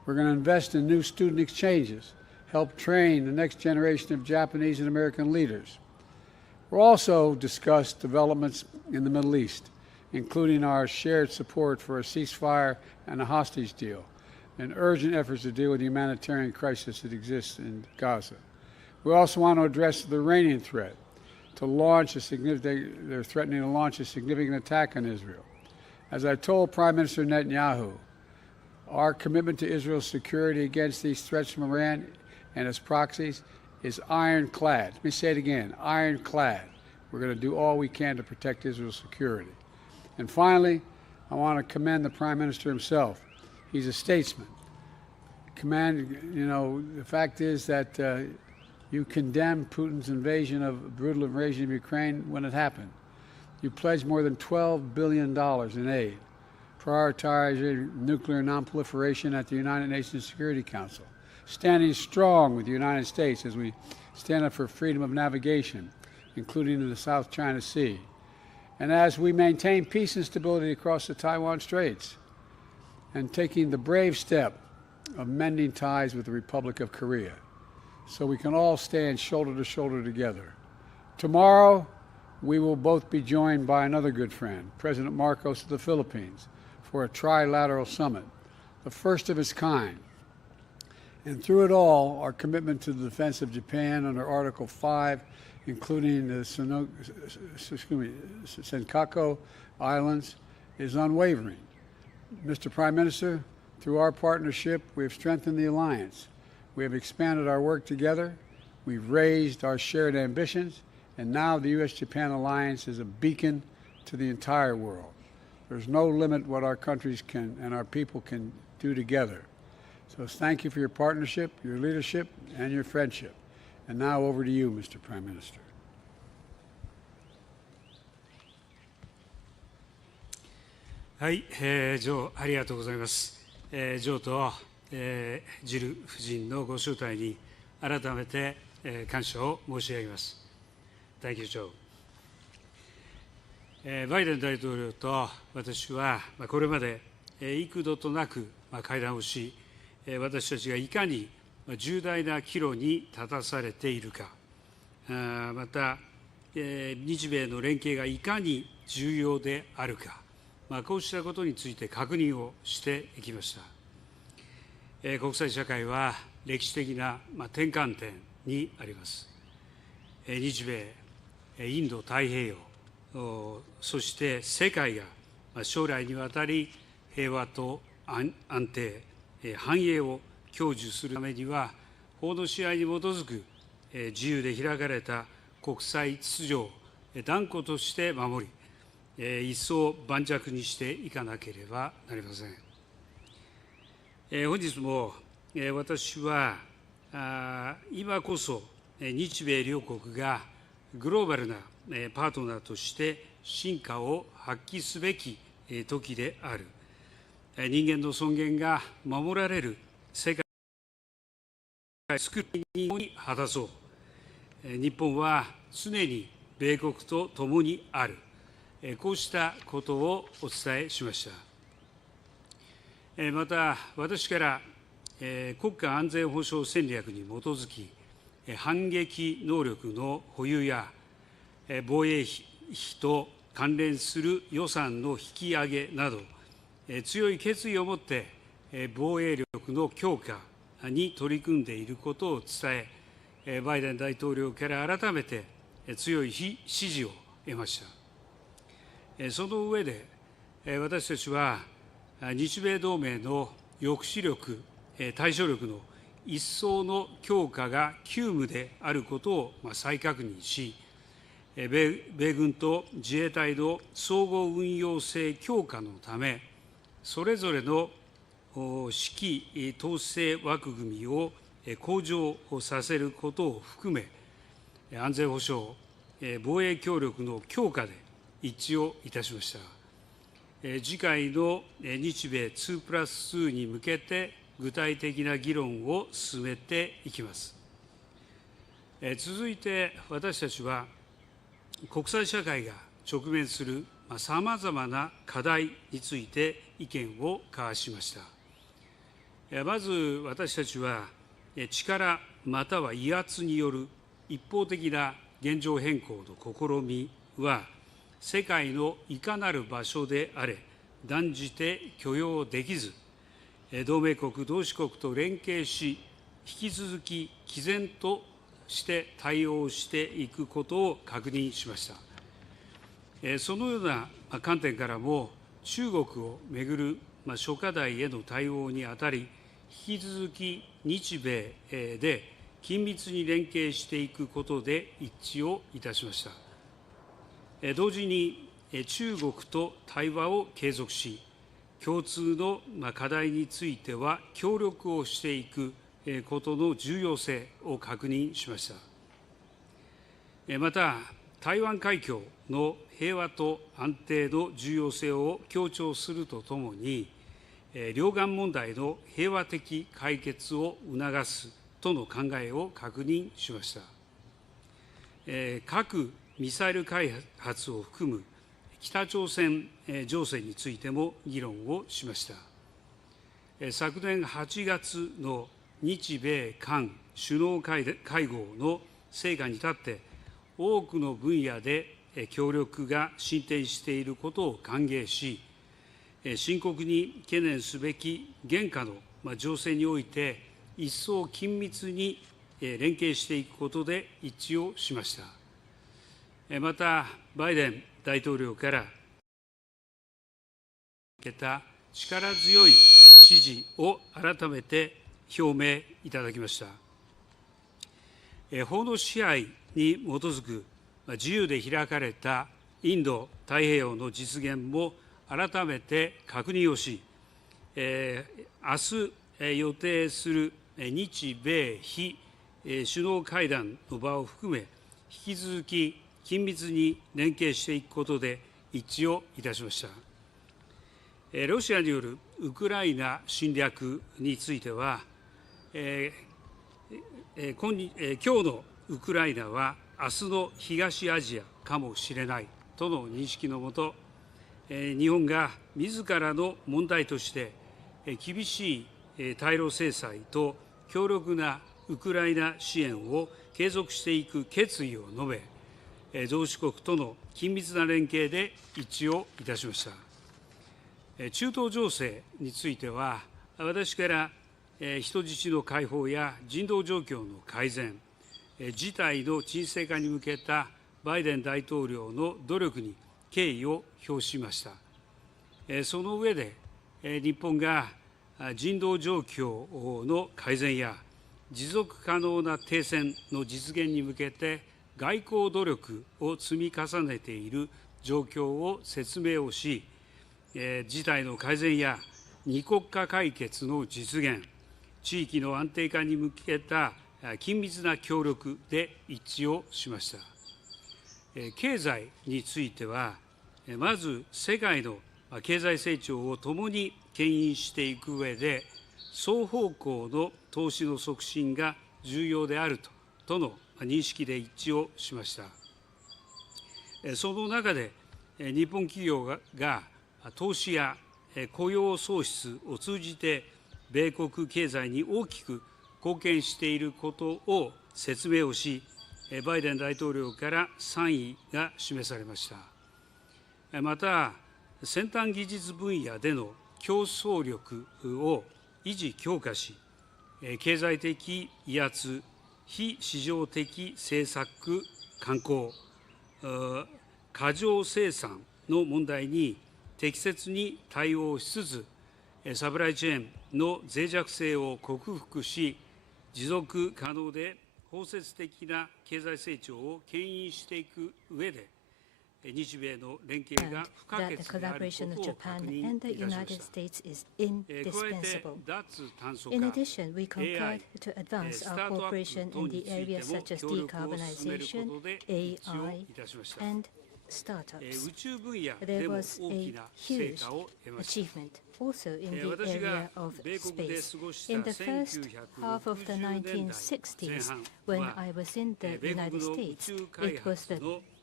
We're going to invest in new student exchanges, help train the next generation of Japanese and American leaders. We'll also discuss developments in the Middle East, including our shared support for a ceasefire and a hostage deal, and urgent efforts to deal with the humanitarian crisis that exists in Gaza. We also want to address the Iranian threat to launch a significant, they're threatening to launch a significant attack on Israel. As I told Prime Minister Netanyahu, our commitment to Israel's security against these threats from Iran and its proxies is ironclad. Let me say it again, ironclad. We're going to do all we can to protect Israel's security. And finally, I want to commend the Prime Minister himself. He's a statesman. The fact is that you condemned Putin's brutal invasion of Ukraine when it happened. You pledged more than $12 billion in aid, prioritizing nuclear nonproliferation at the United Nations Security Council, standing strong with the United States as we stand up for freedom of navigation, including in the South China Sea, and as we maintain peace and stability across the Taiwan Straits, and taking the brave step of mending ties with the Republic of Korea, so we can all stand shoulder to shoulder together. Tomorrow, we will both be joined by another good friend, President Marcos of the Philippines, for a trilateral summit, the first of its kind. And through it all, our commitment to the defense of Japan under Article 5, including the Senkaku Islands, is unwavering. Mr. Prime Minister, through our partnership, we have strengthened the alliance. We have expanded our work together. We've raised our shared ambitions. And now the U.S.-Japan alliance is a beacon to the entire world. There's no limit what our countries can and our people can do together. So thank you for your partnership, your leadership, and your friendship. And now over to you, Mr. Prime Minister. はい、ジョー、ありがとうございます。ジョーと、ジル夫人のご招待に改めて、感謝を申し上げます。Thank you, Joe. バイデン大統領と私は、これまで幾度となく会談をし、私たちがいかに重大な岐路に立たされているか、また、日米の連携がいかに重要であるか、こうしたことについて確認をしていきました。国際社会は歴史的な転換点にあります。日米、インド太平洋、そして世界が将来にわたり平和と安定、繁栄を享受するためには、法の支配に基づく自由で開かれた国際秩序を断固として守り、一層盤石にしていかなければなりません。本日も私は今こそ日米両国がグローバルなパートナーとして真価を発揮すべき時である。人間の尊厳が守られる世界を作るに果たそう。日本は常に米国と共にある。こうしたことをお伝えしました。また、私から国家安全保障戦略に基づき、反撃能力の保有や防衛費と関連する予算の引き上げなど、強い決意を持って防衛力の強化に取り組んでいることを伝え、バイデン大統領から改めて強い支持を得ました。その上で、私たちは日米同盟の抑止力、対処力の一層の強化が急務であることを再確認し、米軍と自衛隊の総合運用性強化のため、それぞれの指揮統制枠組みを向上させることを含め、安全保障、防衛協力の強化で一致をいたしました。次回の日米2+2に向けて具体的な議論を進めていきます。続いて私たちは国際社会が直面するさまざまな課題について意見を交わしました。まず私たちは、力または威圧による一方的な現状変更の試みは、世界のいかなる場所であれ、断じて許容できず、同盟国、同志国と連携し、引き続き毅然として対応していくことを確認しました。そのような観点からも、中国をめぐる諸課題への対応にあたり、引き続き日米で緊密に連携していくことで一致をいたしました。同時に中国と対話を継続し、共通の課題については協力をしていくことの重要性を確認しました。また、台湾海峡の平和と安定の重要性を強調するとともに、両岸問題の平和的解決を促すとの考えを確認しました。核・ミサイル開発を含む北朝鮮情勢についても議論をしました。昨年8月の日米韓首脳会合の成果に立って、多くの分野で協力が進展していることを歓迎し、深刻に懸念すべき現下の情勢において、一層緊密に連携していくことで一致をしました。また、バイデン大統領から受けた力強い支持を改めて表明いただきました。法の支配に基づく自由で開かれたインド太平洋の実現も改めて確認をし、明日予定する日米非首脳会談の場を含め、引き続き緊密に連携していくことで一致をいたしました。ロシアによるウクライナ侵略については、今日のウクライナは明日の東アジアかもしれないとの認識のもと、日本が自らの問題として厳しい対ロ制裁と強力なウクライナ支援を継続していく決意を述べ、同志国との緊密な連携で一致をいたしました。中東情勢については、私から人質の解放や人道状況の改善、事態の沈静化に向けたバイデン大統領の努力に敬意を表しました。その上で、日本が人道状況の改善や持続可能な停戦の実現に向けて外交努力を積み重ねている状況を説明をし、事態の改善や二国家解決の実現、地域の安定化に向けた緊密な協力で一致をしました。経済については、まず世界の経済成長を共に牽引していく上で、双方向の投資の促進が重要であるとの認識で一致をしました。その中で、日本企業が投資や雇用創出を通じて、米国経済に大きく貢献していることを説明をし、バイデン大統領から賛意が示されました。また、先端技術分野での競争力を維持強化し、経済的威圧、非市場的政策慣行、過剰生産の問題に適切に対応しつつ、サプライチェーンの脆弱性を克服し、持続可能で包摂的な経済成長を牽引していく上で、日米の連携が不可欠であることを確認いたしました。In addition, we concurred to advance our cooperation in the areas such as decarbonization, AI, and startups. There was a huge achievement also in the area of space. In the first half of the 1960s, when I was in the United States, it was the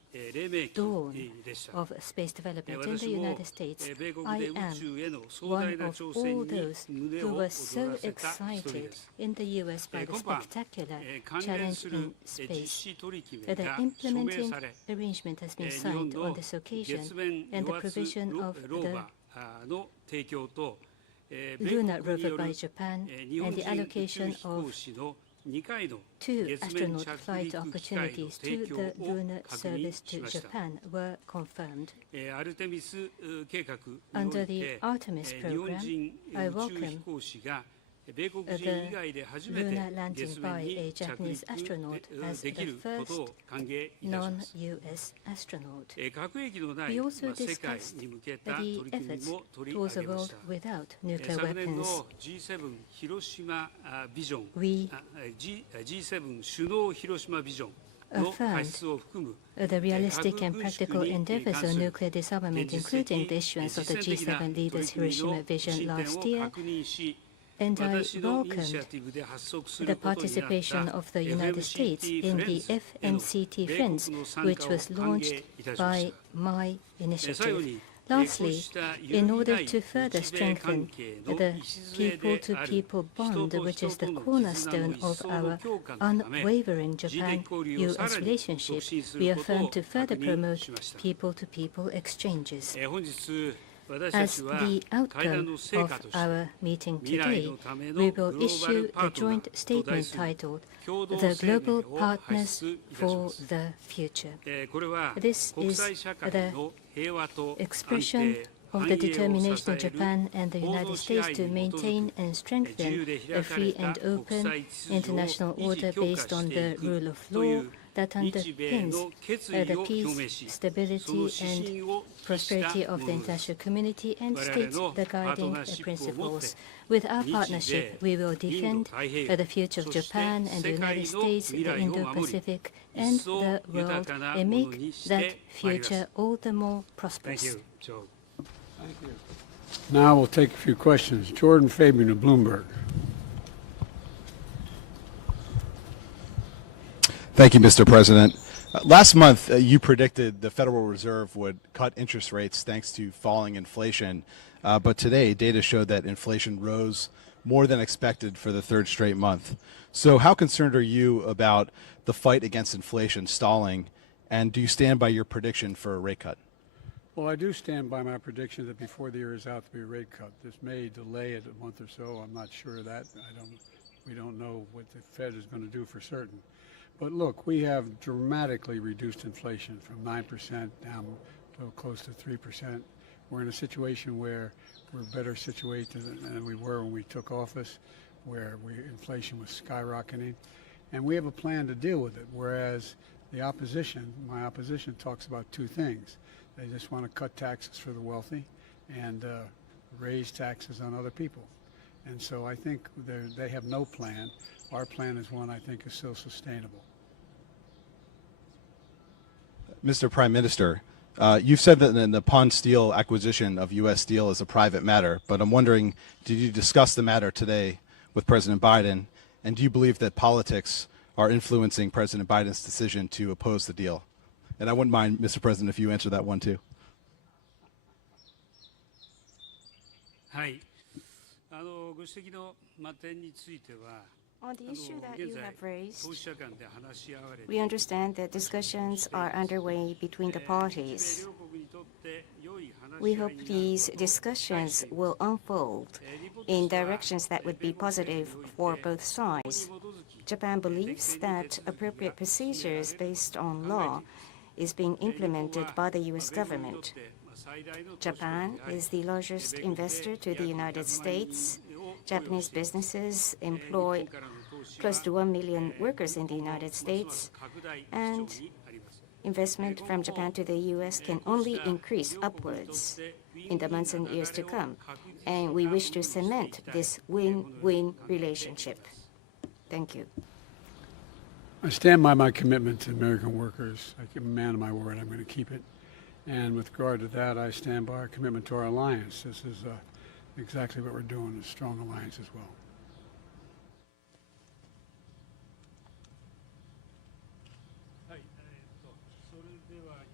dawn of space development in the United States, I am one of all those who were so excited in the U.S. by the spectacular challenge in space. The implementing arrangement has been signed on this occasion, and the provision of the lunar rover by Japan and the allocation of 2 astronaut flight opportunities to the lunar service to Japan were confirmed. Under the Artemis program, I welcome the lunar landing by a Japanese astronaut as the first non-US astronaut. We also discussed the efforts towards a world without nuclear weapons. We affirmed the realistic and practical endeavors of nuclear disarmament, including the issuance of the G7 leaders' Hiroshima vision last year, and I welcomed the participation of the United States in the FMCT Friends, which was launched by my initiative. Lastly, in order to further strengthen the people-to-people bond, which is the cornerstone of our unwavering Japan-US relationship, we affirm to further promote people-to-people exchanges. As the outcome of our meeting today, we will issue a joint statement titled "The Global Partners for the Future." This is the expression of the determination of Japan and the United States to maintain and strengthen a free and open international order based on the rule of law that underpins the peace, stability, and prosperity of the international community and states the guiding principles. With our partnership, we will defend the future of Japan and the United States, the Indo-Pacific, and the world, and make that future all the more prosperous. Thank you. Thank you. Now we'll take a few questions. Jordan Fabian of Bloomberg. Thank you, Mr. President. Last month, you predicted the Federal Reserve would cut interest rates thanks to falling inflation. But today, data showed that inflation rose more than expected for the 3rd straight month. So how concerned are you about the fight against inflation stalling, and do you stand by your prediction for a rate cut? Well, I do stand by my prediction that before the year is out to be a rate cut. This may delay it a month or so. I'm not sure of that. We don't know what the Fed is going to do for certain. But look, we have dramatically reduced inflation from 9% down to close to 3%. We're in a situation where we're better situated than we were when we took office, where inflation was skyrocketing. And we have a plan to deal with it, whereas the opposition, my opposition, talks about 2 things. They just want to cut taxes for the wealthy and raise taxes on other people. And so I think they have no plan. Our plan is one I think is still sustainable. Mr. Prime Minister, you've said that the Nippon Steel acquisition of U.S. Steel is a private matter, but I'm wondering, did you discuss the matter today with President Biden, and do you believe that politics are influencing President Biden's decision to oppose the deal? And I wouldn't mind, Mr. President, if you answer that one too. On the issue that you have raised, we understand that discussions are underway between the parties. We hope these discussions will unfold in directions that would be positive for both sides. Japan believes that appropriate procedures based on law is being implemented by the U.S. government. Japan is the largest investor to the United States. Japanese businesses employ close to 1 million workers in the United States, and investment from Japan to the U.S. can only increase upwards in the months and years to come, and we wish to cement this win-win relationship. Thank you. I stand by my commitment to American workers. I'm a man of my word. I'm going to keep it. And with regard to that, I stand by our commitment to our alliance. This is exactly what we're doing, a strong alliance as well.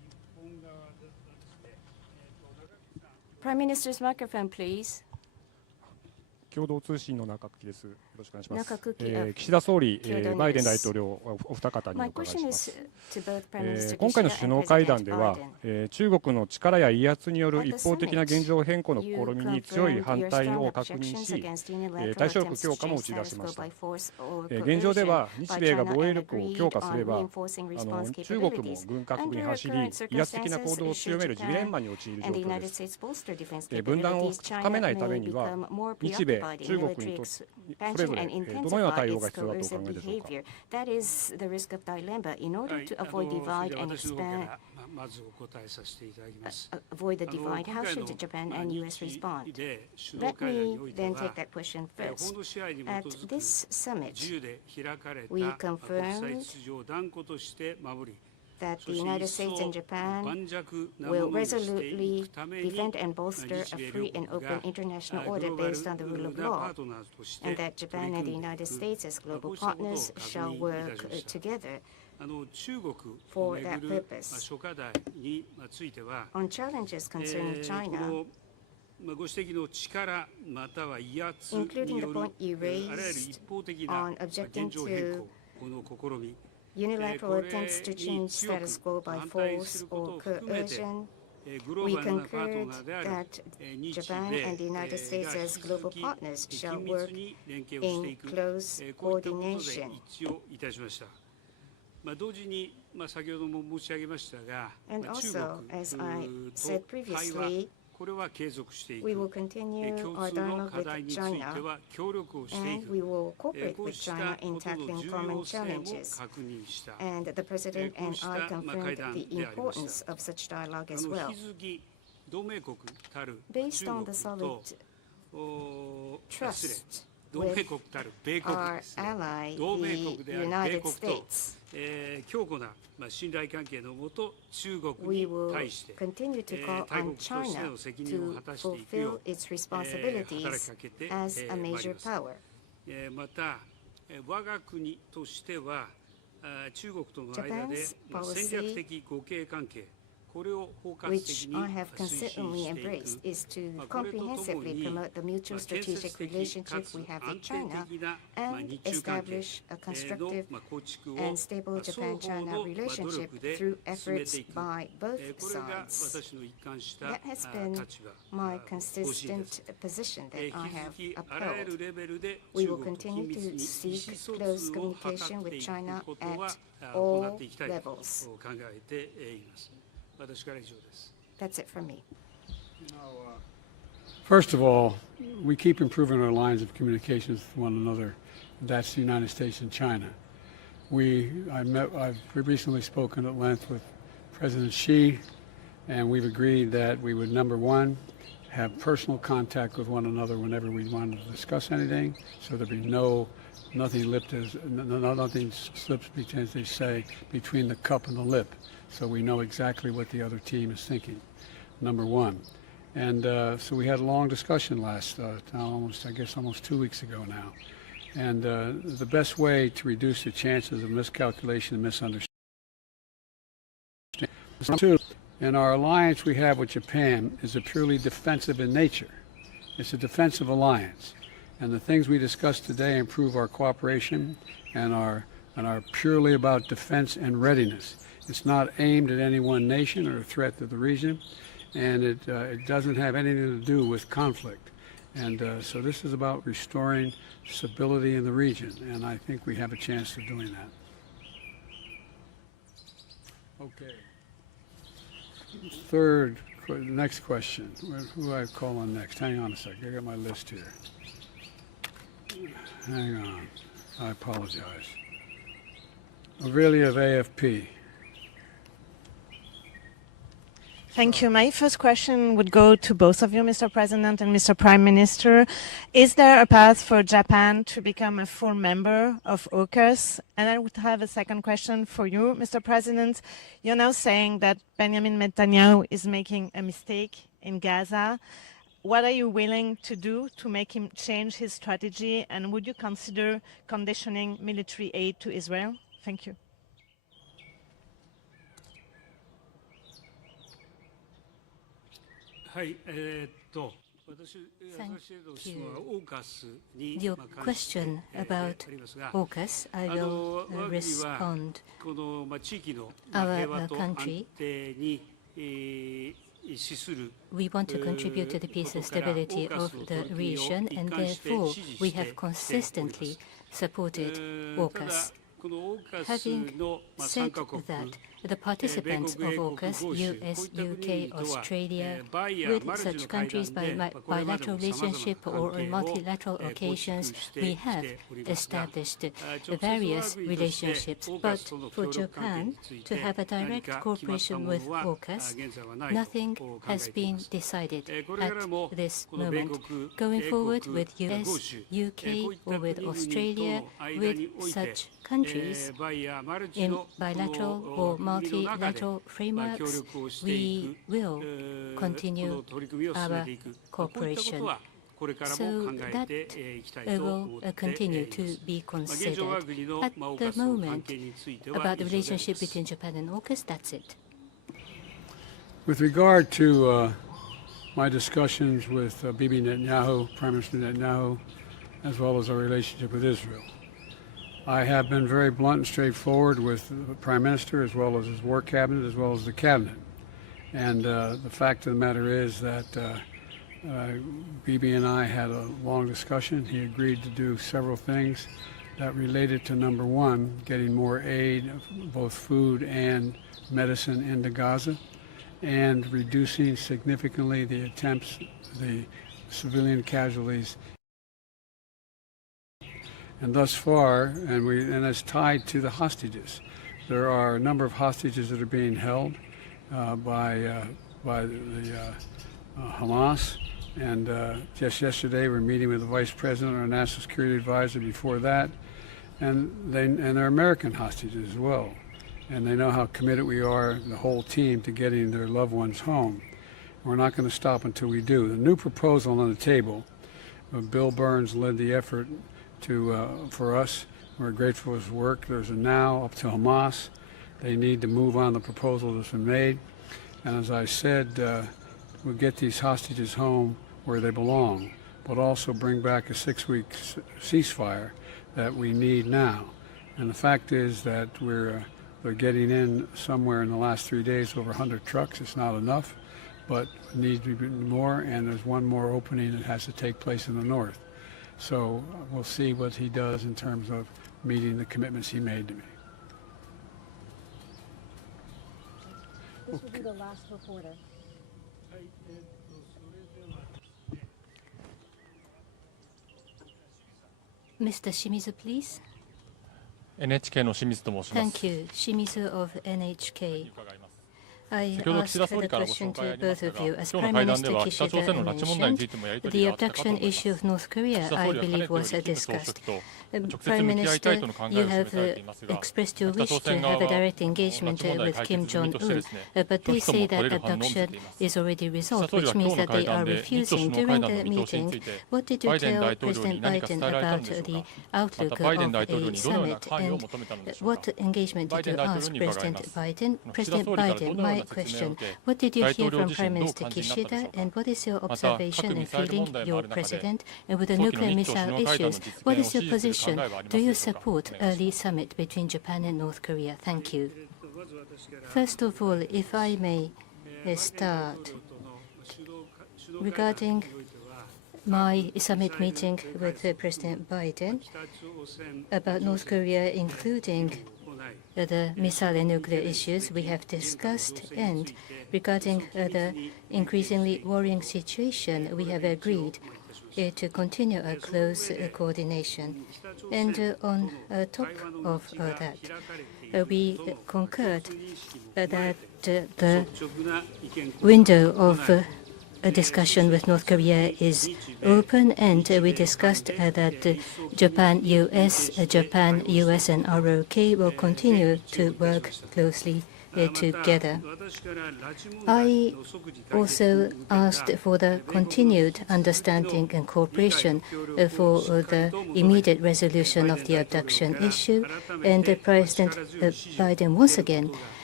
Prime Minister's microphone, please. 共同通信の中久です。よろしくお願いします。中久喜岸田総理、バイデン大です統領お二方にお My 伺い question しま is す。 to both Prime Minister 今回の Kishida 首 and 脳会談 President では、 Biden. 中国の力や威圧による At the 一方的な現状変更の試 You みに強い confirmed 反 your 対 strong を確認 objections し、 against unilateral 対処力 attempts 強 to 化も change 打ち出し status ま quo した。 by force or 現状で coercion は日 by 米が China 防衛 and 力を agreed 強化すれ on ば、 reinforcing response 中国も capabilities. 軍拡に Under 走り、 current 威圧的な行 circumstances, 動を強める should ジレン Japan マに陥る and 状 the 況 United です。 States bolster defense 分断を capabilities, 深め China ないため may には、 become more 日米、 preoccupied in 中国に military とそれ expansion ぞれ and どのような intensify 対応が its 必要だとお考 coercive えでしょうか。 behavior. That is the risk of dilemma. In order to avoid それ divide では and 私の方か expand, らまずお答えさせていただきます。 avoid the divide, 今 how 回 should の Japan and US 日 respond? 米首脳 Let 会談 me において then は take that question 法 first. の支配に基 At づく this summit, 自由で開かれた we 国際 confirmed 秩序を断固として守り、 that そ the して United 一 States 層 and Japan 盤石な will ものにしてい resolutely くために defend and bolster a 日米 free 両 and 国が open international グ order ローバル based on the rule of なパ law, ートナーとして and that 取 Japan り and the 組んでい United く States as こ global うしたことを partners 確 shall 認い work たしました。 together 中国を for め that ぐる purpose. 諸課題については、 On challenges concerning こ China, のご指摘の力または威圧に including よ the る point you あらゆる raised 一方的な on 現 objecting 状変 to 更この試み unilateral attempts to change status quo by force or coercion, グロ we ーバルなパート concurred ナーである that 日 Japan 米 and the United States が as 引き続 global き partners 緊 shall 密 work に連携をしてい in く close こういったことで coordination. 一致をいたしました。同時に先ほども申し上げましたが、 And 中 also, as I 国 said と対話 previously, これは継続してい we will く。 continue 共 our 通の dialogue 課題 with について China, は協力をしてい and く。 we will cooperate こう with した China こ in との tackling 重 common 要性も challenges. 確認した。 And the President こう and した I 会 confirmed 談 the でありました。 importance of such dialogue as 引 well. き続き同盟国たる Based 中 on 国 the と solid 失礼 trust 同盟国たる米国 our ですね ally, 同盟国 the である米 United 国と、 States. 強固な信頼関係のもと中国 We に will 対して continue to call 大 on 国として China の責任を to 果たしていくよ fulfill its responsibilities 働きかけて as a まいり major ます power. また我が国としては中国との間で Japan's 戦略 policy, 的互恵関係これを包括 which 的に I have 推進 consistently してい embraced, く is to これととも comprehensively に promote the mutual 建 strategic 設的か relationship つ we have 安 with 定 China 的な and 日中関係 establish a の constructive 構築を and stable 双方 Japan-China の努 relationship 力で through 進め efforts ていく by both これが sides. 私の一貫した That has been 立場 my 方針です consistent position that 引 I き have 続きあらゆる upheld. レベルで We 中 will 国と緊 continue 密 to に意 seek 思疎 close 通を図 communication って with い China くことは at 行 all っていきたいと levels. 考えています。私から以上です。 That's it from me. First of all, we keep improving our lines of communications with one another. That's the United States and China. I've recently spoken at length with President Xi, and we've agreed that we would, number one, have personal contact with one another whenever we wanted to discuss anything, so there'd be nothing slips between, as they say, between the cup and the lip, so we know exactly what the other team is thinking, number one. And so we had a long discussion almost 2 weeks ago now. And the best way to reduce the chances of miscalculation and misunderstanding. Two, and our alliance we have with Japan is a purely defensive in nature. It's a defensive alliance. And the things we discussed today improve our cooperation and are purely about defense and readiness. It's not aimed at any one nation or a threat to the region, and it doesn't have anything to do with conflict. And so this is about restoring stability in the region, and I think we have a chance of doing that. Okay. Next question. Who do I call on next? Hang on a second. I got my list here. Hang on. I apologize. Aurelia of AFP. Thank you. My first question would go to both of you, Mr. President and Mr. Prime Minister. Is there a path for Japan to become a full member of AUKUS? And I would have a second question for you, Mr. President. You're now saying that Benjamin Netanyahu is making a mistake in Gaza. What are you willing to do to make him change his strategy? And would you consider conditioning military aid to Israel? Thank you. Your question about AUKUS, I will respond. Our country, we want to contribute to the peace and stability of the region, and therefore we have consistently supported AUKUS. Having said that, the participants of AUKUS, US, UK, Australia, with such countries by bilateral relationship or on multilateral occasions, we have established various relationships. But for Japan to have a direct cooperation with AUKUS, nothing has been decided at this moment. Going forward with US, UK, or with Australia, with such countries in bilateral or multilateral frameworks, we will continue our cooperation. So that will continue to be considered. At the moment, about the relationship between Japan and AUKUS, that's it. With regard to my discussions with Bibi Netanyahu, Prime Minister Netanyahu, as well as our relationship with Israel, I have been very blunt and straightforward with the Prime Minister as well as his war cabinet as well as the cabinet. And the fact of the matter is that Bibi and I had a long discussion. He agreed to do several things that related to, number one, getting more aid, both food and medicine, into Gaza, and reducing significantly the attempts, the civilian casualties. And thus far, and it's tied to the hostages. There are a number of hostages that are being held by the Hamas. And just yesterday, we're meeting with the Vice President, our National Security Advisor. Before that, and they're American hostages as well. And they know how committed we are, the whole team, to getting their loved ones home. We're not going to stop until we do. The new proposal on the table, Bill Burns led the effort for us. We're grateful for his work. There's a now up to Hamas. They need to move on the proposal that's been made. And as I said, we'll get these hostages home where they belong, but also bring back a 6-week ceasefire that we need now. And the fact is that they're getting in somewhere in the last 3 days over 100 trucks. It's not enough, but it needs to be more, and there's one more opening that has to take place in the north. So we'll see what he does in terms of meeting the commitments he made to me. This will be the last reporter. Mr. Shimizu, please. NHK の清水と申します。 Thank you. Shimizu of NHK. I asked the question to both of you. As Prime Minister Kishida mentioned, the abduction issue of North Korea, I believe, was discussed. Prime Minister, you have expressed your wish to have a direct engagement with Kim Jong-un, but they say that abduction is already resolved, which means that they are refusing. During the meeting, what did you tell President Biden about the outlook of a summit, and what engagement did you ask President Biden? President Biden, my question, what did you hear from Prime Minister Kishida, and what is your observation and feeling, your president, and with the nuclear missile issues, what is your position? Do you support early summit between Japan and North Korea? Thank you. First of all, if I may start regarding my summit meeting with President Biden about North Korea, including the missile and nuclear issues we have discussed, and regarding the increasingly worrying situation, we have agreed to continue a close coordination. And on top of that, we concurred that the window of a discussion with North Korea is open, and we discussed that Japan, US, and ROK will continue to work closely together. I also asked for the continued understanding and cooperation for the immediate resolution of the abduction issue, and President Biden once again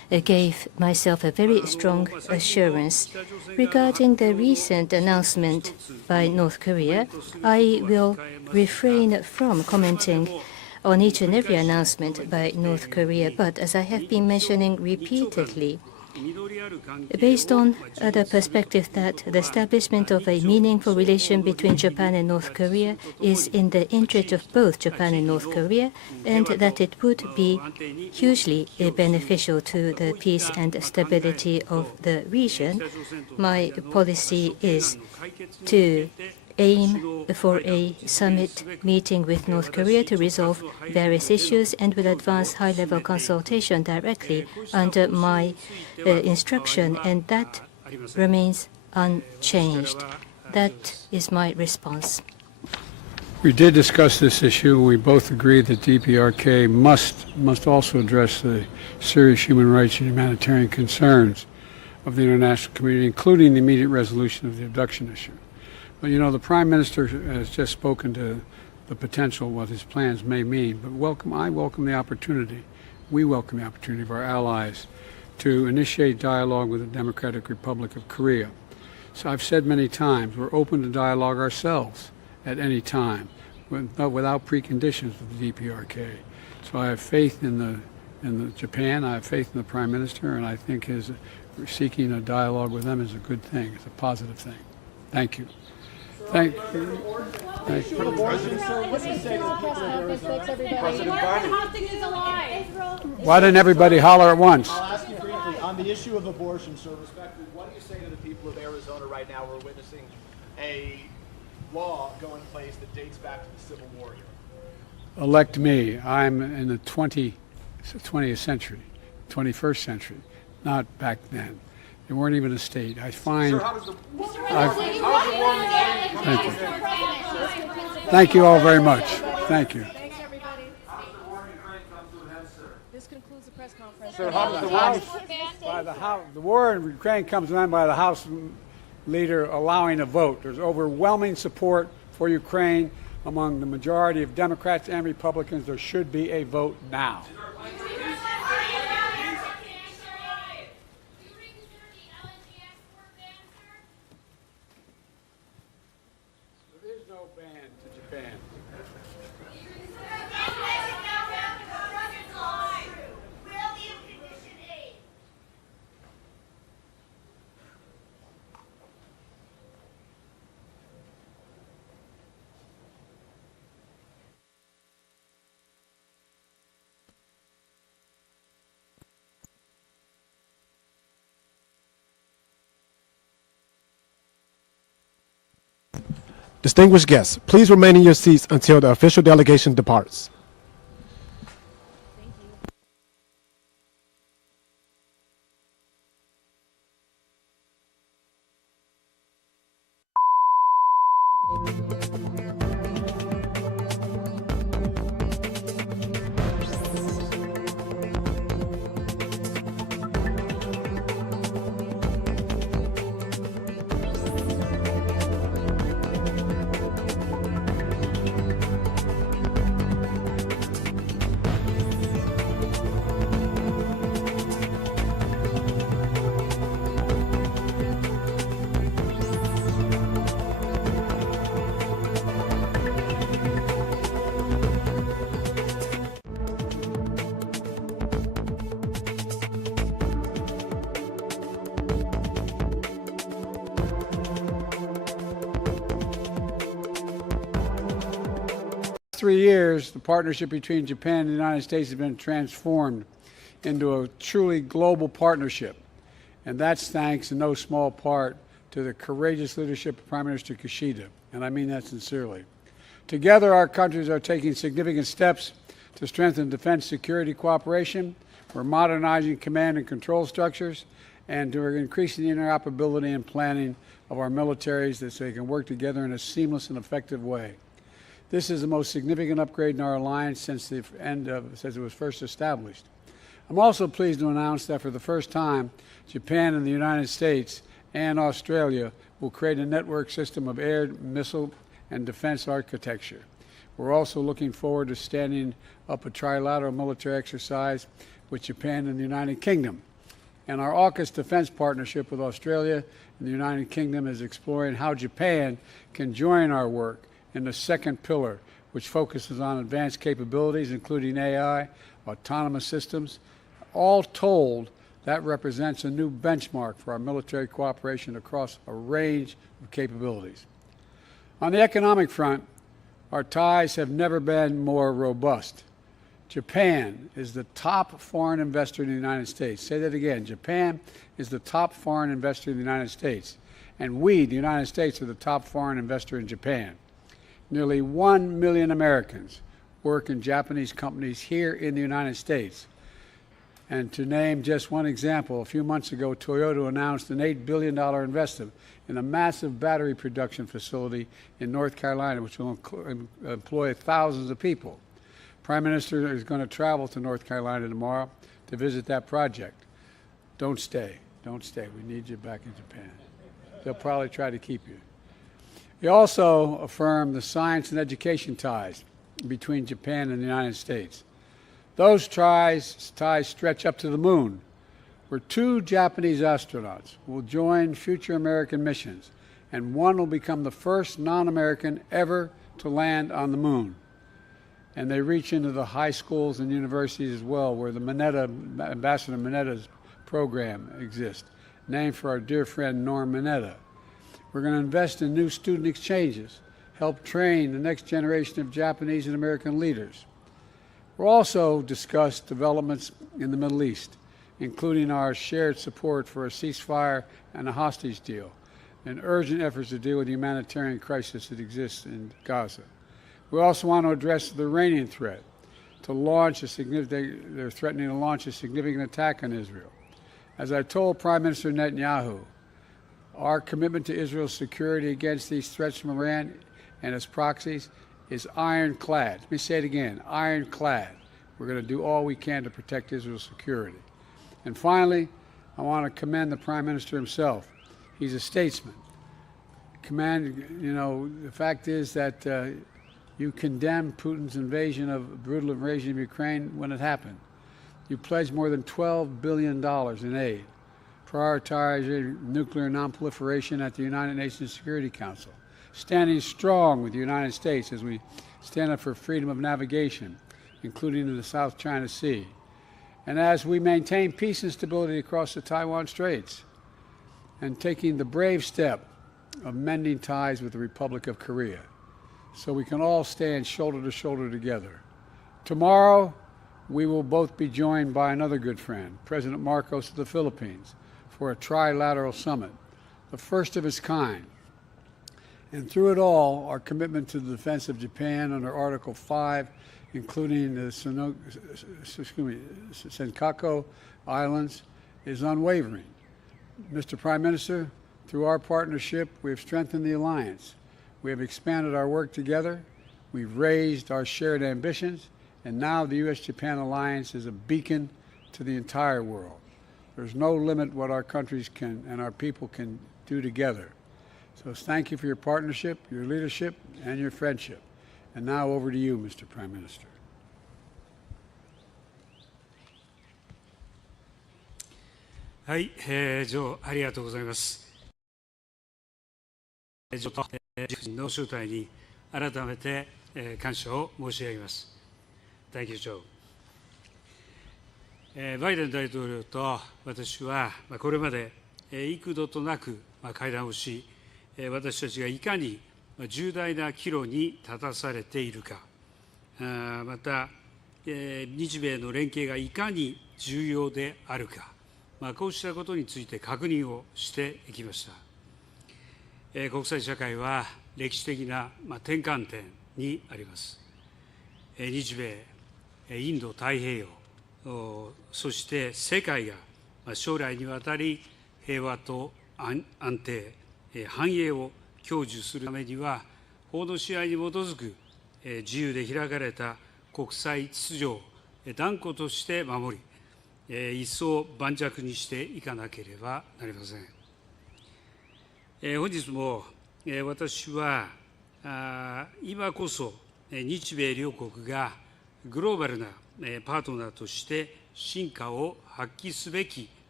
gave myself a very strong assurance. Regarding the recent announcement by North Korea, I will refrain from commenting on each and every announcement by North Korea, but as I have been mentioning repeatedly, based on the perspective that the establishment of a meaningful relation between Japan and North Korea is in the interest of both Japan and North Korea, and that it would be hugely beneficial to the peace and stability of the region, my policy is to aim for a summit meeting with North Korea to resolve various issues and will advance high-level consultation directly under my instruction, and that remains unchanged. That is my response. We did discuss this issue. We both agreed that DPRK must also address the serious human rights and humanitarian concerns of the international community, including the immediate resolution of the abduction issue. But you know, the Prime Minister has just spoken to the potential, what his plans may mean. But I welcome the opportunity, we welcome the opportunity of our allies to initiate dialogue with the Democratic Republic of Korea. So I've said many times, we're open to dialogue ourselves at any time, but without preconditions with the DPRK. So I have faith in Japan, I have faith in the Prime Minister, and I think seeking a dialogue with them is a good thing. It's a positive thing. Thank you. Thank you. Thank you. Why didn't everybody holler at once? I'll ask you briefly, on the issue of abortion, sir, respectfully, what do you say to the people of Arizona right now who are witnessing a law go in place that dates back to the Civil War here? Elect me. I'm in the 20th century, 21st century, not back then. They weren't even a state. I find. Sir, thank you. Thank you all very much. Thank you. Thanks, everybody. This concludes the press conference. Sir, how does the war in Ukraine comes to an end by the House leader allowing a vote. There's overwhelming support for Ukraine among the majority of Democrats and Republicans. There should be a vote now. Distinguished guests, please remain in your seats until the official delegation departs. For 3 years, the partnership between Japan and the United States has been transformed into a truly global partnership. And that's thanks in no small part to the courageous leadership of Prime Minister Kishida, and I mean that sincerely. Together, our countries are taking significant steps to strengthen defense security cooperation. We're modernizing command and control structures, and we're increasing the interoperability and planning of our militaries so they can work together in a seamless and effective way. This is the most significant upgrade in our alliance since it was first established. I'm also pleased to announce that for the first time, Japan and the United States and Australia will create a network system of air, missile, and defense architecture. We're also looking forward to standing up a trilateral military exercise with Japan and the United Kingdom. And our AUKUS defense partnership with Australia and the United Kingdom is exploring how Japan can join our work in the second pillar, which focuses on advanced capabilities, including AI, autonomous systems. All told, that represents a new benchmark for our military cooperation across a range of capabilities. On the economic front, our ties have never been more robust. Japan is the top foreign investor in the United States. Say that again. Japan is the top foreign investor in the United States. And we, the United States, are the top foreign investor in Japan. Nearly 1 million Americans work in Japanese companies here in the United States. And to name just one example, a few months ago, Toyota announced an $8 billion investment in a massive battery production facility in North Carolina, which will employ thousands of people. Prime Minister is going to travel to North Carolina tomorrow to visit that project. Don't stay. Don't stay. We need you back in Japan. They'll probably try to keep you. He also affirmed the science and education ties between Japan and the United States. Those ties stretch up to the moon, where 2 Japanese astronauts will join future American missions, and one will become the first non-American ever to land on the moon. And they reach into the high schools and universities as well, where the Ambassador Minetta's program exists, named for our dear friend Norm Mineta. We're going to invest in new student exchanges, help train the next generation of Japanese and American leaders. We'll also discuss developments in the Middle East, including our shared support for a ceasefire and a hostage deal, and urgent efforts to deal with the humanitarian crisis that exists in Gaza. We also want to address the Iranian threat to launch they're threatening to launch a significant attack on Israel. As I told Prime Minister Netanyahu, our commitment to Israel's security against these threats from Iran and its proxies is ironclad. Let me say it again, ironclad. We're going to do all we can to protect Israel's security. And finally, I want to commend the Prime Minister himself. He's a statesman. The fact is that you condemned Putin's brutal invasion of Ukraine when it happened. You pledged more than $12 billion in aid, prioritizing nuclear nonproliferation at the United Nations Security Council, standing strong with the United States as we stand up for freedom of navigation, including in the South China Sea, and as we maintain peace and stability across the Taiwan Straits, and taking the brave step of mending ties with the Republic of Korea, so we can all stand shoulder to shoulder together. Tomorrow, we will both be joined by another good friend, President Marcos of the Philippines, for a trilateral summit, the first of its kind. And through it all, our commitment to the defense of Japan under Article 5, including the Senkaku Islands, is unwavering. Mr. Prime Minister, through our partnership, we have strengthened the alliance. We have expanded our work together. We've raised our shared ambitions. And now the U.S.-Japan alliance is a beacon to the entire world. There's no limit what our countries can and our people can do together. So thank you for your partnership, your leadership, and your friendship. And now over to you, Mr. Prime Minister. はい、ありがとうございます。の招待に改めて感謝を申し上げます。Thank you, Joe. バイデン大統領と私はこれまで幾度となく会談をし、私たちがいかに重大な岐路に立たされているか、また日米の連携がいかに重要であるか、こうしたことについて確認をしてきました。国際社会は歴史的な転換点にあります。日米、インド太平洋、そして世界が将来にわたり平和と安定、繁栄を享受するためには、法の支配に基づく自由で開かれた国際秩序を断固として守り、一層盤石にしていかなければなりません。本日も私は今こそ日米両国がグローバルなパートナーとして真価を発揮すべき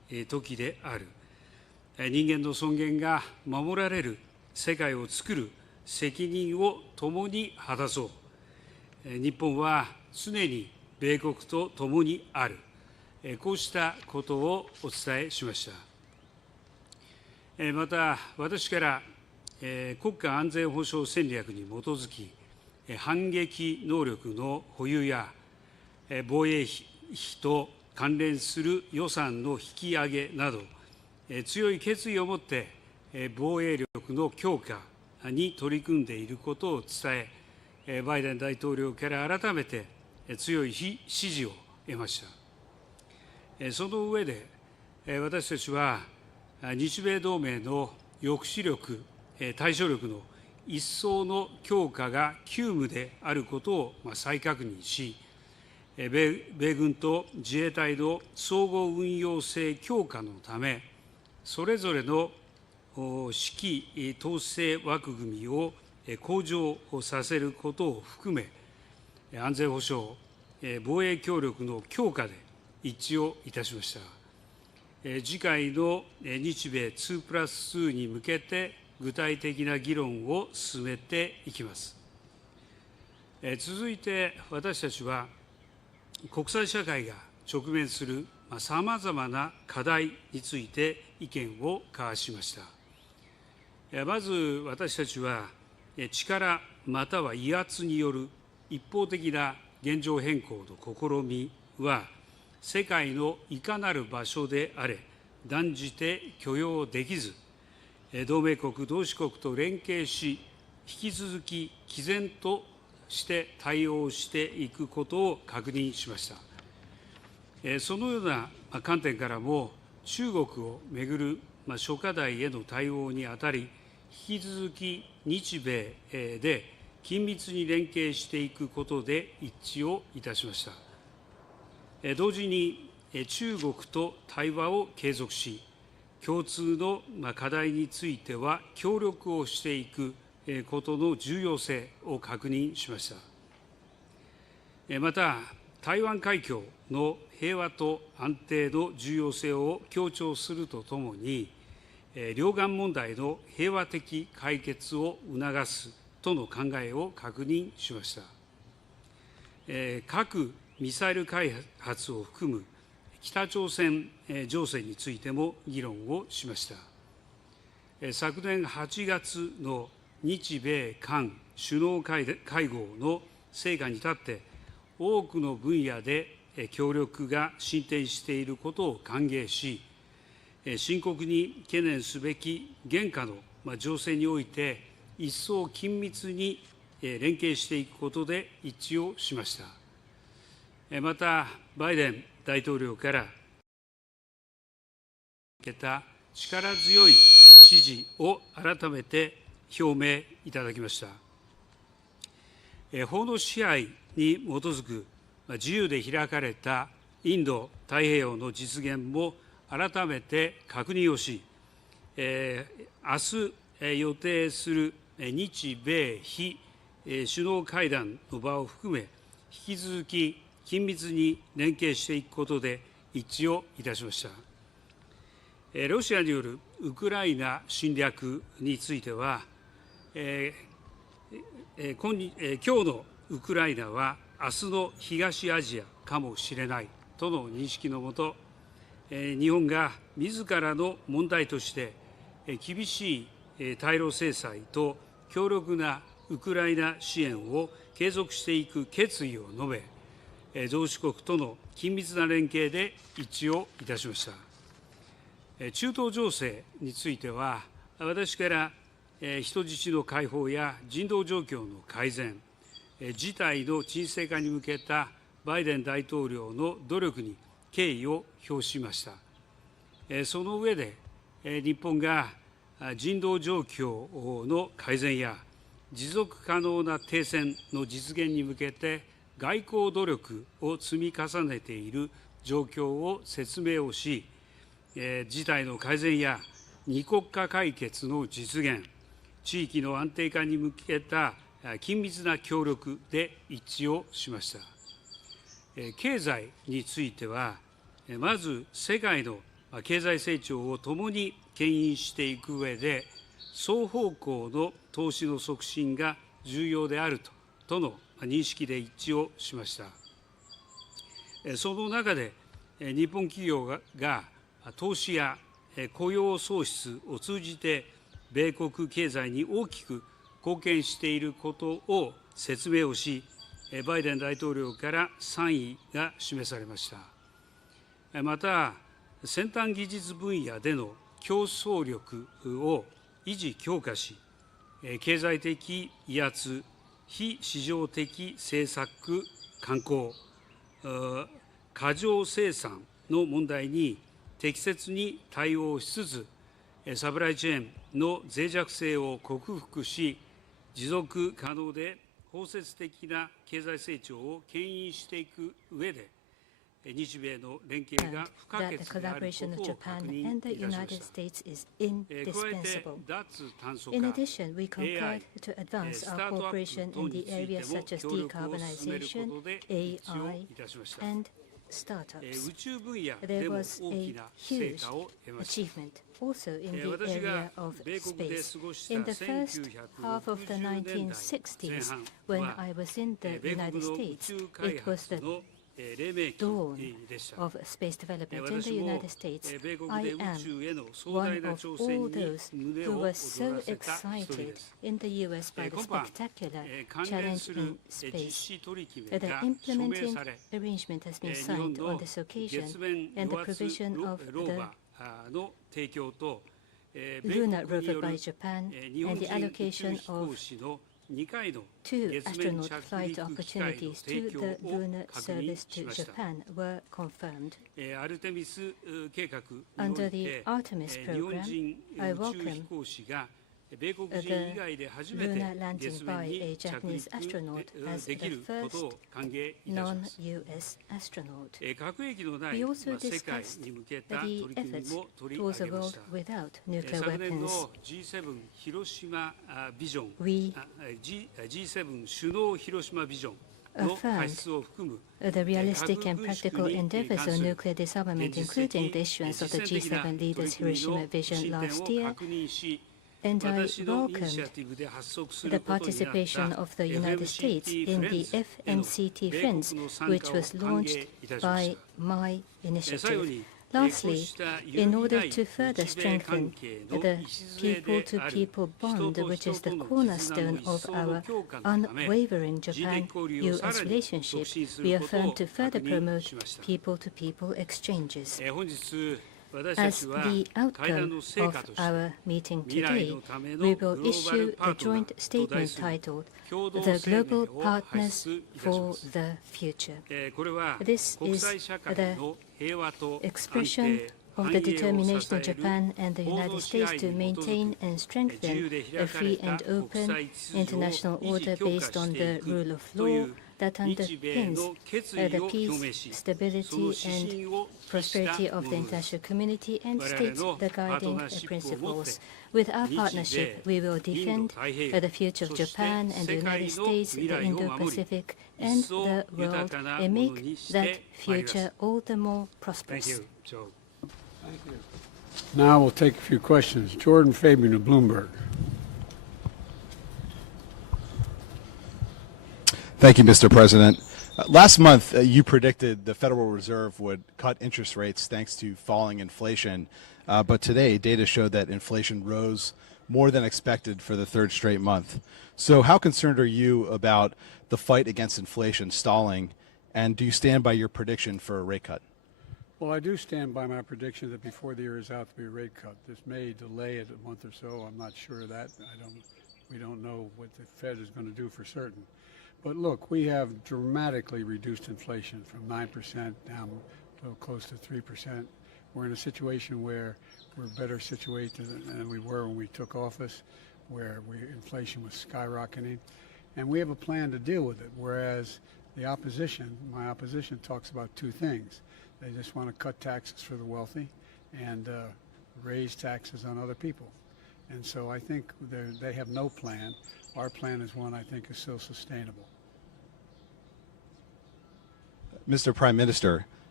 時である。人間の尊厳が守られる世界をつくる責任を共に果たそう。日本は常に米国と共にある。こうしたことをお伝えしました。また、私から国家安全保障戦略に基づき、反撃能力の保有や防衛費と関連する予算の引き上げなど、強い決意を持って防衛力の強化に取り組んでいることを伝え、バイデン大統領から改めて強い支持を得ました。その上で、私たちは日米同盟の抑止力、対処力の一層の強化が急務であることを再確認し、米軍と自衛隊の総合運用性強化のため、それぞれの指揮統制枠組みを向上させることを含め、安全保障、防衛協力の強化で一致をいたしました。次回の日米2+2に向けて、具体的な議論を進めていきます。続いて、私たちは、国際社会が直面するさまざまな課題について意見を交わしました。まず私たちは、力または威圧による一方的な現状変更の試みは、世界のいかなる場所であれ、断じて許容できず、同盟国、同志国と連携し、引き続き毅然として対応していくことを確認しました。そのような観点からも、中国をめぐる諸課題への対応にあたり、引き続き日米で緊密に連携していくことで一致をいたしました。同時に中国と対話を継続し、共通の課題については協力をしていくことの重要性を確認しました。また、台湾海峡の平和と安定の重要性を強調するとともに、両岸問題の平和的解決を促すとの考えを確認しました。核・ミサイル開発を含む北朝鮮情勢についても議論をしました。昨年8月の日米韓首脳会合の成果に立って、多くの分野で協力が進展していることを歓迎し、深刻に懸念すべき現下の情勢において、一層緊密に連携していくことで一致をしました。また、バイデン大統領から受けた力強い支持を改めて表明いただきました。法の支配に基づく自由で開かれたインド太平洋の実現も改めて確認をし、明日予定する日米非首脳会談の場を含め、引き続き緊密に連携していくことで一致をいたしました。ロシアによるウクライナ侵略については、今日のウクライナは明日の東アジアかもしれないとの認識のもと、日本が自らの問題として厳しい対ロ制裁と強力なウクライナ支援を継続していく決意を述べ、同志国との緊密な連携で一致をいたしました。中東情勢については、私から人質の解放や人道状況の改善、事態の沈静化に向けたバイデン大統領の努力に敬意を表しました。その上で、日本が人道状況の改善や持続可能な停戦の実現に向けて外交努力を積み重ねている状況を説明をし、事態の改善や二国家解決の実現、地域の安定化に向けた緊密な協力で一致をしました。経済については、まず世界の経済成長をともに牽引していく上で、双方向の投資の促進が重要であるとの認識で一致をしました。その中で、日本企業が投資や雇用創出を通じて、米国経済に大きく貢献していることを説明をし、バイデン大統領から賛意が示されました。また、先端技術分野での競争力を維持強化し、経済的威圧、非市場的政策慣行、過剰生産の問題に適切に対応しつつ、サプライチェーンの脆弱性を克服し、持続可能で包摂的な経済成長を牽引していく上で、日米の連携が不可欠であることを確認いたしました。加えて、脱炭素化、In addition, we concurred AI、 to advance スタ our ートアップ cooperation 等 in に the ついて areas も such as 協力を進めるこ decarbonization, とで一致を AI, いたしました。 and startups. 宇宙分野 There でも was 大 a きな成 huge 果を得ました。 achievement also in the 私 area が of 米国で space. 過ごした In the first half of the 1960年代前 1960s, 半 when は I was in the 米 United 国の宇 States, 宙開 it was 発 the の黎明期 dawn でした。 of space development in the 私も United States. 米国 I で宇 am 宙への壮 one 大な of 挑戦 all に those 胸 who を were 躍 so らせた一人で excited す。 in the US by the 今般、 spectacular 関連 challenge する in 実 space. 施取り決 The めが署名 implementing され、 arrangement has been 日本 signed の on this occasion, 月面 and the 与圧 provision of ロー the バーの提供と、米 lunar 国によ rover る by Japan 日本 and the 人宇宙 allocation 飛 of 行士の2回の two 月面 astronaut 着 flight 陸機会の opportunities 提 to 供 the を lunar 確認 service し to ました。 Japan were confirmed. アルテミス計画にお Under い the て、 Artemis 日本 program, 人 I 宇宙 welcome 飛行士が米国人 the 以外で初めて lunar landing 月面 by に a 着 Japanese astronaut 陸 as でき the ることを first 歓迎いたします。 non-US astronaut. 核兵器のない We also 世界 discussed に向けた the 取り組み efforts も取り towards 上 a げま world した。 without nuclear 昨年 weapons. の G7 広島ビジョン、 We G7 首脳広島ビジョンの開出を含む the realistic and practical endeavors of nuclear disarmament, including the issuance of the G7 leaders' Hiroshima vision last year, and I welcomed the participation of the United States in the FMCT Friends, which was launched by my initiative. Lastly, in order to further strengthen the people-to-people bond, which is the cornerstone of our unwavering Japan-US relationship, we affirm to further promote people-to-people exchanges. As the outcome of our meeting today, we will issue a joint statement titled The Global Partners for the Future. This is the expression of the determination of Japan and the United States to maintain and strengthen a free and open international order based on the rule of law that underpins the peace, stability, and prosperity of the international community and states the guiding principles. With our partnership, we will defend the future of Japan and the United States, the Indo-Pacific, and the world, and make that future all the more prosperous. Now we'll take a few questions. Jordan Fabian of Bloomberg. Thank you, Mr. President. Last month, you predicted the Federal Reserve would cut interest rates thanks to falling inflation. But today, data showed that inflation rose more than expected for the third straight month. So how concerned are you about the fight against inflation stalling? And do you stand by your prediction for a rate cut? Well, I do stand by my prediction that before the year is out to be a rate cut. This may delay it a month or so. I'm not sure of that. We don't know what the Fed is going to do for certain. But look, we have dramatically reduced inflation from 9% down to close to 3%. We're in a situation where we're better situated than we were when we took office, where inflation was skyrocketing. And we have a plan to deal with it, whereas the opposition, my opposition, talks about two things. They just want to cut taxes for the wealthy and raise taxes on other people. And so I think they have no plan. Our plan is one I think is still sustainable. Mr. Prime Minister,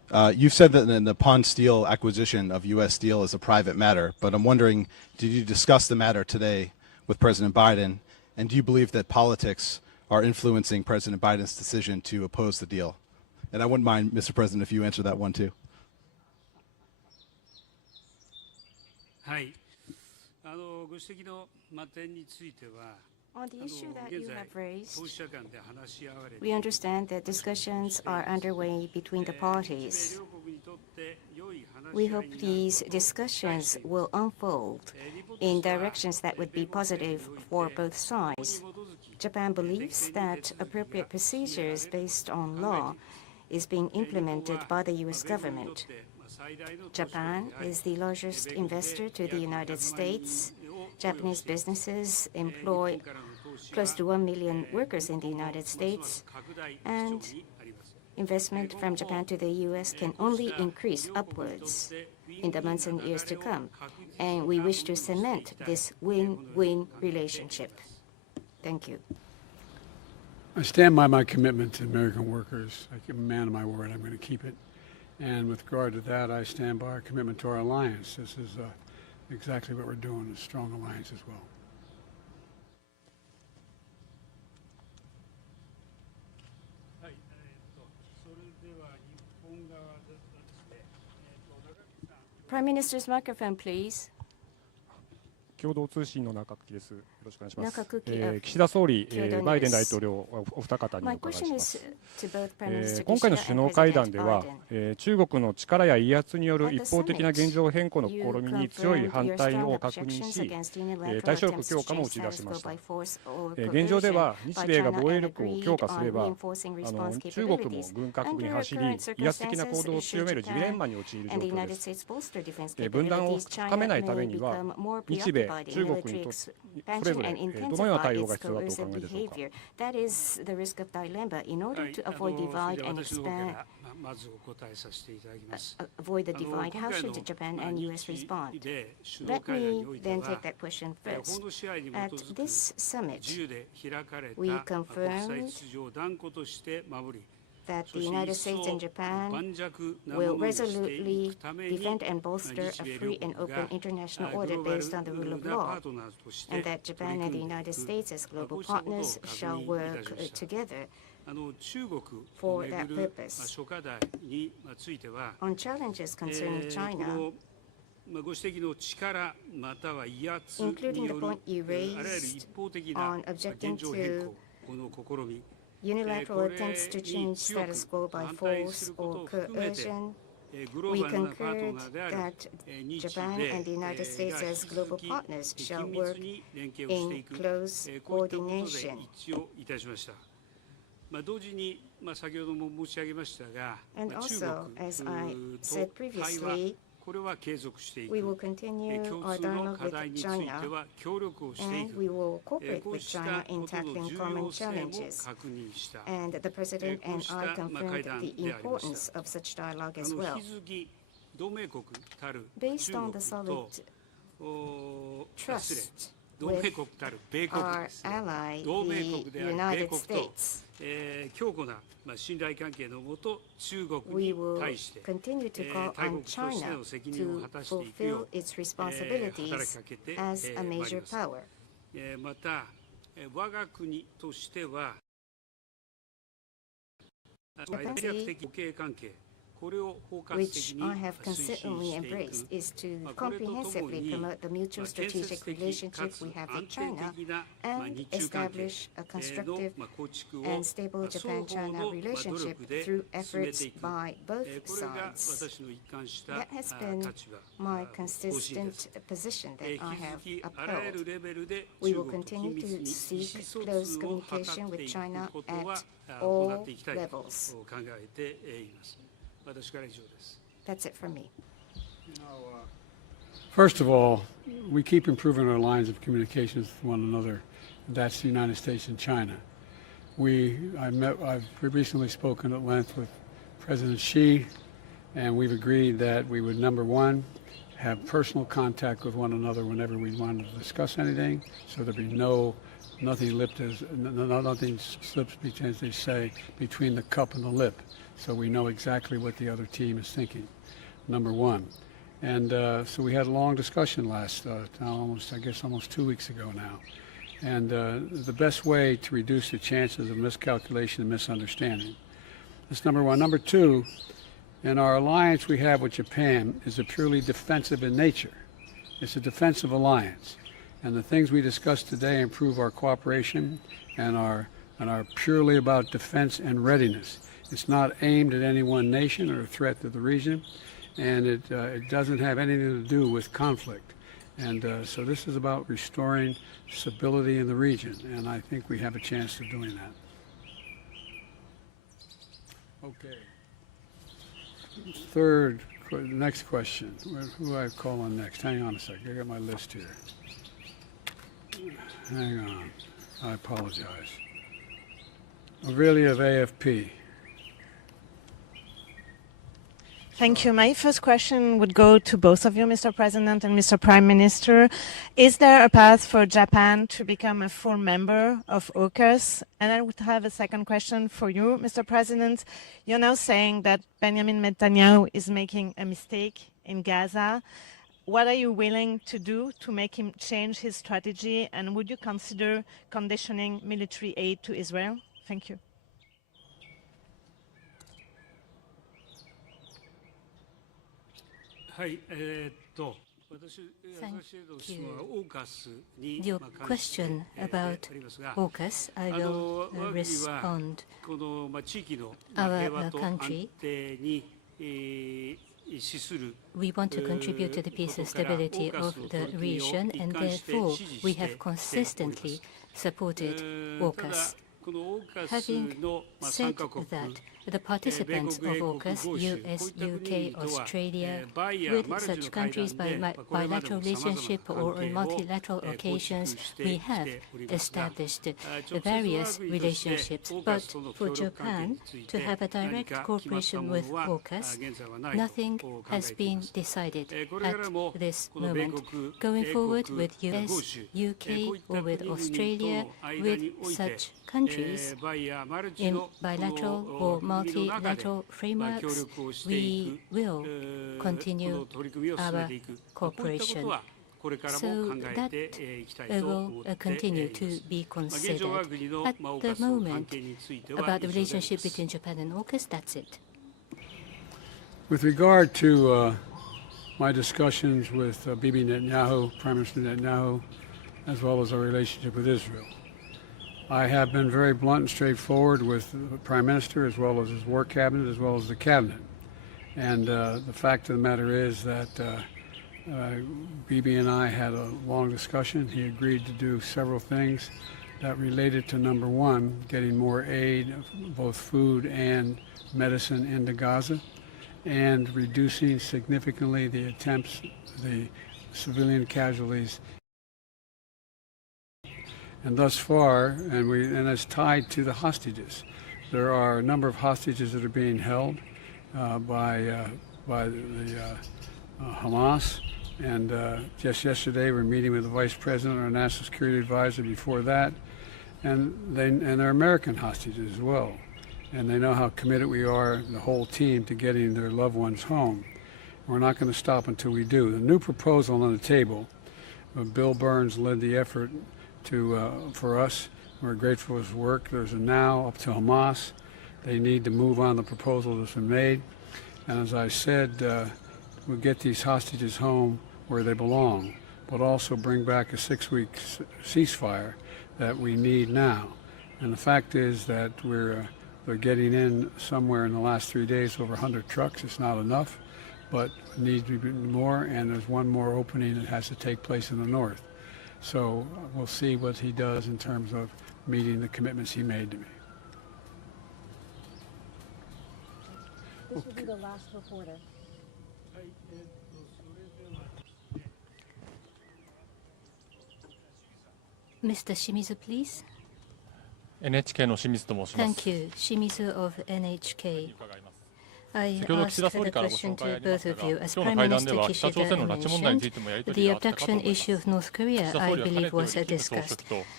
You've said that the Nippon Steel acquisition of U.S. Steel is a private matter, but I'm wondering, did you discuss the matter today with President Biden, and do you believe that politics are influencing President Biden's decision to oppose the deal? And I wouldn't mind, Mr. President, if you answer that one too. はい、ご指摘の点については、 On the issue that you 現在 have raised, 当事者間で話し合われて we understand that discussions are underway between the 日米 parties. 両国にとって良い話し合い We にな hope る these discussions will unfold in directions that would be positive for both sides. Japan believes that appropriate procedures based on law is being implemented by the U.S. government. Japan is the largest investor to the United States. Japanese businesses employ close to 1 million workers in the United States, and investment from Japan to the U.S. can only increase upwards in the months and years to come, and we wish to cement this win-win relationship. Thank you. I stand by my commitment to American workers. I'm a man of my word. I'm going to keep it. And with regard to that, I stand by our commitment to our alliance. This is exactly what we're doing, a strong alliance as well. はい、それでは日本側ですね、Prime Minister's microphone, please. 共同通信の中久です。よろしくお願いします。中久喜岸田総理、共同ニュースバイデン大統領お二方にお My 伺い question しま is す。 to both Prime Minister 今回の Kishida 首脳 and 会談 President では、 Biden. 中国の力や威圧による At the 一方的な summit, 現状変更の試 You みに強い confirmed 反 your 対 strong を確認 objections し、 against unilateral 対処力 attempts 強 to 化も change 打ち出し status ま quo した。 by force or 現状で coercion は by 日米が China 防衛 and 力を agreed 強化すれ on ば、 reinforcing response 中国も capabilities. 軍拡部に Under 走り、 current 威圧的な行動を circumstances, 強めるジレンマに陥る状 and the 況で United す。 States bolster defense 分断を capabilities, 深 China めないた may めには、 become more 日米、 preoccupied in 中国 military にとそれ expansion ぞれ and どのような intensify 対応が its 必要だとお考 coercive えでしょうか。 behavior. That is the risk of dilemma. In は order い、 to そ avoid れで divide は and 私の方か expand, らまずお答えさせていただきます。 avoid the divide, 今 how 回 should の Japan and US 日 respond? 米首脳 Let 会談に me おいて then は take that question 法 first. の支配に基 At づく this 自 summit, 由で開かれた we 国 confirmed 際秩序を断固として守り、 that そ the して United 一層 States and Japan 盤石なも will のにしてい resolutely くために defend and bolster a 日米 free 両 and 国が open international グ order ローバル based on the rule of なパ law, ートナーとして and that 取 Japan り and 組 the んでい United く States as こ global うしたことを partners 確 shall 認い work たしました。 together. 中国を for め that ぐる purpose. 諸課題については、 On challenges concerning こ China, のご指摘の力または威圧 including に the よる point you あらゆる raised 一方的な on 現 objecting 状変 to 更、この試み、 unilateral attempts to change status quo by force or coercion, グロ we ーバルなパート concurred ナーである that 日 Japan 米 and the United States が as 引き続 global き partners shall 緊 work 密に連携をしてい in く、 close こういったことで coordination. 一致をいたしました。同時に、先ほども申し上げましたが、 And 中 also, 国 as I と said 対話、 previously, これは継続してい we will く。 continue 共 our 通の dialogue 課題 with について China, は協力をしてい and く。 we will cooperate こう with した China こ in との tackling 重 common 要性も challenges. 確認した。 And the President and I confirmed the importance of such dialogue as well. 引き続き同盟国たる Based 中 on 国 the と solid 失礼 trust 同盟国たる米国 our ですね ally, 同盟国 the である米 United 国と、 States, 強固な、信頼関係のもと中国 we に will 対して、 continue to call 大 on 国として China の責任を to 果たしていくよ fulfill う、its 働き responsibilities かけて、 as a まいり major ます。 power. また、我が国としては、戦略的互恵関係、これを包括 which 的に I have 推進 consistently してい embraced く。 is to これととも comprehensively に promote the mutual 建 strategic 設的か relationship つ we have 安 with 定 China 的な and 日中関係 establish a の constructive 構築を and stable 双方 Japan-China の努 relationship 力で through 進め efforts ていく。 by both これが sides. 私の一貫した That has been 立場、 my 方針で consistent す。 position 引 that き I 続 have きあらゆる upheld. レベルで We 中 will 国と緊 continue 密 to に意 seek 思疎 close 通を図 communication って with いく China ことは at 行 all っていきたいと levels. 考えています。私から以上です。That's it for me. First of all, we keep improving our lines of communications with one another. That's the United States and China. I've recently spoken at length with President Xi, and we've agreed that we would, number one, have personal contact with one another whenever we wanted to discuss anything, so there'd be nothing slips, as they say, between the cup and the lip. so we know exactly what the other team is thinking, number one. And so we had a long discussion almost 2 weeks ago now. And the best way to reduce the chances of miscalculation and misunderstanding. That's number one. Number two, in our alliance we have with Japan is a purely defensive in nature. It's a defensive alliance. And the things we discussed today improve our cooperation and are purely about defense and readiness. It's not aimed at any one nation or a threat to the region, and it doesn't have anything to do with conflict. And so this is about restoring stability in the region, and I think we have a chance of doing that. Okay. Next question. Who do I call on next? Hang on a second. I got my list here. Hang on. I apologize. Aurelia of AFP. Thank you. My first question would go to both of you, Mr. President and Mr. Prime Minister. Is there a path for Japan to become a full member of AUKUS? And I would have a second question for you, Mr. President. You're now saying that Benjamin Netanyahu is making a mistake in Gaza. What are you willing to do to make him change his strategy? And would you consider conditioning military aid to Israel? Thank you. Your question about AUKUS, I will respond. Our country, we want to contribute to the peace and stability of the region, and therefore we have consistently supported AUKUS. Having said that, the participants of AUKUS, US, UK, Australia, with such countries by bilateral relationship or on multilateral occasions, we have established various relationships. But for Japan to have a direct cooperation with AUKUS, nothing has been decided at this moment. Going forward with US, UK, or with Australia, with such countries in bilateral or multilateral frameworks, we will continue our cooperation. So that will continue to be considered. At the moment, about the relationship between Japan and AUKUS, that's it. With regard to my discussions with Bibi Netanyahu, Prime Minister Netanyahu, as well as our relationship with Israel, I have been very blunt and straightforward with the Prime Minister as well as his war cabinet as well as the cabinet. And the fact of the matter is that Bibi and I had a long discussion. He agreed to do several things that related to, number one, getting more aid, both food and medicine, into Gaza, and reducing significantly the civilian casualties. And thus far, and it's tied to the hostages. There are a number of hostages that are being held by the Hamas. And just yesterday, we're meeting with the Vice President, our National Security Advisor, before that, and they're American hostages as well. And they know how committed we are, the whole team, to getting their loved ones home. We're not going to stop until we do. The new proposal on the table, Bill Burns led the effort for us. We're grateful for his work. There's a now up to Hamas. They need to move on the proposal that's been made. And as I said, we'll get these hostages home where they belong, but also bring back a 6-week ceasefire that we need now. And the fact is that they're getting in somewhere in the last 3 days over 100 trucks. It's not enough, but it needs to be more, and there's one more opening that has to take place in the north. So we'll see what he does in terms of meeting the commitments he made to me. This will be the last reporter. Mr. Shimizu, please. NHK の清水と申します。 Thank you. Shimizu of NHK. I asked the question to both of you. As Prime Minister Kishida mentioned, the abduction issue of North Korea, I believe, was discussed.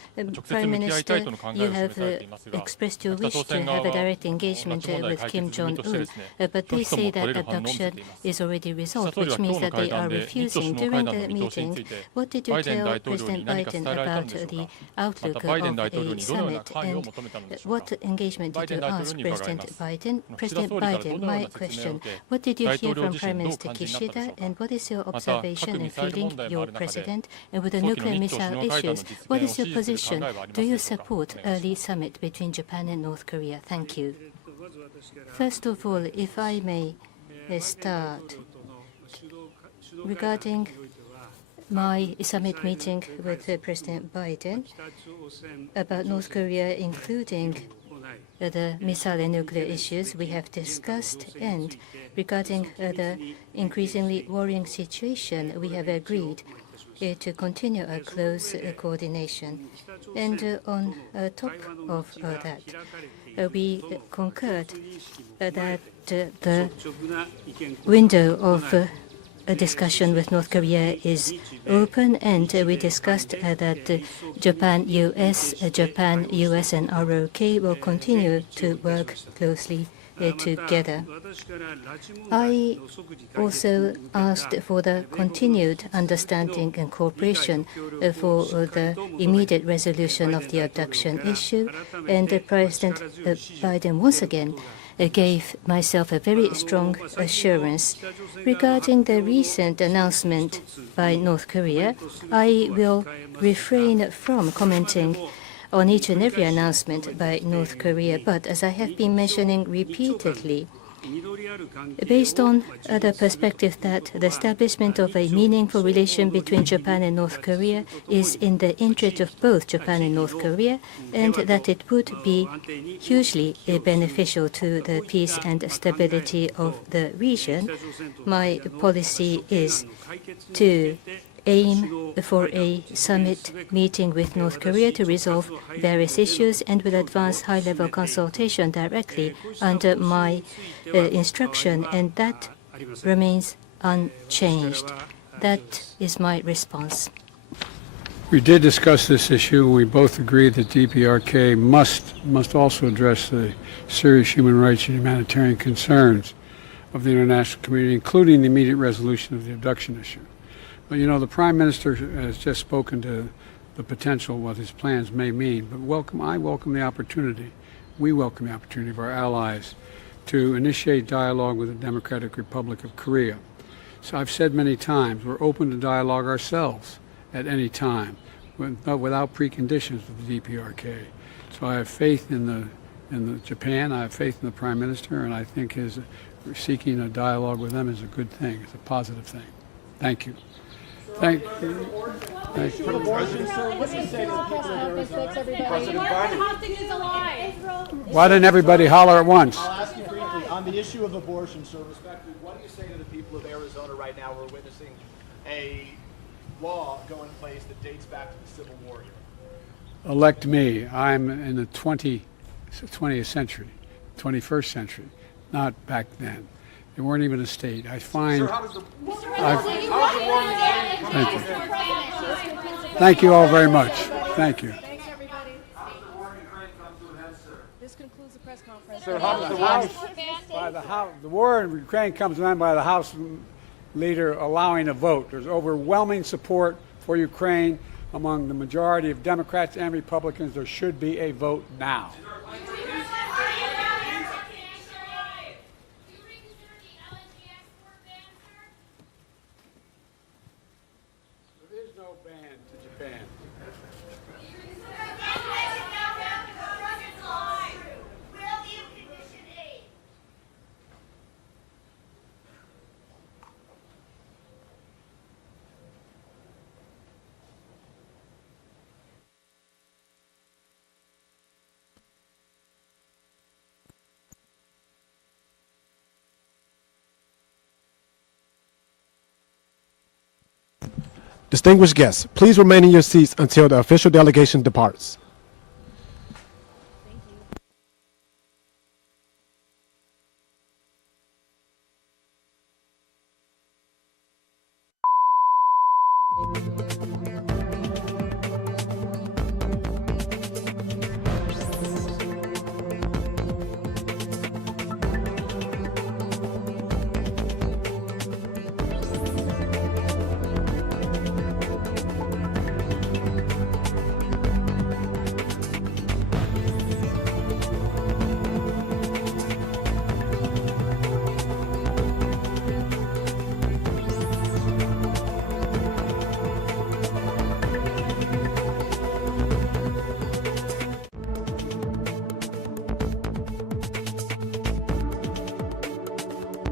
Prime Minister, you have expressed your wish to have a direct engagement with Kim Jong-un, but they say that abduction is already resolved, which means that they are refusing. During the meeting, what did you tell President Biden about the outlook of a summit, and what engagement did you ask President Biden? President Biden, my question, what did you hear from Prime Minister Kishida, and what is your observation and feeling, your president, and with the nuclear missile issues, what is your position? Do you support early summit between Japan and North Korea? Thank you. First of all, if I may start regarding my summit meeting with President Biden about North Korea, including the missile and nuclear issues we have discussed, and regarding the increasingly worrying situation, we have agreed to continue a close coordination. And on top of that, we concurred that the window of a discussion with North Korea is open, and we discussed that Japan-US, Japan-US and ROK will continue to work closely together. I also asked for the continued understanding and cooperation for the immediate resolution of the abduction issue, and President Biden once again gave myself a very strong assurance. Regarding the recent announcement by North Korea, I will refrain from commenting on each and every announcement by North Korea, but as I have been mentioning repeatedly, based on the perspective that the establishment of a meaningful relation between Japan and North Korea is in the interest of both Japan and North Korea, and that it would be hugely beneficial to the peace and stability of the region, my policy is to aim for a summit meeting with North Korea to resolve various issues, and will advance high-level consultation directly under my instruction, and that remains unchanged. That is my response. We did discuss this issue. We both agreed that DPRK must also address the serious human rights and humanitarian concerns of the international community, including the immediate resolution of the abduction issue. But you know, the Prime Minister has just spoken to the potential, what his plans may mean. But I welcome the opportunity, we welcome the opportunity of our allies to initiate dialogue with the Democratic Republic of Korea. So I've said many times, we're open to dialogue ourselves at any time, but without preconditions with the DPRK. So I have faith in Japan, I have faith in the Prime Minister, and I think seeking a dialogue with them is a good thing, it's a positive thing. Thank you. Thank you. Why didn't everybody holler at once? I'll ask you briefly on the issue of abortion, sir. Respectfully, what do you say to the people of Arizona right now who are witnessing a law go in place that dates back to the Civil War here? Elect me. I'm in the 20th century, 21st century, not back then. They weren't even a state. I find. Thank you. Thank you all very much. Thank you. Thanks, everybody. This concludes the press conference. Sir, how does the war in Ukraine comes to an end by the House leader allowing a vote. There's overwhelming support for Ukraine among the majority of Democrats and Republicans. There should be a vote now. Distinguished guests, please remain in your seats until the official delegation departs.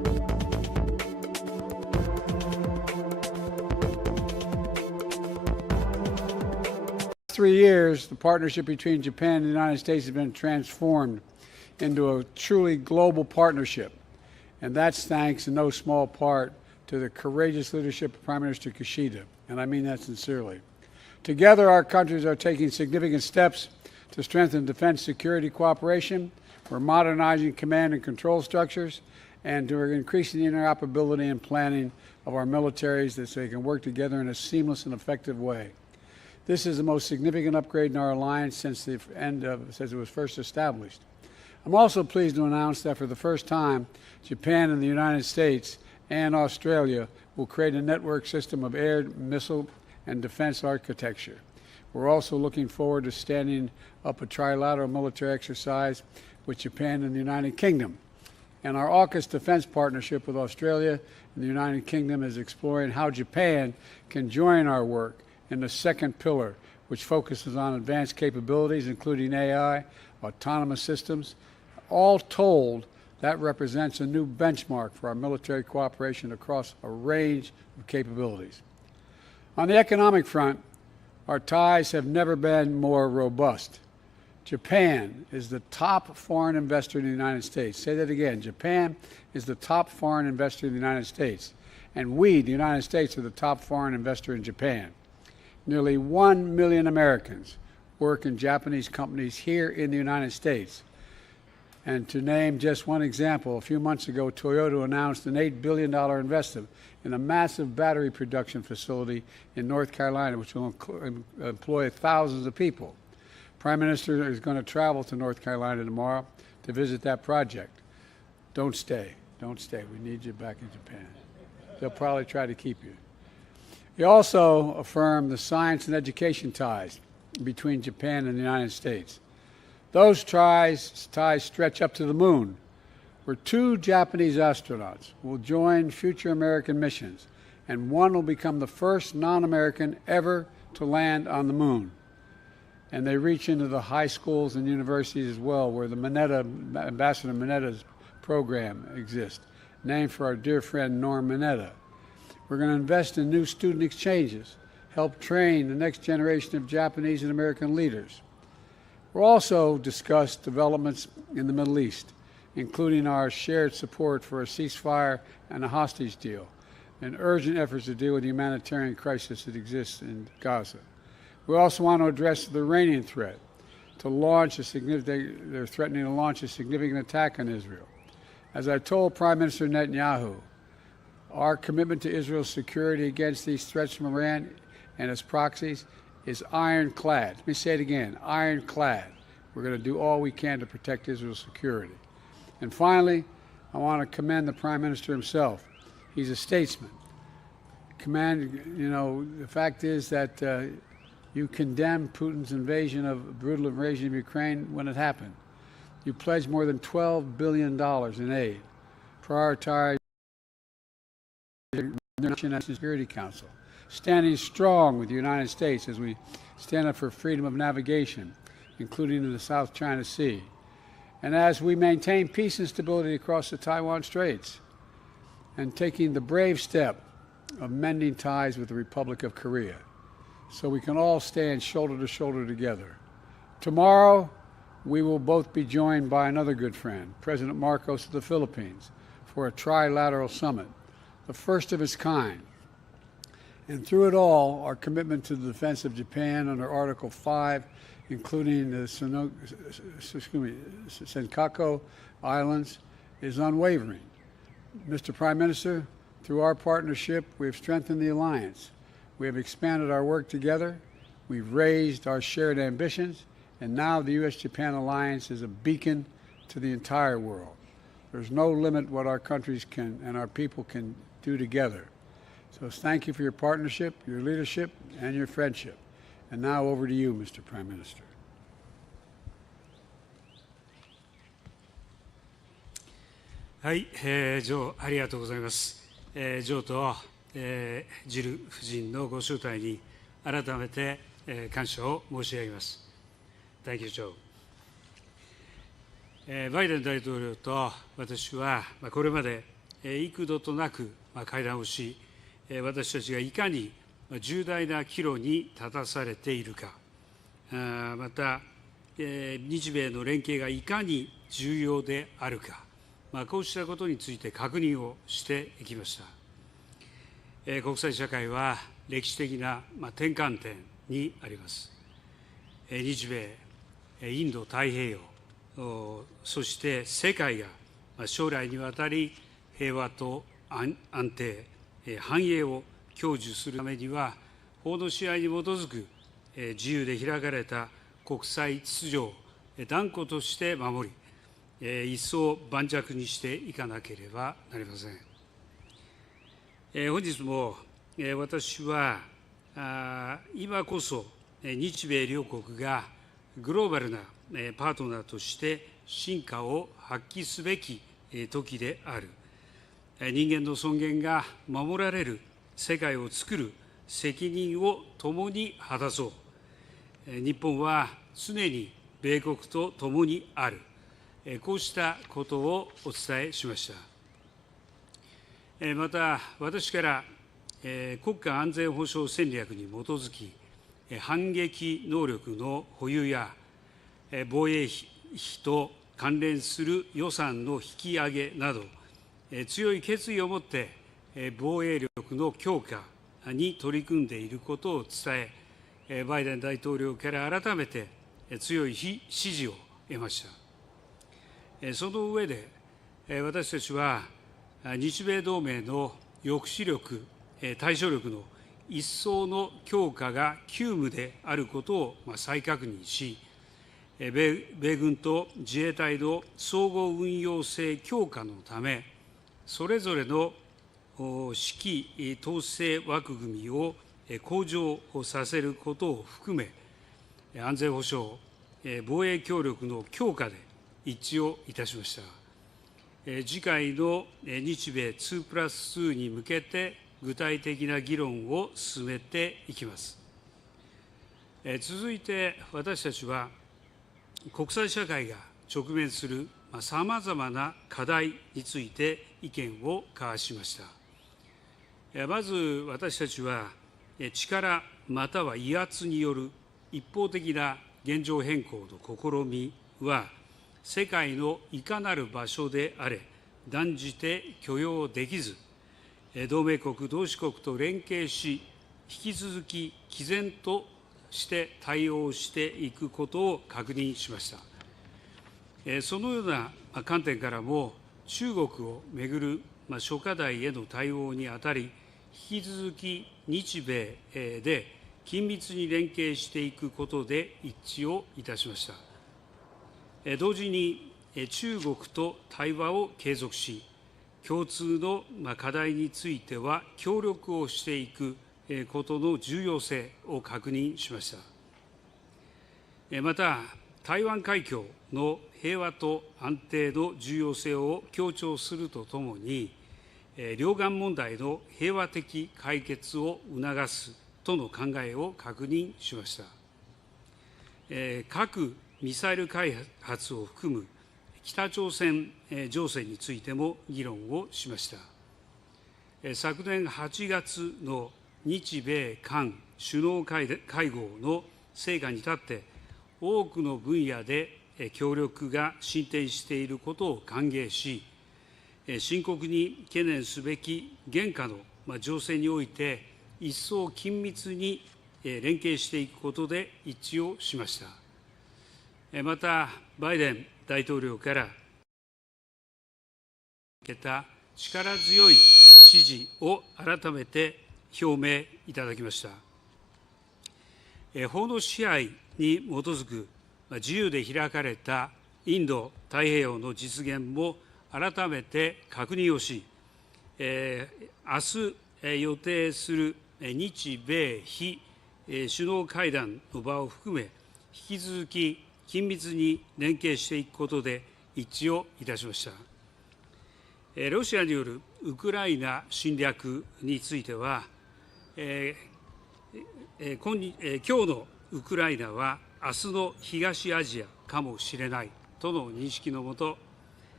3 years, the partnership between Japan and the United States has been transformed into a truly global partnership. And that's thanks in no small part to the courageous leadership of Prime Minister Kishida, and I mean that sincerely. Together, our countries are taking significant steps to strengthen defense security cooperation. We're modernizing command and control structures, and we're increasing the interoperability and planning of our militaries so they can work together in a seamless and effective way. This is the most significant upgrade in our alliance since it was first established. I'm also pleased to announce that for the first time, Japan and the United States and Australia will create a network system of air, missile, and defense architecture. We're also looking forward to standing up a trilateral military exercise with Japan and the United Kingdom. And our AUKUS defense partnership with Australia and the United Kingdom is exploring how Japan can join our work in the second pillar, which focuses on advanced capabilities, including AI, autonomous systems. All told, that represents a new benchmark for our military cooperation across a range of capabilities. On the economic front, our ties have never been more robust. Japan is the top foreign investor in the United States. Say that again. Japan is the top foreign investor in the United States. And we, the United States, are the top foreign investor in Japan. Nearly 1 million Americans work in Japanese companies here in the United States. And to name just one example, a few months ago, Toyota announced an $8 billion investment in a massive battery production facility in North Carolina, which will employ thousands of people. Prime Minister is going to travel to North Carolina tomorrow to visit that project. Don't stay. Don't stay. We need you back in Japan. They'll probably try to keep you. He also affirmed the science and education ties between Japan and the United States. Those ties stretch up to the moon, where 2 Japanese astronauts will join future American missions, and one will become the first non-American ever to land on the moon. And they reach into the high schools and universities as well, where the Ambassador Minetta's program exists, named for our dear friend Norm Mineta. We're going to invest in new student exchanges, help train the next generation of Japanese and American leaders. We'll also discuss developments in the Middle East, including our shared support for a ceasefire and a hostage deal, and urgent efforts to deal with the humanitarian crisis that exists in Gaza. We also want to address the Iranian threat to launch they're threatening to launch a significant attack on Israel. As I told Prime Minister Netanyahu, our commitment to Israel's security against these threats from Iran and its proxies is ironclad. Let me say it again, ironclad. We're going to do all we can to protect Israel's security. And finally, I want to commend the Prime Minister himself. He's a statesman. The fact is that you condemned Putin's brutal invasion of Ukraine when it happened. You pledged more than $12 billion in aid, prioritized the National Security Council, standing strong with the United States as we stand up for freedom of navigation, including in the South China Sea, and as we maintain peace and stability across the Taiwan Straits, and taking the brave step of mending ties with the Republic of Korea, so we can all stand shoulder to shoulder together. Tomorrow, we will both be joined by another good friend, President Marcos of the Philippines, for a trilateral summit, the first of its kind. And through it all, our commitment to the defense of Japan under Article 5, including the Senkaku Islands, is unwavering. Mr. Prime Minister, through our partnership, we have strengthened the alliance. We have expanded our work together. We've raised our shared ambitions. And now the U.S.-Japan alliance is a beacon to the entire world. There's no limit what our countries can and our people can do together. So thank you for your partnership, your leadership, and your friendship. And now over to you, Mr. Prime Minister. はい、ジョー、ありがとうございます。ジョーと、ジル夫人のご招待に改めて、感謝を申し上げます。Thank you, Joe. バイデン大統領と私は、これまで幾度となく会談をし、私たちがいかに重大な岐路に立たされているか、また、日米の連携がいかに重要であるか、こうしたことについて確認をしてきました。国際社会は歴史的な転換点にあります。日米、インド太平洋、そして世界が将来にわたり平和と安定、繁栄を享受するためには、法の支配に基づく自由で開かれた国際秩序を断固として守り、一層盤石にしていかなければなりません。本日も私は今こそ日米両国がグローバルなパートナーとして真価を発揮すべき時である。人間の尊厳が守られる世界を作る責任を共に果たそう。日本は常に米国と共にある。こうしたことをお伝えしました。また、私から国家安全保障戦略に基づき、反撃能力の保有や防衛費と関連する予算の引き上げなど、強い決意を持って防衛力の強化に取り組んでいることを伝え、バイデン大統領から改めて強い支持を得ました。その上で、私たちは日米同盟の抑止力、対処力の一層の強化が急務であることを再確認し、米軍と自衛隊の総合運用性強化のため、それぞれの指揮統制枠組みを向上させることを含め、安全保障、防衛協力の強化で一致をいたしました。次回の日米2+2に向けて、具体的な議論を進めていきます。続いて、私たちは国際社会が直面するさまざまな課題について意見を交わしました。まず私たちは、力または威圧による一方的な現状変更の試みは、世界のいかなる場所であれ、断じて許容できず、同盟国、同志国と連携し、引き続き毅然として対応していくことを確認しました。そのような観点からも、中国をめぐる諸課題への対応にあたり、引き続き日米で緊密に連携していくことで一致をいたしました。同時に中国と対話を継続し、共通の課題については協力をしていくことの重要性を確認しました。また、台湾海峡の平和と安定の重要性を強調するとともに、両岸問題の平和的解決を促すとの考えを確認しました。核・ミサイル開発を含む北朝鮮情勢についても議論をしました。昨年8月の日米韓首脳会合の成果に立って、多くの分野で協力が進展していることを歓迎し、深刻に懸念すべき現下の情勢において、一層緊密に連携していくことで一致をしました。また、バイデン大統領から受けた力強い支持を改めて表明いただきました。法の支配に基づく自由で開かれたインド太平洋の実現も改めて確認をし、明日予定する日米非首脳会談の場を含め、引き続き緊密に連携していくことで一致をいたしました。ロシアによるウクライナ侵略については、今日のウクライナは明日の東アジアかもしれないとの認識のもと、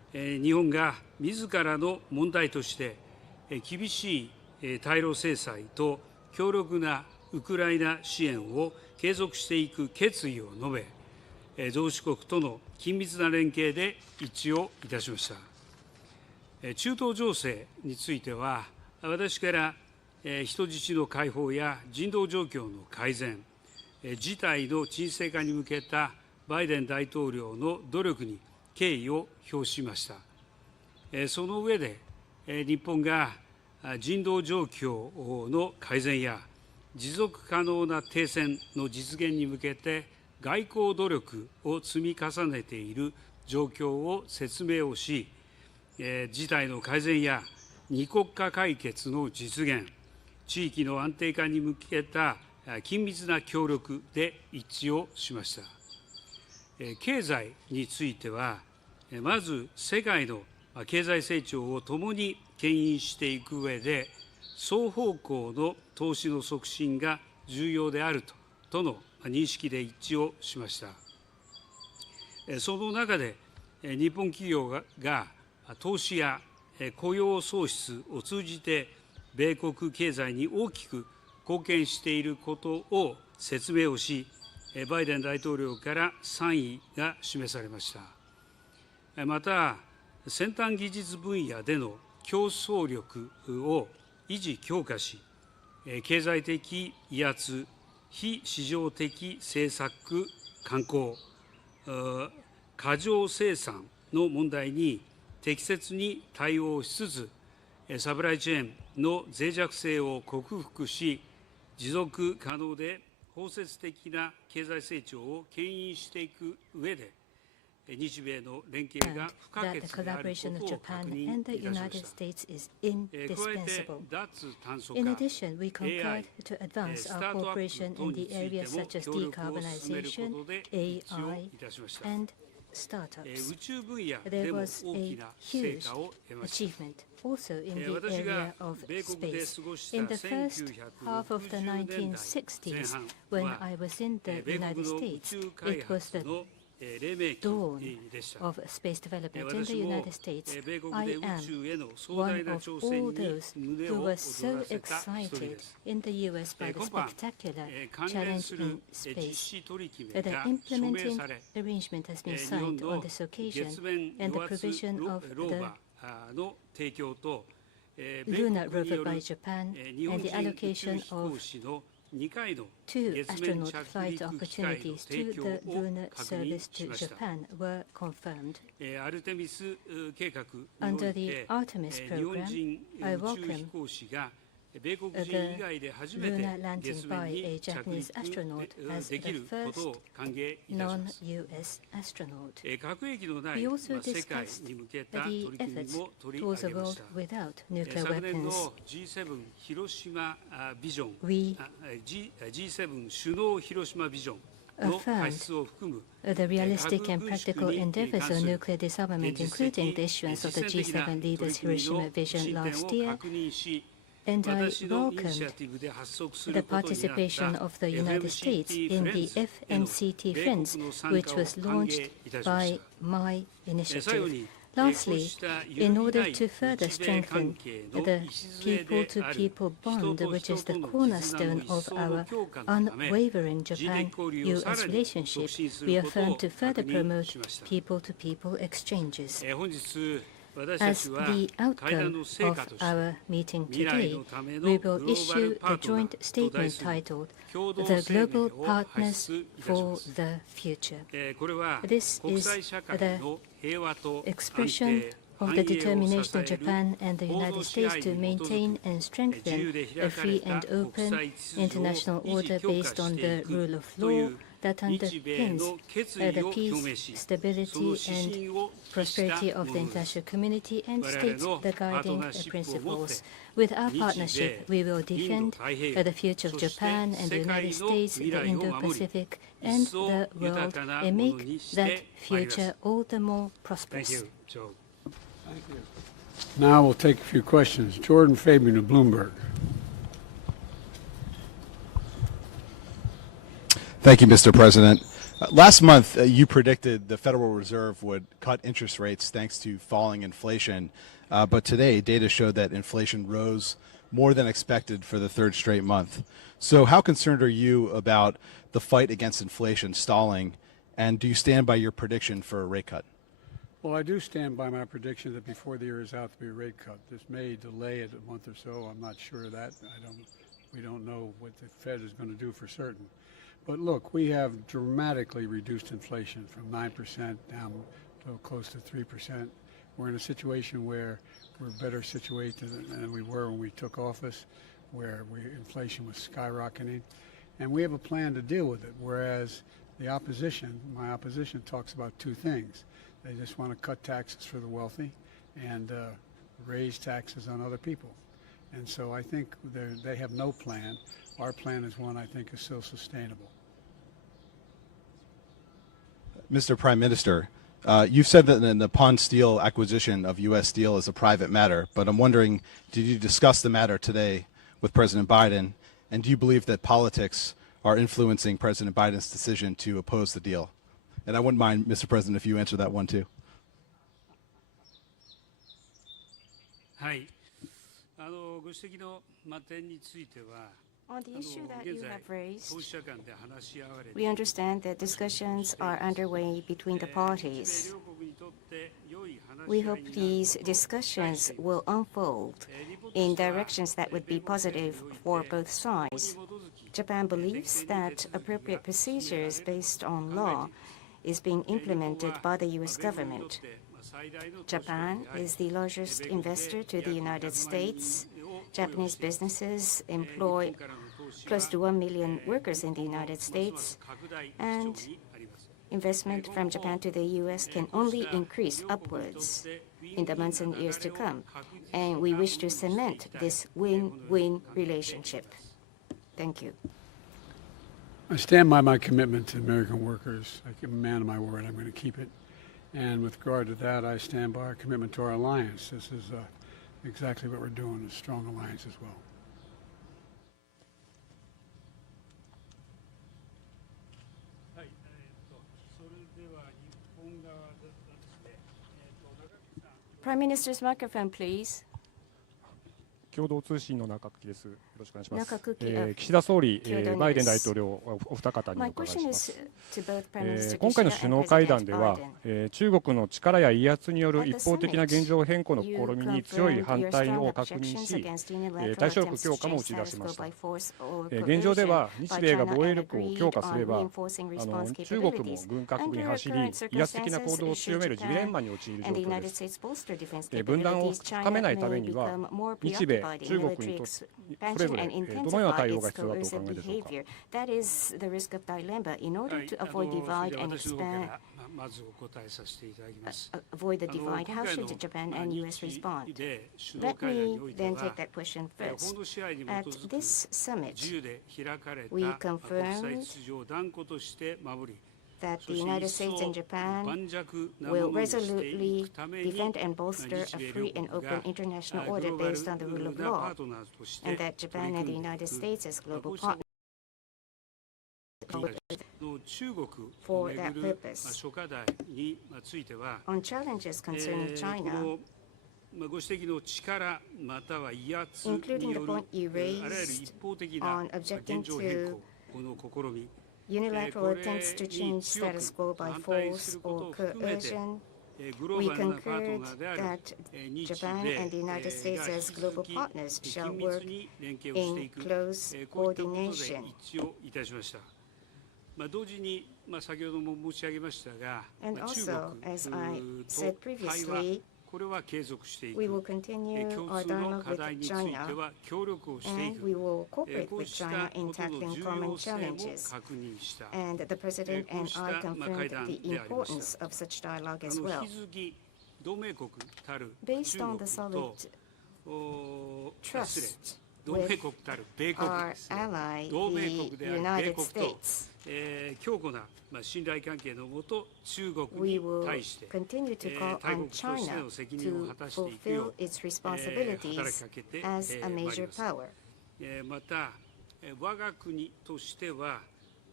日本が自らの問題として厳しい対ロ制裁と強力なウクライナ支援を継続していく決意を述べ、同志国との緊密な連携で一致をいたしました。中東情勢については、私から人質の解放や人道状況の改善、事態の沈静化に向けたバイデン大統領の努力に敬意を表しました。その上で、日本が人道状況の改善や持続可能な停戦の実現に向けて外交努力を積み重ねている状況を説明をし、事態の改善や二国家解決の実現、地域の安定化に向けた緊密な協力で一致をしました。経済については、まず世界の経済成長を共に牽引していく上で、双方向の投資の促進が重要であるとの認識で一致をしました。その中で、日本企業が投資や雇用創出を通じて、米国経済に大きく貢献していることを説明をし、バイデン大統領から賛意が示されました。また、先端技術分野での競争力を維持強化し、経済的威圧、非市場的政策慣行、過剰生産の問題に適切に対応しつつ、サプライチェーンの脆弱性を克服し、持続可能で包摂的な経済成長を牽引していく上で、日米の連携が不可欠であることを確認いたしました。加えて、脱炭素化、In addition, we concurred AI、 to advance スタ our ートアッ cooperation プ in 等に the ついて areas も such as 協力を進めるこ decarbonization, とで一致を AI, いたしました。 and startups. 宇宙分野 There でも was 大 a きな成 huge 果を得ました。 achievement also in the 私 area が of 米国で space. 過ごした In the first half of the 1960年代前 1960s, 半 when は I was in the 米 United 国の宇 States, 宙開 it was 発 the の黎明 dawn 期でした。 of space development in the 私も United States. 米国 I で宇 am 宙への壮 one 大な of 挑 all 戦に those 胸 who を were 躍 so らせた一人 excited です。 in the US by the 今般 spectacular 関連 challenge する in 実 space. 施取り決 The めが署名 implementing され、 arrangement has been 日本 signed の on this occasion, 月面 and the 与圧 provision of ロー the バーの提供と、米 lunar 国に rover よ by る Japan 日本 and the 人宇宙 allocation 飛 of 行士の2回の two 月面 astronaut 着 flight 陸機会の opportunities 提 to 供 the を lunar 確認 service し to ました。 Japan were confirmed. アルテミス計画にお Under い the て、 Artemis 日本 program, 人 I 宇宙飛 welcome 行士が米国人 the 以外で初めて lunar landing 月面 by に a 着 Japanese astronaut 陸 as でき the ることを first 歓迎いたします non-US astronaut. 核兵器のない We also 世界 discussed に向けた the 取り組み efforts も取り towards 上 a げま world した。 without nuclear 昨年の weapons. G7 広島ビジョン、We G7 首脳広島ビジョンの開出を含む the realistic and practical endeavors on nuclear disarmament, including the issuance of the G7 leaders' Hiroshima vision last year, and I welcomed the participation of the United States in the FMCT Friends, which was launched by my initiative. Lastly, in order to further strengthen the people-to-people bond, which is the cornerstone of our unwavering Japan-US relationship, we affirm to further promote people-to-people exchanges. As the outcome of our meeting today, we will issue a joint statement titled The Global Partners for the Future. This is the expression of the determination of Japan and the United States to maintain and strengthen a free and open international order based on the rule of law that underpins the peace, stability, and prosperity of the international community and states the guiding principles. With our partnership, we will defend the future of Japan and the United States, the Indo-Pacific, and the world, and make that future all the more prosperous. Now we'll take a few questions. Jordan Fabian of Bloomberg. Thank you, Mr. President. Last month, you predicted the Federal Reserve would cut interest rates thanks to falling inflation. But today, data showed that inflation rose more than expected for the third straight month. So how concerned are you about the fight against inflation stalling? And do you stand by your prediction for a rate cut? Well, I do stand by my prediction that before the year is out to be a rate cut. This may delay it a month or so. I'm not sure of that. We don't know what the Fed is going to do for certain. But look, we have dramatically reduced inflation from 9% down to close to 3%. We're in a situation where we're better situated than we were when we took office, where inflation was skyrocketing. And we have a plan to deal with it, whereas the opposition, my opposition, talks about two things. They just want to cut taxes for the wealthy and raise taxes on other people. And so I think they have no plan. Our plan is one I think is still sustainable. Mr. Prime Minister, you've said that the Nippon Steel acquisition of U.S. Steel is a private matter, but I'm wondering, did you discuss the matter today with President Biden, and do you believe that politics are influencing President Biden's decision to oppose the deal? And I wouldn't mind, Mr. President, if you answer that one too. はい、ご指摘の点については、On the issue that 現 you 在 have raised, 当事者間で話し合われて we understand that discussions are underway between the parties. 両国にとって良い話し合い We にな hope る these discussions will unfold in directions that would be positive for both sides. Japan believes that appropriate procedures based on law is being implemented by the U.S. government. Japan is the largest investor to the United States. Japanese businesses employ close to 1 million workers in the United States, and investment from Japan to the U.S. can only increase upwards in the months and years to come, and we wish to cement this win-win relationship. Thank you. I stand by my commitment to American workers. I'm a man of my word. I'm going to keep it. And with regard to that, I stand by our commitment to our alliance. This is exactly what we're doing, a strong alliance as well. はい、それでは日本側ですね、中木さん。 Prime Minister's microphone, please. 共同通信の中木です。よろしくお願いします。中久喜岸田総理、共同ニュースバイデン大統領お二方にお My 伺い question しま is す。 to both Prime Minister 今回の Kishida 首 and 脳会談 President では、 Biden. 中国の力や威圧による At the 一方的な summit, 現状変更の試 You みに強い confirmed 反 your 対 strong を確認 objections し、 against unilateral 対処力 attempts 強 to 化も change 打ち出し status ま quo した。 by force or 現状で coercion は by 日米が China 防衛 and 力を agreed 強化すれ on ば、 reinforcing response 中国も capabilities. 軍拡部に Under 走り、 current 威圧的な行動を circumstances, 強めるジレン Japan マに陥る状 and the 況で United す。 States bolster defense 分断を capabilities, 深め China ないため may には、 become more 日米、 preoccupied in 中国に military とそ expansion れぞれ and どのような intensify 対応が its 必要だとお考 coercive えでしょうか。 behavior. That is the risk of dilemma. In は order い、 to avoid それ divide で and 私の方か expand, らまずお答えさせていただきます。 avoid the divide, 今 how 回 should の Japan and US respond? 日米首脳 Let 会談に me おいて then は take that question 法 first. の支配に基 At づく this summit, 自由で開かれた we 国際 confirmed 秩序を断固として守り、 that そ the して United 一層 States and Japan 盤石なも will のにしてい resolutely くために defend and bolster a 日米 free 両 and 国 open が international グ order ローバル based on the rule of なパ law, ートナーとして and that 取 Japan り and 組 the んでい United く States as こ global うした partners の中国を for め that ぐる purpose. 諸課題については、 On challenges concerning こ China, のご指摘の力または威圧に including よ the る point you あらゆる raised 一方的な on objecting 現状変 to 更この試み unilateral attempts to change status quo by force or coercion, グロ we ーバルなパー concurred トナーである that 日 Japan 米 and the United States が as 引き続 global き partners shall 緊密 work に連携をしてい in く close こういったことで coordination. 一致をいたしました。同時に先ほども申し上げましたが、 And 中 also, as I 国 said と対話 previously, これは継続してい we く will continue 共 our 通の dialogue 課題 with について China, は協力をしてい and く we will cooperate こう with した China in ことの tackling 重 common 要性も challenges. 確認した。 And the President and I こうした会 confirmed 談 the でありました。 importance of such dialogue as well. 引き続き同盟国たる Based 中 on 国 the と solid 失礼 trust 同盟国たる米国 our ですね ally, 同盟国 the である米 United 国と States, 強固な信頼関係のもと中国 we に will 対して continue to call 大 on 国として China の責任を to 果たしていくよ fulfill う its 働き responsibilities かけて as a まいり major ます。 power. また我が国としては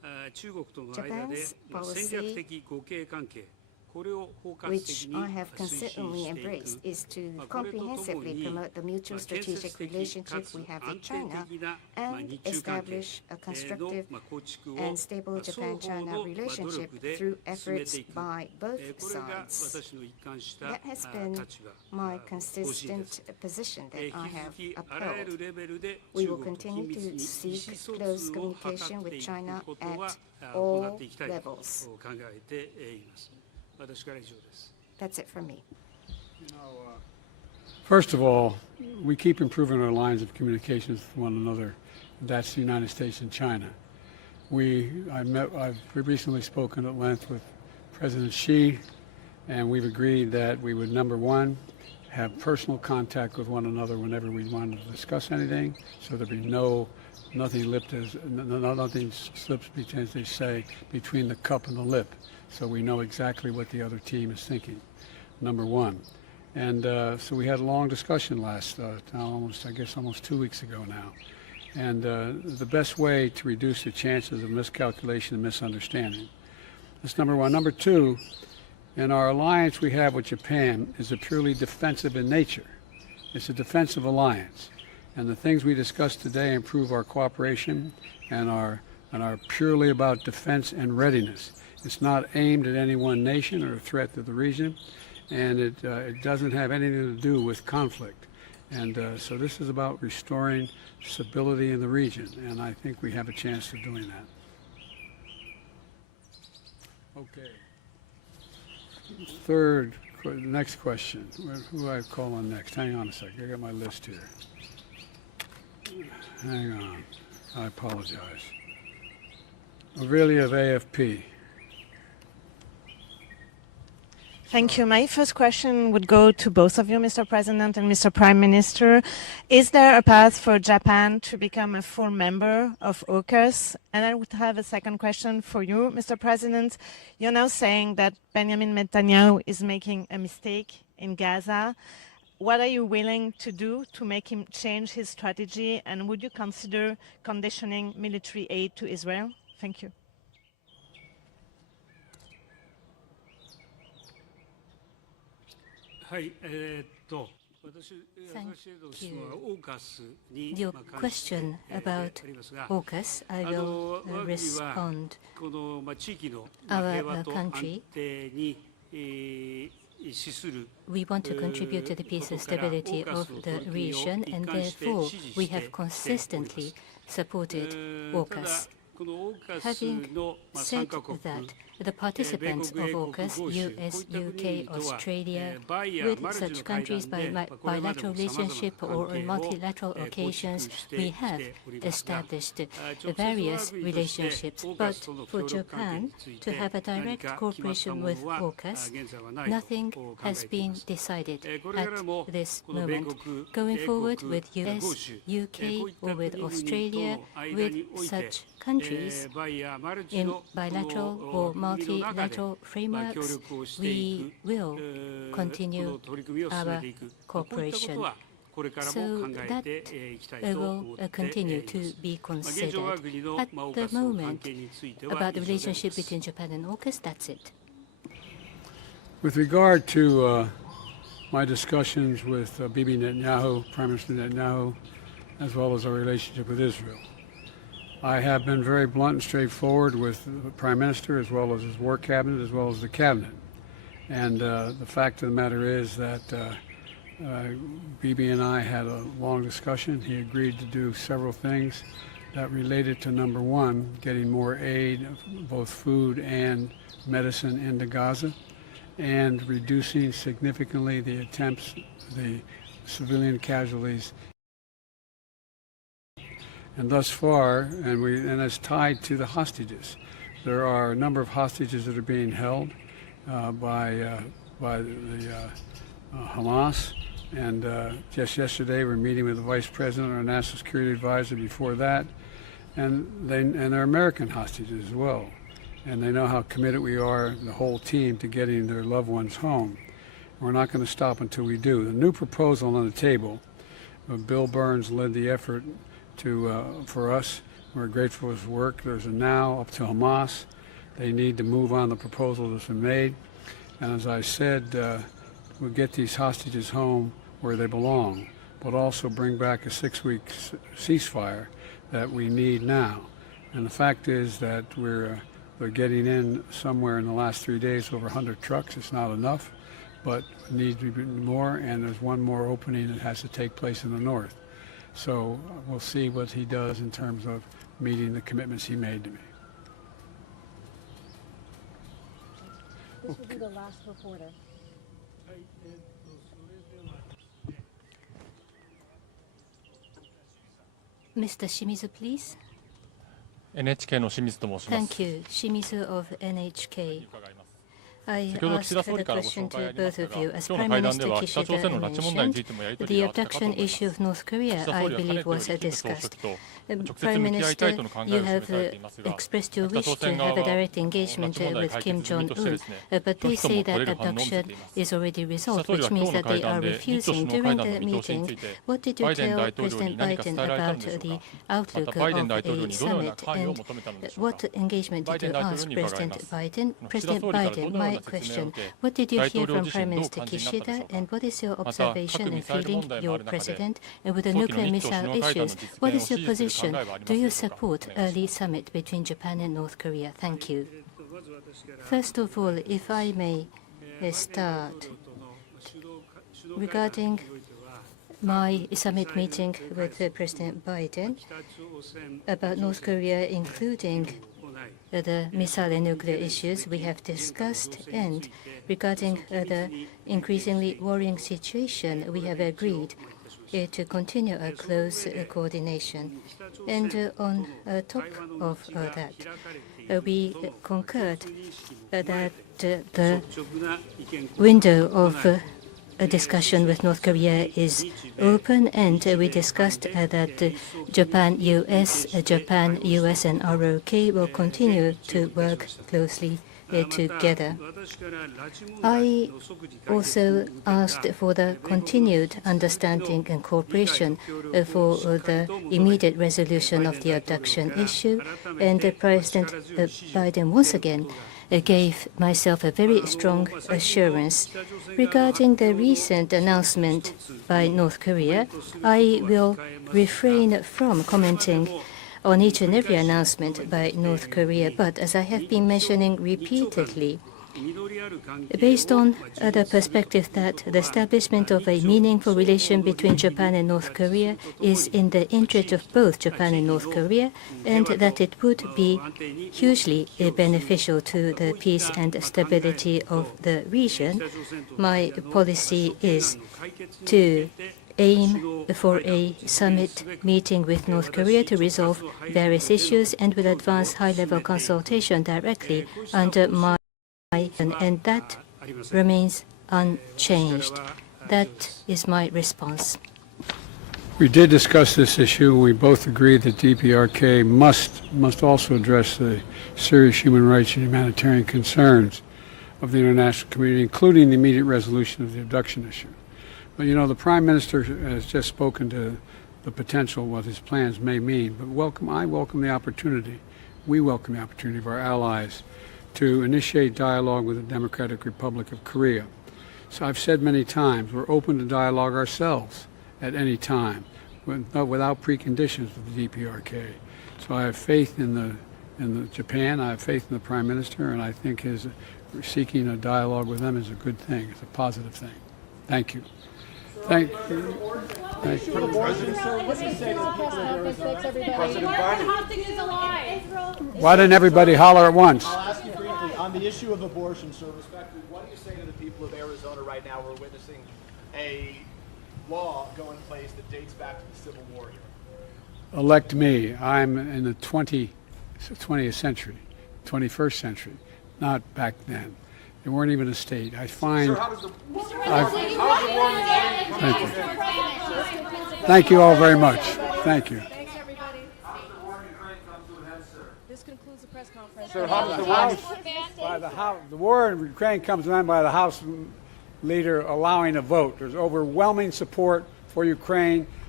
Japan's policy, which I have consistently embraced, is to comprehensively promote the mutual strategic relationship we have with China and establish a constructive and stable Japan-China relationship through efforts by both sides. That has been my consistent position that I have upheld. We will continue to seek close communication with China at all levels. That's it from me. First of all, we keep improving our lines of communications with one another. That's the United States and China. I've recently spoken at length with President Xi, and we've agreed that we would, number one, have personal contact with one another whenever we wanted to discuss anything, so there'd be nothing slips, as they say, between the cup and the lip, so we know exactly what the other team is thinking, number one. And so we had a long discussion almost 2 weeks ago now. And the best way to reduce the chances of miscalculation and misunderstanding. That's number one. Number two, in our alliance we have with Japan is a purely defensive in nature. It's a defensive alliance. And the things we discussed today improve our cooperation and are purely about defense and readiness. It's not aimed at any one nation or a threat to the region, and it doesn't have anything to do with conflict. And so this is about restoring stability in the region, and I think we have a chance of doing that. Okay. Next question. Who do I call on next? Hang on a second. I got my list here. Hang on. I apologize. Aurelia of AFP. Thank you. My first question would go to both of you, Mr. President and Mr. Prime Minister. Is there a path for Japan to become a full member of AUKUS? And I would have a second question for you, Mr. President. You're now saying that Benjamin Netanyahu is making a mistake in Gaza. What are you willing to do to make him change his strategy? And would you consider conditioning military aid to Israel? Thank you. Thank you. Your question about AUKUS, I will respond. Our country, we want to contribute to the peace and stability of the region, and therefore we have consistently supported AUKUS. Having said that, the participants of AUKUS, US, UK, Australia, with such countries by bilateral relationship or on multilateral occasions, we have established various relationships. But for Japan to have a direct cooperation with AUKUS, nothing has been decided at this moment. Going forward with US, UK, or with Australia, with such countries in bilateral or multilateral frameworks, we will continue our cooperation. So that will continue to be considered. At the moment, about the relationship between Japan and AUKUS, that's it. With regard to my discussions with Bibi Netanyahu, Prime Minister Netanyahu, as well as our relationship with Israel, I have been very blunt and straightforward with the Prime Minister as well as his war cabinet as well as the cabinet. And the fact of the matter is that Bibi and I had a long discussion. He agreed to do several things that related to, number one, getting more aid, both food and medicine, into Gaza, and reducing significantly the civilian casualties. And thus far, and it's tied to the hostages. There are a number of hostages that are being held by the Hamas. And just yesterday, we're meeting with the Vice President, our National Security Advisor. Before that, and they're American hostages as well. And they know how committed we are, the whole team, to getting their loved ones home. We're not going to stop until we do. The new proposal on the table, Bill Burns led the effort for us, We're grateful for his work. There's a now up to Hamas. They need to move on the proposal that's been made. And as I said, we'll get these hostages home where they belong, but also bring back a 6-week ceasefire that we need now. And the fact is that they're getting in somewhere in the last 3 days over 100 trucks. It's not enough, but it needs to be more, and there's one more opening that has to take place in the north. So we'll see what he does in terms of meeting the commitments he made to me. This will be the last reporter. Mr. Shimizu, please. NHK の清水と申します。 Thank you. Shimizu of NHK. I 先ほど岸田 asked 総理 the からご question 紹介 to ありま both した of が、 you. 今 As 日の Prime 会談で Minister は北朝鮮の拉致問題に Kishida ついてもやり取り mentioned, があったかと the 思います。 abduction issue of North 岸 Korea, 田 I 総理はかね believe てより was 金総書 discussed. 記と直接 Prime 向き合いたい Minister, との考え you を示 have されていますが、 expressed your 北 wish 朝 to 鮮側 have a は direct 拉 engagement 致問題 with 解 Kim 決済みとしてですね、 Jong-un, but 拒 they 否と say も取 that れる反応を見せ abduction ています。 is already 岸田 resolved, 総理は which 今 means 日の that 会 they 談 are で日中 refusing. 首脳会 During 談の the 見通しに meeting, ついて what did バ you イデン tell 大統領に President 何か Biden 伝えられたん about でしょう the か。ま outlook たバイデン of 大統領 a にどのような summit 関与を and 求めたのでしょうか。 what engagement バイ did デン you 大統領 ask に伺い President ます。 Biden? 岸田 President 総理からど Biden, のよう my な説明を question, 受け、 what did you 大 hear 統領 from 自 Prime 身どう Minister 感じになったでしょ Kishida うか。 and what is your また observation 核ミ and サイル feeling, 問題もあ your る中で、 president, and with the 早期の nuclear 日朝 missile 首脳会談の issues, 実 what 現を is your 支持する考 position? えはありま Do す you でしょうか。 support お願いします early summit between Japan and North Korea? Thank you. First of all, if I may start regarding my summit meeting with President Biden about North Korea, including the missile and nuclear issues we have discussed, and regarding the increasingly worrying situation, we have agreed to continue a close coordination. And on top of that, we concurred that the window of a discussion with North Korea is open, and we discussed that Japan, US, and ROK will continue to work closely together. I also asked for the continued understanding and cooperation for the immediate resolution of the abduction issue, and President Biden once again gave myself a very strong assurance. Regarding the recent announcement by North Korea, I will refrain from commenting on each and every announcement by North Korea, but as I have been mentioning repeatedly, based on the perspective that the establishment of a meaningful relation between Japan and North Korea is in the interest of both Japan and North Korea, and that it would be hugely beneficial to the peace and stability of the region, my policy is to aim for a summit meeting with North Korea to resolve various issues, and will advance high-level consultation directly under my and that remains unchanged. That is my response. We did discuss this issue. We both agreed that DPRK must also address the serious human rights and humanitarian concerns of the international community, including the immediate resolution of the abduction issue. But you know, the Prime Minister has just spoken to the potential, what his plans may mean. But I welcome the opportunity, we welcome the opportunity of our allies to initiate dialogue with the Democratic Republic of Korea. So I've said many times, we're open to dialogue ourselves at any time, without preconditions with the DPRK. So I have faith in Japan, I have faith in the Prime Minister, and I think seeking a dialogue with them is a good thing. It's a positive thing. Thank you. Thank you. Thank you. Why didn't everybody holler at once? I'll ask you briefly, on the issue of abortion, sir, respectfully, what do you say to the people of Arizona right now who are witnessing a law go in place that dates back to the Civil War here? Elect me. I'm in the 20th century, 21st century, not back then. They weren't even a state. I find... Thank you. Thank you all very much. Thank you. Thanks, everybody. This concludes the press conference. Sir, how does the war in Ukraine comes to an end by the House leader allowing a vote. There's overwhelming support for Ukraine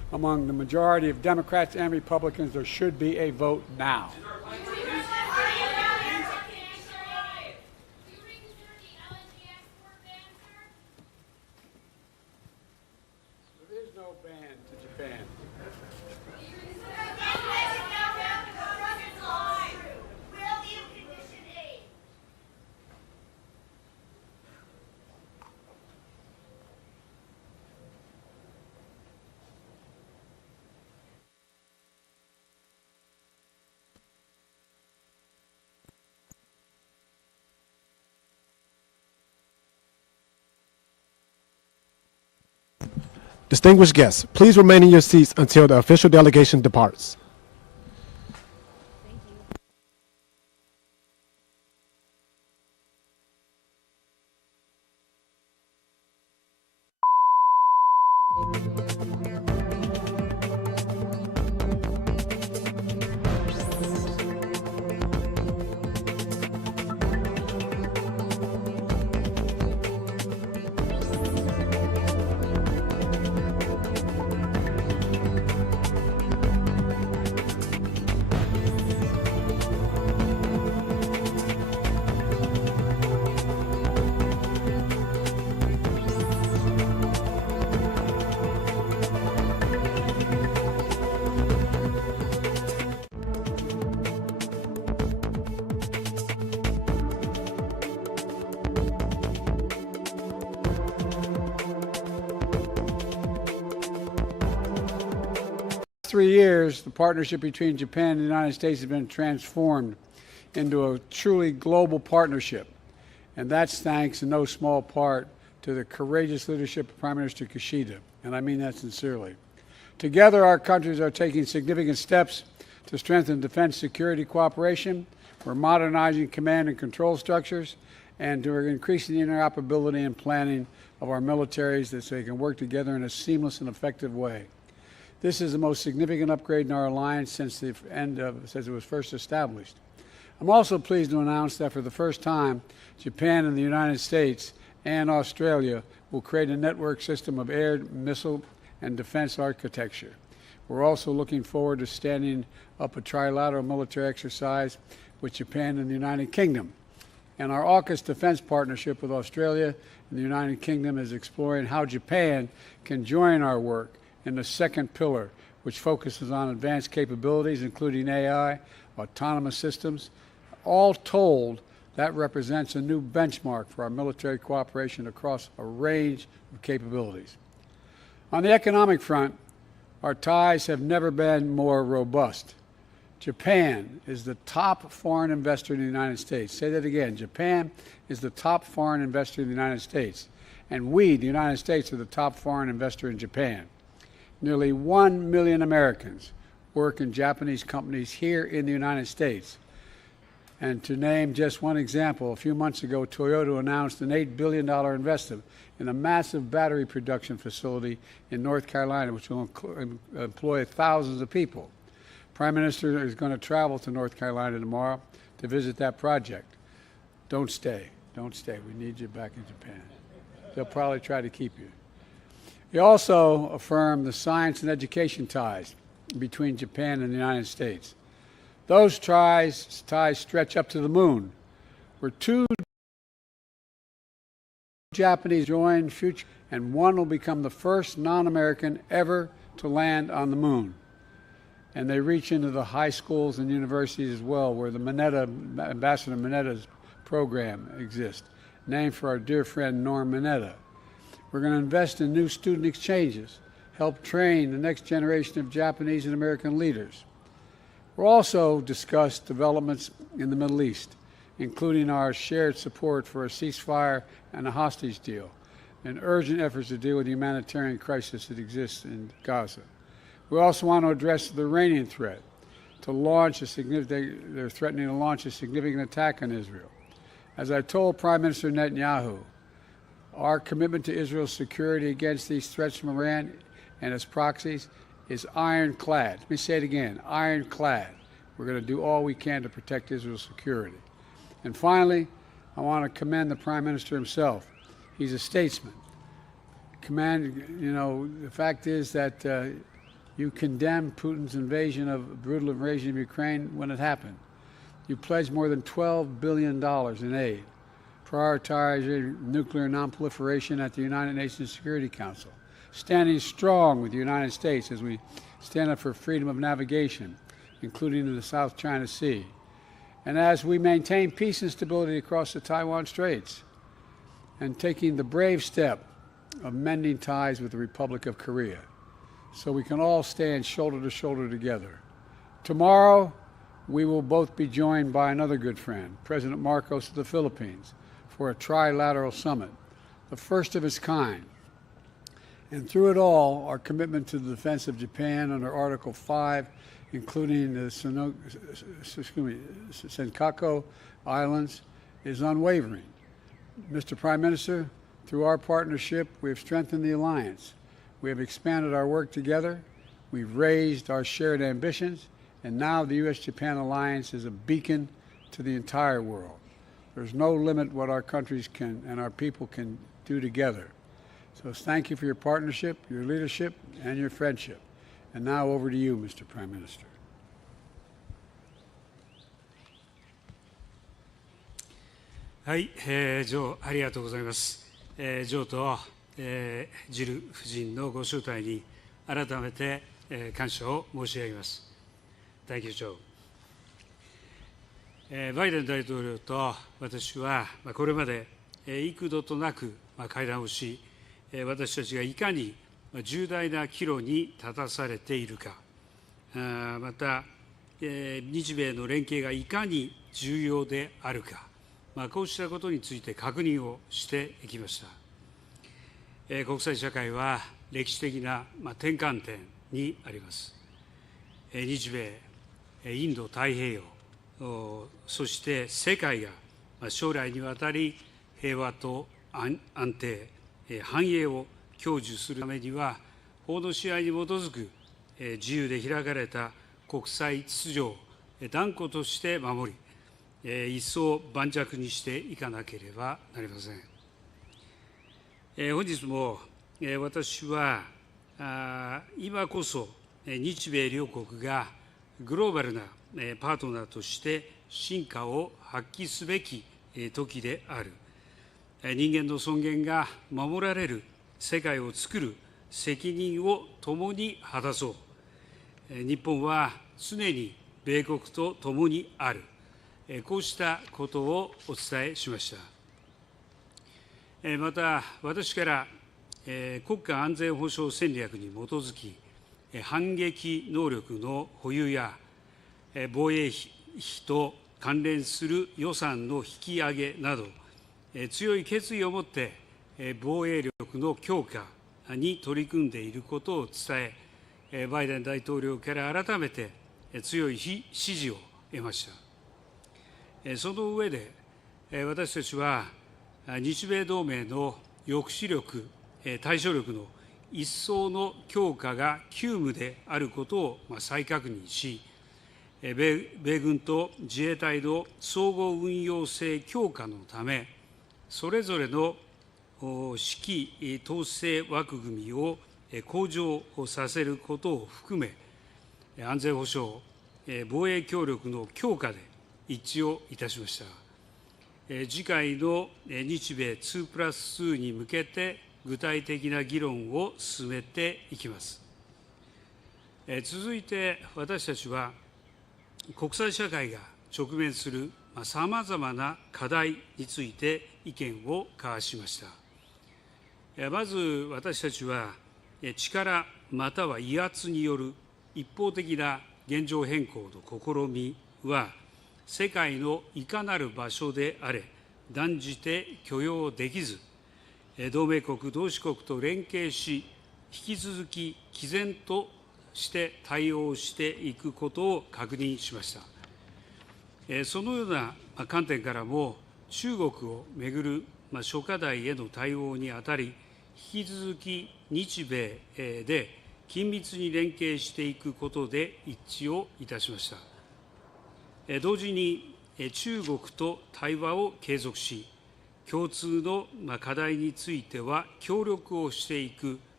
among the majority of Democrats and Republicans, there should be a vote now. There is no ban to Japan. 'Distinguished guests, please remain in your seats until the official delegation departs. For 3 years, the partnership between Japan and the United States has been transformed into a truly global partnership. And that's thanks in no small part to the courageous leadership of Prime Minister Kishida, and I mean that sincerely. Together, our countries are taking significant steps to strengthen defense security cooperation. We're modernizing command and control structures, and we're increasing the interoperability and planning of our militaries so they can work together in a seamless and effective way. This is the most significant upgrade in our alliance since it was first established. I'm also pleased to announce that for the first time, Japan and the United States and Australia will create a network system of air, missile, and defense architecture. We're also looking forward to standing up a trilateral military exercise with Japan and the United Kingdom. And our AUKUS defense partnership with Australia and the United Kingdom is exploring how Japan can join our work in the second pillar, which focuses on advanced capabilities, including AI, autonomous systems. All told, that represents a new benchmark for our military cooperation across a range of capabilities. On the economic front, our ties have never been more robust. Japan is the top foreign investor in the United States. Say that again. Japan is the top foreign investor in the United States. And we, the United States, are the top foreign investor in Japan. Nearly 1 million Americans work in Japanese companies here in the United States. And to name just one example, a few months ago, Toyota announced an $8 billion investment in a massive battery production facility in North Carolina, which will employ thousands of people. Prime Minister is going to travel to North Carolina tomorrow to visit that project. Don't stay. Don't stay. We need you back in Japan. They'll probably try to keep you. He also affirmed the science and education ties between Japan and the United States. Those ties stretch up to the moon, where 2 Japanese join future, and one will become the first non-American ever to land on the moon. And they reach into the high schools and universities as well, where the Ambassador Minetta's program exists, named for our dear friend Norm Mineta. We're going to invest in new student exchanges, help train the next generation of Japanese and American leaders. We'll also discuss developments in the Middle East, including our shared support for a ceasefire and a hostage deal, and urgent efforts to deal with the humanitarian crisis that exists in Gaza. We also want to address the Iranian threat to launch they're threatening to launch a significant attack on Israel. As I told Prime Minister Netanyahu, our commitment to Israel's security against these threats from Iran and its proxies is ironclad. Let me say it again, ironclad. We're going to do all we can to protect Israel's security. And finally, I want to commend the Prime Minister himself. He's a statesman. The fact is that You condemned Putin's invasion of brutal invasion of Ukraine when it happened. You pledged more than $12 billion in aid, prioritizing nuclear nonproliferation at the United Nations Security Council, standing strong with the United States as we stand up for freedom of navigation, including in the South China Sea, and as we maintain peace and stability across the Taiwan Straits, and taking the brave step of mending ties with the Republic of Korea, so we can all stand shoulder to shoulder together. Tomorrow, we will both be joined by another good friend, President Marcos of the Philippines, for a trilateral summit, the first of its kind. And through it all, our commitment to the defense of Japan under Article 5, including the Senkaku Islands, is unwavering. Mr. Prime Minister, through our partnership, we have strengthened the alliance. We have expanded our work together. We've raised our shared ambitions. And now the U.S.-Japan alliance is a beacon to the entire world. There's no limit what our countries can and our people can do together. So thank you for your partnership, your leadership, and your friendship. And now over to you, Mr. Prime Minister. はい、ジョー、ありがとうございます。ジョーと、ジル夫人のご招待に改めて、感謝を申し上げます。Thank you, Joe. バイデン大統領と私は、これまで幾度となく会談をし、私たちがいかに重大な岐路に立たされているか、また、日米の連携がいかに重要であるか、こうしたことについて確認をしていきました。国際社会は歴史的な転換点にあります。日米、インド太平洋、そして世界が将来にわたり平和と安定、繁栄を享受するためには、法の支配に基づく自由で開かれた国際秩序を断固として守り、一層盤石にしていかなければなりません。本日も私は今こそ日米両国がグローバルなパートナーとして真価を発揮すべき時である。人間の尊厳が守られる世界を作る責任を共に果たそう。日本は常に米国と共にある。こうしたことをお伝えしました。また、私から国家安全保障戦略に基づき、反撃能力の保有や防衛費と関連する予算の引き上げなど、強い決意を持って防衛力の強化に取り組んでいることを伝え、バイデン大統領から改めて強い支持を得ました。その上で、私たちは日米同盟の抑止力、対処力の一層の強化が急務であることを再確認し、米軍と自衛隊の総合運用性強化のため、それぞれの指揮統制枠組みを向上させることを含め、安全保障、防衛協力の強化で一致をいたしました。次回の日米2+2に向けて具体的な議論を進めていきます。続いて私たちは国際社会が直面するさまざまな課題について意見を交わしました。まず私たちは力または威圧による一方的な現状変更の試みは世界のいかなる場所であれ断じて許容できず、同盟国同志国と連携し、引き続き毅然として対応していくことを確認しました。そのような観点からも中国をめぐる諸課題への対応にあたり、引き続き日米で緊密に連携していくことで一致をいたしました。同時に中国と対話を継続し、共通の課題については協力をしていく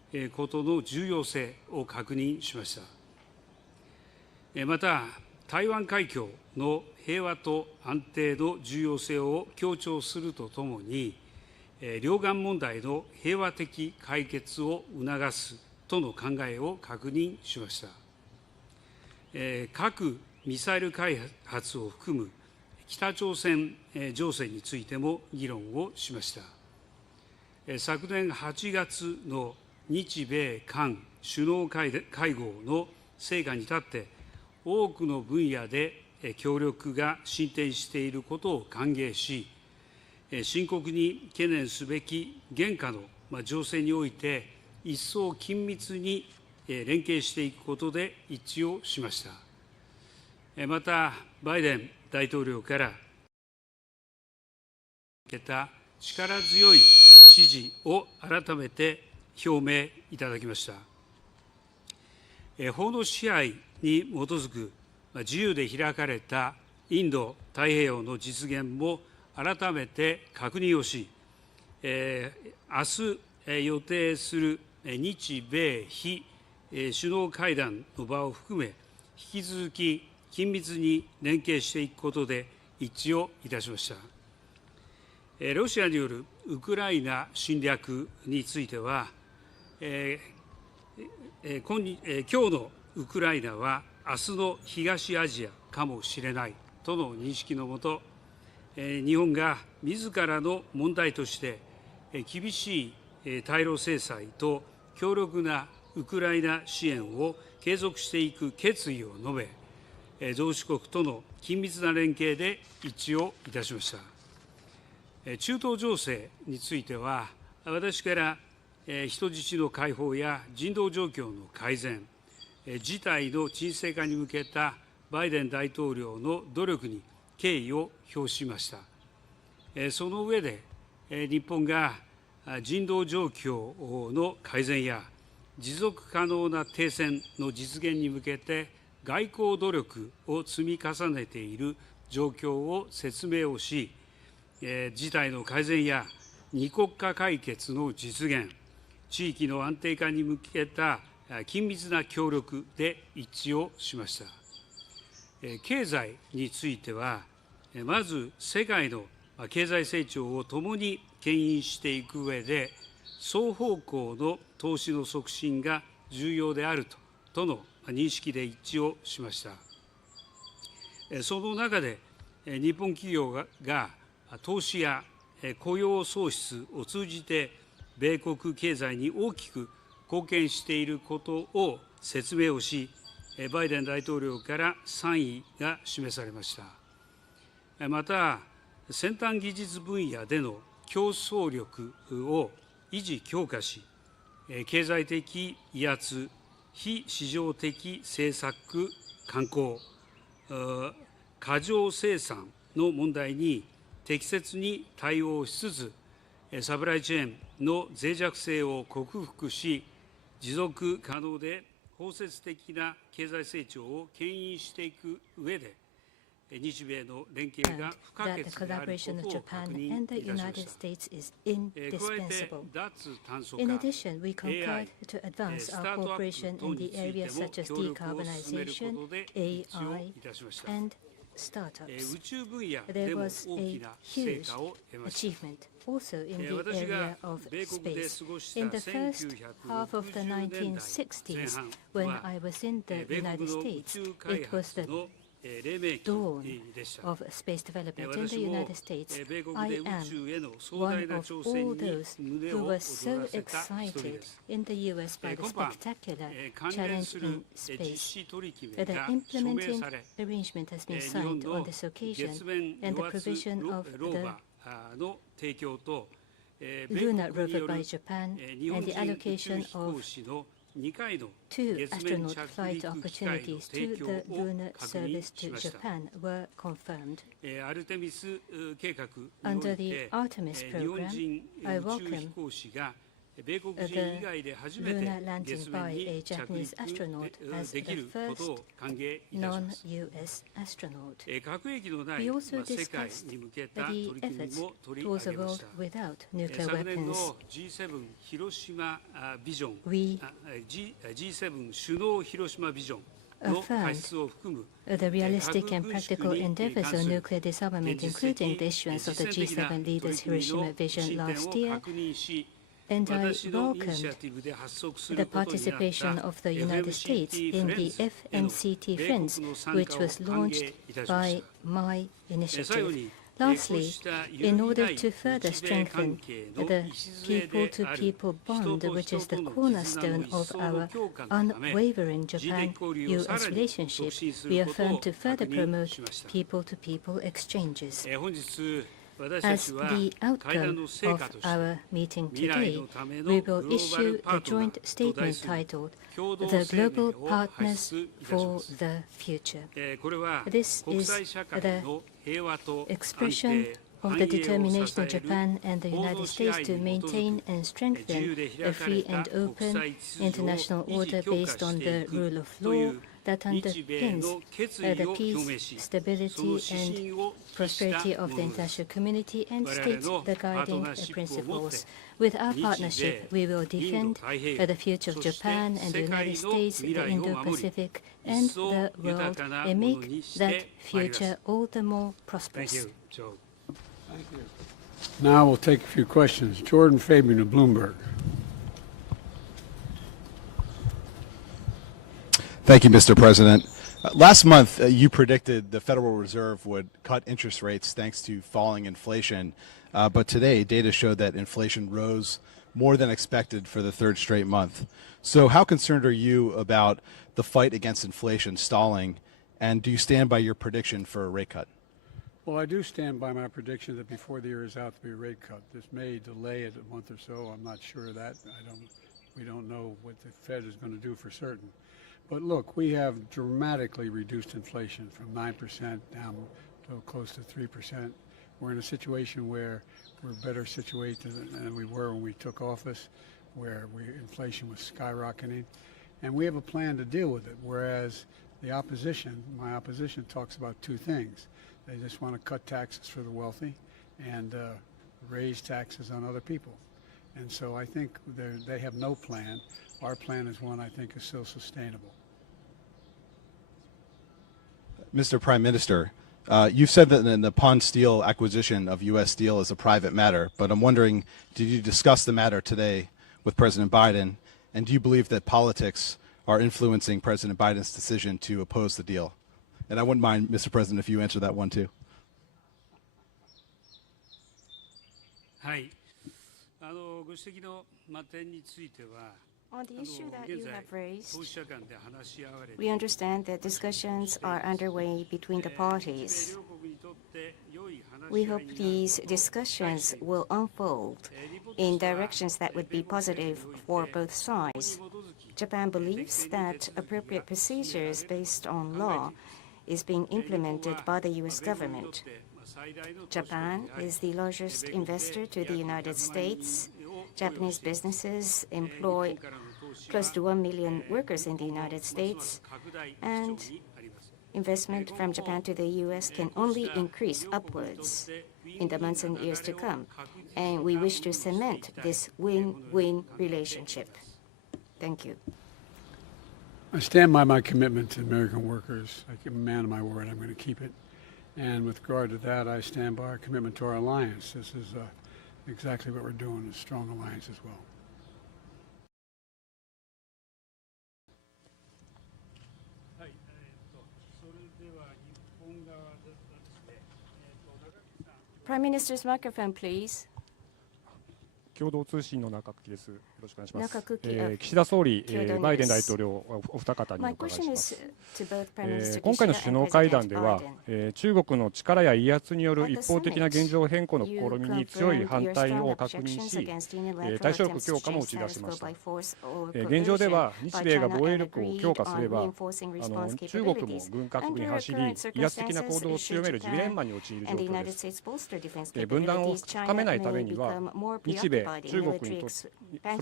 ことの重要性を確認しました。また、台湾海峡の平和と安定の重要性を強調するとともに、両岸問題の平和的解決を促すとの考えを確認しました。核・ミサイル開発を含む北朝鮮情勢についても議論をしました。昨年8月の日米韓首脳会合の成果に立って、多くの分野で協力が進展していることを歓迎し、深刻に懸念すべき現下の情勢において、一層緊密に連携していくことで一致をしました。また、バイデン大統領から受けた力強い支持を改めて表明いただきました。法の支配に基づく自由で開かれたインド太平洋の実現も改めて確認をし、明日予定する日米非首脳会談の場を含め、引き続き緊密に連携していくことで一致をいたしました。ロシアによるウクライナ侵略については、今日のウクライナは明日の東アジアかもしれないとの認識のもと、日本が自らの問題として厳しい対ロ制裁と強力なウクライナ支援を継続していく決意を述べ、同志国との緊密な連携で一致をいたしました。中東情勢については、私から人質の解放や人道状況の改善、事態の沈静化に向けたバイデン大統領の努力に敬意を表しました。その上で、日本が人道状況の改善や持続可能な停戦の実現に向けて外交努力を積み重ねている状況を説明をし、事態の改善や二国家解決の実現、地域の安定化に向けた緊密な協力で一致をしました。経済については、まず世界の経済成長を共に牽引していく上で、双方向の投資の促進が重要であるとの認識で一致をしました。その中で、日本企業が投資や雇用創出を通じて、米国経済に大きく貢献していることを説明をし、バイデン大統領から賛意が示されました。また、先端技術分野での競争力を維持強化し、経済的威圧、非市場的政策慣行、過剰生産の問題に適切に対応しつつ、サプライチェーンの脆弱性を克服し、持続可能で包摂的な経済成長を牽引していく上で、日米の連携が不可欠であることを確認いたしました。In addition, we concurred to advance our cooperation in the areas such as decarbonization, AI, and startups. There was a huge achievement also in the area of space. In the first half of the 1960s, when I was in the United States, it was the dawn of space development in the United States. I am one of all those who were so excited in the US by the spectacular challenge in space. The implementing arrangement has been signed on this occasion, and the provision of the lunar rover by Japan and the allocation of 2 astronaut flight opportunities to the lunar service to Japan were confirmed. Under the Artemis program, I welcome lunar landing by a Japanese astronaut as the first non-US astronaut. We also discussed the efforts towards a world without nuclear weapons. We affirmed the realistic and practical endeavors of nuclear disarmament, including the issuance of the G7 leaders' Hiroshima vision last year, and I welcomed the participation of the United States in the FMCT Friends, which was launched by my initiative. Lastly, in order to further strengthen the people-to-people bond, which is the cornerstone of our unwavering Japan-US relationship, we affirm to further promote people-to-people exchanges. As the outcome of our meeting today, we will issue a joint statement titled "The Global Partners for the Future." This is the expression of the determination of Japan and the United States to maintain and strengthen a free and open international order based on the rule of law that underpins the peace, stability, and prosperity of the international community and states the guiding principles. With our partnership, we will defend the future of Japan and the United States, the Indo-Pacific, and the world, and make that future all the more prosperous. Thank you. Now we'll take a few questions. Jordan Fabian of Bloomberg. Thank you, Mr. President. Last month, you predicted the Federal Reserve would cut interest rates thanks to falling inflation. But today, data showed that inflation rose more than expected for the third straight month. So how concerned are you about the fight against inflation stalling? And do you stand by your prediction for a rate cut? Well, I do stand by my prediction that before the year is out to be a rate cut. This may delay it a month or so. I'm not sure of that. We don't know what the Fed is going to do for certain. But look, we have dramatically reduced inflation from 9% down to close to 3%. We're in a situation where we're better situated than we were when we took office, where inflation was skyrocketing. And we have a plan to deal with it, whereas the opposition, my opposition, talks about two things. They just want to cut taxes for the wealthy and raise taxes on other people. And so I think they have no plan. Our plan is one I think is still sustainable. Mr. Prime Minister, you've said that the Nippon Steel acquisition of U.S. Steel is a private matter, but I'm wondering, did you discuss the matter today with President Biden, and do you believe that politics are influencing President Biden's decision to oppose the deal? And I wouldn't mind, Mr. President, if you answer that one too. On the issue that you have raised, we understand that discussions are underway between the parties. We hope these discussions will unfold in directions that would be positive for both sides. Japan believes that appropriate procedures based on law is being implemented by the U.S. government. Japan is the largest investor to the United States. Japanese businesses employ close to 1 million workers in the United States, and investment from Japan to the U.S. can only increase upwards in the months and years to come, and we wish to cement this win-win relationship. Thank you. I stand by my commitment to American workers. I'm a man of my word. I'm going to keep it. And with regard to that, I stand by our commitment to our alliance. This is exactly what we're doing, a strong alliance as well. Prime Minister's microphone, please. 共同通信の中垣です。よろしくお願いします。中垣岸田総理、バイデン大統領お二方にお伺いします。今回の首脳会談では、中国の力や威圧による一方的な現状変更の試みに強い反対を確認し、対処力強化も打ち出しました。現状では日米が防衛力を強化すれば、中国も軍拡に走り、威圧的な行動を強めるジレンマに陥る状況です。分断を深めないためには、日米中国にとそれ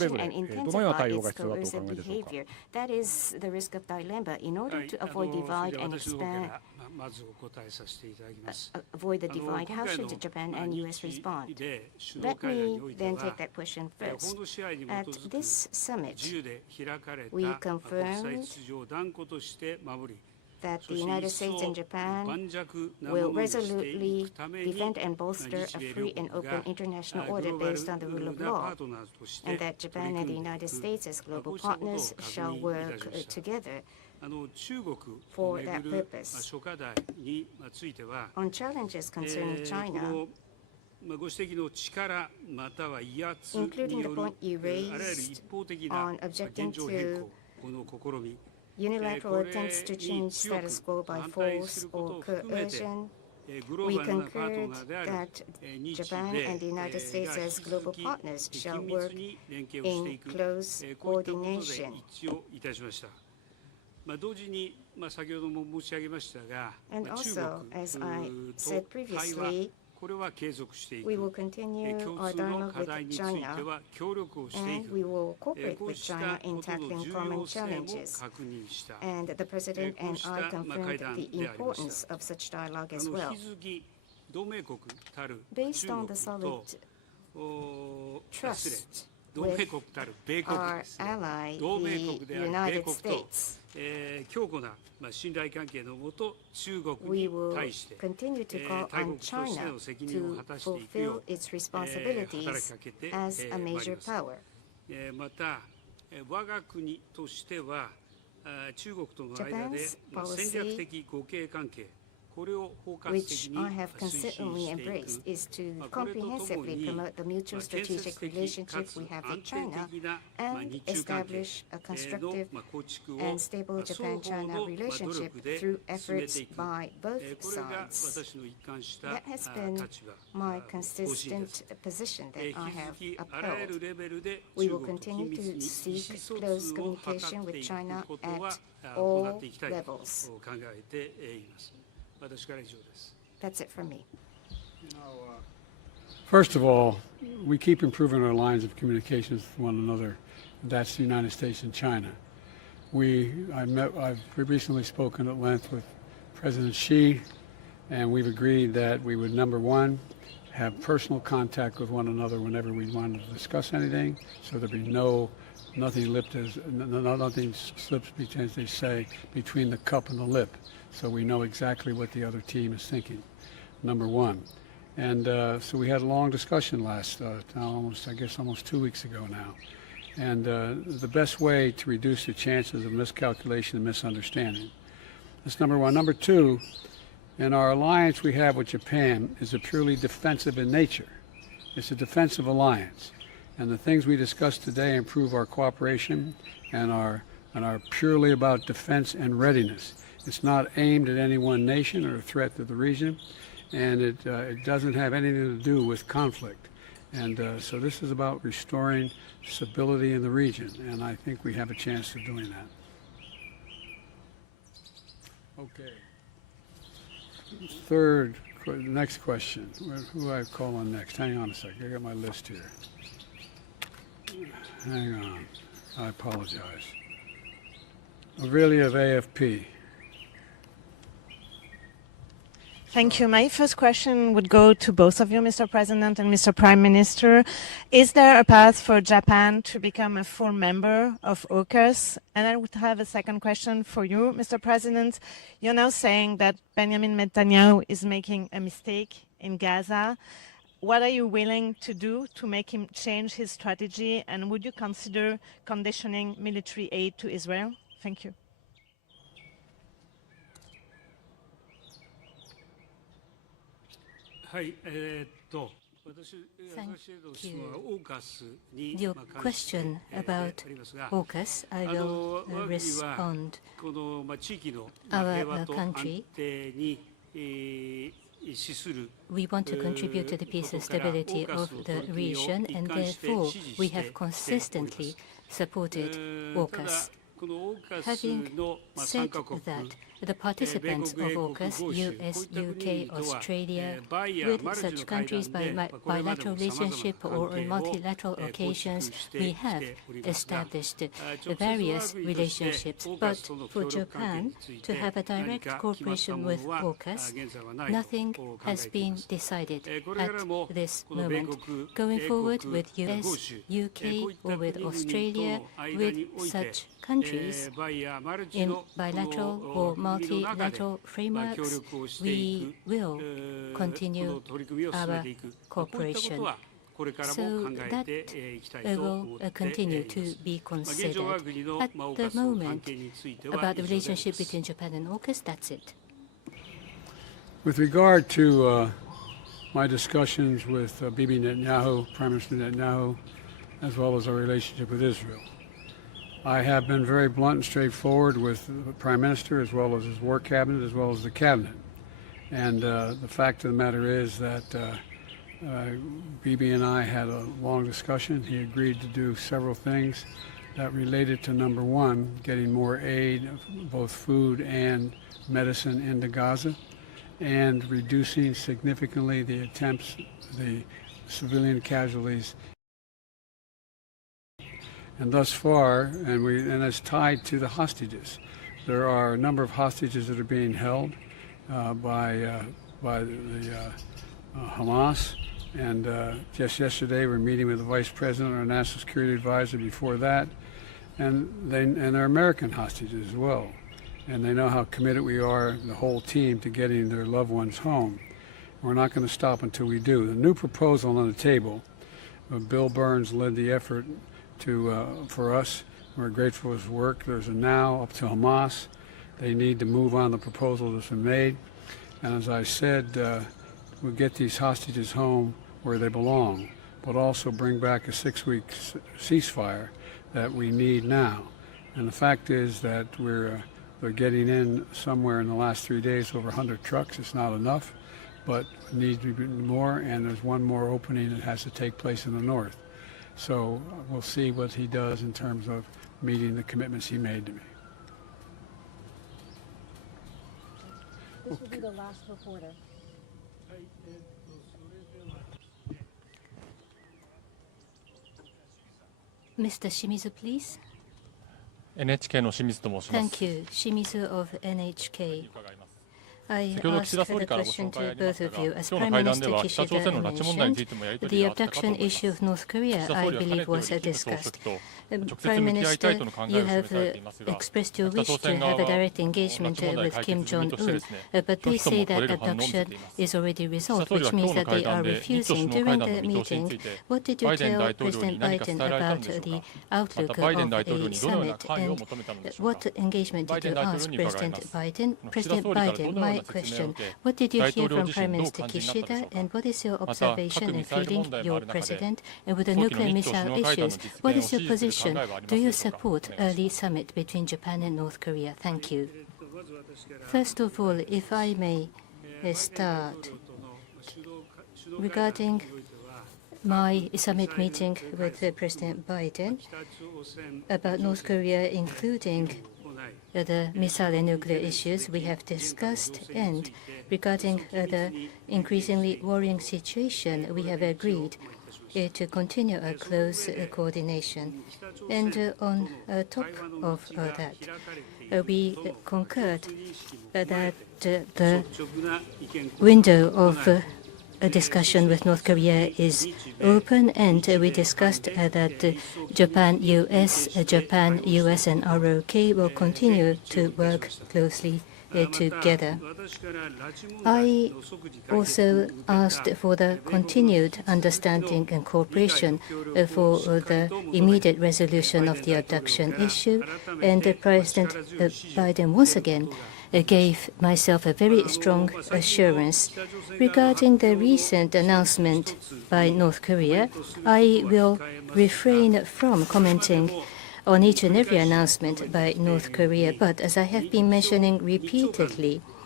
れぞれ and どのような対応 intensify が its 必要だとお考 coercive えでしょうか。 behavior. That is the risk of dilemma. In order to avoid それ divide では and 私の方か expand, らまずお答えさせていただきます。 avoid the divide, 今 how 回 should の Japan and US 日 respond? 米首脳 Let 会談に me おいて then は take that question 本 first. 土支配に基 At づく this 自 summit, 由で開かれた we 国 confirmed 際秩序を断固として守り、 that そ the して United 一 States 層 and Japan 盤石なも will のにしてい resolutely くために defend and bolster a 日米 free 両 and 国が open international グ order ローバル based on the rule of なパ law, ートナーとして and that 取 Japan り and 組 the んでい United く States as こ global うしたことを partners 確 shall 認い work たしました。 together 中国を for め that ぐる purpose. 諸課題については、 On challenges concerning こ China, のご指摘の力または威圧に including よ the る point you あらゆる raised 一方的な on objecting 現状変 to 更この試み unilateral attempts to change status quo by force or coercion, グロ we ーバルなパート concurred ナーである that 日 Japan 米 and the United States が as 引き続 global き partners shall 緊 work 密に連携をしてい in く close こういったことで coordination. 一致をいたしました。同時に先ほども申し上げましたが、 And 中 also, as I 国 said と対話 previously, これは継続していく。 we will continue 共 our 通の dialogue 課題 with について China, は協力をしてい and く。 we will cooperate こう with した China こ in との tackling 重 common 要性も challenges. 確認した。 And the President こう and した I 会 confirmed 談 the でありました。 importance of such dialogue as 引 well. き続き同盟国たる Based 中 on 国 the と solid 失礼 trust 同盟国たる米国 our ですね。 ally, 同盟国 the である米 United 国と States, 強固な信頼関係のもと中国 we に will 対して continue to call 大 on 国として China の責任を to 果たしていくよ fulfill its responsibilities 働きかけて as a まいり major ます。 power. また我が国としては中国との間で Japan's 戦略 policy, 的互恵関係これを包括 which 的に I have 推進 consistently してい embraced, く is to これととも comprehensively に promote the mutual 建 strategic 設的か relationship つ we have 安 with 定 China 的な and 日中関係 establish a の constructive 構築を and stable 双方 Japan-China の努 relationship 力で through 進めて efforts いく by both これが sides. 私の一貫した That has been 立場 my 方針です。 consistent position that 引き I 続 have きあらゆる upheld. レベルで We 中 will 国と緊 continue 密 to に意 seek 思疎 close 通を図 communication って with い China くことは at 行 all っていきたいと levels. 考えています。私から以上です。 That's it from me. First of all, we keep improving our lines of communications with one another. That's the United States and China. I've recently spoken at length with President Xi, and we've agreed that we would, number one, have personal contact with one another whenever we wanted to discuss anything, so there'd be nothing slips between, as they say, between the cup and the lip, so we know exactly what the other team is thinking, number one. And so we had a long discussion almost 2 weeks ago now. And the best way to reduce the chances of miscalculation and misunderstanding. That's number one. Number two, in our alliance we have with Japan is a purely defensive in nature. It's a defensive alliance. And the things we discussed today improve our cooperation and are purely about defense and readiness. It's not aimed at any one nation or a threat to the region. And it doesn't have anything to do with conflict. And so this is about restoring stability in the region, and I think we have a chance of doing that. Okay. Next question. Who do I call on next? Hang on a second. I got my list here. Hang on. I apologize. Aurelia of AFP. Thank you. My first question would go to both of you, Mr. President and Mr. Prime Minister. Is there a path for Japan to become a full member of AUKUS? And I would have a second question for you, Mr. President. You're now saying that Benjamin Netanyahu is making a mistake in Gaza. What are you willing to do to make him change his strategy? And would you consider conditioning military aid to Israel? Thank you. Your question about AUKUS, I will respond. Our country, we want to contribute to the peace and stability of the region, and therefore we have consistently supported AUKUS. Having said that, the participants of AUKUS, US, UK, Australia, with such countries by bilateral relationship or on multilateral occasions, we have established various relationships. But for Japan to have a direct cooperation with AUKUS, nothing has been decided at this moment. Going forward with US, UK, or with Australia, with such countries in bilateral or multilateral frameworks, we will continue our cooperation. So that will continue to be considered. At the moment, about the relationship between Japan and AUKUS, that's it. With regard to my discussions with Bibi Netanyahu, Prime Minister Netanyahu, as well as our relationship with Israel, I have been very blunt and straightforward with the Prime Minister, as well as his war cabinet, as well as the cabinet. And the fact of the matter is that Bibi and I had a long discussion. He agreed to do several things that related to, number one, getting more aid, both food and medicine, into Gaza, and reducing significantly the attempts, the civilian casualties. And thus far, and it's tied to the hostages. There are a number of hostages that are being held by the Hamas. And just yesterday, we're meeting with the Vice President, our National Security Advisor before that, and they're American hostages as well. And they know how committed we are, the whole team, to getting their loved ones home. We're not going to stop until we do. The new proposal on the table, Bill Burns led the effort for us. We're grateful for his work. There's a now up to Hamas. They need to move on the proposal that's been made. And as I said, we'll get these hostages home where they belong, but also bring back a 6-week ceasefire that we need now. And the fact is that they're getting in somewhere in the last 3 days over 100 trucks. It's not enough, but it needs to be more, and there's one more opening that has to take place in the north. So we'll see what he does in terms of meeting the commitments he made to me. This will be the last reporter. Mr. Shimizu, please. NHK の清水と申します。 Thank you. Shimizu of NHK. I ask the question to both of you. As Prime Minister Kishida mentioned, the abduction issue of North Korea, I believe, was discussed. Prime Minister, you have expressed your wish to have a direct engagement with Kim Jong-un, but they say that abduction is already resolved, which means that they are refusing. During the meeting, what did you tell President Biden about the outlook of a summit, and what engagement did you ask President Biden? President Biden, my question, what did you hear from Prime Minister Kishida, and what is your observation and feeling, your president? And with the nuclear missile issues, what is your position? Do you support early summit between Japan and North Korea? Thank you. First of all, if I may start regarding my summit meeting with President Biden about North Korea, including the missile and nuclear issues we have discussed, and regarding the increasingly worrying situation, we have agreed to continue a close coordination. And on top of that, we concurred that the window of a discussion with North Korea is open, and we discussed that Japan, US, and ROK will continue to work closely together. I also asked for the continued understanding and cooperation for the immediate resolution of the abduction issue, and President Biden once again gave myself a very strong assurance. Regarding the recent announcement by North Korea, I will refrain from commenting on each and every announcement by North Korea, but as I have been mentioning repeatedly,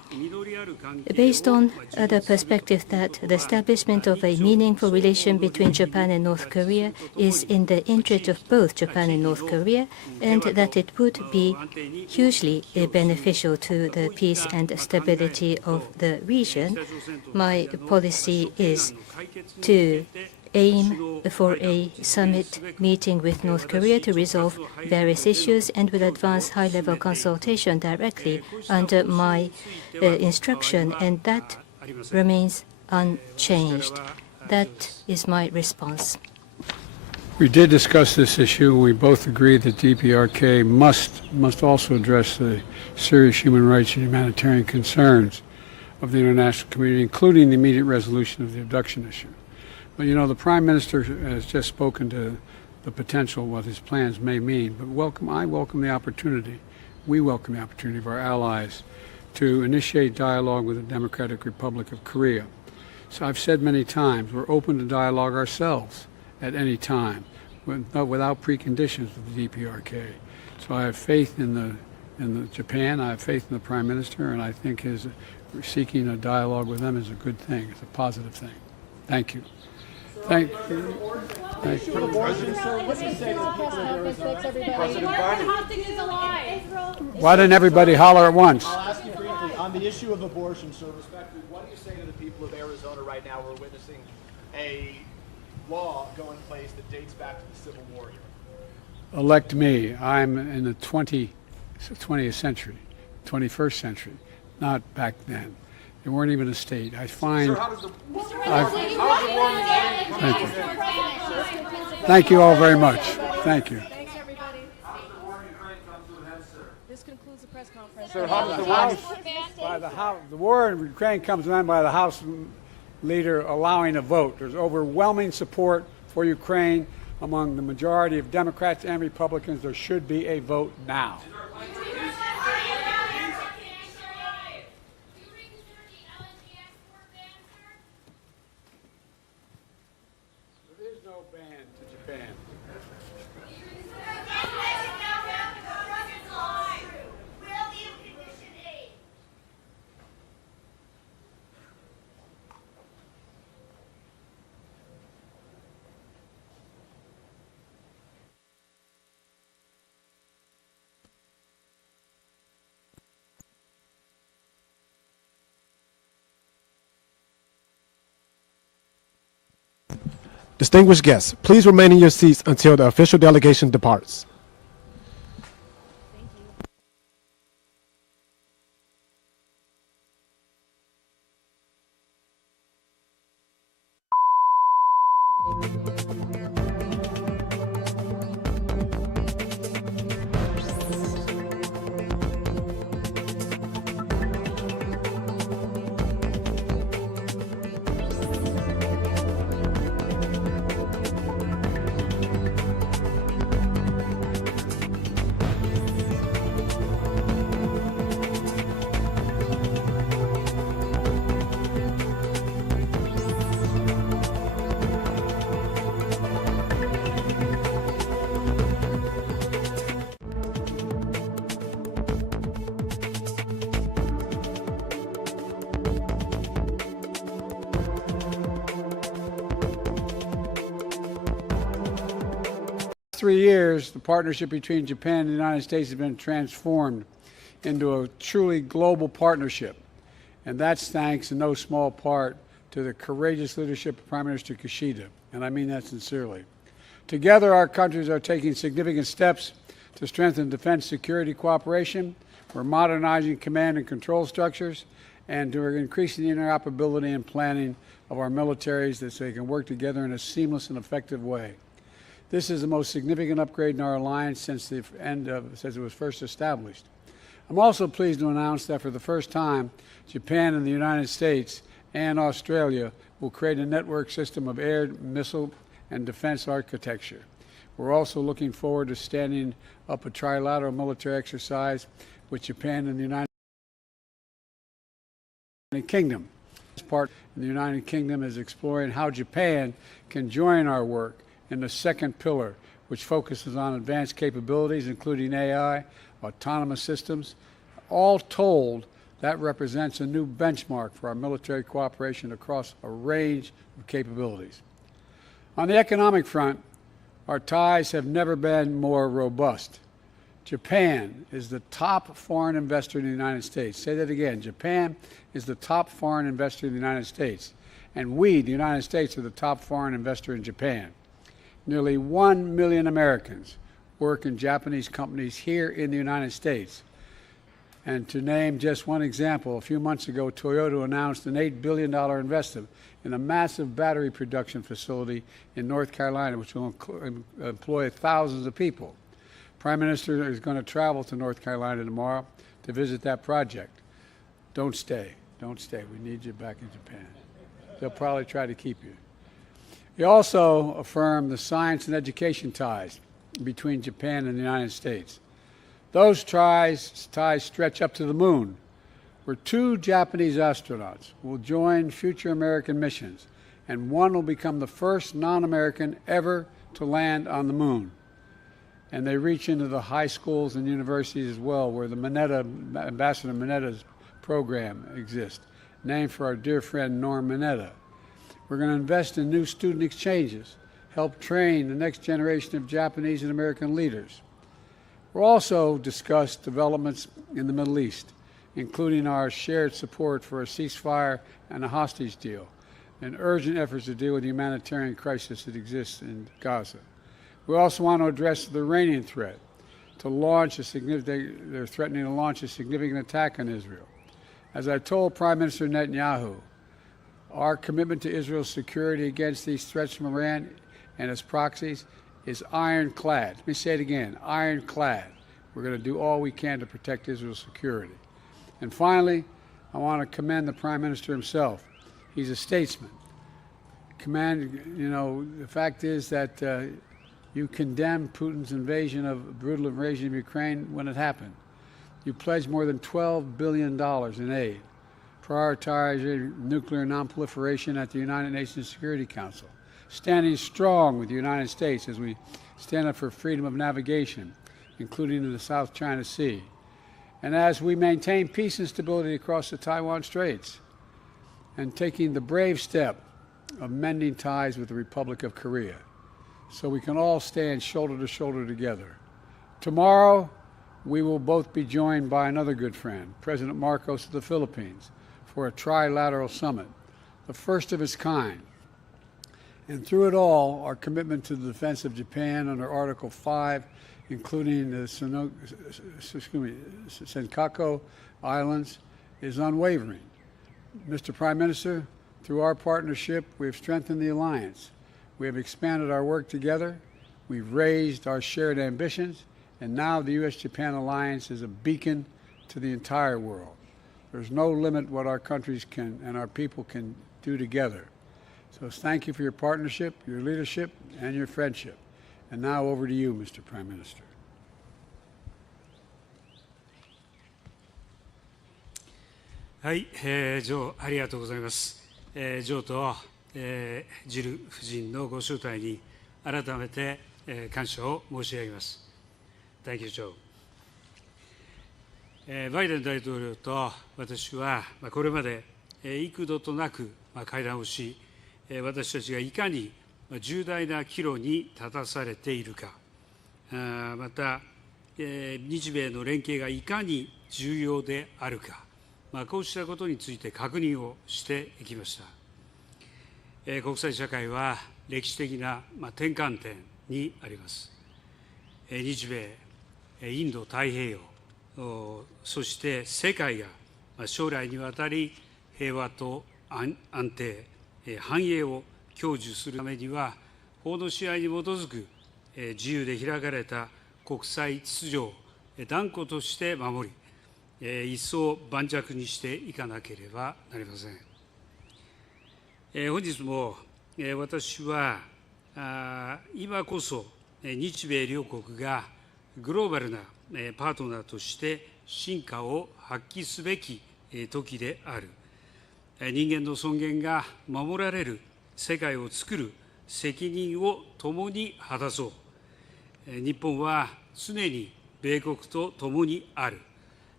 Based on the perspective that the establishment of a meaningful relation between Japan and North Korea is in the interest of both Japan and North Korea, and that it would be hugely beneficial to the peace and stability of the region, my policy is to aim for a summit meeting with North Korea to resolve various issues and will advance high-level consultation directly under my instruction, and that remains unchanged. That is my response. We did discuss this issue. We both agree that DPRK must also address the serious human rights and humanitarian concerns of the international community, including the immediate resolution of the abduction issue. But you know, the Prime Minister has just spoken to the potential, what his plans may mean. But I welcome the opportunity, we welcome the opportunity of our allies to initiate dialogue with the Democratic Republic of Korea. So I've said many times, we're open to dialogue ourselves at any time, without preconditions with the DPRK. So I have faith in Japan, I have faith in the Prime Minister, and I think seeking a dialogue with them is a good thing, it's a positive thing. Thank you. Thank you. Thank you. Why didn't everybody holler at once? I'll ask you briefly, on the issue of abortion, so respectfully, what do you say to the people of Arizona right now who are witnessing a law go in place that dates back to the Civil War era? Elect me. I'm in the 20th century, 21st century, not back then. They weren't even a state. I find. Thank you. Thank you all very much. Thank you. Thanks, everybody. This concludes the press conference. Sir, how does the war in Ukraine comes to an end by the House leader allowing a vote. There's overwhelming support for Ukraine among the majority of Democrats and Republicans. There should be a vote now. Distinguished guests, please remain in your seats until the official delegation departs. For 3 years, the partnership between Japan and the United States has been transformed into a truly global partnership. And that's thanks in no small part to the courageous leadership of Prime Minister Kishida, and I mean that sincerely. Together, our countries are taking significant steps to strengthen defense security cooperation. We're modernizing command and control structures, and we're increasing the interoperability and planning of our militaries so they can work together in a seamless and effective way. This is the most significant upgrade in our alliance since it was first established. I'm also pleased to announce that for the first time, Japan and the United States and Australia will create a network system of air, missile, and defense architecture. We're also looking forward to standing up a trilateral military exercise with Japan and the United Kingdom. This part in the United Kingdom is exploring how Japan can join our work in the second pillar, which focuses on advanced capabilities, including AI, autonomous systems. All told, That represents a new benchmark for our military cooperation across a range of capabilities. On the economic front, our ties have never been more robust. Japan is the top foreign investor in the United States. Say that again. Japan is the top foreign investor in the United States. And we, the United States, are the top foreign investor in Japan. Nearly 1 million Americans work in Japanese companies here in the United States. And to name just one example, a few months ago, Toyota announced an $8 billion investment in a massive battery production facility in North Carolina, which will employ thousands of people. Prime Minister is going to travel to North Carolina tomorrow to visit that project. Don't stay. Don't stay. We need you back in Japan. They'll probably try to keep you. He also affirmed the science and education ties between Japan and the United States. Those ties stretch up to the moon, where 2 Japanese astronauts will join future American missions, and one will become the first non-American ever to land on the moon. And they reach into the high schools and universities as well, where the Ambassador Minetta's program exists, named for our dear friend Norm Mineta. We're going to invest in new student exchanges, help train the next generation of Japanese and American leaders. We'll also discuss developments in the Middle East, including our shared support for a ceasefire and a hostage deal, and urgent efforts to deal with the humanitarian crisis that exists in Gaza. We also want to address the Iranian threat they're threatening to launch a significant attack on Israel. As I told Prime Minister Netanyahu, our commitment to Israel's security against these threats from Iran and its proxies is ironclad. Let me say it again, ironclad. We're going to do all we can to protect Israel's security. And finally, I want to commend the Prime Minister himself. He's a statesman. The fact is that you condemned Putin's brutal invasion of Ukraine when it happened. You pledged more than $12 billion in aid, prioritizing nuclear nonproliferation at the United Nations Security Council, standing strong with the United States as we stand up for freedom of navigation, including in the South China Sea, and as we maintain peace and stability across the Taiwan Straits, and taking the brave step of mending ties with the Republic of Korea, so we can all stand shoulder to shoulder together. Tomorrow, we will both be joined by another good friend, President Marcos of the Philippines, for a trilateral summit, the first of its kind. And through it all, our commitment to the defense of Japan under Article 5, including the Senkaku Islands, is unwavering. Mr. Prime Minister, through our partnership, we have strengthened the alliance. We have expanded our work together. We've raised our shared ambitions. And now the U.S.-Japan alliance is a beacon to the entire world. There's no limit what our countries can and our people can do together. So thank you for your partnership, your leadership, and your friendship. And now over to you, Mr. Prime Minister. はい、ジョー、ありがとうございます。ジョーと、ジル夫人のご招待に改めて、感謝を申し上げます。Thank you, Joe. バイデン大統領と私は、これまで幾度となく会談をし、私たちがいかに重大な岐路に立たされているか、また、日米の連携がいかに重要であるか、こうしたことについて確認をしてきました。国際社会は歴史的な転換点にあります。日米、インド太平洋、そして世界が将来にわたり平和と安定、繁栄を享受するためには、法の支配に基づく自由で開かれた国際秩序を断固として守り、一層盤石にしていかなければなりません。本日も私は今こそ日米両国がグローバルなパートナーとして真価を発揮すべき時である。人間の尊厳が守られる世界を作る責任を共に果たそう。日本は常に米国と共にある。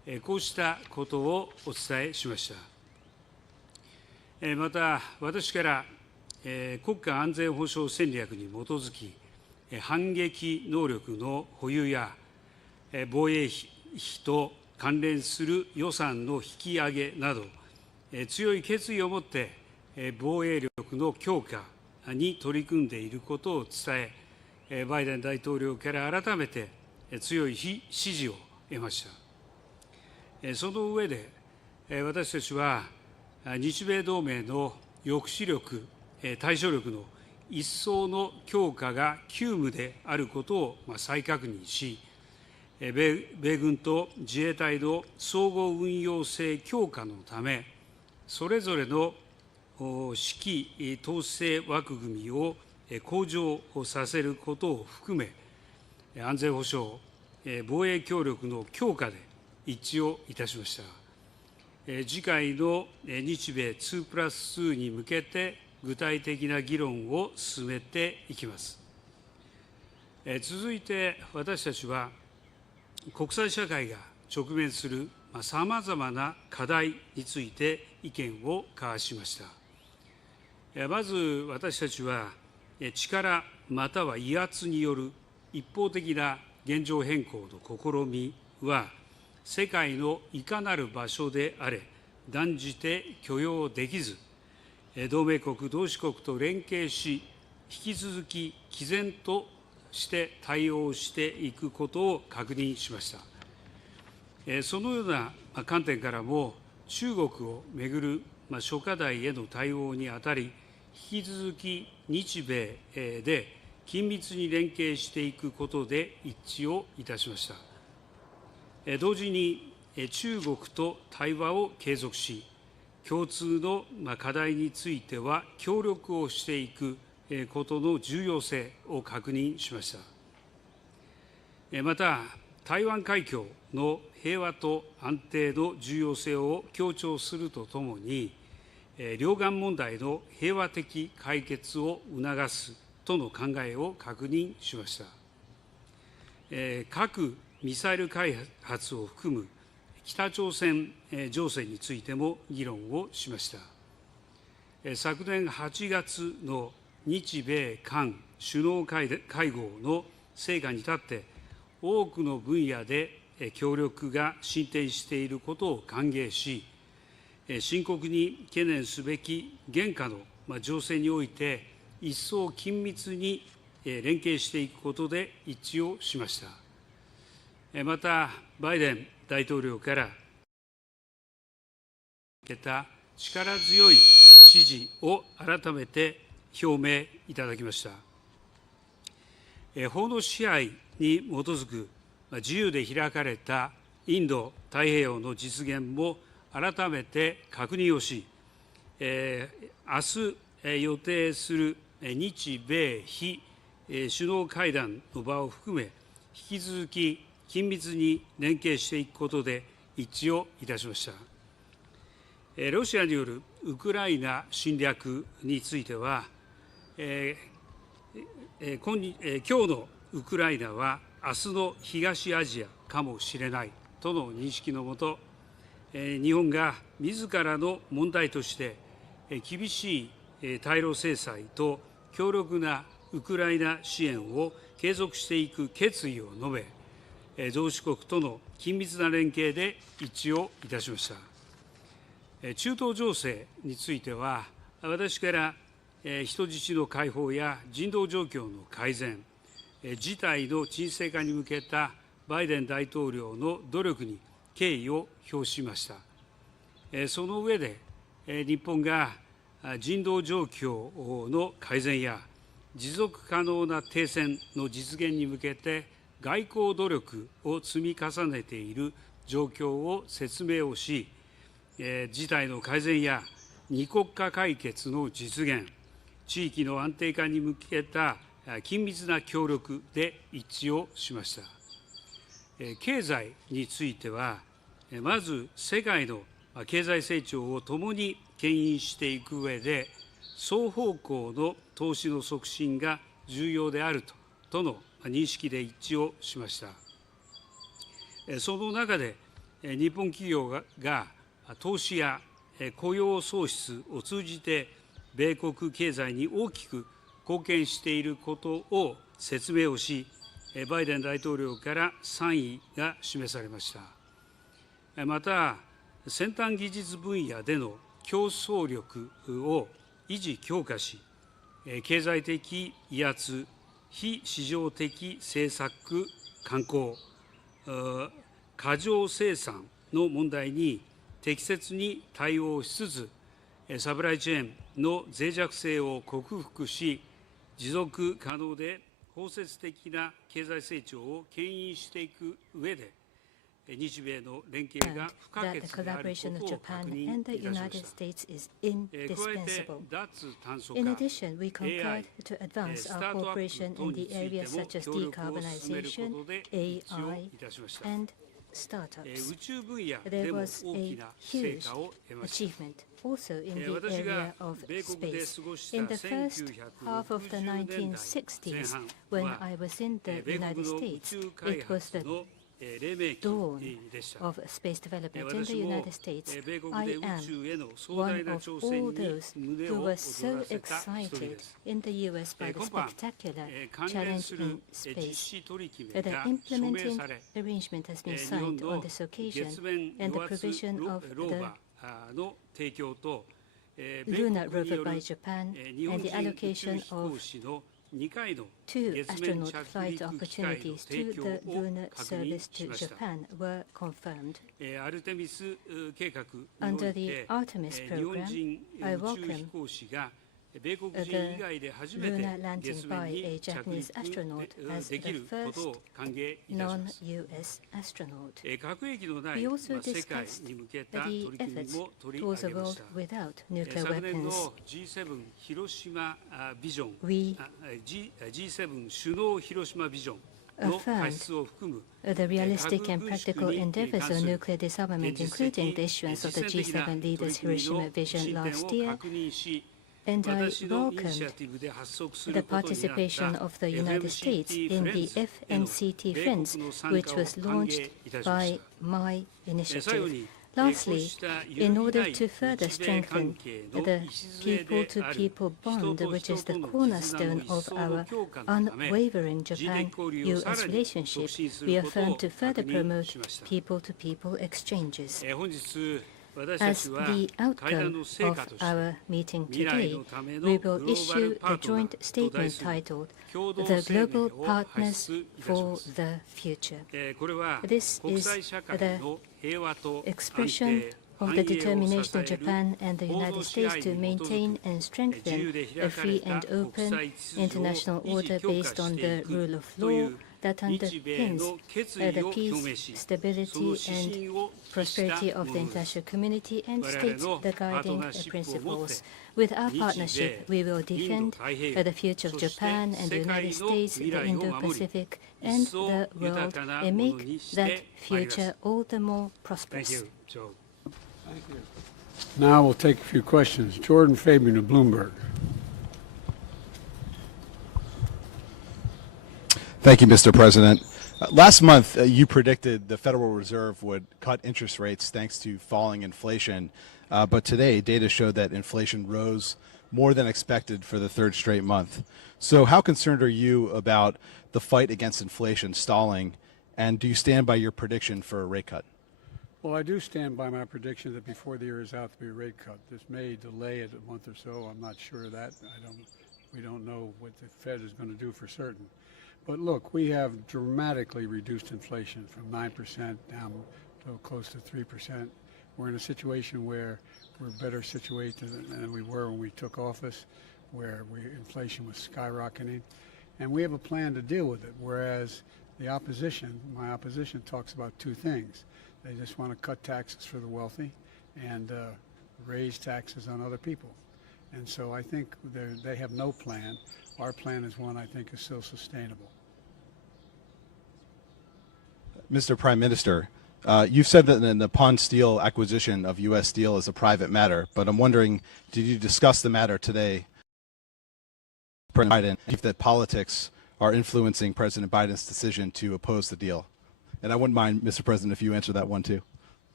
こうしたことをお伝えしました。また、私から国家安全保障戦略に基づき、反撃能力の保有や防衛費と関連する予算の引き上げなど、強い決意を持って防衛力の強化に取り組んでいることを伝え、バイデン大統領から改めて強い支持を得ました。その上で、私たちは日米同盟の抑止力、対処力の一層の強化が急務であることを再確認し、米軍と自衛隊の総合運用性強化のため、それぞれの指揮統制枠組みを向上させることを含め、安全保障、防衛協力の強化で一致をいたしました。次回の日米2+2に向けて、具体的な議論を進めていきます。続いて、私たちは国際社会が直面するさまざまな課題について意見を交わしました。まず私たちは、力または威圧による一方的な現状変更の試みは、世界のいかなる場所であれ、断じて許容できず、同盟国、同志国と連携し、引き続き毅然として対応していくことを確認しました。そのような観点からも、中国をめぐる諸課題への対応にあたり、引き続き日米で緊密に連携していくことで一致をいたしました。同時に中国と対話を継続し、共通の課題については協力をしていくことの重要性を確認しました。また、台湾海峡の平和と安定の重要性を強調するとともに、両岸問題の平和的解決を促すとの考えを確認しました。核・ミサイル開発を含む北朝鮮情勢についても議論をしました。昨年8月の日米韓首脳会合の成果に立って、多くの分野で協力が進展していることを歓迎し、深刻に懸念すべき現下の情勢において、一層緊密に連携していくことで一致をしました。また、バイデン大統領から受けた力強い支持を改めて表明いただきました。法の支配に基づく自由で開かれたインド太平洋の実現も改めて確認をし、明日予定する日米非首脳会談の場を含め、引き続き緊密に連携していくことで一致をいたしました。ロシアによるウクライナ侵略については、今日のウクライナは明日の東アジアかもしれないとの認識のもと、日本が自らの問題として厳しい対ロ制裁と強力なウクライナ支援を継続していく決意を述べ、同志国との緊密な連携で一致をいたしました。中東情勢については、私から人質の解放や人道状況の改善、事態の沈静化に向けたバイデン大統領の努力に敬意を表しました。その上で、日本が人道状況の改善や持続可能な停戦の実現に向けて外交努力を積み重ねている状況を説明をし、事態の改善や二国家解決の実現、地域の安定化に向けた緊密な協力で一致をしました。経済については、まず世界の経済成長を共に牽引していく上で、双方向の投資の促進が重要であるとの認識で一致をしました。その中で、日本企業が投資や雇用創出を通じて米国経済に大きく貢献していることを説明をし、バイデン大統領から賛意が示されました。また、先端技術分野での競争力を維持強化し、経済的威圧、非市場的政策慣行、過剰生産の問題に適切に対応しつつ、サプライチェーンの脆弱性を克服し、持続可能で包摂的な経済成長を牽引していく上で、日米の連携が不可欠であることを確認いたしました。加えて、脱炭素化、In addition, we concurred AI、 to advance スタ our ートアッ cooperation プ等 in に the ついて areas も such as 協力を進めるこ decarbonization, とで一致を AI, いたしました。 and startups. 宇宙分野 There でも was 大 a きな成 huge 果を得ました。 achievement also in the 私 area が of 米国で space. 過ごした In the first half of the 1960年代前 1960s, 半 when は I was in the 米 United 国の宇 States, 宙開 it was 発 the の黎明 dawn 期でした。 of space development in the 私も United States. 米国 I で宇 am 宙への壮 one 大な of 挑 all 戦に those 胸 who を were 躍 so らせた一人で excited す。 in the US by the 今般、 spectacular 関連す challenge る in 実 space. 施取り決 The めが署名 implementing され、 arrangement has been 日本 signed の on this occasion, 月面 and the 与圧 provision of ロー the バーの提供と、米 lunar 国によ rover る by Japan 日本 and the 人宇宙 allocation 飛 of 行士の2回の two 月面 astronaut 着 flight 陸機会の opportunities 提 to 供 the を lunar 確認 service し to ました。 Japan were confirmed. アルテミス計画にお Under い the て、 Artemis 日本 program, 人 I 宇宙飛 welcome 行士が米国人 the 以外で初めて lunar landing 月面 by a に着 Japanese astronaut 陸 as でき the ることを first 歓迎いたします。 non-US astronaut. 核兵器のない We also 世界 discussed に向けた the 取り組み efforts も取り towards 上 a げま world した。 without nuclear 昨年 weapons. の G7 広島ビジョン、 We G7 首脳広島ビジョンの開出を含む the realistic and practical endeavors of nuclear disarmament, including the issuance of the G7 leaders' Hiroshima vision last year, and I welcomed the participation of the United States in the FNCT Friends, which was launched by my initiative. Lastly, in order to further strengthen the people-to-people bond, which is the cornerstone of our unwavering Japan-US relationship, we affirm to further promote people-to-people exchanges. As the outcome of our meeting today, we will issue a joint statement titled The Global Partners for the Future. This is the expression of the determination of Japan and the United States to maintain and strengthen a free and open international order based on the rule of law that underpins the peace, stability, and prosperity of the international community and states the guiding principles. With our partnership, we will defend the future of Japan and the United States, the Indo-Pacific, and the world, and make that future all the more prosperous. Now we'll take a few questions. Jordan Fabian of Bloomberg. Thank you, Mr. President. Last month, you predicted the Federal Reserve would cut interest rates thanks to falling inflation. But today, data showed that inflation rose more than expected for the third straight month. So how concerned are you about the fight against inflation stalling? And do you stand by your prediction for a rate cut? Well, I do stand by my prediction that before the year is out, there'll be a rate cut. This may delay it a month or so. I'm not sure of that. We don't know what the Fed is going to do for certain. But look, we have dramatically reduced inflation from 9% down to close to 3%. We're in a situation where we're better situated than we were when we took office, where inflation was skyrocketing. And we have a plan to deal with it, whereas the opposition, my opposition, talks about two things. They just want to cut taxes for the wealthy and raise taxes on other people. And so I think they have no plan. Our plan is one I think is still sustainable. Mr. Prime Minister, you've said that the Nippon Steel acquisition of U.S. Steel is a private matter, but I'm wondering, did you discuss the matter today, President Biden, if that politics are influencing President Biden's decision to oppose the deal? And I wouldn't mind, Mr. President, if you answer that one too.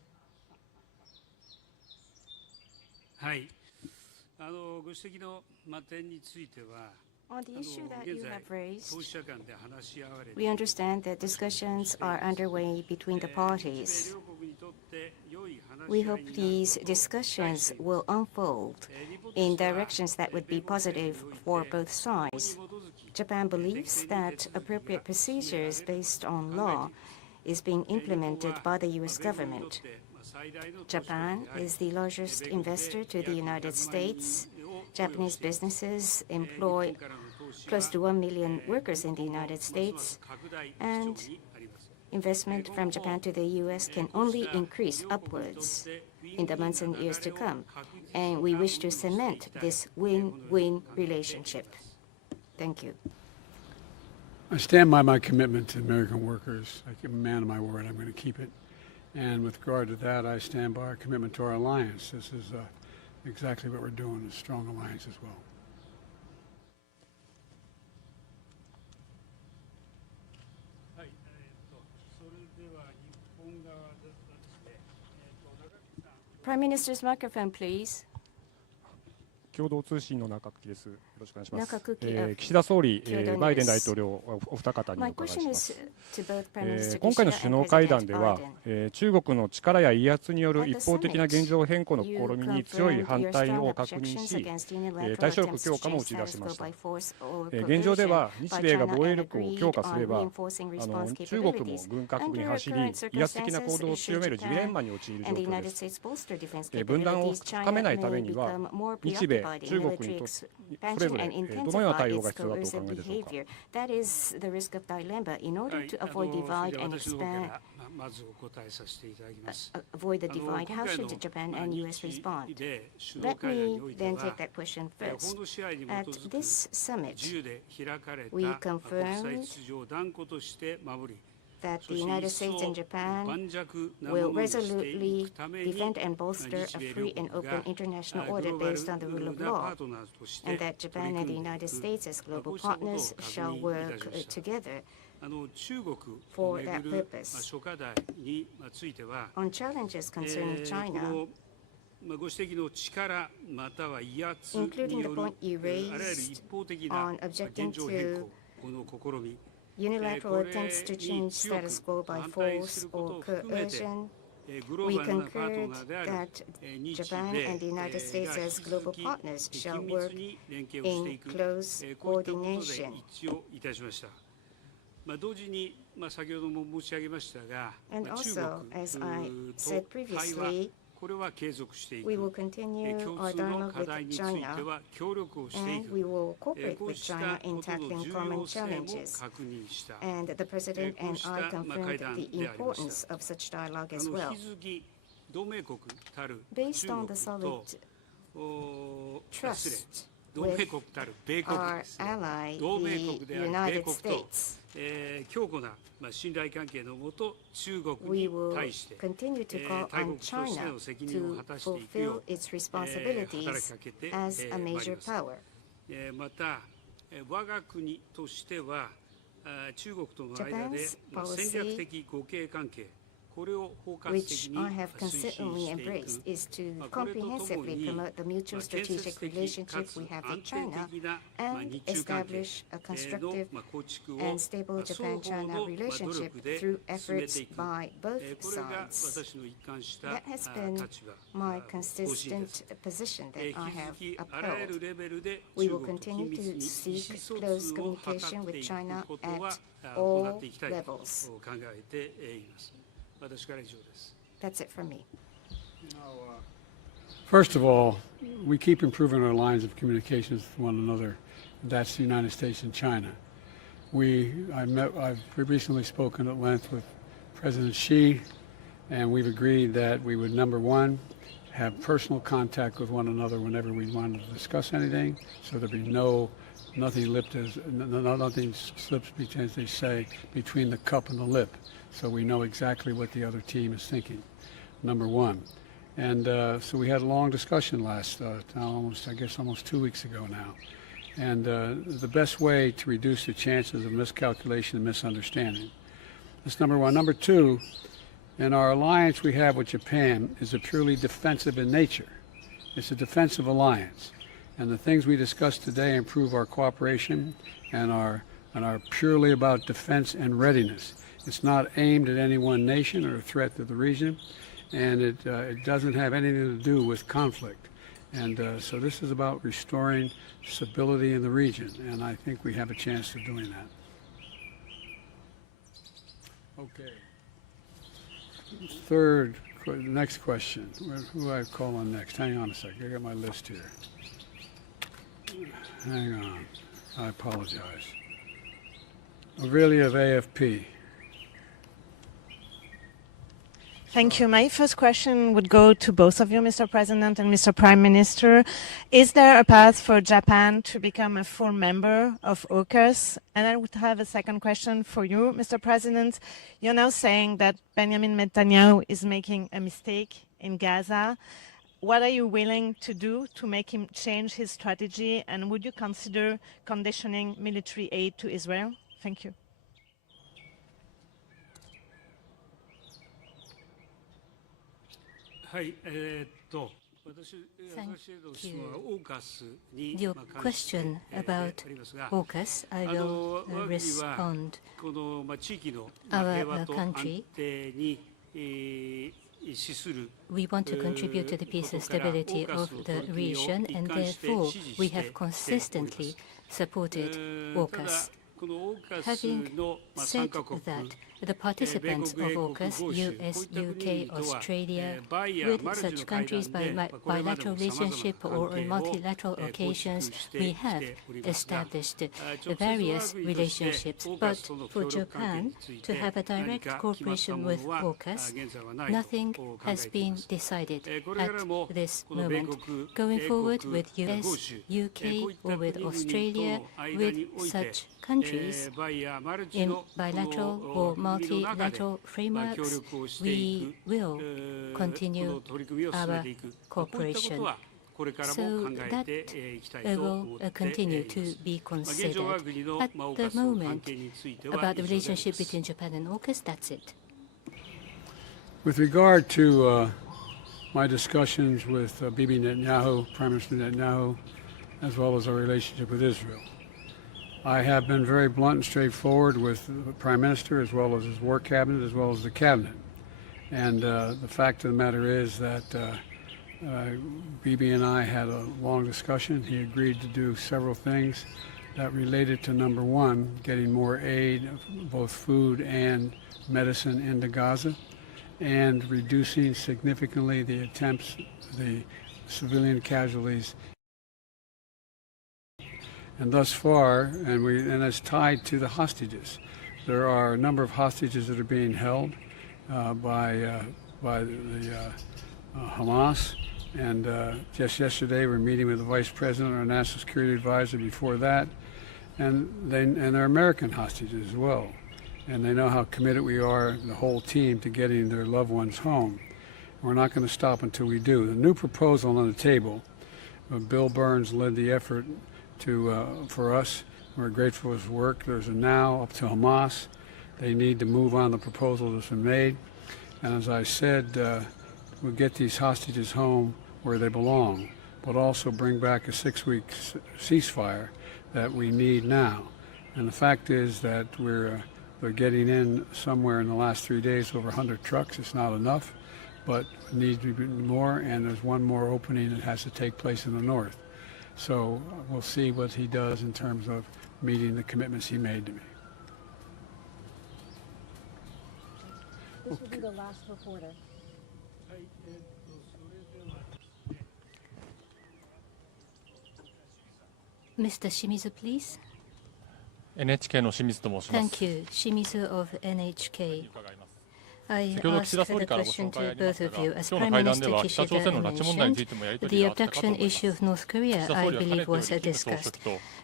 はい。ご指摘の点については、On the issue that you have raised, 当事者間で話し合われて we understand that discussions are underway between the parties. 両国にとって良い話し合い We にな hope る these discussions will unfold in directions that would be positive for both sides. Japan believes that appropriate procedures based on law is being implemented by the U.S. government. Japan is the largest investor to the United States. Japanese businesses employ close to 1 million workers in the United States, and investment from Japan to the U.S. can only increase upwards in the months and years to come, and we wish to cement this win-win relationship. Thank you. I stand by my commitment to American workers. I'm a man of my word. I'm going to keep it. And with regard to that, I stand by our commitment to our alliance. This is exactly what we're doing, a strong alliance as well. はい、それでは日本側ですね、Prime Minister's microphone, please. 共同通信の中久です。よろしくお願いします。中久喜岸田総理、共同ですバイデン大統領お二方にお My 伺い question しま is す。 to both Prime Minister 今回の Kishida 首脳 and 会談 President では、 Biden. 中国の力や威圧による一方的な現状変更の試みに強い反対を確認し、対処力強化も打ち出しました。現状では日米が防衛力を強化すれば、中国も軍拡に走り、威圧的な行動を強めるジレンマに陥る状況です。分断を深めないためには、日米、中国にとってそれぞれどのような対応が必要だとお考えでしょうか。That is the risk of dilemma. In order to avoid divide and expand, まずお答えさせていただきます。 avoid the divide, how should Japan and US respond? Let me then take that question first. At this summit, we confirmed that the United States and Japan will resolutely defend and bolster a free and open international order based on the rule of law, and that Japan and the United States as global partners shall work together for that purpose. On challenges concerning China, including the point you raised on objecting to unilateral attempts to change status quo by force or coercion, we concurred that Japan and the United States as global partners shall work in close coordination. And also, as I said previously, we will continue our dialogue with China, and we will cooperate with China in tackling common challenges. And the President and I confirmed the importance of such dialogue as well. Based on the solid trust with our ally, the United States, we will continue to call on China to fulfill its responsibilities as a major power. Japan's policy, which I have consistently embraced, is to comprehensively promote the mutual strategic relationship we have with China and establish a constructive and stable Japan-China relationship through efforts by both sides. That has been my consistent position that I have upheld. We will continue to seek close communication with China at all levels. That's it for me. First of all, we keep improving our lines of communications with one another. That's the United States and China. I've recently spoken at length with President Xi, and we've agreed that we would, number one, have personal contact with one another whenever we wanted to discuss anything, so there'd be nothing slips between, as they say, between the cup and the lip. So we know exactly what the other team is thinking, number one. And so we had a long discussion almost 2 weeks ago now. And the best way to reduce the chances of miscalculation and misunderstanding. That's number one. Number two, in our alliance we have with Japan is a purely defensive in nature. It's a defensive alliance. And the things we discussed today improve our cooperation and are purely about defense and readiness. It's not aimed at any one nation or a threat to the region, and it doesn't have anything to do with conflict. And so this is about restoring stability in the region, and I think we have a chance of doing that. Okay. Next question. Who do I call on next? Hang on a second. I got my list here. Hang on. I apologize. Aurelia of AFP. Thank you. My first question would go to both of you, Mr. President and Mr. Prime Minister. Is there a path for Japan to become a full member of AUKUS? And I would have a second question for you, Mr. President. You're now saying that Benjamin Netanyahu is making a mistake in Gaza. What are you willing to do to make him change his strategy? And would you consider conditioning military aid to Israel? Thank you. Your question about AUKUS, I will respond. Our country, we want to contribute to the peace and stability of the region, and therefore we have consistently supported AUKUS. Having said that, the participants of AUKUS, US, UK, Australia, with such countries by bilateral relationship or on multilateral occasions, we have established various relationships. But for Japan to have a direct cooperation with AUKUS, nothing has been decided at this moment. Going forward with US, UK, or with Australia, with such countries in bilateral or multilateral frameworks, we will continue our cooperation. So that will continue to be considered. At the moment, about the relationship between Japan and AUKUS, that's it. With regard to my discussions with Bibi Netanyahu, Prime Minister Netanyahu, as well as our relationship with Israel, I have been very blunt and straightforward with the Prime Minister, as well as his war cabinet, as well as the cabinet. And the fact of the matter is that Bibi and I had a long discussion. He agreed to do several things that related to, number one, getting more aid, both food and medicine, into Gaza, and reducing significantly the civilian casualties. And thus far, and it's tied to the hostages. There are a number of hostages that are being held by the Hamas. And just yesterday, we're meeting with the Vice President, our National Security Advisor. Before that, and they're American hostages as well. And they know how committed we are, the whole team, to getting their loved ones home. We're not going to stop until we do. The new proposal on the table, Bill Burns led the effort for us. We're grateful for his work. There's a now up to Hamas. They need to move on the proposal that's been made. And as I said, we'll get these hostages home where they belong, but also bring back a 6-week ceasefire that we need now. And the fact is that we're getting in somewhere in the last 3 days over 100 trucks. It's not enough, but it needs to be more, and there's one more opening that has to take place in the north. So we'll see what he does in terms of meeting the commitments he made to me. This will be the last reporter. Mr. Shimizu, please. NHK の清水と申します。 Thank you. Shimizu of NHK. I 先ほど asked 岸田総 the 理からご question 紹介 to ありま both した of が、 you. 今 As 日の Prime 会談で Minister は北朝 Kishida 鮮の拉致問題に mentioned, ついてもやり取り the があったかと abduction 思います。 issue of North 岸 Korea, 田 I 総理は believe, かねて was 金総書 discussed. 記と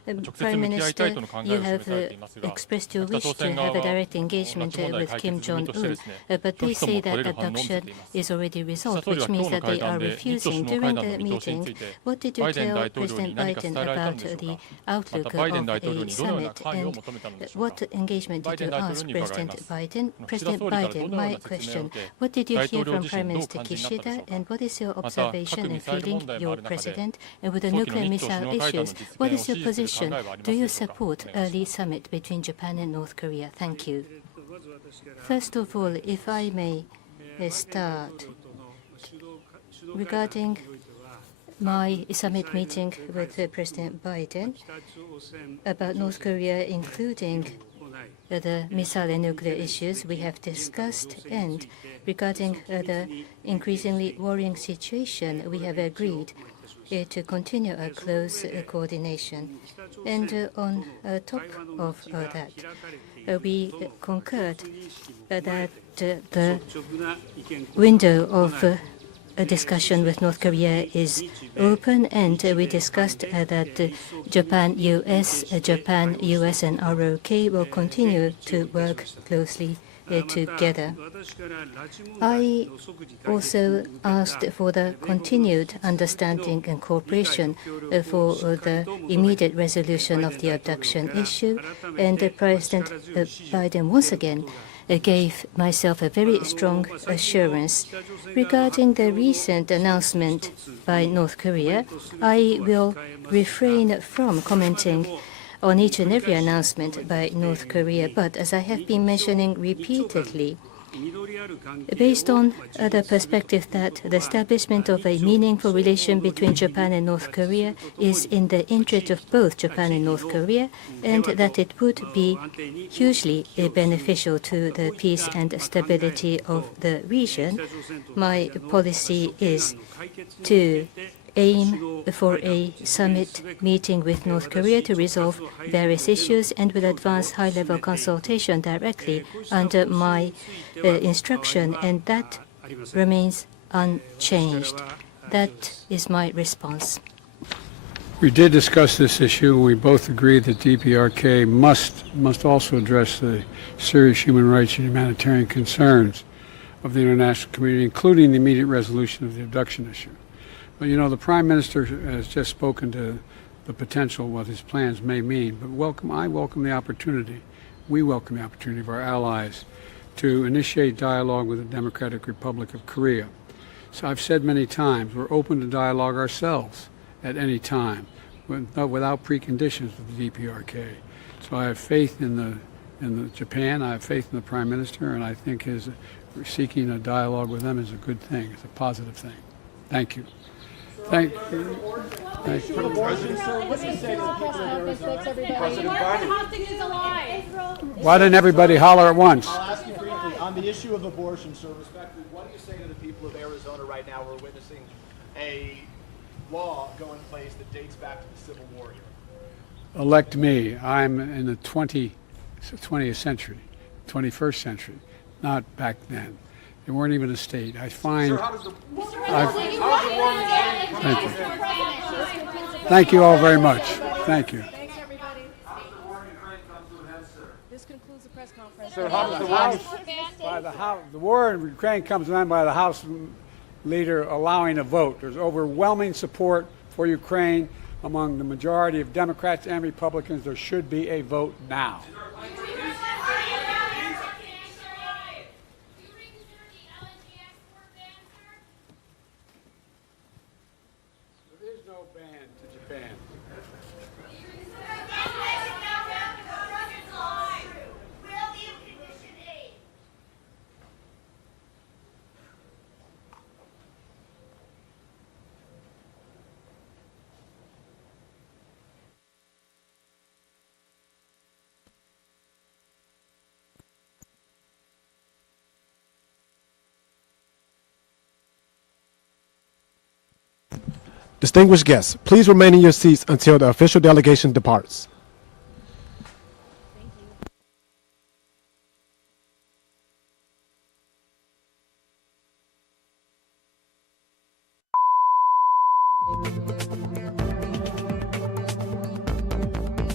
Prime Minister, you have expressed your wish to have a direct engagement with Kim Jong-un, but they say that abduction is already resolved, which means that they are refusing. During the meeting, what did you tell President Biden about the outlook of a summit, and what engagement did you ask President Biden? President Biden, my question, what did you hear from Prime Minister Kishida, and what is your observation and feeling, your president, and with the nuclear missile issues, what is your position? Do you support early summit between Japan and North Korea? Thank you. First of all, if I may start regarding my summit meeting with President Biden about North Korea, including the missile and nuclear issues we have discussed, and regarding the increasingly worrying situation, we have agreed to continue a close coordination. And on top of that, we concurred that the window of a discussion with North Korea is open, and we discussed that Japan-US, Japan-US and ROK will continue to work closely together. I also asked for the continued understanding and cooperation for the immediate resolution of the abduction issue, and President Biden once again gave myself a very strong assurance. Regarding the recent announcement by North Korea, I will refrain from commenting on each and every announcement by North Korea, but as I have been mentioning repeatedly, based on the perspective that the establishment of a meaningful relation between Japan and North Korea is in the interest of both Japan and North Korea, and that it would be hugely beneficial to the peace and stability of the region, my policy is to aim for a summit meeting with North Korea to resolve various issues, and will advance high-level consultation directly under my instruction, and that remains unchanged. That is my response. We did discuss this issue. We both agree that DPRK must also address the serious human rights and humanitarian concerns of the international community, including the immediate resolution of the abduction issue. But you know, the Prime Minister has just spoken to the potential, what his plans may mean. But I welcome the opportunity, we welcome the opportunity of our allies to initiate dialogue with the Democratic Republic of Korea. So I've said many times, we're open to dialogue ourselves at any time, without preconditions with the DPRK. So I have faith in Japan, I have faith in the Prime Minister, and I think seeking a dialogue with them is a good thing, it's a positive thing. Thank you. Thank you. Thank you. Why didn't everybody holler at once? I'll ask you briefly on the issue of abortion, sir. Respectfully, what do you say to the people of Arizona right now who are witnessing a law go in place that dates back to the Civil War here? Elect me. I'm in the 20th century, 21st century, not back then. They weren't even a state. I find. Thank you. Thank you all very much. Thank you. Thanks, everybody. This concludes the press conference. So how does the war in Ukraine comes to an end by the House leader allowing a vote? There's overwhelming support for Ukraine among the majority of Democrats and Republicans. There should be a vote now. Distinguished guests, please remain in your seats until the official delegation departs.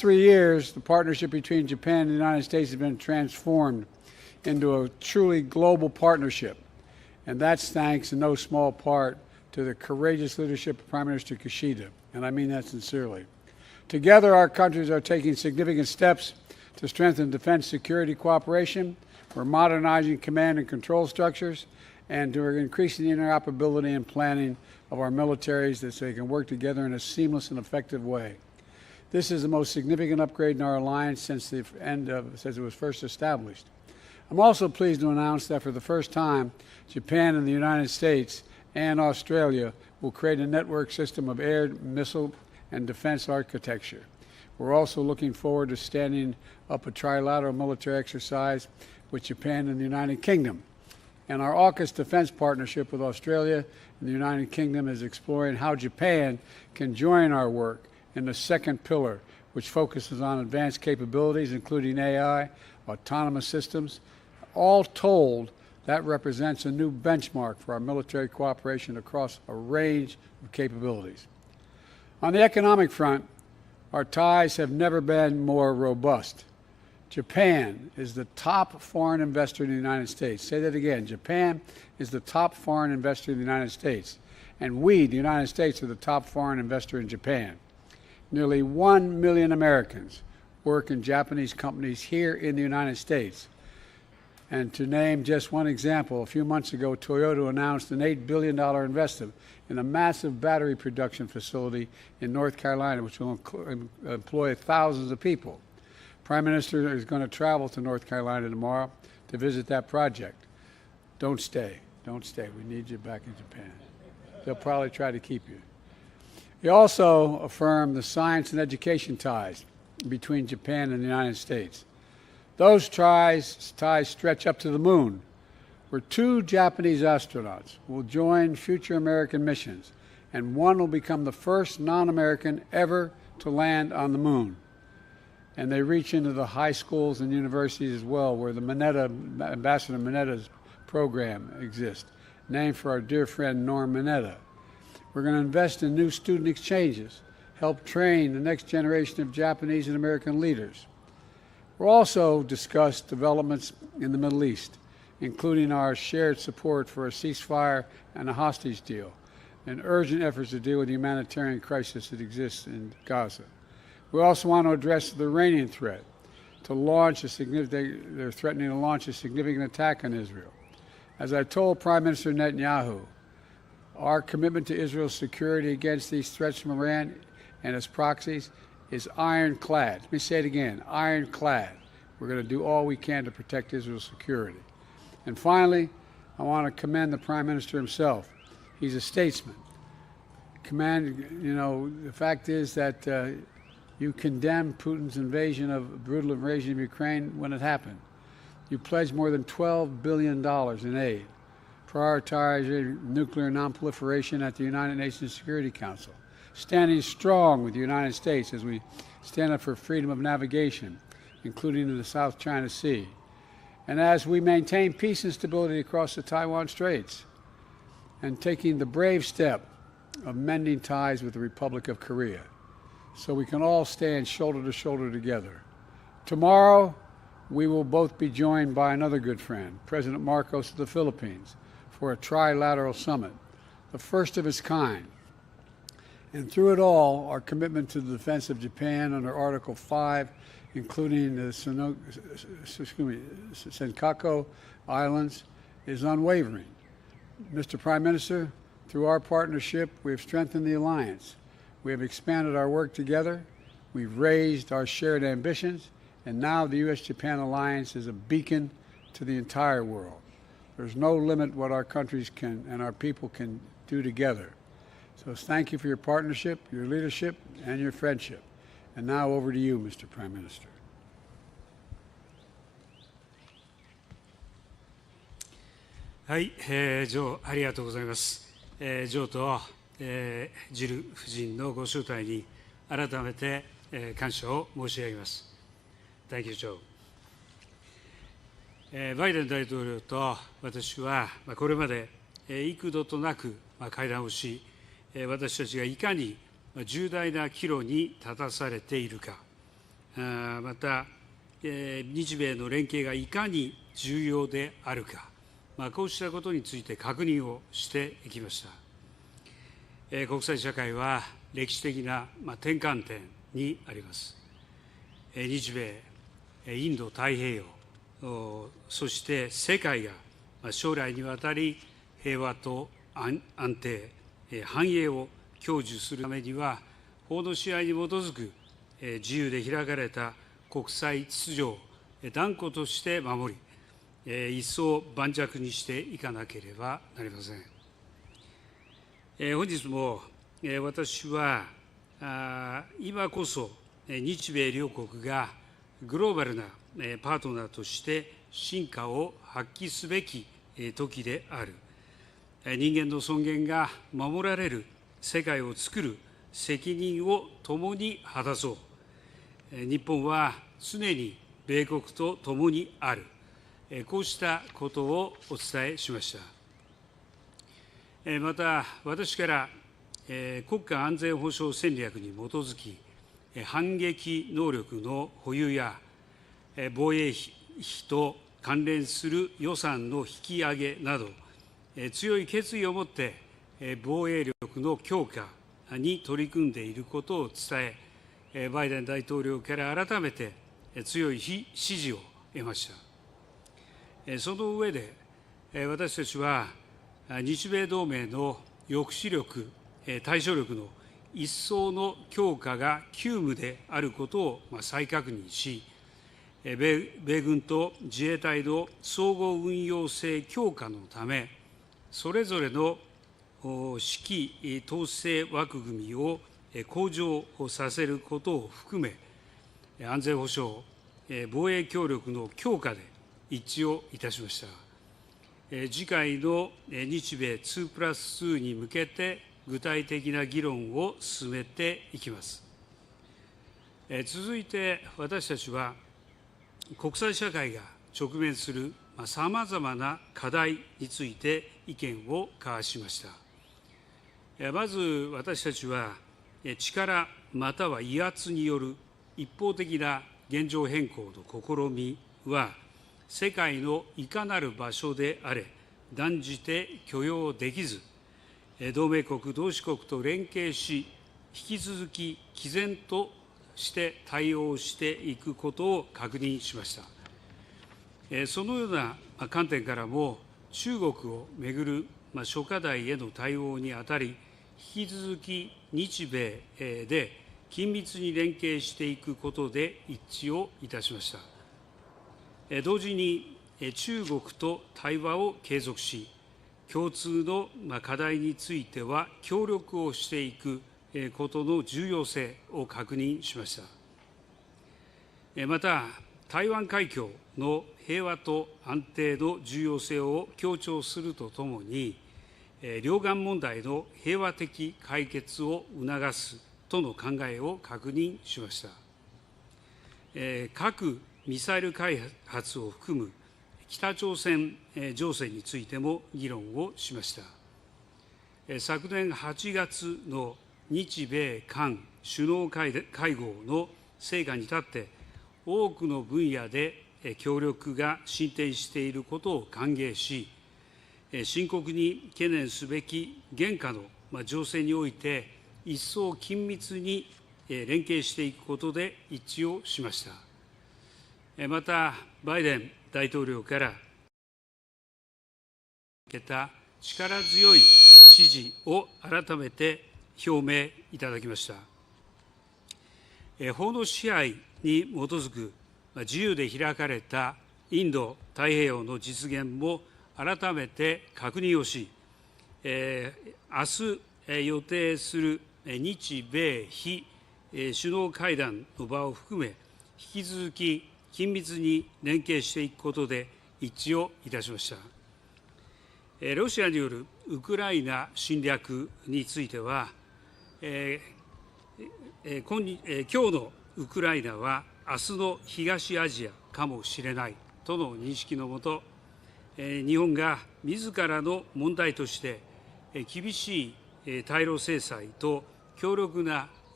3 years, the partnership between Japan and the United States has been transformed into a truly global partnership. And that's thanks in no small part to the courageous leadership of Prime Minister Kishida, and I mean that sincerely. Together, our countries are taking significant steps to strengthen defense security cooperation. We're modernizing command and control structures, and we're increasing the interoperability and planning of our militaries so they can work together in a seamless and effective way. This is the most significant upgrade in our alliance since it was first established. I'm also pleased to announce that for the first time, Japan and the United States and Australia will create a network system of air, missile, and defense architecture. We're also looking forward to standing up a trilateral military exercise with Japan and the United Kingdom. And our AUKUS defense partnership with Australia and the United Kingdom is exploring how Japan can join our work in the second pillar, which focuses on advanced capabilities, including AI, autonomous systems. All told, that represents a new benchmark for our military cooperation across a range of capabilities. On the economic front, our ties have never been more robust. Japan is the top foreign investor in the United States. Say that again. Japan is the top foreign investor in the United States. And we, the United States, are the top foreign investor in Japan. Nearly 1 million Americans work in Japanese companies here in the United States. And to name just one example, a few months ago, Toyota announced an $8 billion investment in a massive battery production facility in North Carolina, which will employ thousands of people. Prime Minister is going to travel to North Carolina tomorrow to visit that project. Don't stay. Don't stay. We need you back in Japan. They'll probably try to keep you. He also affirmed the science and education ties between Japan and the United States. Those ties stretch up to the moon, where 2 Japanese astronauts will join future American missions, and one will become the first non-American ever to land on the moon. And they reach into the high schools and universities as well, where the Ambassador Minetta's program exists, named for our dear friend Norm Mineta. We're going to invest in new student exchanges, help train the next generation of Japanese and American leaders. We'll also discuss developments in the Middle East, including our shared support for a ceasefire and a hostage deal, and urgent efforts to deal with the humanitarian crisis that exists in Gaza. We also want to address the Iranian threat to launch they're threatening to launch a significant attack on Israel. As I told Prime Minister Netanyahu, our commitment to Israel's security against these threats from Iran and its proxies is ironclad. Let me say it again, ironclad. We're going to do all we can to protect Israel's security. And finally, I want to commend the Prime Minister himself. He's a statesman. The fact is that you condemned Putin's brutal invasion of Ukraine when it happened. You pledged more than $12 billion in aid, prioritizing nuclear nonproliferation at the United Nations Security Council, standing strong with the United States as we stand up for freedom of navigation, including in the South China Sea, and as we maintain peace and stability across the Taiwan Straits, and taking the brave step of mending ties with the Republic of Korea, so we can all stand shoulder to shoulder together. Tomorrow, we will both be joined by another good friend, President Marcos of the Philippines, for a trilateral summit, the first of its kind. And through it all, our commitment to the defense of Japan under Article 5, including the Senkaku Islands, is unwavering. Mr. Prime Minister, through our partnership, we have strengthened the alliance. We have expanded our work together. We've raised our shared ambitions. And now the U.S.-Japan alliance is a beacon to the entire world. There's no limit what our countries can and our people can do together. So thank you for your partnership, your leadership, and your friendship. And now over to you, Mr. Prime Minister. はい、ジョー、ありがとうございます。ジョーと、ジル夫人のご招待に改めて、感謝を申し上げます。Thank you, Joe. バイデン大統領と私は、これまで幾度となく会談をし、私たちがいかに重大な岐路に立たされているか、また、日米の連携がいかに重要であるか、こうしたことについて確認をしてきました。国際社会は歴史的な転換点にあります。日米、インド太平洋、そして世界が将来にわたり平和と安定、繁栄を享受するためには、法の支配に基づく自由で開かれた国際秩序を断固として守り、一層盤石にしていかなければなりません。本日も私は今こそ日米両国がグローバルなパートナーとして真価を発揮すべき時である。人間の尊厳が守られる世界を作る責任を共に果たそう。日本は常に米国と共にある。こうしたことをお伝えしました。また、私から国家安全保障戦略に基づき、反撃能力の保有や防衛費と関連する予算の引き上げなど、強い決意を持って防衛力の強化に取り組んでいることを伝え、バイデン大統領から改めて強い支持を得ました。その上で、私たちは日米同盟の抑止力、対処力の一層の強化が急務であることを再確認し、米軍と自衛隊の総合運用性強化のため、それぞれの指揮統制枠組みを向上させることを含め、安全保障、防衛協力の強化で一致をいたしました。次回の日米2+2に向けて、具体的な議論を進めていきます。続いて、私たちは、国際社会が直面するさまざまな課題について意見を交わしました。まず私たちは、力または威圧による一方的な現状変更の試みは、世界のいかなる場所であれ、断じて許容できず、同盟国、同志国と連携し、引き続き毅然として対応していくことを確認しました。そのような観点からも、中国をめぐる諸課題への対応にあたり、引き続き日米で緊密に連携していくことで一致をいたしました。同時に中国と対話を継続し、共通の課題については協力をしていくことの重要性を確認しました。また、台湾海峡の平和と安定の重要性を強調するとともに、両岸問題の平和的解決を促すとの考えを確認しました。核・ミサイル開発を含む北朝鮮情勢についても議論をしました。昨年8月の日米韓首脳会合の成果に立って、多くの分野で協力が進展していることを歓迎し、深刻に懸念すべき現下の情勢において、一層緊密に連携していくことで一致をしました。また、バイデン大統領から受けた力強い支持を改めて表明いただきました。法の支配に基づく自由で開かれたインド太平洋の実現も改めて確認をし、明日予定する日米非首脳会談の場を含め、引き続き緊密に連携していくことで一致をいたしました。ロシアによるウクライナ侵略については、今日のウクライナは明日の東アジアかもしれないとの認識のもと、日本が自らの問題として厳しい対ロ制裁と強力な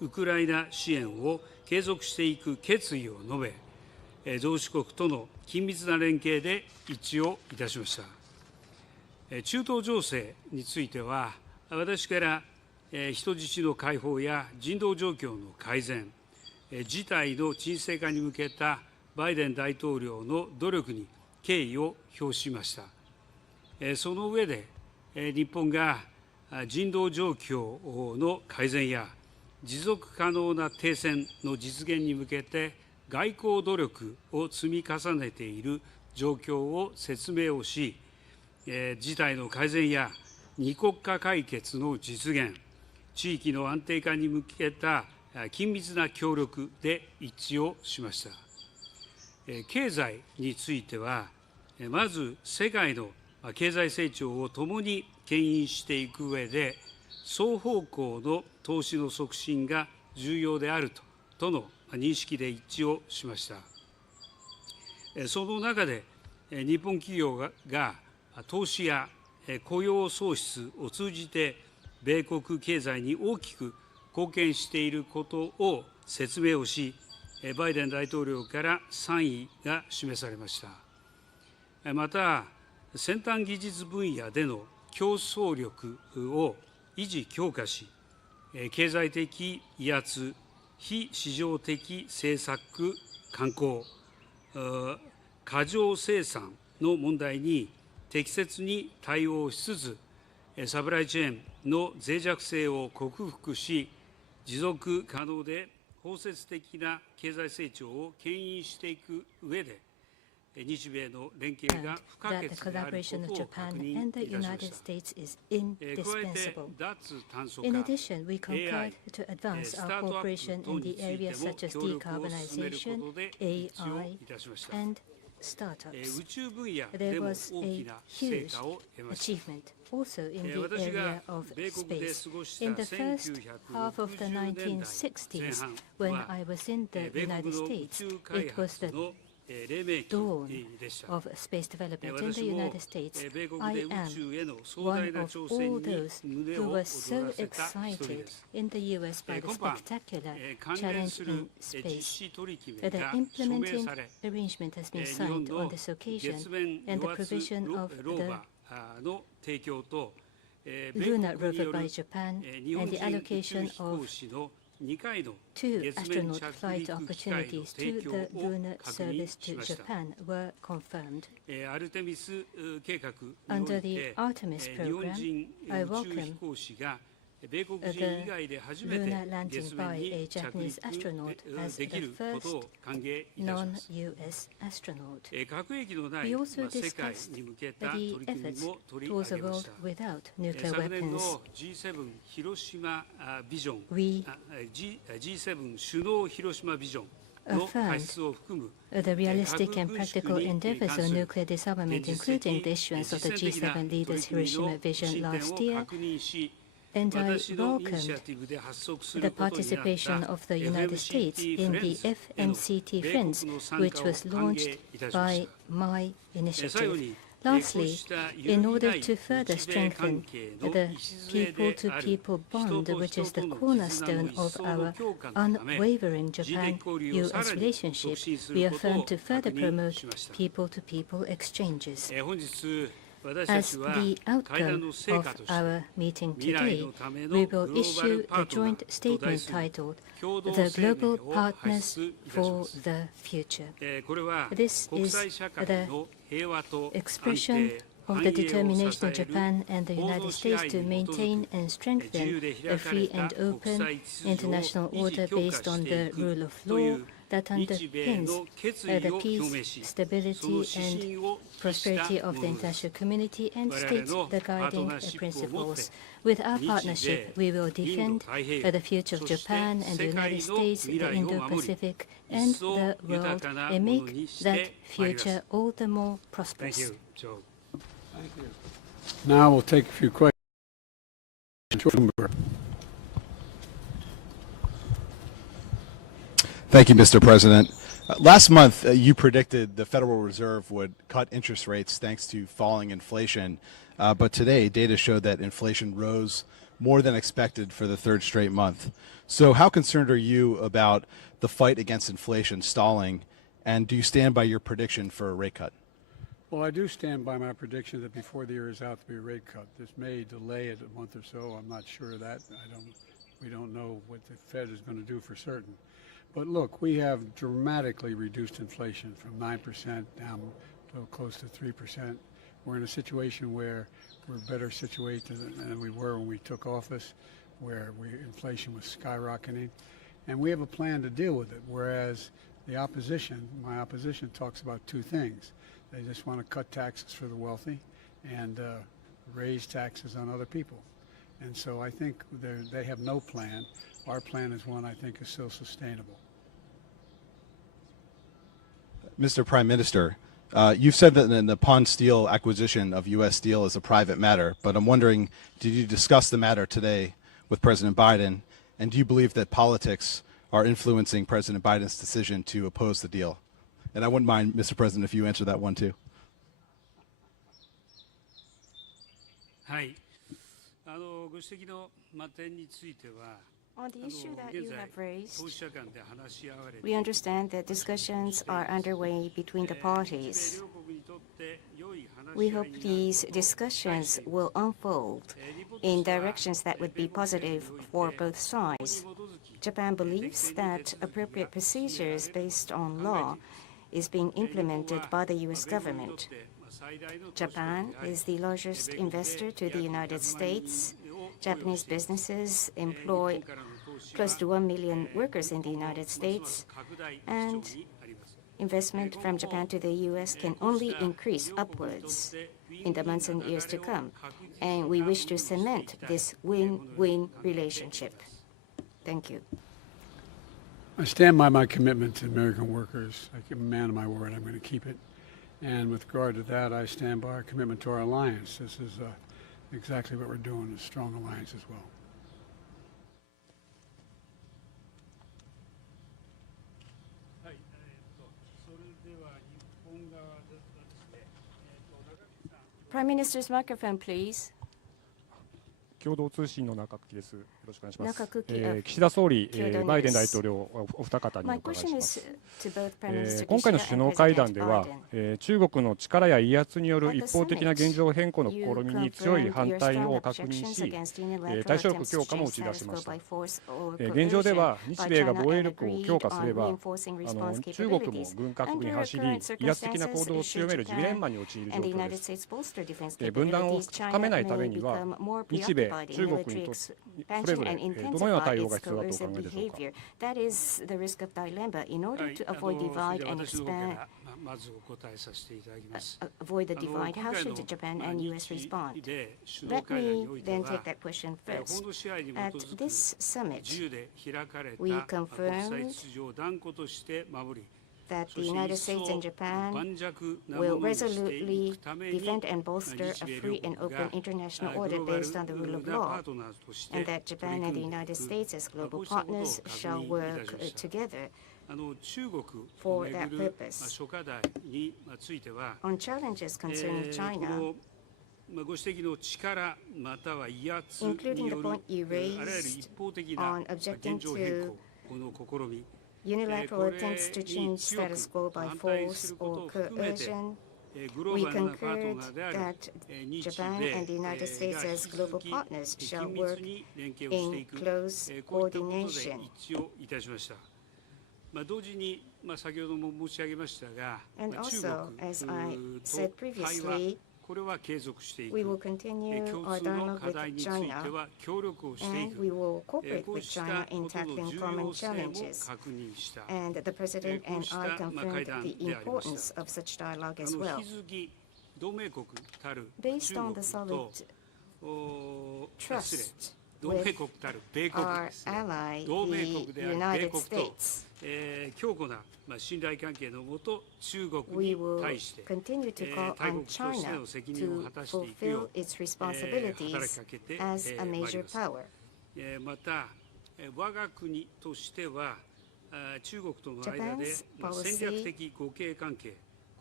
ウクライナ支援を継続していく決意を述べ、同志国との緊密な連携で一致をいたしました。中東情勢については、私から人質の解放や人道状況の改善、事態の沈静化に向けたバイデン大統領の努力に敬意を表しました。その上で、日本が人道状況の改善や持続可能な停戦の実現に向けて外交努力を積み重ねている状況を説明をし、事態の改善や二国家解決の実現、地域の安定化に向けた緊密な協力で一致をしました。経済については、まず世界の経済成長を共に牽引していく上で、双方向の投資の促進が重要であるとの認識で一致をしました。その中で、日本企業が投資や雇用創出を通じて、米国経済に大きく貢献していることを説明をし、バイデン大統領から賛意が示されました。また、先端技術分野での競争力を維持強化し、経済的威圧、非市場的政策慣行、過剰生産の問題に適切に対応しつつ、サプライチェーンの脆弱性を克服し、持続可能で包摂的な経済成長を牽引していく上で、日米の連携が不可欠であることを確認いたしました。脱炭素化、In addition, we concurred AI、 to advance スタ our ートアッ cooperation プ等 in に the ついて areas も such as 協力を進めるこ decarbonization, とで一致を AI, いたしました。 and startups. 宇宙分野 There でも was 大き a な成 huge 果を得ました。 achievement also in the 私 area が of 米国で space. 過ごした In the first half of the 1960年代前 1960s, 半 when は I was in the 米 United 国の宇 States, 宙開 it was 発 the の黎明期 dawn でした。 of space development in the 私も United States. 米国 I で宇 am 宙への壮 one 大な of 挑戦 all に those 胸 who を were 躍 so らせた一人 excited です。 in the US by the 今般、 spectacular 関連 challenge する in 実 space. 施取り決 The めが署名 implementing され、 arrangement has been 日本 signed の on this occasion, 月面 and the 与圧 provision of ロ the ーバーの提供と、米 lunar 国によ rover る by Japan, 日本 and the 人宇宙 allocation 飛 of 行士の2回の two 月面 astronaut 着 flight 陸機会の opportunities 提 to 供 the を lunar 確認 service し to ました。 Japan were confirmed. アルテミス計画にお Under い the て、 Artemis 日本 program, 人 I 宇宙 welcome 飛行士が米国人 the 以外で初めて lunar landing 月面 by に a 着 Japanese astronaut 陸 as でき the ることを first 歓迎いたします。 non-US astronaut. 核兵器のな We い also 世界 discussed に向けた the 取り組み efforts も取り towards 上 a げまし world た。 without nuclear 昨年 weapons. の G7 広島ビジョン、 We G7 首脳広島ビジョンの発出を含む the realistic and practical endeavors of nuclear disarmament, including the issuance of the G7 leaders' Hiroshima vision last year, and I welcomed the participation of the United States in the FMCT Friends, which was launched by my initiative. Lastly, in order to further strengthen the people-to-people bond, which is the cornerstone of our unwavering Japan-US relationship, we affirm to further promote people-to-people exchanges. As the outcome of our meeting today, we will issue a joint statement titled The Global Partners for the Future. This is the expression of the determination of Japan and the United States to maintain and strengthen a free and open international order based on the rule of law that underpins the peace, stability, and prosperity of the international community and states the guiding principles. With our partnership, we will defend the future of Japan and the United States, the Indo-Pacific, and the world, and make that future all the more prosperous. Now we'll take a few questions. Thank you, Mr. President. Last month, you predicted the Federal Reserve would cut interest rates thanks to falling inflation. But today, data showed that inflation rose more than expected for the third straight month. So how concerned are you about the fight against inflation stalling, and do you stand by your prediction for a rate cut? Well, I do stand by my prediction that before the year is out to be a rate cut. This may delay it a month or so. I'm not sure of that. We don't know what the Fed is going to do for certain. But look, we have dramatically reduced inflation from 9% down to close to 3%. We're in a situation where we're better situated than we were when we took office, where inflation was skyrocketing. And we have a plan to deal with it, whereas the opposition, my opposition, talks about two things. They just want to cut taxes for the wealthy and raise taxes on other people. And so I think they have no plan. Our plan is one I think is still sustainable. Mr. Prime Minister, you've said that the Nippon Steel acquisition of U.S. Steel is a private matter, but I'm wondering, did you discuss the matter today with President Biden, and do you believe that politics are influencing President Biden's decision to oppose the deal? And I wouldn't mind, Mr. President, if you answer that one too. はい、ご指摘の点については、 On the issue that 現 you 在 have raised, 当事者間で話し合われて we understand that discussions are underway between the parties. 両国にとって良い話 We し合 hope いになる these discussions will unfold in directions that would be positive for both sides. Japan believes that appropriate procedures based on law is being implemented by the U.S. government. Japan is the largest investor to the United States. Japanese businesses employ close to 1 million workers in the United States, and investment from Japan to the U.S. can only increase upwards in the months and years to come, and we wish to cement this win-win relationship. Thank you. I stand by my commitment to American workers. I give a man of my word, I'm going to keep it. And with regard to that, I stand by our commitment to our alliance. This is exactly what we're doing, a strong alliance as well. はい、それでは日本側ですね、Prime Minister's microphone, please. 共同通信の中久です。よろしくお願いします。中久喜岸田総理、共同ですバイデン大統領お二方にお My 伺い question しま is す。 to both Prime Minister 今回の Kishida 首脳 and 会談 President では、 Biden. 中国の力や威圧による一方的な現状変更の試 You みに強い confirmed 反 your 対 strong を確認 objections し、 against unilateral 対処力 attempts 強 to 化も打 change ち出 status しま quo した by。force or 現状で coercion は日 by 米が China 防衛 and 力を agreed 強化すれ on ば、 reinforcing response 中国も capabilities. 軍拡に Under 走り、 current 威圧的な行動を circumstances, 強めるジレンマ should に陥る Japan 状 and the 況で United す。 States bolster defense 分断を capabilities, 深め China ないため may には、 become more 日米、 preoccupied in 中国に military とってそれ expansion ぞれ and どのような intensify 対応が its 必要だとお考 coercive えでしょうか。 behavior. That is the risk of dilemma. In order to avoid そ divide れでは and 私の方か expand, らまずお答えさせていただきます。 avoid the divide, 今 how 回 should の Japan and US 日 respond? 米首脳 Let 会談 me において then は take that question 法 first. の支配に基 At づく this 自 summit, 由で開かれた we 国 confirmed 際秩序を断固として守り、 that そ the して United 一層 States and Japan 盤石なも will のにしてい resolutely くために defend and bolster a 日米 free 両 and 国が open international グ order ローバル based on the rule of なパ law, ートナーとして and that 取 Japan り and 組 the んでい United く States as こ global うしたことを partners 確 shall 認い work たしました。 together 中国を for め that ぐる purpose. 諸課題については、 On challenges concerning こ China, のご指摘の力または威圧に including よ the る point you あらゆる raised 一方的な on objecting 現状変 to 更この試み unilateral attempts to change status quo by force or coercion, we concurred that Japan and the United States as global partners shall work in close coordination. いたしました。同時に先ほども申し上げましたが、 And 中 also, as I 国 said と対話 previously, これは継続してい we く。 will continue 共 our 通の dialogue 課題 with について China, は協力をしてい and く。 we will cooperate こう with した China in ことの tackling 重 common 要性も challenges. 確認した。 And the President and I こうした会 confirmed 談 the でありました。 importance of such dialogue as well. 引き続き同盟国たる Based 中 on 国 the と solid 失礼 trust 同盟国たる米国 our ですね。 ally, 同盟国 the である米 United 国と、 States. 強固な信頼関係のもと中国 We に will 対して continue to call 大 on 国として China の責任を to 果たしていくよ fulfill う its 働き responsibilities かけて as a まいり major ます。 power. また我が国としては中国との間で Japan's 戦略的互恵関係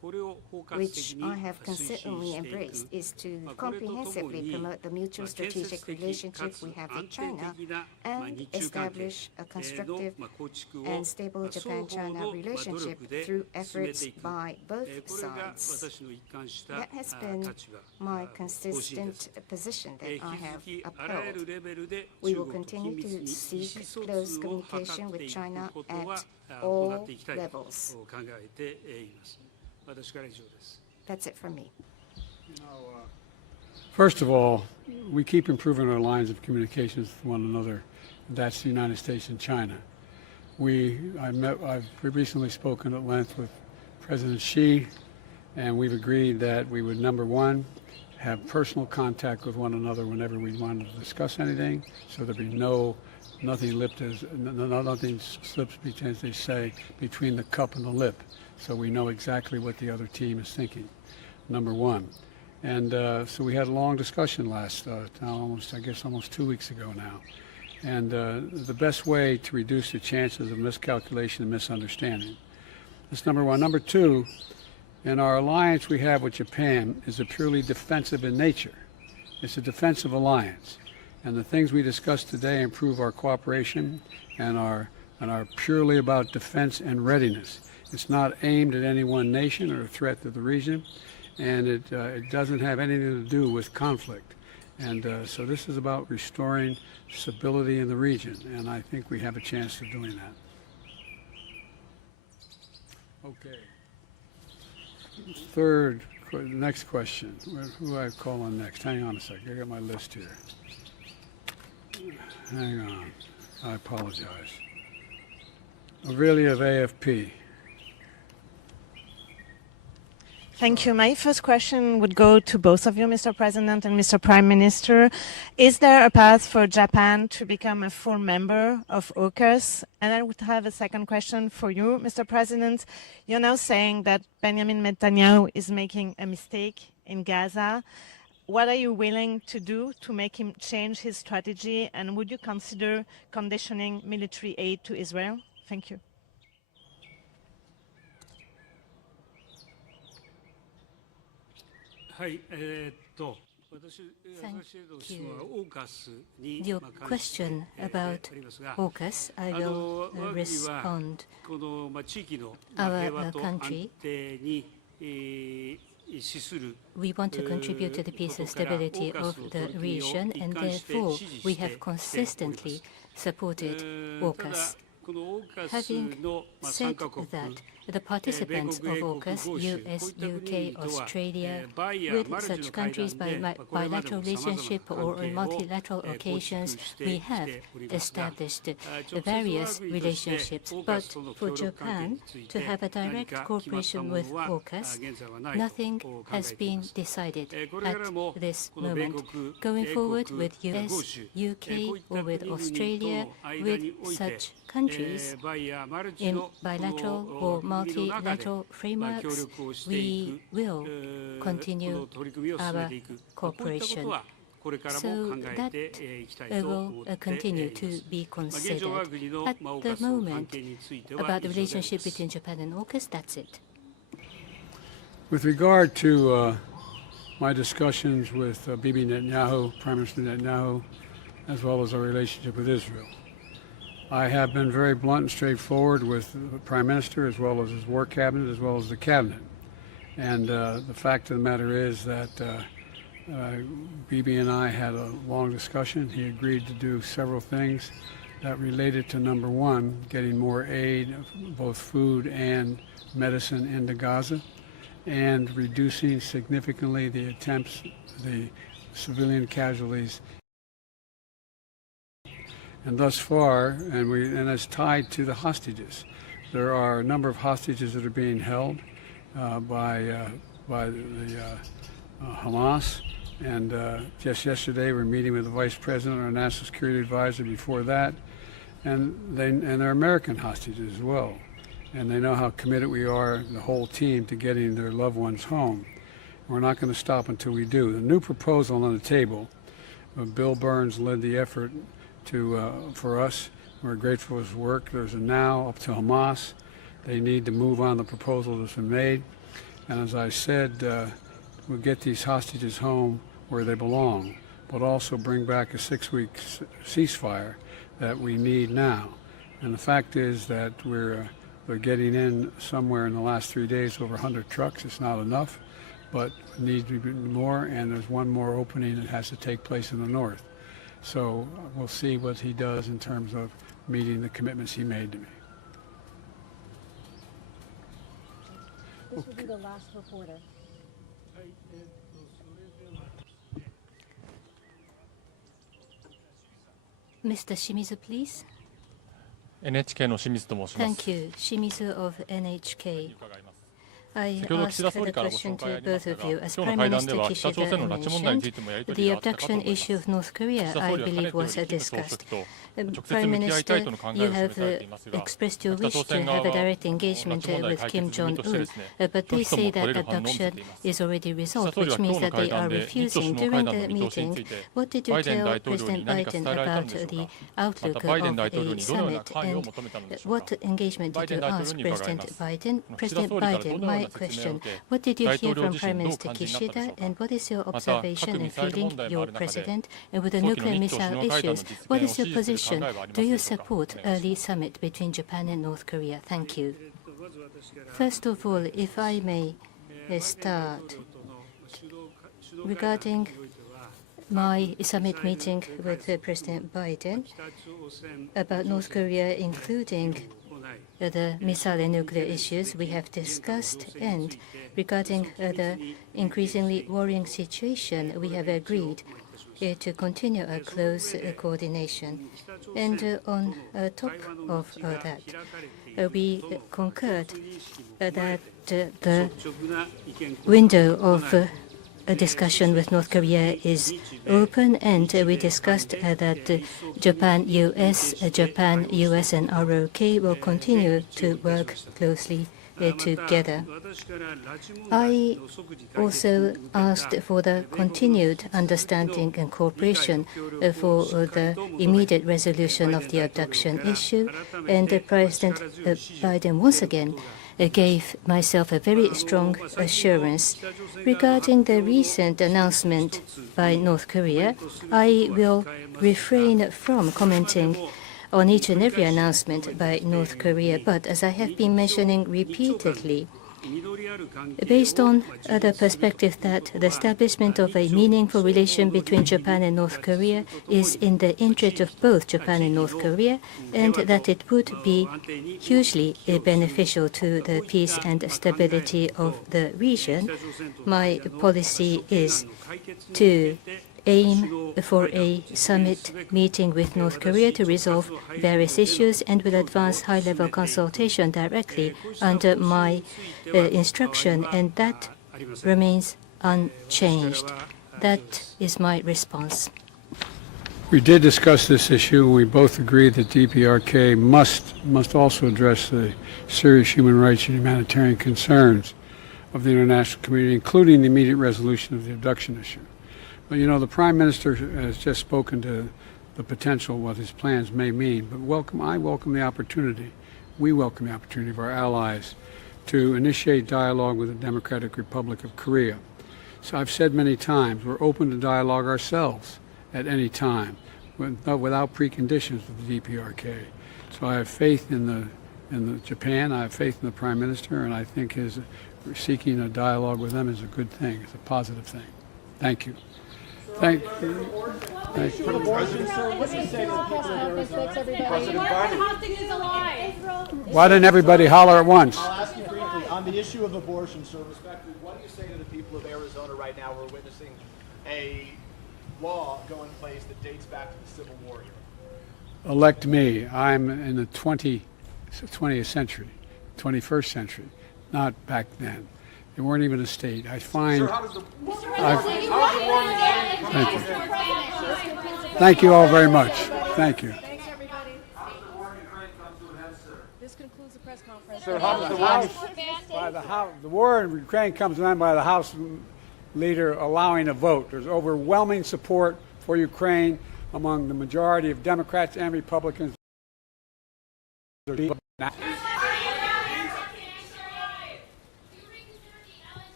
which I have consistently embraced, is to comprehensively promote the mutual strategic relationship we have with China and establish a constructive and stable Japan-China relationship through efforts by both sides. That has been my consistent position that I have upheld. We will continue to seek close communication with China at all levels. That's it from me. First of all, we keep improving our lines of communications with one another. That's the United States and China. I've recently spoken at length with President Xi, and we've agreed that we would, number one, have personal contact with one another whenever we wanted to discuss anything, so there'd be nothing slips, as they say, between the cup and the lip, so we know exactly what the other team is thinking, number one. And so we had a long discussion almost 2 weeks ago now. And the best way to reduce the chances of miscalculation and misunderstanding. That's number one. Number two, in our alliance we have with Japan is a purely defensive in nature. It's a defensive alliance. And the things we discussed today improve our cooperation and are purely about defense and readiness. It's not aimed at any one nation or a threat to the region, and it doesn't have anything to do with conflict. And so this is about restoring stability in the region, and I think we have a chance of doing that. Okay. Next question. Who do I call on next? Hang on a second. I got my list here. Hang on. I apologize. Aurelia of AFP. Thank you. My first question would go to both of you, Mr. President and Mr. Prime Minister. Is there a path for Japan to become a full member of AUKUS? And I would have a second question for you, Mr. President. You're now saying that Benjamin Netanyahu is making a mistake in Gaza. What are you willing to do to make him change his strategy? And would you consider conditioning military aid to Israel? Thank you. Thank you. Your question about AUKUS, I will respond. Our country, we want to contribute to the peace and stability of the region, and therefore we have consistently supported AUKUS. Having said that, the participants of AUKUS, US, UK, Australia, with such countries by bilateral relationship or on multilateral occasions, we have established various relationships. But for Japan to have a direct cooperation with AUKUS, nothing has been decided at this moment. Going forward with US, UK, or with Australia, with such countries in bilateral or multilateral frameworks, we will continue our cooperation. So that will continue to be considered. At the moment, about the relationship between Japan and AUKUS, that's it. With regard to my discussions with Bibi Netanyahu, Prime Minister Netanyahu, as well as our relationship with Israel, I have been very blunt and straightforward with the Prime Minister as well as his war cabinet as well as the cabinet. And the fact of the matter is that Bibi and I had a long discussion. He agreed to do several things that related to, number one, getting more aid, both food and medicine, into Gaza, and reducing significantly the civilian casualties. And thus far, and it's tied to the hostages. There are a number of hostages that are being held by the Hamas. And just yesterday, we're meeting with the Vice President, our National Security Advisor. Before that, and they're American hostages as well. And they know how committed we are, the whole team, to getting their loved ones home. We're not going to stop until we do. The new proposal on the table, Bill Burns led the effort for us. We're grateful for his work. There's a now up to Hamas. They need to move on the proposal that's been made. And as I said, we'll get these hostages home where they belong, but also bring back a 6-week ceasefire that we need now. And the fact is that we're getting in somewhere in the last 3 days over 100 trucks. It's not enough, but it needs to be more, and there's one more opening that has to take place in the north. So we'll see what he does in terms of meeting the commitments he made to me. This will be the last reporter. Mr. Shimizu, please. NHK の清水と申します。 Thank you. Shimizu of NHK. I 先ほど asked 岸田総 the 理からご question 紹介 to ありまし both た of you. が、 As 今日の Prime 会談で Minister は北朝鮮の Kishida 拉致問題に mentioned, ついてもやり取 the りがあったかと abduction 思います。 issue of North Korea, 岸田 I 総理はかね believe てより was 金総書 discussed. 記と直接 Prime 向き合いたい Minister, との考え you を示 have されていますが、 expressed 北 your 朝 wish 鮮 to 側 have a は direct 拉致 engagement 問題 with 解 Kim 決済みとして Jong-un, ですね、 but 拒 they 否とも say 取れ that る反応を見せ abduction ています。 is already 岸田 resolved, 総理は which 今 means 日の that 会 they 談 are で日中 refusing. 首脳会 During 談の the 見通しに meeting, ついて what did バ you イデン大 tell 統領に President 何か Biden 伝えられたの about でしょう the か。ま outlook たバイデン of 大統領 a にどのような summit, 関与を and 求めたのでしょうか。 what engagement バイ did デン you 大統領 ask に伺いま President す。 Biden? 岸田 President 総理から Biden, どのよう my な説明を question, 受け、 what did you 大 hear 統領 from 自 Prime 身どう Minister 感じになったでしょ Kishida, うか。 and what is your また observation 核ミ and サイル feeling, 問題もあ your る中で、 president, and with the 早期の nuclear 日朝首 missile 脳会談の issues, 実 what 現を is 支 your 持する考 position? えはありま Do す you でしょうか。 support early summit between Japan and North Korea? Thank you. First of all, if I may start regarding my summit meeting with President Biden about North Korea, including the missile and nuclear issues we have discussed, and regarding the increasingly worrying situation, we have agreed to continue a close coordination. And on top of that, we concurred that the window of a discussion with North Korea is open, and we discussed that Japan, US, and ROK will continue to work closely together. I also asked for the continued understanding and cooperation for the immediate resolution of the abduction issue, and President Biden once again gave myself a very strong assurance. Regarding the recent announcement by North Korea, I will refrain from commenting on each and every announcement by North Korea, but as I have been mentioning repeatedly, based on the perspective that the establishment of a meaningful relation between Japan and North Korea is in the interest of both Japan and North Korea, and that it would be hugely beneficial to the peace and stability of the region, my policy is to aim for a summit meeting with North Korea to resolve various issues, and will advance high-level consultation directly under my instruction, and that remains unchanged. That is my response. We did discuss this issue. We both agree that DPRK must also address the serious human rights and humanitarian concerns of the international community, including the immediate resolution of the abduction issue. But you know, the Prime Minister has just spoken to the potential, what his plans may mean. But I welcome the opportunity, we welcome the opportunity of our allies to initiate dialogue with the Democratic Republic of Korea. So I've said many times, we're open to dialogue ourselves at any time, without preconditions with the DPRK. So I have faith in Japan, I have faith in the Prime Minister, and I think seeking a dialogue with them is a good thing, it's a positive thing. Thank you. Thank you. Thank you. Why didn't everybody holler at once? I'll ask you briefly on the issue of abortion, sir. Respectfully, what do you say to the people of Arizona right now who are witnessing a law go in place that dates back to the Civil War era? Elect me. I'm in the 20th century, 21st century, not back then. They weren't even a state. I find. Thank you. Thank you all very much. Thank you. Thanks, everybody. This concludes the press conference. Sir, how does the war in Ukraine comes to an end by the House leader allowing a vote? There's overwhelming support for Ukraine among the majority of Democrats and Republicans.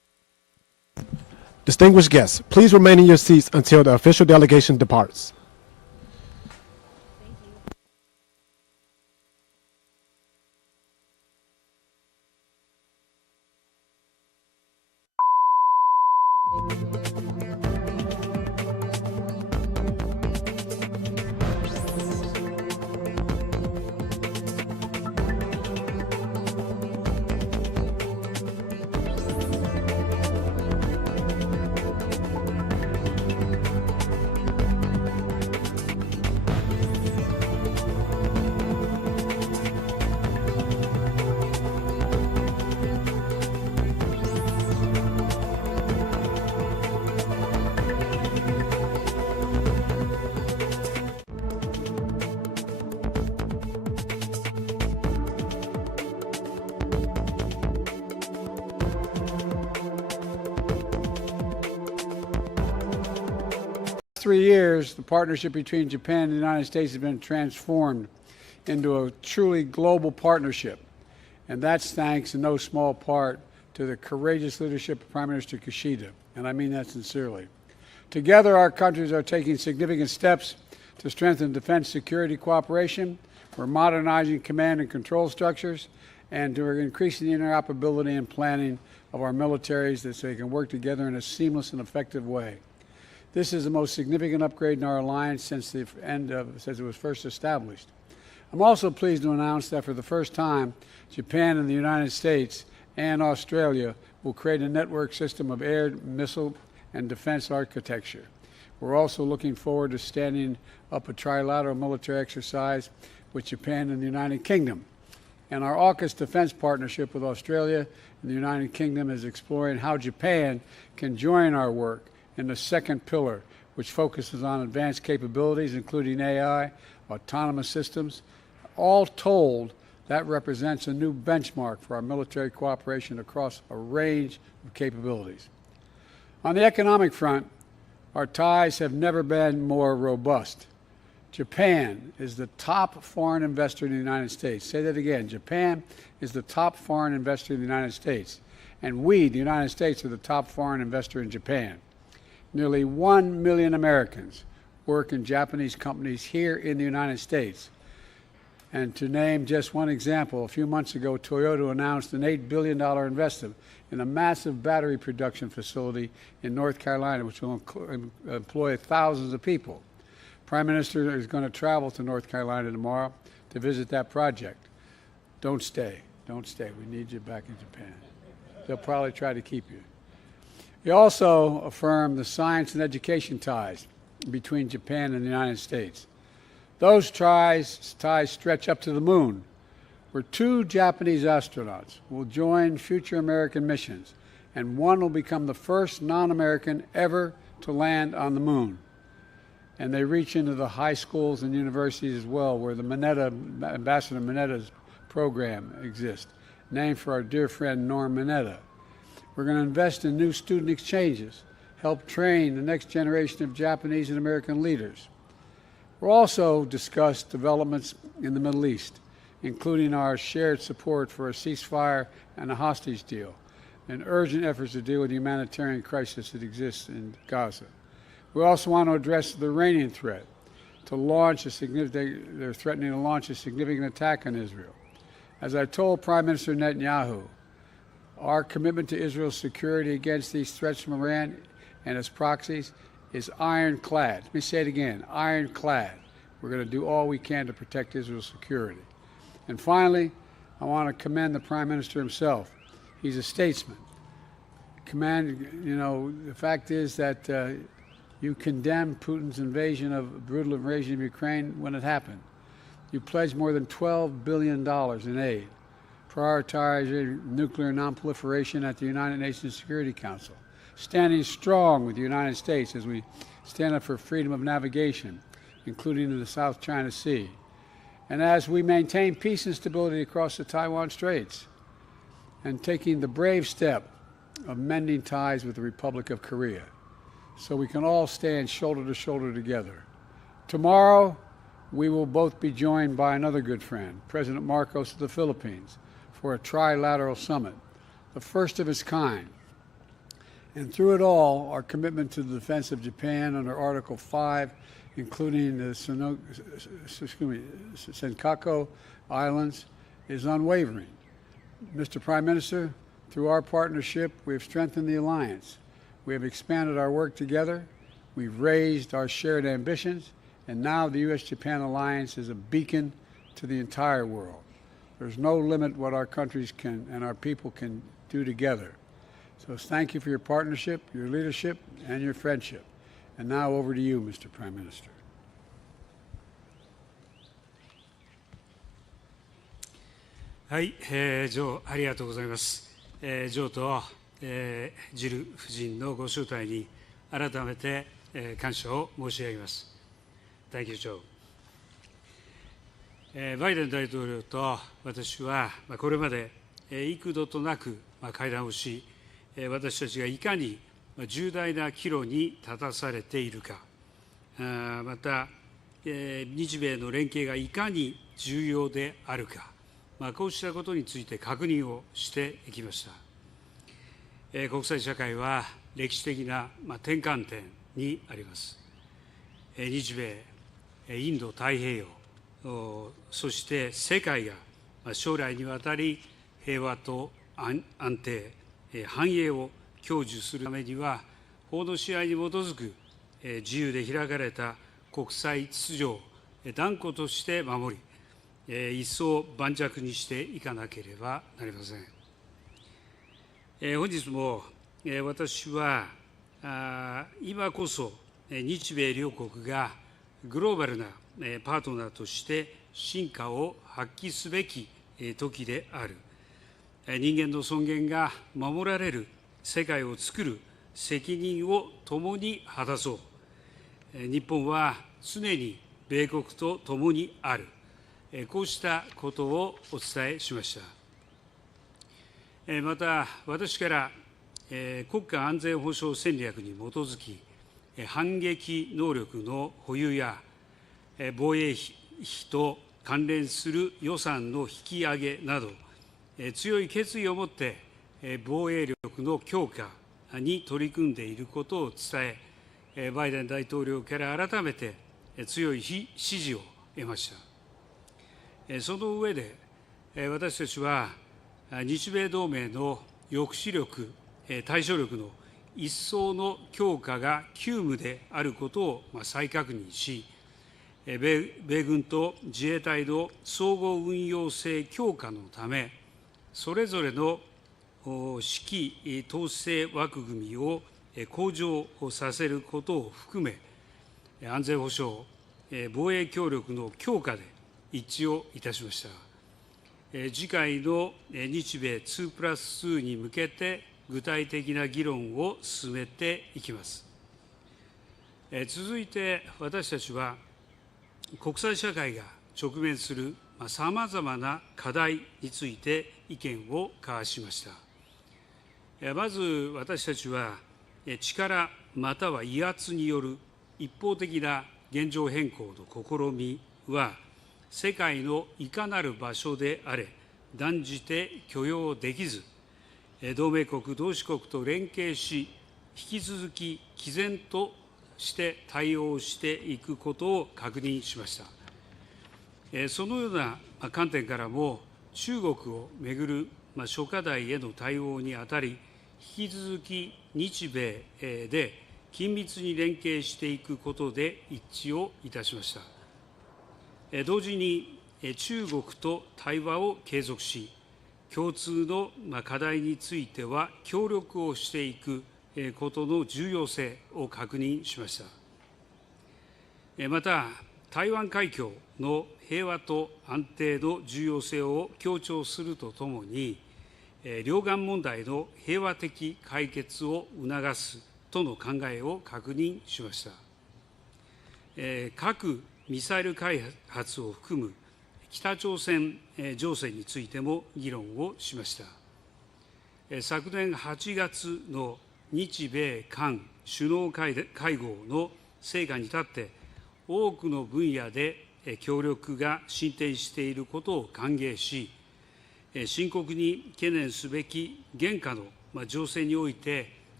Distinguished guests, please remain in your seats until the official delegation departs. For 3 years, the partnership between Japan and the United States has been transformed into a truly global partnership. And that's thanks in no small part to the courageous leadership of Prime Minister Kishida, and I mean that sincerely. Together, our countries are taking significant steps to strengthen defense security cooperation. We're modernizing command and control structures, and we're increasing the interoperability and planning of our militaries so they can work together in a seamless and effective way. This is the most significant upgrade in our alliance since it was first established. I'm also pleased to announce that for the first time, Japan and the United States and Australia will create a network system of air, missile, and defense architecture. We're also looking forward to standing up a trilateral military exercise with Japan and the United Kingdom. And our AUKUS defense partnership with Australia and the United Kingdom is exploring how Japan can join our work in the second pillar, which focuses on advanced capabilities, including AI, autonomous systems. All told, that represents a new benchmark for our military cooperation across a range of capabilities. On the economic front, our ties have never been more robust. Japan is the top foreign investor in the United States. Say that again. Japan is the top foreign investor in the United States. And we, the United States, are the top foreign investor in Japan. Nearly 1 million Americans work in Japanese companies here in the United States. And to name just one example, a few months ago, Toyota announced an $8 billion investment in a massive battery production facility in North Carolina, which will employ thousands of people. Prime Minister is going to travel to North Carolina tomorrow to visit that project. Don't stay. Don't stay. We need you back in Japan. They'll probably try to keep you. He also affirmed the science and education ties between Japan and the United States. Those ties stretch up to the moon, where 2 Japanese astronauts will join future American missions, and one will become the first non-American ever to land on the moon. And they reach into the high schools and universities as well, where the Ambassador Minetta's program exists, named for our dear friend Norm Mineta. We're going to invest in new student exchanges, help train the next generation of Japanese and American leaders. We'll also discuss developments in the Middle East, including our shared support for a ceasefire and a hostage deal, and urgent efforts to deal with the humanitarian crisis that exists in Gaza. We also want to address the Iranian threat they're threatening to launch a significant attack on Israel. As I told Prime Minister Netanyahu, our commitment to Israel's security against these threats from Iran and its proxies is ironclad. Let me say it again, ironclad. We're going to do all we can to protect Israel's security. And finally, I want to commend the Prime Minister himself. He's a statesman. The fact is that you condemned Putin's brutal invasion of Ukraine when it happened. You pledged more than $12 billion in aid. Prioritizing nuclear nonproliferation at the United Nations Security Council, standing strong with the United States as we stand up for freedom of navigation, including in the South China Sea, and as we maintain peace and stability across the Taiwan Straits, and taking the brave step of mending ties with the Republic of Korea, so we can all stand shoulder to shoulder together. Tomorrow, we will both be joined by another good friend, President Marcos of the Philippines, for a trilateral summit, the first of its kind. And through it all, our commitment to the defense of Japan under Article 5, including the Senkaku Islands, is unwavering. Mr. Prime Minister, through our partnership, we have strengthened the alliance. We have expanded our work together. We've raised our shared ambitions. And now the U.S.-Japan alliance is a beacon to the entire world. There's no limit what our countries can and our people can do together. So thank you for your partnership, your leadership, and your friendship. And now over to you, Mr. Prime Minister. はい、ジョー、ありがとうございます。ジョーと、ジル夫人のご招待に改めて、感謝を申し上げます。Thank you, Joe. バイデン大統領と私は、これまで幾度となく会談をし、私たちがいかに重大な岐路に立たされているか、また、日米の連携がいかに重要であるか、こうしたことについて確認をしてきました。国際社会は歴史的な転換点にあります。日米、インド太平洋、そして世界が将来にわたり平和と安定、繁栄を享受するためには、法の支配に基づく自由で開かれた国際秩序を断固として守り、一層盤石にしていかなければなりません。本日も私は今こそ日米両国がグローバルなパートナーとして真価を発揮すべき時である。人間の尊厳が守られる世界を作る責任を共に果たそう。日本は常に米国と共にある。こうしたことをお伝えしました。また、私から国家安全保障戦略に基づき、反撃能力の保有や防衛費と関連する予算の引き上げなど、強い決意を持って防衛力の強化に取り組んでいることを伝え、バイデン大統領から改めて強い支持を得ました。その上で、私たちは日米同盟の抑止力、対処力の一層の強化が急務であることを再確認し、米軍と自衛隊の総合運用性強化のため、それぞれの指揮統制枠組みを向上させることを含め、安全保障、防衛協力の強化で一致をいたしました。次回の日米2+2に向けて具体的な議論を進めていきます。続いて私たちは国際社会が直面するさまざまな課題について意見を交わしました。まず私たちは力または威圧による一方的な現状変更の試みは世界のいかなる場所であれ断じて許容できず、同盟国同志国と連携し引き続き毅然として対応していくことを確認しました。そのような観点からも中国をめぐる諸課題への対応にあたり、引き続き日米で緊密に連携していくことで一致をいたしました。同時に中国と対話を継続し、共通の課題については協力をしていくことの重要性を確認しました。また、台湾海峡の平和と安定の重要性を強調するとともに、両岸問題の平和的解決を促すとの考えを確認しました。核・ミサイル開発を含む北朝鮮情勢についても議論をしました。昨年8月の日米韓首脳会合の成果に立って、多くの分野で協力が進展していることを歓迎し、深刻に懸念すべき現下の情勢において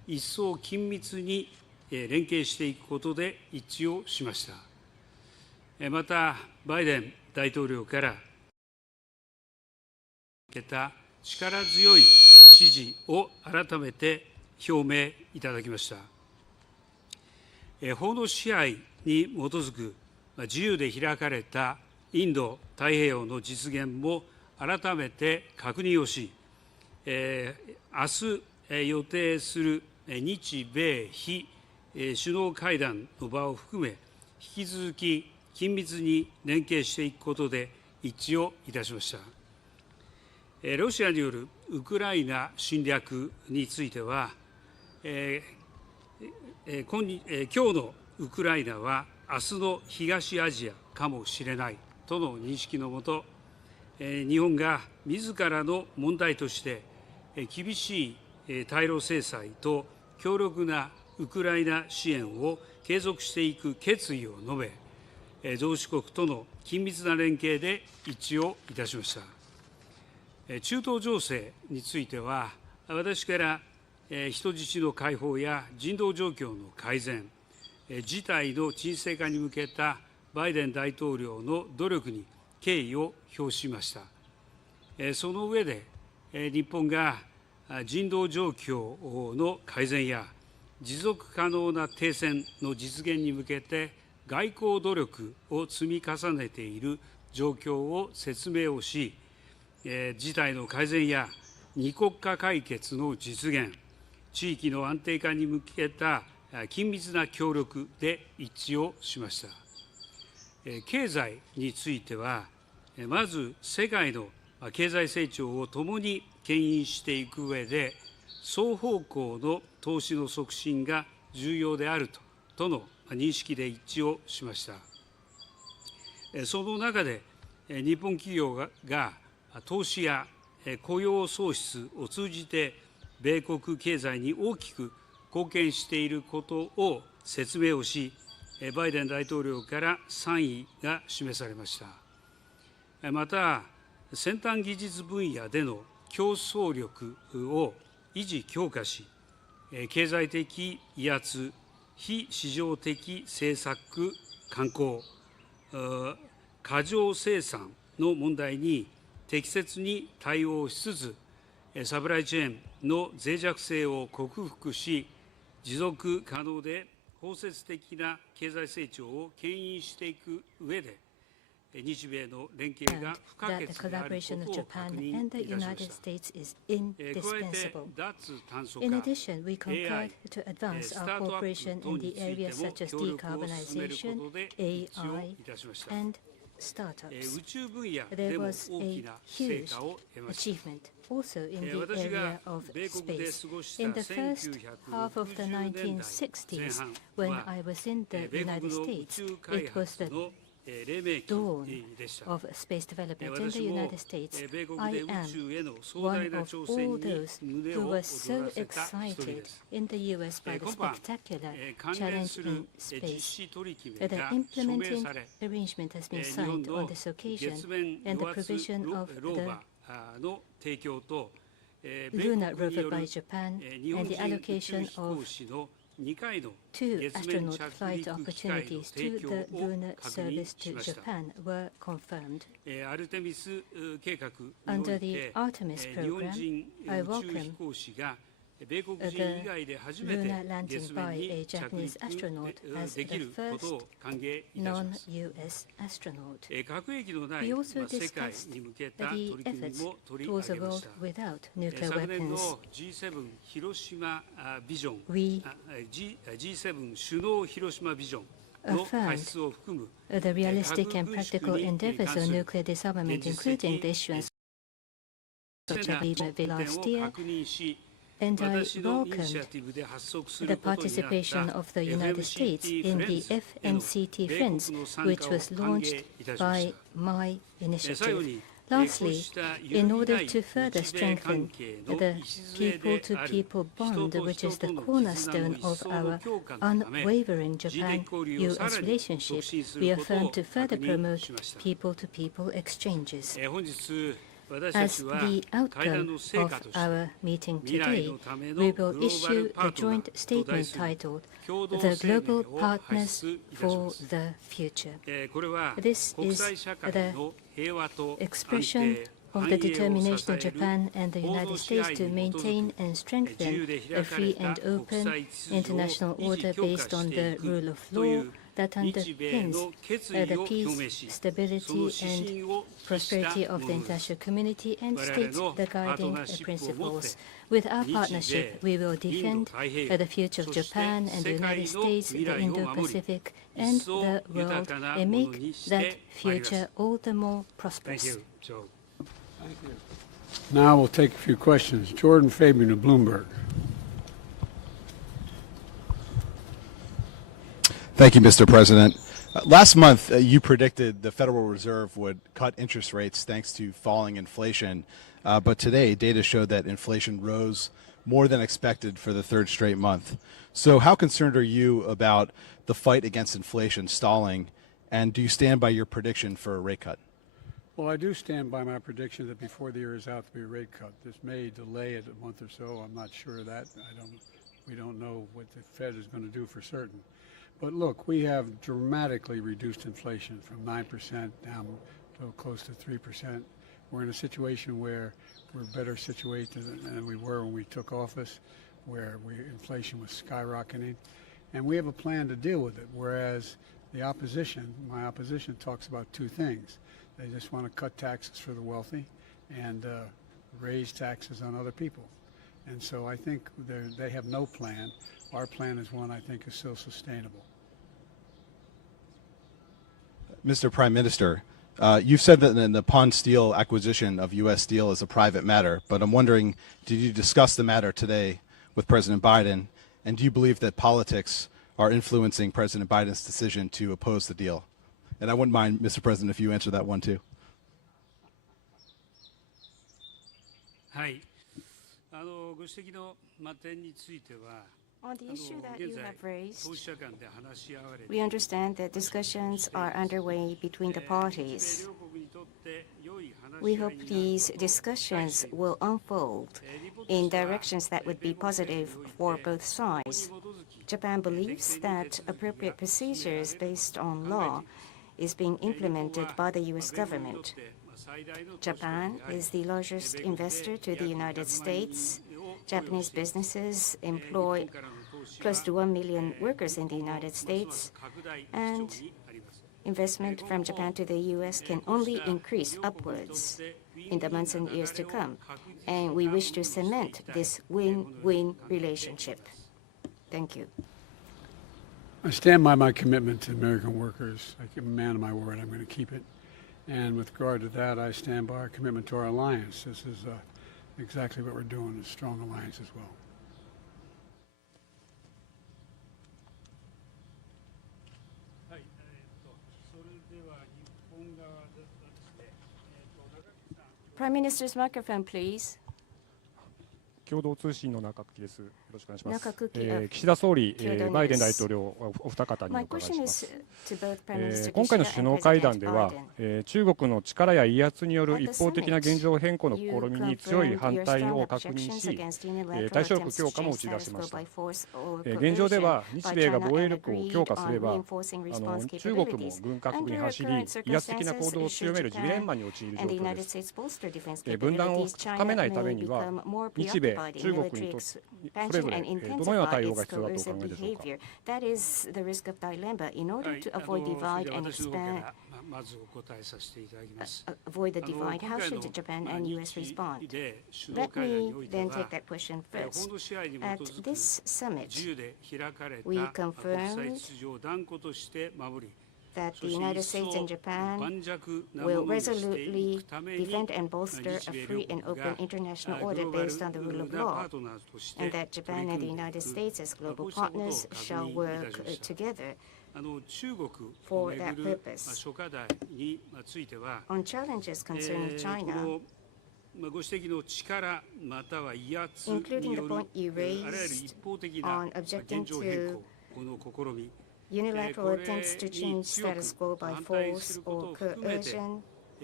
一層緊密に連携していくことで一致をしました。また、バイデン大統領から受けた力強い支持を改めて表明いただきました。法の支配に基づく自由で開かれたインド太平洋の実現も改めて確認をし、明日予定する日米非首脳会談の場を含め、引き続き緊密に連携していくことで一致をいたしました。ロシアによるウクライナ侵略については、今日のウクライナは明日の東アジアかもしれないとの認識のもと、日本が自らの問題として厳しい対ロ制裁と強力なウクライナ支援を継続していく決意を述べ、同志国との緊密な連携で一致をいたしました。中東情勢については、私から人質の解放や人道状況の改善、事態の沈静化に向けたバイデン大統領の努力に敬意を表しました。その上で、日本が人道状況の改善や持続可能な停戦の実現に向けて外交努力を積み重ねている状況を説明をし、事態の改善や二国家解決の実現、地域の安定化に向けた緊密な協力で一致をしました。経済については、まず世界の経済成長を共に牽引していく上で、双方向の投資の促進が重要であるとの認識で一致をしました。その中で、日本企業が投資や雇用創出を通じて、米国経済に大きく貢献していることを説明をし、バイデン大統領から賛意が示されました。また、先端技術分野での競争力を維持・強化し、経済的威圧、非市場的政策慣行、過剰生産の問題に適切に対応しつつ、サプライチェーンの脆弱性を克服し、持続可能で包摂的な経済成長を牽引していく上で、日米の連携が不可欠であることを確認いたしました。In addition, we concurred to advance our cooperation in the areas such as decarbonization, AI, and startups. There was a huge achievement also in the area of space. In the first half of the 1960s, when I was in the United States, it was the dawn of space development in the United States. I am one of all those who were so excited in the US by the spectacular challenge in space. The implementing arrangement has been signed on this occasion, and the provision of the lunar rover by Japan and the allocation of 2 astronaut flight opportunities to the lunar service to Japan were confirmed. Under the Artemis program, I welcome the lunar landing by a Japanese astronaut as the first non-US astronaut. We also discussed the efforts towards a world without nuclear weapons. We affirmed the realistic and practical endeavors of nuclear disarmament, including the issuance of the last year, and I welcomed the participation of the United States in the FMCT Friends, which was launched by my initiative. Lastly, in order to further strengthen the people-to-people bond, which is the cornerstone of our unwavering Japan-US relationship, we affirm to further promote people-to-people exchanges. As the outcome of our meeting today, we will issue a joint statement titled "The Global Partners for the Future." This is the expression of the determination of Japan and the United States to maintain and strengthen a free and open international order based on the rule of law that underpins the peace, stability, and prosperity of the international community and states the guiding principles. With our partnership, we will defend the future of Japan and the United States, the Indo-Pacific, and the world, and make that future all the more prosperous. Thank you. Now we'll take a few questions. Jordan Fabian of Bloomberg. Thank you, Mr. President. Last month, you predicted the Federal Reserve would cut interest rates thanks to falling inflation. But today, data showed that inflation rose more than expected for the third straight month. So how concerned are you about the fight against inflation stalling? And do you stand by your prediction for a rate cut? Well, I do stand by my prediction that before the year is out, there'll be a rate cut. This may delay it a month or so. I'm not sure of that. We don't know what the Fed is going to do for certain. But look, we have dramatically reduced inflation from 9% down to close to 3%. We're in a situation where we're better situated than we were when we took office, where inflation was skyrocketing. And we have a plan to deal with it, whereas the opposition, my opposition, talks about two things. They just want to cut taxes for the wealthy and raise taxes on other people. And so I think they have no plan. Our plan is one I think is still sustainable. Mr. Prime Minister, you've said that the Nippon Steel acquisition of U.S. Steel is a private matter, but I'm wondering, did you discuss the matter today with President Biden, and do you believe that politics are influencing President Biden's decision to oppose the deal? And I wouldn't mind, Mr. President, if you answer that one too. はい。ご指摘の点については。On the issue that you have raised, we understand that discussions are underway between the parties. We hope these discussions will unfold in directions that would be positive for both sides. Japan believes that appropriate procedures based on law is being implemented by the U.S. government. Japan is the largest investor to the United States. Japanese businesses employ close to 1 million workers in the United States, and investment from Japan to the U.S. can only increase upwards in the months and years to come, and we wish to cement this win-win relationship. Thank you. I stand by my commitment to American workers. I'm a man of my word. I'm going to keep it. And with regard to that, I stand by our commitment to our alliance. This is exactly what we're doing, a strong alliance as well. Prime Minister's microphone, please. 共同通信の中垣です。よろしくお願いします。中垣岸田総理、バイデン大統領お二方にお伺いします。今回の首脳会談では、中国の力や威圧による一方的な現状変更の試みに強い反対を確認し、対処力強化も打ち出しました。現状では日米が防衛力を強化すれば、中国も軍拡に走り、威圧的な行動を強めるジレンマに陥る状況です。分断を深めないためには、日米中国にとってそれぞれどのような対応が必要だとお考えでしょうか。That is the risk of dilemma. In order to avoid divide and expand, avoid the divide, how should Japan and U.S. respond? Let me then take that question first. At this summit, we confirmed that the United States and Japan will resolutely defend and bolster a free and open international order based on the rule of law, and that Japan and the United States as global partners shall work together for that purpose. On challenges concerning China, including the point you raised on objecting to unilateral attempts to change status quo by force or coercion,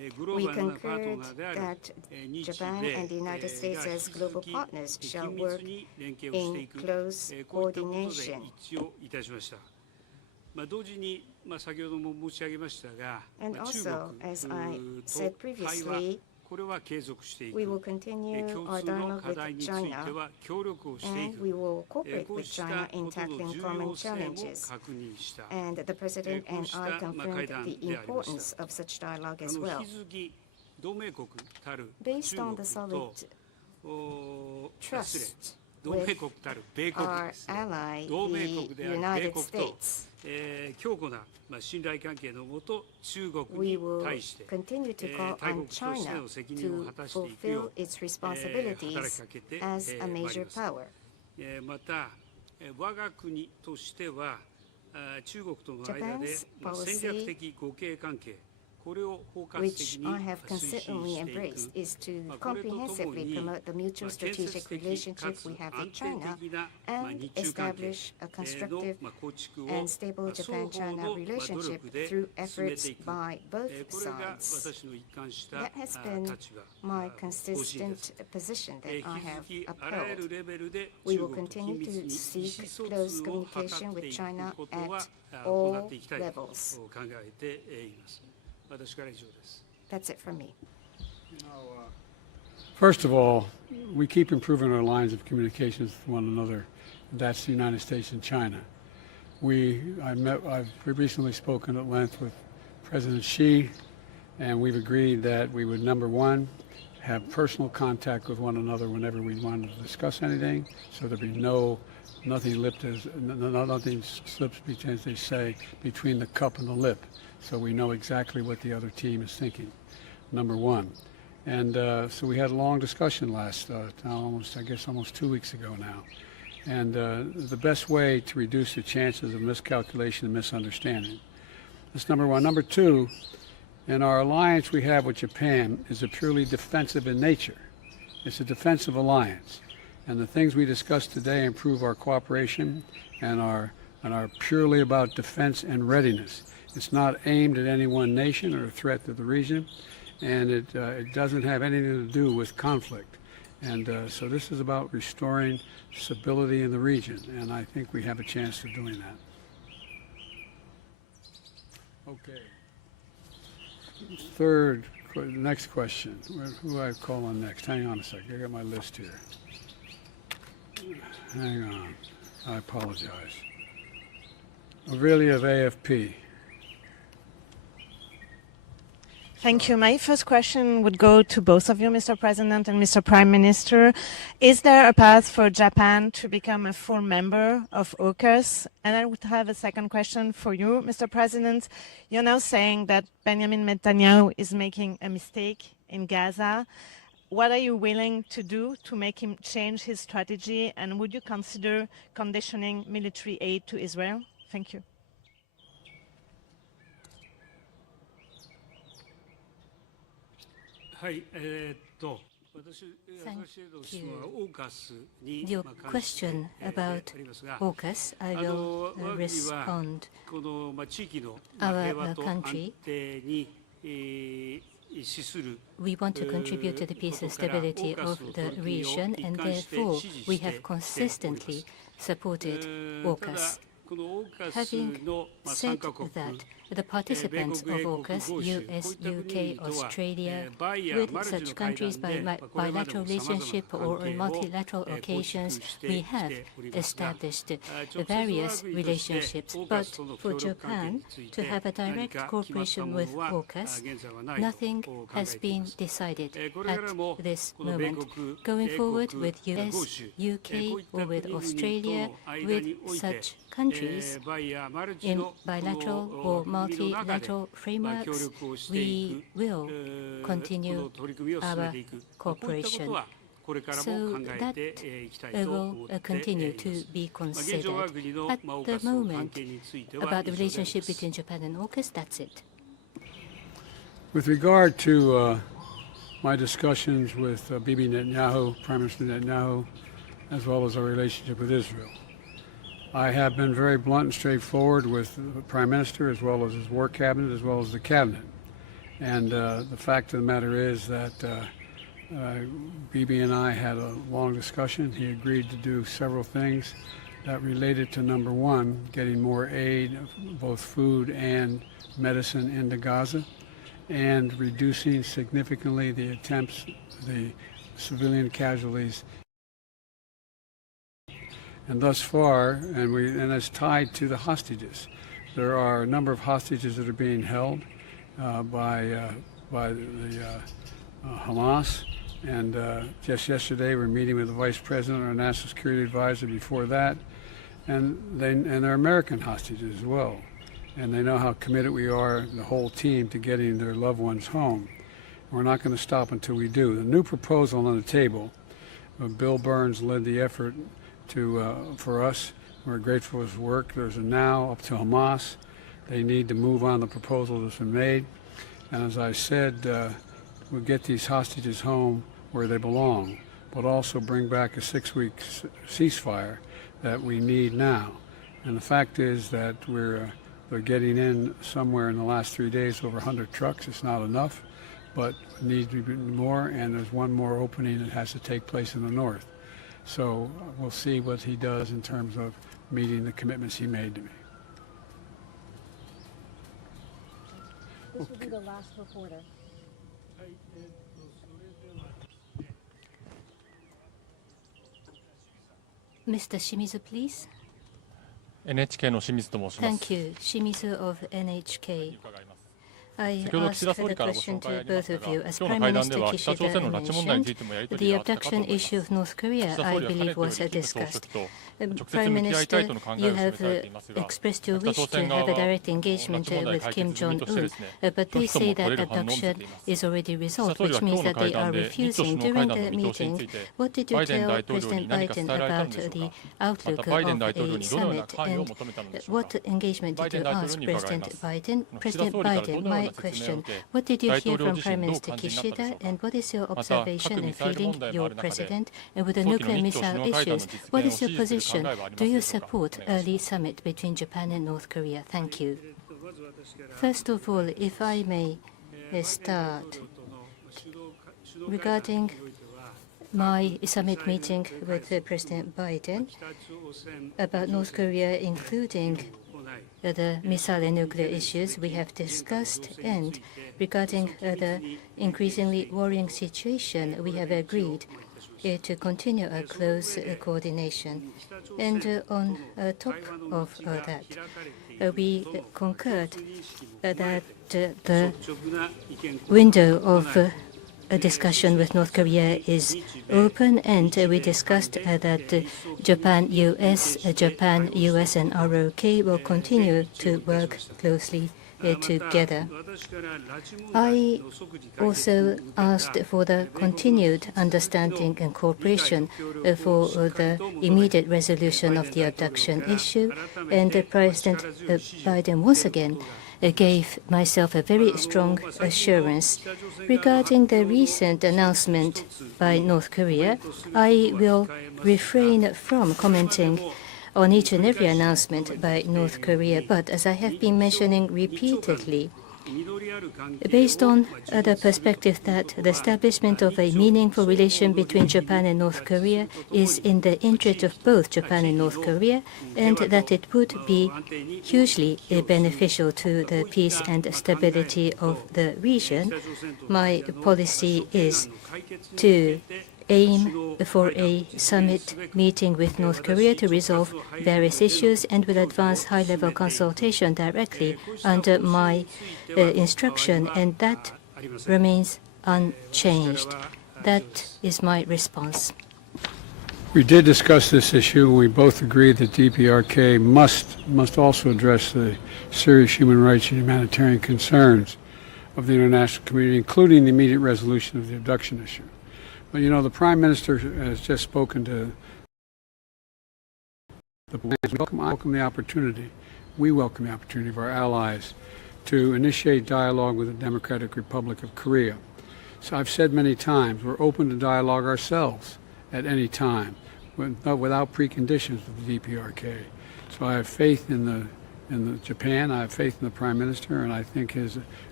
We concurred that Japan and the United States as global partners shall work in close coordination. And also, as I said previously, we will continue our dialogue with China, and we will cooperate with China in tackling common challenges. And the President and I confirmed the importance of such dialogue as well. Based on the solid trust with our ally, the United States, we will continue to call on China to fulfill its responsibilities as a major power. Japan's policy, which I have consistently embraced, is to comprehensively promote the mutual strategic relationship we have with China and establish a constructive and stable Japan-China relationship through efforts by both sides. That has been my consistent position that I have upheld. We will continue to seek close communication with China at all levels. That's it from me. First of all, we keep improving our lines of communications with one another. That's the United States and China. I've recently spoken at length with President Xi, and we've agreed that we would, number one, have personal contact with one another whenever we wanted to discuss anything, so there'd be nothing slips between, as they say, between the cup and the lip, so we know exactly what the other team is thinking, number one. And so we had a long discussion almost 2 weeks ago now. And the best way to reduce the chances of miscalculation and misunderstanding. That's number one. Number two, in our alliance we have with Japan is a purely defensive in nature. It's a defensive alliance. And the things we discussed today improve our cooperation and are purely about defense and readiness. It's not aimed at any one nation or a threat to the region, and it doesn't have anything to do with conflict. And so this is about restoring stability in the region, and I think we have a chance of doing that. Okay. Next question. Who do I call on next? Hang on a second. I got my list here. Hang on. I apologize. Aurelia of AFP. Thank you. My first question would go to both of you, Mr. President and Mr. Prime Minister. Is there a path for Japan to become a full member of AUKUS? And I would have a second question for you, Mr. President. You're now saying that Benjamin Netanyahu is making a mistake in Gaza. What are you willing to do to make him change his strategy? And would you consider conditioning military aid to Israel? Thank you. Thank you. Your question about AUKUS, I will respond. Our country, we want to contribute to the peace and stability of the region, and therefore we have consistently supported AUKUS. Having said that, the participants of AUKUS, US, UK, Australia, with such countries by bilateral relationship or on multilateral occasions, we have established various relationships. But for Japan to have a direct cooperation with AUKUS, nothing has been decided at this moment. Going forward with US, UK, or with Australia, with such countries in bilateral or multilateral frameworks, we will continue our cooperation. So that will continue to be considered. At the moment, about the relationship between Japan and AUKUS, that's it. With regard to my discussions with Bibi Netanyahu, Prime Minister Netanyahu, as well as our relationship with Israel, I have been very blunt and straightforward with the Prime Minister, as well as his war cabinet, as well as the cabinet. And the fact of the matter is that Bibi and I had a long discussion. He agreed to do several things that related to, number one, getting more aid, both food and medicine, into Gaza, and reducing significantly the attempts, the civilian casualties. And thus far, and it's tied to the hostages. There are a number of hostages that are being held by the Hamas. And just yesterday, we're meeting with the Vice President, our National Security Advisor before that, and they're American hostages as well. And they know how committed we are, the whole team, to getting their loved ones home. We're not going to stop until we do. The new proposal on the table, Bill Burns led the effort for us. We're grateful for his work. There's a now up to Hamas. They need to move on the proposal that's been made. And as I said, we'll get these hostages home where they belong, but also bring back a 6-week ceasefire that we need now. And the fact is that they're getting in somewhere in the last 3 days over 100 trucks. It's not enough, but it needs to be more, and there's one more opening that has to take place in the north. So we'll see what he does in terms of meeting the commitments he made to me. This will be the last reporter. Mr. Shimizu, please. NHK の清水と申します。Thank you. Shimizu of NHK. I 先ほど岸田 asked 総 the 理からご question 紹介 to ありま both した of が、 you. 今 As 日の Prime 会談で Minister は北朝 Kishida 鮮の拉致問題につい mentioned, てもやり取 the りがあったかと abduction 思います。 issue of North Korea, 岸田 I 総理はかね believe, てより was 金総書 discussed. 記と直 Prime 接向き合いたい Minister, との考え you を示 have されていますが、 expressed your 北 wish 朝 to 鮮側 have a は direct 拉 engagement 致問題 with 解 Kim 決組として Jong-un, ですね、 but 拒 they 否と say も取 that れる反応を見せ abduction ています。 is already 岸田 resolved, 総理 which は今 means 日の that 会 they 談 are で日朝 refusing. 首脳 During 会談 the の見通しに meeting, ついて what did バ you イデン大 tell 統領に President 何か Biden 伝えられたの about でしょう the か。ま outlook たバイデン of 大統領 a にどのような summit, 関与を and 求めたのでしょうか。 what engagement バイ did デン you 大統領 ask に伺い President ます。 Biden? 岸田 President 総理から Biden, どのよう my な説明を question, 受け、 what did you 大 hear 統領 from 自 Prime 身どう Minister 感じになったでしょ Kishida, うか。 and what is your また observation 核ミ and サイル feeling, 問題もあ your る中で、 President, and with the 早期の nuclear 日朝 missile 首脳会談 issues, の実 what 現 is を your 支持する position? 考えはあり Do ます you でしょうか。 support early summit between Japan and North Korea? Thank you. First of all, if I may start regarding my summit meeting with President Biden about North Korea, including the missile and nuclear issues we have discussed, and regarding the increasingly worrying situation, we have agreed to continue a close coordination. And on top of that, we concurred that the window of a discussion with North Korea is open, and we discussed that Japan, US, and ROK will continue to work closely together. I also asked for the continued understanding and cooperation for the immediate resolution of the abduction issue, and President Biden once again gave myself a very strong assurance. Regarding the recent announcement by North Korea, I will refrain from commenting on each and every announcement by North Korea, but as I have been mentioning repeatedly, based on the perspective that the establishment of a meaningful relation between Japan and North Korea is in the interest of both Japan and North Korea, and that it would be hugely beneficial to the peace and stability of the region, my policy is to aim for a summit meeting with North Korea to resolve various issues, and will advance high-level consultation directly under my instruction, and that remains unchanged. That is my response. We did discuss this issue, and we both agreed that DPRK must also address the serious human rights and humanitarian concerns of the international community, including the immediate resolution of the abduction issue. But you know, the Prime Minister has just spoken to the plans. We welcome the opportunity of our allies to initiate dialogue with the Democratic Republic of Korea. So I've said many times, we're open to dialogue ourselves at any time, without preconditions with the DPRK. So I have faith in Japan, I have faith in the Prime Minister, and I think his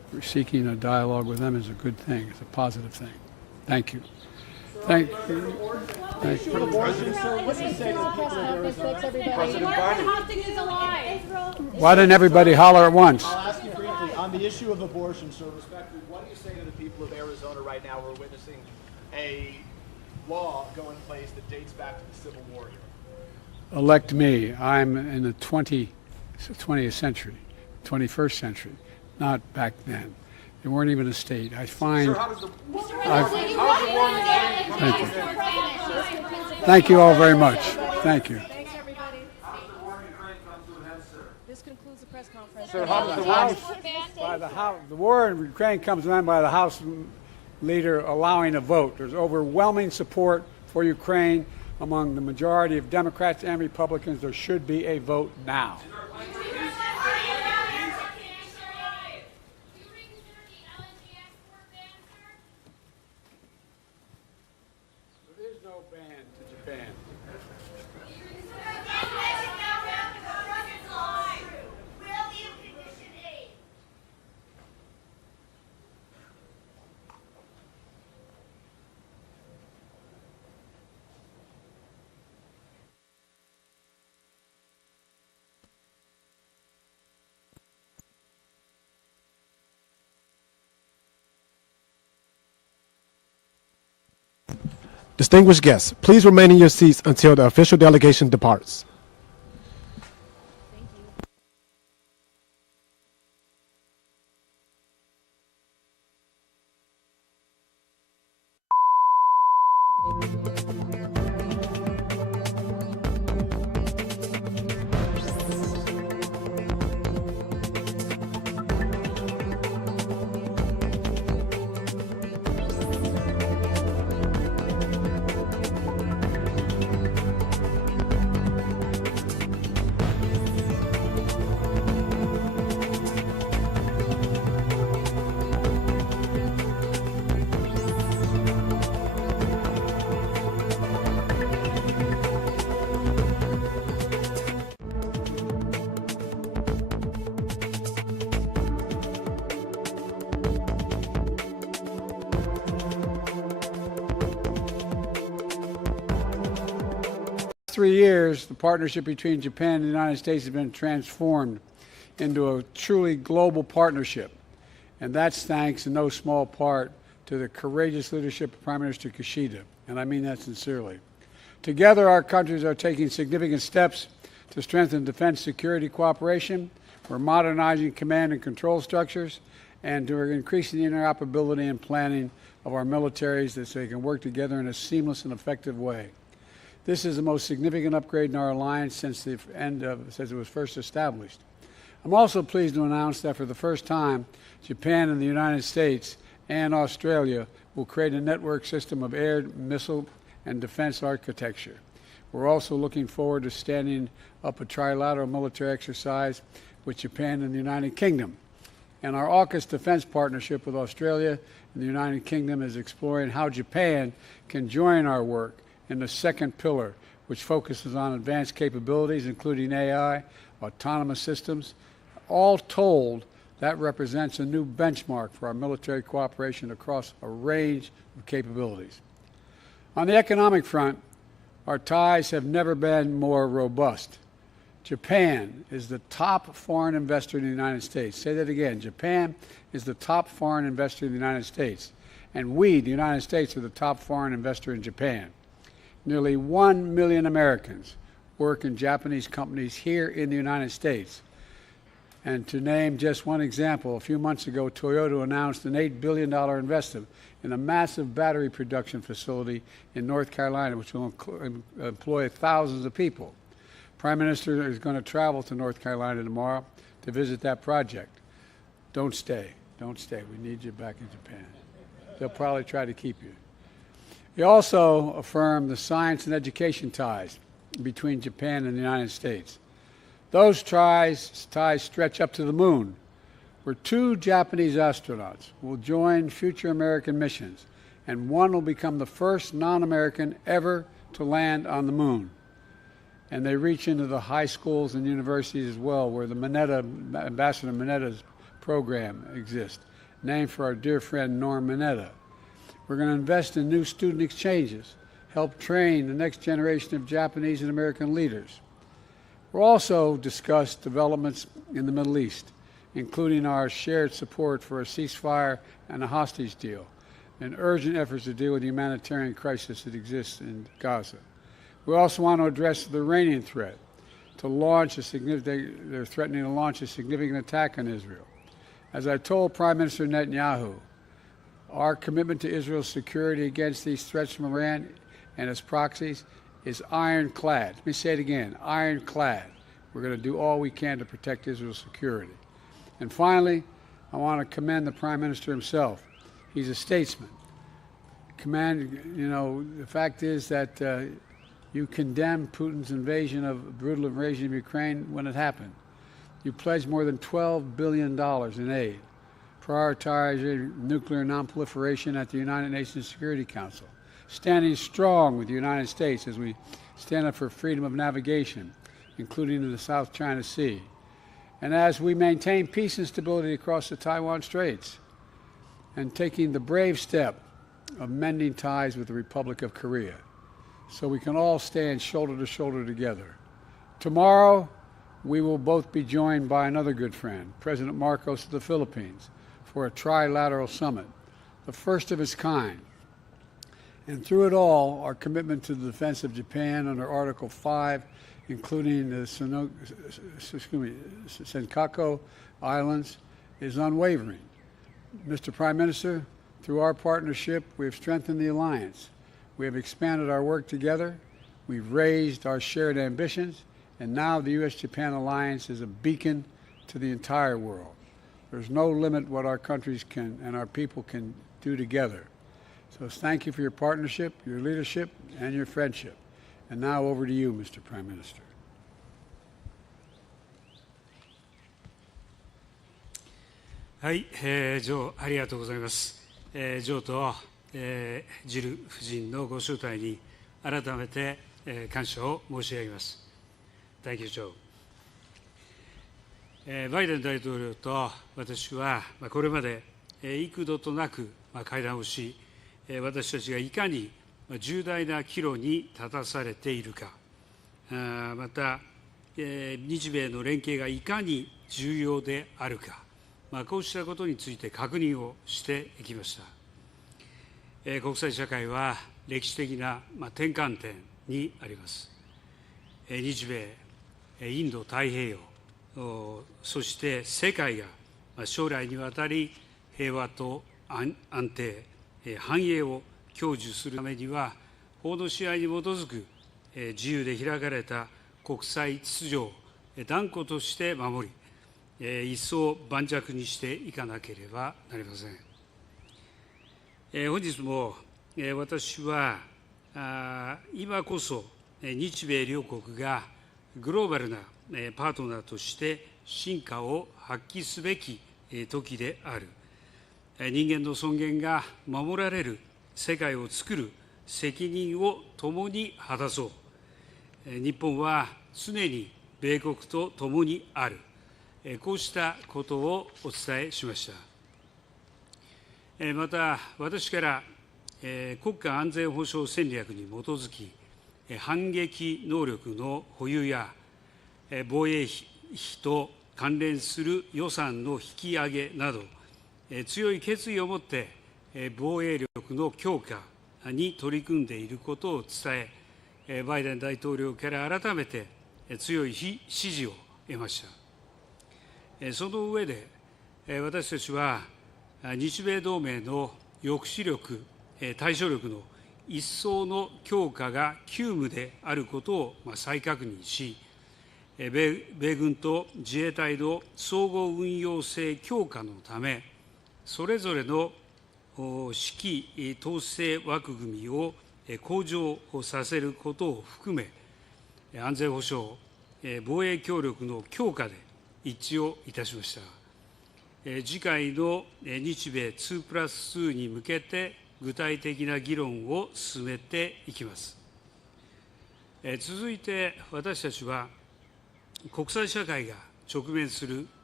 seeking a dialogue with them is a good thing. It's a positive thing. Thank you. Thank you. Thank you. Why didn't everybody holler at once? I'll ask you briefly on the issue of abortion, sir. Respectfully, what do you say to the people of Arizona right now who are witnessing a law go in place that dates back to the Civil War here? Elect me. I'm in the 20th century, 21st century, not back then. They weren't even a state. I find. Thank you. Thank you all very much. Thank you. Thanks, everybody. This concludes the press conference. Sir, how does the war in Ukraine comes to an end by the House leader allowing a vote. There's overwhelming support for Ukraine among the majority of Democrats and Republicans. There should be a vote now. There is no ban to Japan. 'Distinguished guests, please remain in your seats until the official delegation departs. For 3 years, the partnership between Japan and the United States has been transformed into a truly global partnership. And that's thanks in no small part to the courageous leadership of Prime Minister Kishida. And I mean that sincerely. Together, our countries are taking significant steps to strengthen defense security cooperation. We're modernizing command and control structures, and we're increasing the interoperability and planning of our militaries so they can work together in a seamless and effective way. This is the most significant upgrade in our alliance since it was first established. I'm also pleased to announce that for the first time, Japan and the United States and Australia will create a network system of air, missile, and defense architecture. We're also looking forward to standing up a trilateral military exercise with Japan and the United Kingdom. And our AUKUS defense partnership with Australia and the United Kingdom is exploring how Japan can join our work in the second pillar, which focuses on advanced capabilities, including AI, autonomous systems. All told, that represents a new benchmark for our military cooperation across a range of capabilities. On the economic front, our ties have never been more robust. Japan is the top foreign investor in the United States. Say that again. Japan is the top foreign investor in the United States. And we, the United States, are the top foreign investor in Japan. Nearly 1 million Americans work in Japanese companies here in the United States. And to name just one example, a few months ago, Toyota announced an $8 billion investment in a massive battery production facility in North Carolina, which will employ thousands of people. Prime Minister is going to travel to North Carolina tomorrow to visit that project. Don't stay. Don't stay. We need you back in Japan. They'll probably try to keep you. He also affirmed the science and education ties between Japan and the United States. Those ties stretch up to the moon, where 2 Japanese astronauts will join future American missions, and one will become the first non-American ever to land on the moon. And they reach into the high schools and universities as well, where the Ambassador Minetta's program exists. named for our dear friend Norm Mineta. We're going to invest in new student exchanges, help train the next generation of Japanese and American leaders. We'll also discuss developments in the Middle East, including our shared support for a ceasefire and a hostage deal, and urgent efforts to deal with the humanitarian crisis that exists in Gaza. We also want to address the Iranian threat they're threatening to launch a significant attack on Israel. As I told Prime Minister Netanyahu, our commitment to Israel's security against these threats from Iran and its proxies is ironclad. Let me say it again, ironclad. We're going to do all we can to protect Israel's security. And finally, I want to commend the Prime Minister himself. He's a statesman. The fact is that you condemned Putin's brutal invasion of Ukraine when it happened. You pledged more than $12 billion in aid, prioritizing nuclear nonproliferation at the United Nations Security Council, standing strong with the United States as we stand up for freedom of navigation, including in the South China Sea, and as we maintain peace and stability across the Taiwan Straits, and taking the brave step of mending ties with the Republic of Korea, so we can all stand shoulder to shoulder together. Tomorrow, we will both be joined by another good friend, President Marcos of the Philippines, for a trilateral summit, the first of its kind. And through it all, our commitment to the defense of Japan under Article 5, including the Senkaku Islands, is unwavering. Mr. Prime Minister, through our partnership, we have strengthened the alliance. We have expanded our work together. We've raised our shared ambitions. And now the U.S.-Japan alliance is a beacon to the entire world. There's no limit what our countries can and our people can do together. So thank you for your partnership, your leadership, and your friendship. And now over to you, Mr. Prime Minister. はい、ジョー、ありがとうございます。ジョーと、ジル夫人のご招待に改めて、感謝を申し上げます。Thank you, Joe. バイデン大統領と私は、これまで幾度となく会談をし、私たちがいかに重大な岐路に立たされているか、また、日米の連携がいかに重要であるか、こうしたことについて確認をしてきました。国際社会は歴史的な転換点にあります。日米、インド太平洋、そして世界が将来にわたり平和と安定、繁栄を享受するためには、法の支配に基づく自由で開かれた国際秩序を断固として守り、一層盤石にしていかなければなりません。本日も私は今こそ日米両国がグローバルなパートナーとして真価を発揮すべき時である。人間の尊厳が守られる世界を作る責任を共に果たそう。日本は常に米国と共にある。こうしたことをお伝えしました。また、私から国家安全保障戦略に基づき、反撃能力の保有や防衛費と関連する予算の引き上げなど、強い決意を持って防衛力の強化に取り組んでいることを伝え、バイデン大統領から改めて強い支持を得ました。その上で、私たちは日米同盟の抑止力、対処力の一層の強化が急務であることを再確認し、米軍と自衛隊の総合運用性強化のため、それぞれの指揮統制枠組みを向上させることを含め、安全保障、防衛協力の強化で一致をいたしました。次回の日米2+2に向けて具体的な議論を進めていきます。続いて私たちは国際社会が直面する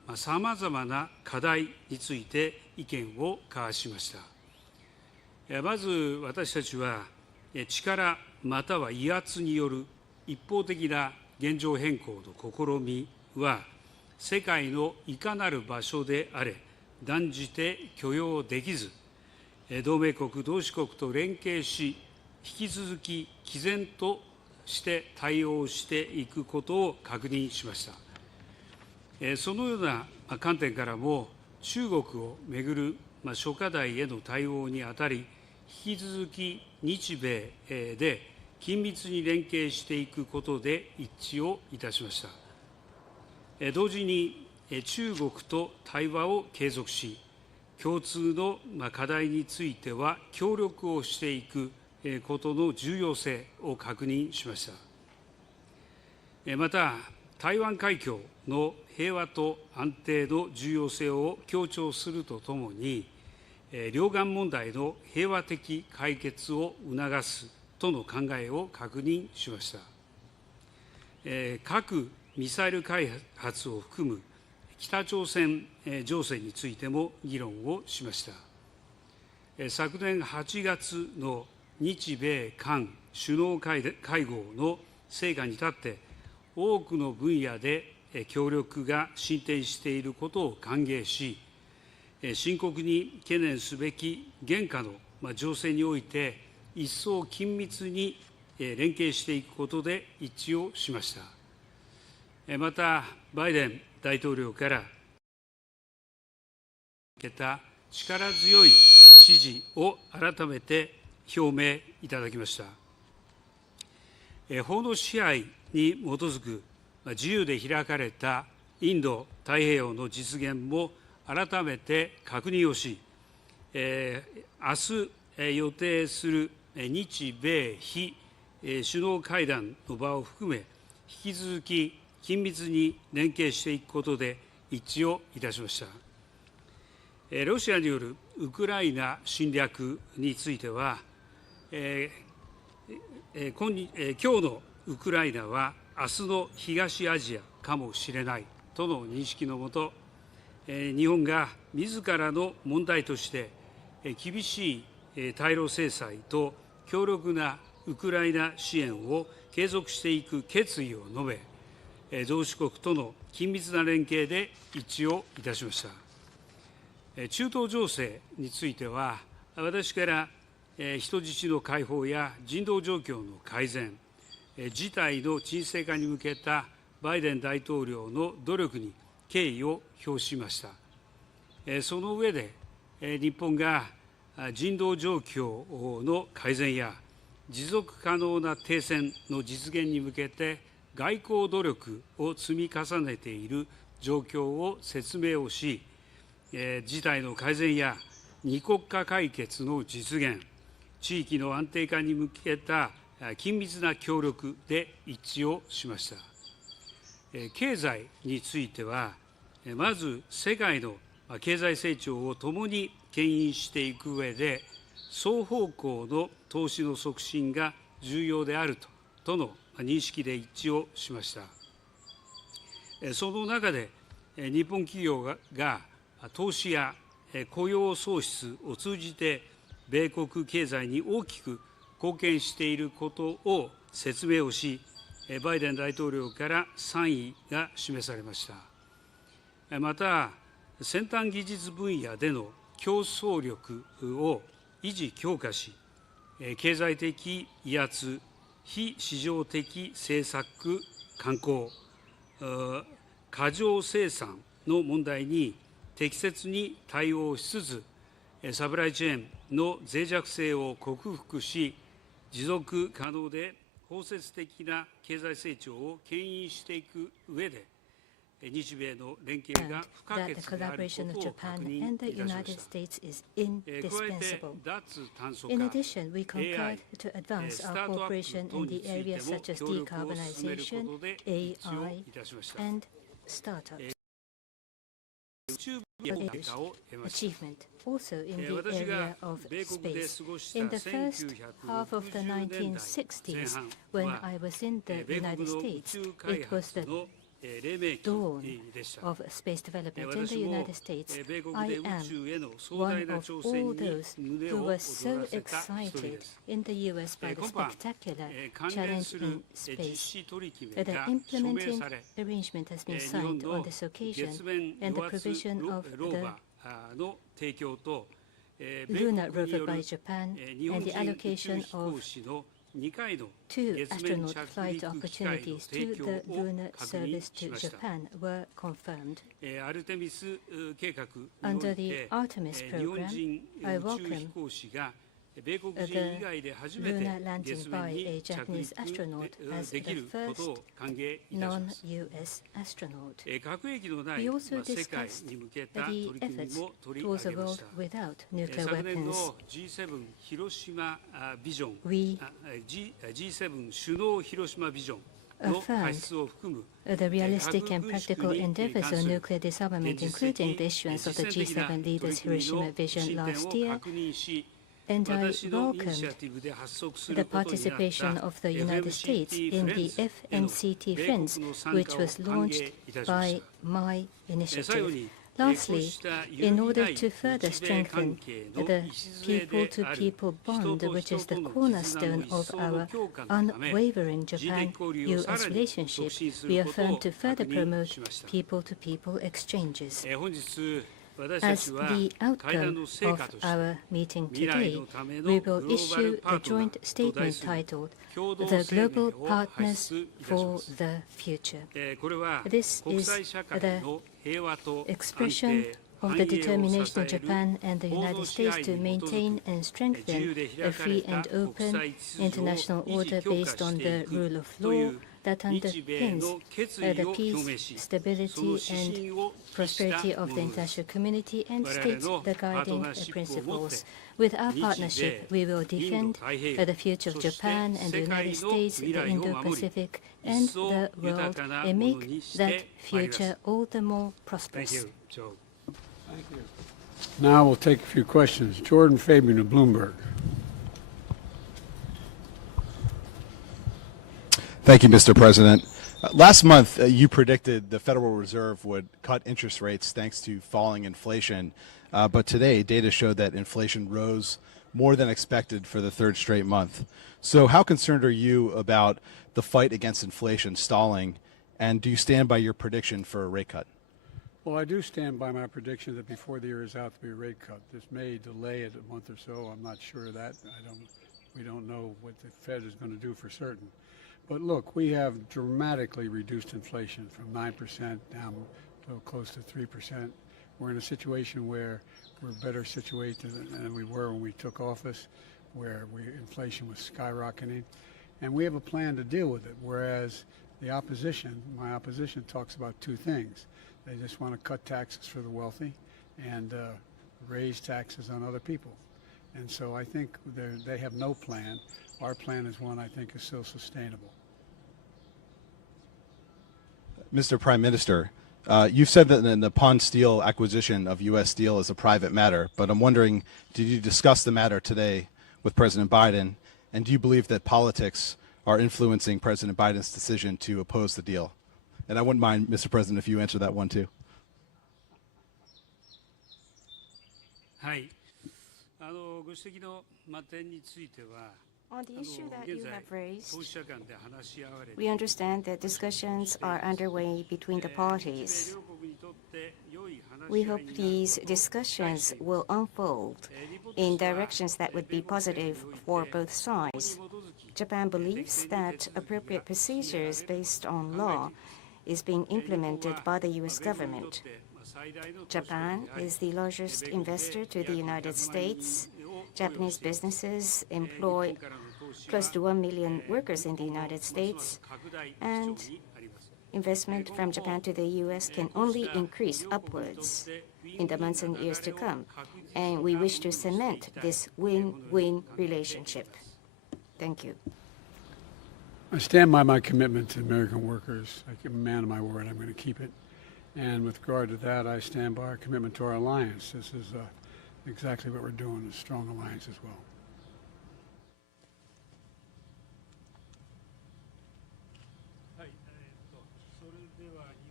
さまざまな課題について意見を交わしました。まず私たちは、力または威圧による一方的な現状変更の試みは、世界のいかなる場所であれ、断じて許容できず、同盟国、同志国と連携し、引き続き毅然として対応していくことを確認しました。そのような観点からも、中国をめぐる諸課題への対応にあたり、引き続き日米で緊密に連携していくことで一致をいたしました。同時に中国と対話を継続し、共通の課題については協力をしていくことの重要性を確認しました。また、台湾海峡の平和と安定の重要性を強調するとともに、両岸問題の平和的解決を促すとの考えを確認しました。核・ミサイル開発を含む北朝鮮情勢についても議論をしました。昨年8月の日米韓首脳会合の成果に立って、多くの分野で協力が進展していることを歓迎し、深刻に懸念すべき現下の情勢において、一層緊密に連携していくことで一致をしました。また、バイデン大統領から受けた力強い支持を改めて表明いただきました。法の支配に基づく自由で開かれたインド太平洋の実現も改めて確認をし、明日予定する日米非首脳会談の場を含め、引き続き緊密に連携していくことで一致をいたしました。ロシアによるウクライナ侵略については、今日のウクライナは明日の東アジアかもしれないとの認識のもと、日本が自らの問題として厳しい対ロ制裁と強力なウクライナ支援を継続していく決意を述べ、同志国との緊密な連携で一致をいたしました。中東情勢については、私から人質の解放や人道状況の改善、事態の沈静化に向けたバイデン大統領の努力に敬意を表しました。その上で、日本が人道状況の改善や持続可能な停戦の実現に向けて外交努力を積み重ねている状況を説明をし、事態の改善や二国家解決の実現、地域の安定化に向けた緊密な協力で一致をしました。経済については、まず世界の経済成長を共に牽引していく上で、双方向の投資の促進が重要であるとの認識で一致をしました。その中で、日本企業が投資や雇用創出を通じて、米国経済に大きく貢献していることを説明をし、バイデン大統領から賛意が示されました。また、先端技術分野での競争力を維持強化し、経済的威圧、非市場的政策慣行、過剰生産の問題に適切に対応しつつ、サプライチェーンの脆弱性を克服し、持続可能で包摂的な経済成長を牽引していく上で、日米の連携が不可欠であることを確認いたしました。In addition, we concurred to advance our cooperation in the areas such as decarbonization, AI, and startups. Achievement also in the area of space. In the first half of the 1960s, when I was in the United States, it was the dawn of space development in the United States. I am one of all those who were so excited in the U.S. by the spectacular challenge in space. The implementing arrangement has been signed on this occasion, and the provision of the lunar rover by Japan and the allocation of 2 astronaut flight opportunities to the lunar service to Japan were confirmed. Under the Artemis program, I welcome the lunar landing by a Japanese astronaut as the first non-US astronaut. We also discussed the efforts towards a world without nuclear weapons. We affirmed the realistic and practical endeavors of nuclear disarmament, including the issuance of the G7 leaders' Hiroshima vision last year, and I welcomed the participation of the United States in the FMCT Friends, which was launched by my initiative. Lastly, in order to further strengthen the people-to-people bond, which is the cornerstone of our unwavering Japan-US relationship, we affirm to further promote people-to-people exchanges. As the outcome of our meeting today, we will issue the joint statement titled "The Global Partners for the Future." This is the expression of the determination of Japan and the United States to maintain and strengthen a free and open international order based on the rule of law that underpins the peace, stability, and prosperity of the international community and states the guiding principles. With our partnership, we will defend the future of Japan and the United States, the Indo-Pacific, and the world, and make that future all the more prosperous. Thank you. Now we'll take a few questions. Jordan Fabian of Bloomberg. Thank you, Mr. President. Last month, you predicted the Federal Reserve would cut interest rates thanks to falling inflation. But today, data showed that inflation rose more than expected for the 3rd straight month. So how concerned are you about the fight against inflation stalling? And do you stand by your prediction for a rate cut? Well, I do stand by my prediction that before the year is out, to be a rate cut. This may delay it a month or so. I'm not sure of that. We don't know what the Fed is going to do for certain. But look, we have dramatically reduced inflation from 9% down to close to 3%. We're in a situation where we're better situated than we were when we took office, where inflation was skyrocketing. And we have a plan to deal with it, whereas the opposition, my opposition, talks about 2 things. They just want to cut taxes for the wealthy and raise taxes on other people. And so I think they have no plan. Our plan is one I think is still sustainable. Mr. Prime Minister, you've said that the Nippon Steel acquisition of U.S. Steel is a private matter, but I'm wondering, did you discuss the matter today with President Biden, and do you believe that politics are influencing President Biden's decision to oppose the deal? And I wouldn't mind, Mr. President, if you answer that one too. On the issue that you have raised, we understand that discussions are underway between the parties. We hope these discussions will unfold in directions that would be positive for both sides. Japan believes that appropriate procedures based on law is being implemented by the U.S. government. Japan is the largest investor to the United States. Japanese businesses employ close to 1 million workers in the United States, and investment from Japan to the U.S. can only increase upwards in the months and years to come, and we wish to cement this win-win relationship. Thank you. I stand by my commitment to American workers. I'm a man of my word. I'm going to keep it. And with regard to that, I stand by our commitment to our alliance. This is exactly what we're doing, a strong alliance as well.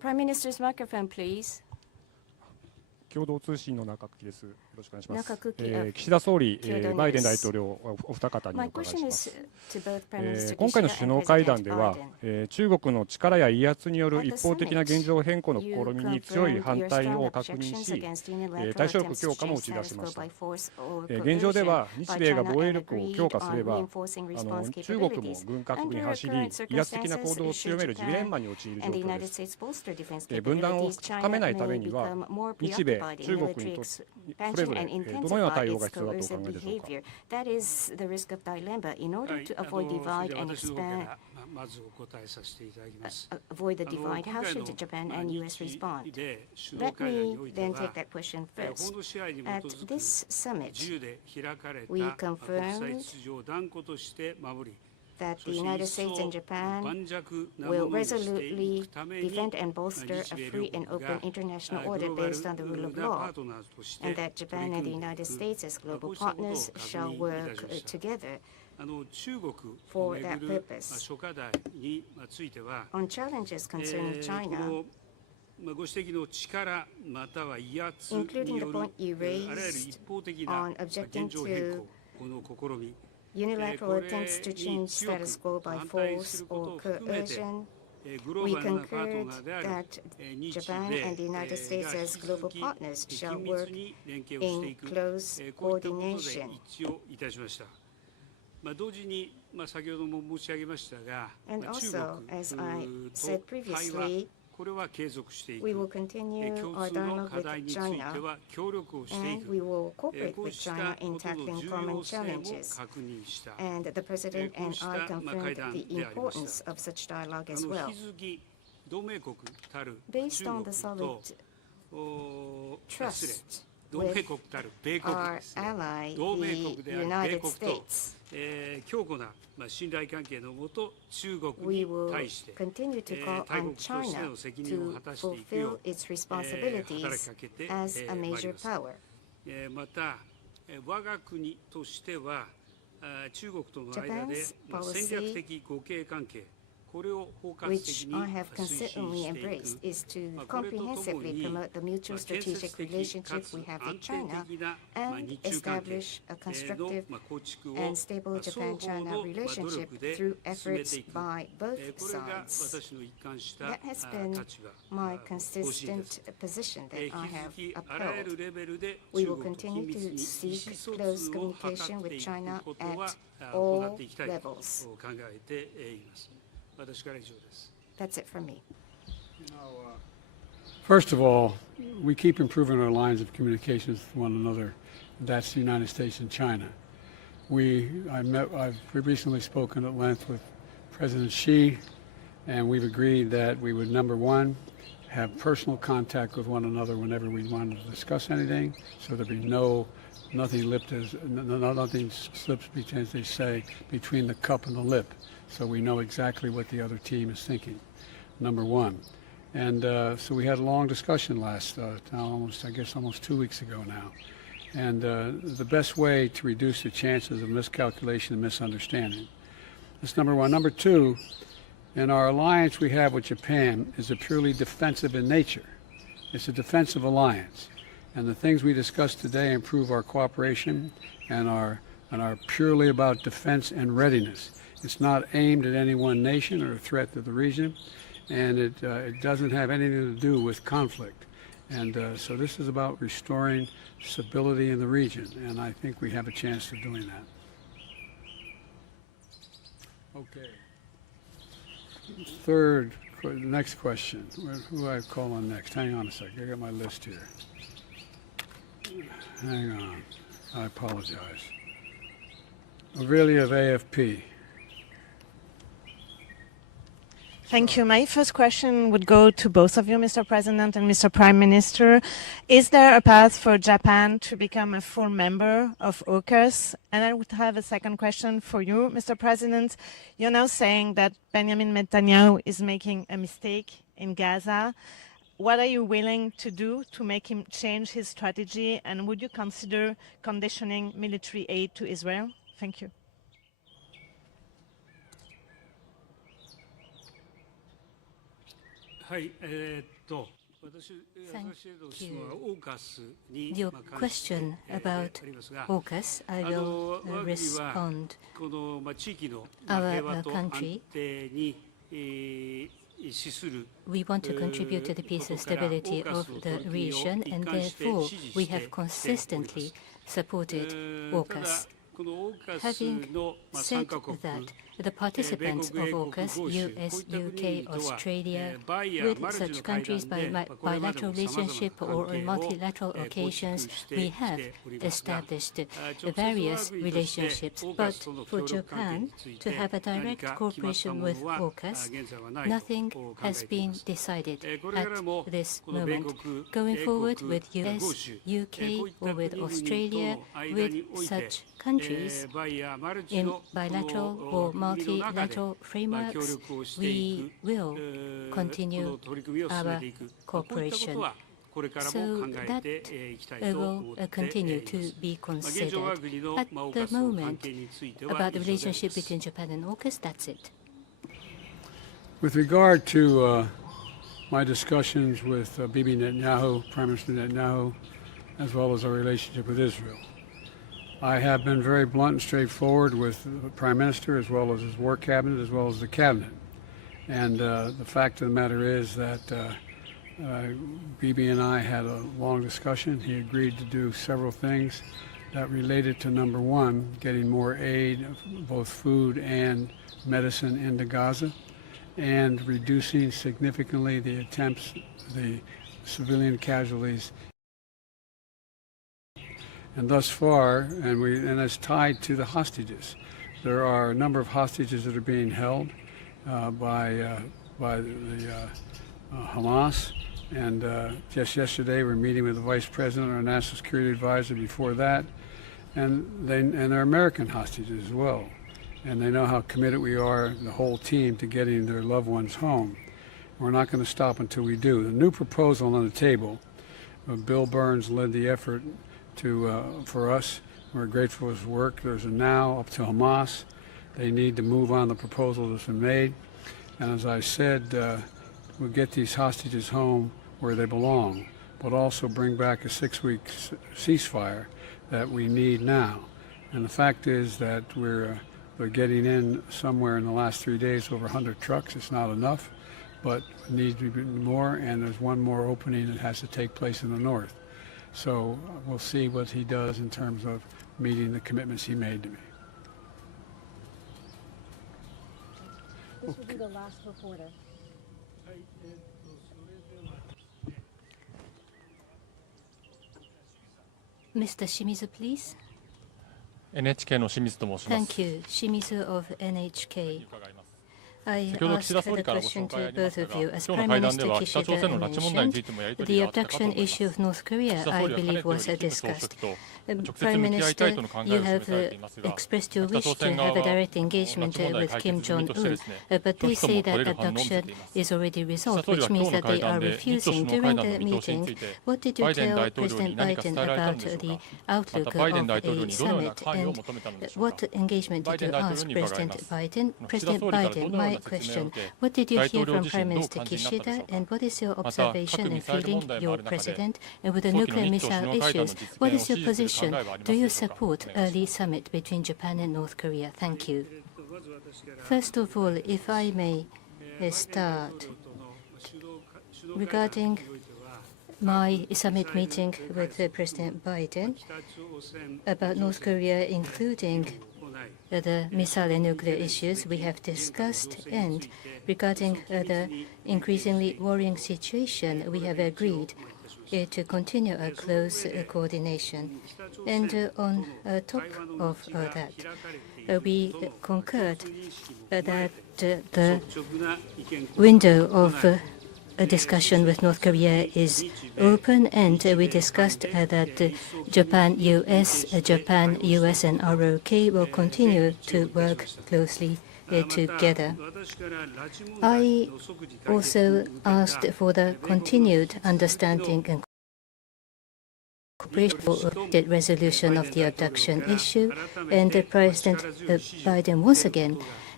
Prime Minister's microphone, please. 共同通信の中久です。よろしくお願いします。中久喜岸田総理、共同ニュースバイデン大統領お二方にお My 伺い question しま is す。 to both Prime Minister 今回の Kishida 首 and 脳会談 President では、 Biden. 中国の力や威圧による At the 一方的な summit, 現状変更の試 you みに強い confirmed 反 your 対 strong を確認 objections し、 against unilateral 対処力 attempts 強 to 化も change 打ち出し status ま quo した。 by force or 現状で coercion は by 日米が China 防衛 and 力を agreed 強化すれ on ば、 reinforcing response 中国も capabilities. 軍拡部に Under 走り、 current 威圧的な行 circumstances, 動を強める should ジレンマ Japan に陥る and 状 the 況で United す。 States bolster defense 分断を capabilities, 深め China ないため may には、 become more 日米、 preoccupied in 中国 military にとそれ expansion ぞれ and どのような intensify 対応が its 必要だとお考 coercive えでしょうか。 behavior. That is the risk of dilemma. In order to そ avoid れで divide は and 私の方か expand, らまずお答えさせていただきます。 avoid the 今 divide, 回 how の should Japan and 日 US respond? 米首脳 Let 会談に me おいて then は take that question 法 first. の支配に基 At づく this 自 summit, 由で開かれた we 国 confirmed 際秩序を断固として守り、 that そ the して United 一層 States and Japan 盤石なも will のにしてい resolutely くために defend and bolster a 日米 free 両 and 国が open international グ order ローバル based on the rule of な law, パートナーとして and that 取 Japan り and 組 the んでい United く States as こ global うしたことを partners 確 shall 認い work たしました。 together 中国を for め that ぐる purpose. 諸課題については、 On challenges concerning こ China, のご指摘の力または威圧に including よ the る point you あらゆる raised 一方的な on 現 objecting 状変 to 更、この試み、 unilateral attempts to change status quo by force or coercion, グロ we ーバルなパート concurred ナーである that 日 Japan 米 and the United States が as 引き続 global き partners 緊 shall 密 work に連携をしてい in く、 close こういったことで coordination. 一致をいたしました。同時に、先ほども申し上げましたが、 And 中 also, 国 as I と said 対話、 previously, これは継続していく。 we will continue 共 our 通の dialogue 課題 with について China, は協力をしてい and く。 we will cooperate こう with した China こ in との tackling 重 common 要性も challenges. 確認した。 And the President こう and した I 会 confirmed 談 the でありました。 importance of such dialogue as 引 well. き続き同盟国たる Based 中 on 国 the と solid 失礼 trust 同盟国たる米国 our ですね。 ally, 同盟国 the である米 United 国と、 States, 強固な、信頼関係のもと中国 we に will 対して、 continue to call 大 on 国として China の責任を to 果たしていくよ fulfill う、its 働き responsibilities かけて、 as a まいり major ます。 power. また、我が国としては、中国との間で、 Japan's 戦略 policy, 的互恵関係、これを包括 which 的に I have 推進 consistently してい embraced, く。 is to これととも comprehensively に promote the mutual 建 strategic 設的か relationship つ we have 安 with 定 China 的な and 日中関係 establish a の constructive 構築を and stable 双方 Japan-China の努 relationship 力で through 進め efforts ていく。 by both これが sides. 私の一貫した That has been 立場、 my 方針です。 consistent position that 引き I 続 have きあらゆる upheld. レベルで We 中 will 国と緊 continue 密 to に意思 seek 疎 close 通を図 communication って with い China くことは at 行 all っていきたいと levels. 考えています。私から以上です。That's it for me. First of all, we keep improving our lines of communications with one another. That's the United States and China. I've recently spoken at length with President Xi, and we've agreed that we would, number one, have personal contact with one another whenever we wanted to discuss anything, so there'd be nothing slips between, as they say, between the cup and the lip, so we know exactly what the other team is thinking, number one. And so we had a long discussion almost 2 weeks ago now. And the best way to reduce the chances of miscalculation and misunderstanding. That's number one. Number two, in our alliance we have with Japan is a purely defensive in nature. It's a defensive alliance. And the things we discussed today improve our cooperation and are purely about defense and readiness. It's not aimed at any one nation or a threat to the region, and it doesn't have anything to do with conflict. And so this is about restoring stability in the region, and I think we have a chance of doing that. Okay. Next question. Who do I call on next? Hang on a second. I got my list here. Hang on. I apologize. Aurelia of AFP. Thank you. My first question would go to both of you, Mr. President and Mr. Prime Minister. Is there a path for Japan to become a full member of AUKUS? And I would have a second question for you, Mr. President. You're now saying that Benjamin Netanyahu is making a mistake in Gaza. What are you willing to do to make him change his strategy? And would you consider conditioning military aid to Israel? Thank you. Your question about AUKUS, I will respond. Our country, we want to contribute to the peace and stability of the region, and therefore we have consistently supported AUKUS. Having said that, the participants of AUKUS, US, UK, Australia, with such countries by bilateral relationship or on multilateral occasions, we have established various relationships. But for Japan to have a direct cooperation with AUKUS, nothing has been decided at this moment. Going forward with US, UK, or with Australia, with such countries in bilateral or multilateral frameworks, we will continue our cooperation. So that will continue to be considered. At the moment, about the relationship between Japan and AUKUS, that's it. With regard to my discussions with Bibi Netanyahu, Prime Minister Netanyahu, as well as our relationship with Israel, I have been very blunt and straightforward with the Prime Minister as well as his war cabinet as well as the cabinet. And the fact of the matter is that Bibi and I had a long discussion. He agreed to do several things that related to, number one, getting more aid, both food and medicine, into Gaza, and reducing significantly the attempts, the civilian casualties. And thus far, and it's tied to the hostages. There are a number of hostages that are being held by the Hamas. And just yesterday, we're meeting with the Vice President, our National Security Advisor. Before that, and they're American hostages as well. And they know how committed we are, the whole team, to getting their loved ones home. We're not going to stop until we do. The new proposal on the table, Bill Burns led the effort for us. We're grateful for his work. There's a now up to Hamas. They need to move on the proposal that's been made. And as I said, we'll get these hostages home where they belong, but also bring back a 6-week ceasefire that we need now. And the fact is that we're getting in somewhere in the last 3 days over 100 trucks. It's not enough, but it needs to be more, and there's one more opening that has to take place in the north. So we'll see what he does in terms of meeting the commitments he made to me. This will be the last reporter. Mr. Shimizu, please. NHK の清水と申します。Thank you. Shimizu of NHK. I 先ほど asked 岸田総 the 理からご question 紹介 to ありま both した of が、 you. 今 As 日の Prime 会談で Minister は北朝鮮 Kishida の拉致問題につい mentioned, てもやり取 the りがあったかと abduction 思いま issue す。 of North Korea, 岸田 I 総理はかね believe, てより was 金総書 discussed. 記と直接 Prime 向き合いた Minister, いとの考えを you 示 have されていますが、 expressed your 北 wish 朝 to 鮮側 have a は direct 拉 engagement 致問題 with 解 Kim 決済みとして Jong-un, ですね、 but 拒 they 否と say も取 that れる反応を見せ abduction ています。 is already 岸田 resolved, 総理 which は今 means 日の that 会 they 談 are で日朝 refusing 首脳 during 会談 the の見通しに meeting. ついて What did バ you イデン大 tell 統領に President 何か伝 Biden えられたの about でしょう the か。ま outlook たバイデン of 大統領 the にどのような summit 関与を and 求めたのでしょうか。 what engagement バイ did デ you ン大統領 ask に伺い President ます。 Biden? 岸田 President 総理から Biden, どのよう my な説明を question. 受け、 What did you 大 hear 統領 from 自 Prime 身どう Minister 感じになったでしょ Kishida, うか。 and what is your また核 observation, ミサイル including 問題もあ your る中で、 president, and with the 早期の nuclear 日朝 missile 首脳会談の issues? 実 What 現を is your 支持する考 position? えはありま Do す you でしょうか。 support お願いし early ます。 summit between Japan and North Korea? Thank you. First of all, if I may start regarding my summit meeting with President Biden about North Korea, including the missile and nuclear issues we have discussed, and regarding the increasingly worrying situation, we have agreed to continue a close coordination. And on top of that, we concurred that the window of a discussion with North Korea is open, and we discussed that Japan-US, Japan-US and ROK will continue to work closely together. I also asked for the continued understanding and cooperation for the resolution of the abduction issue, and President Biden once again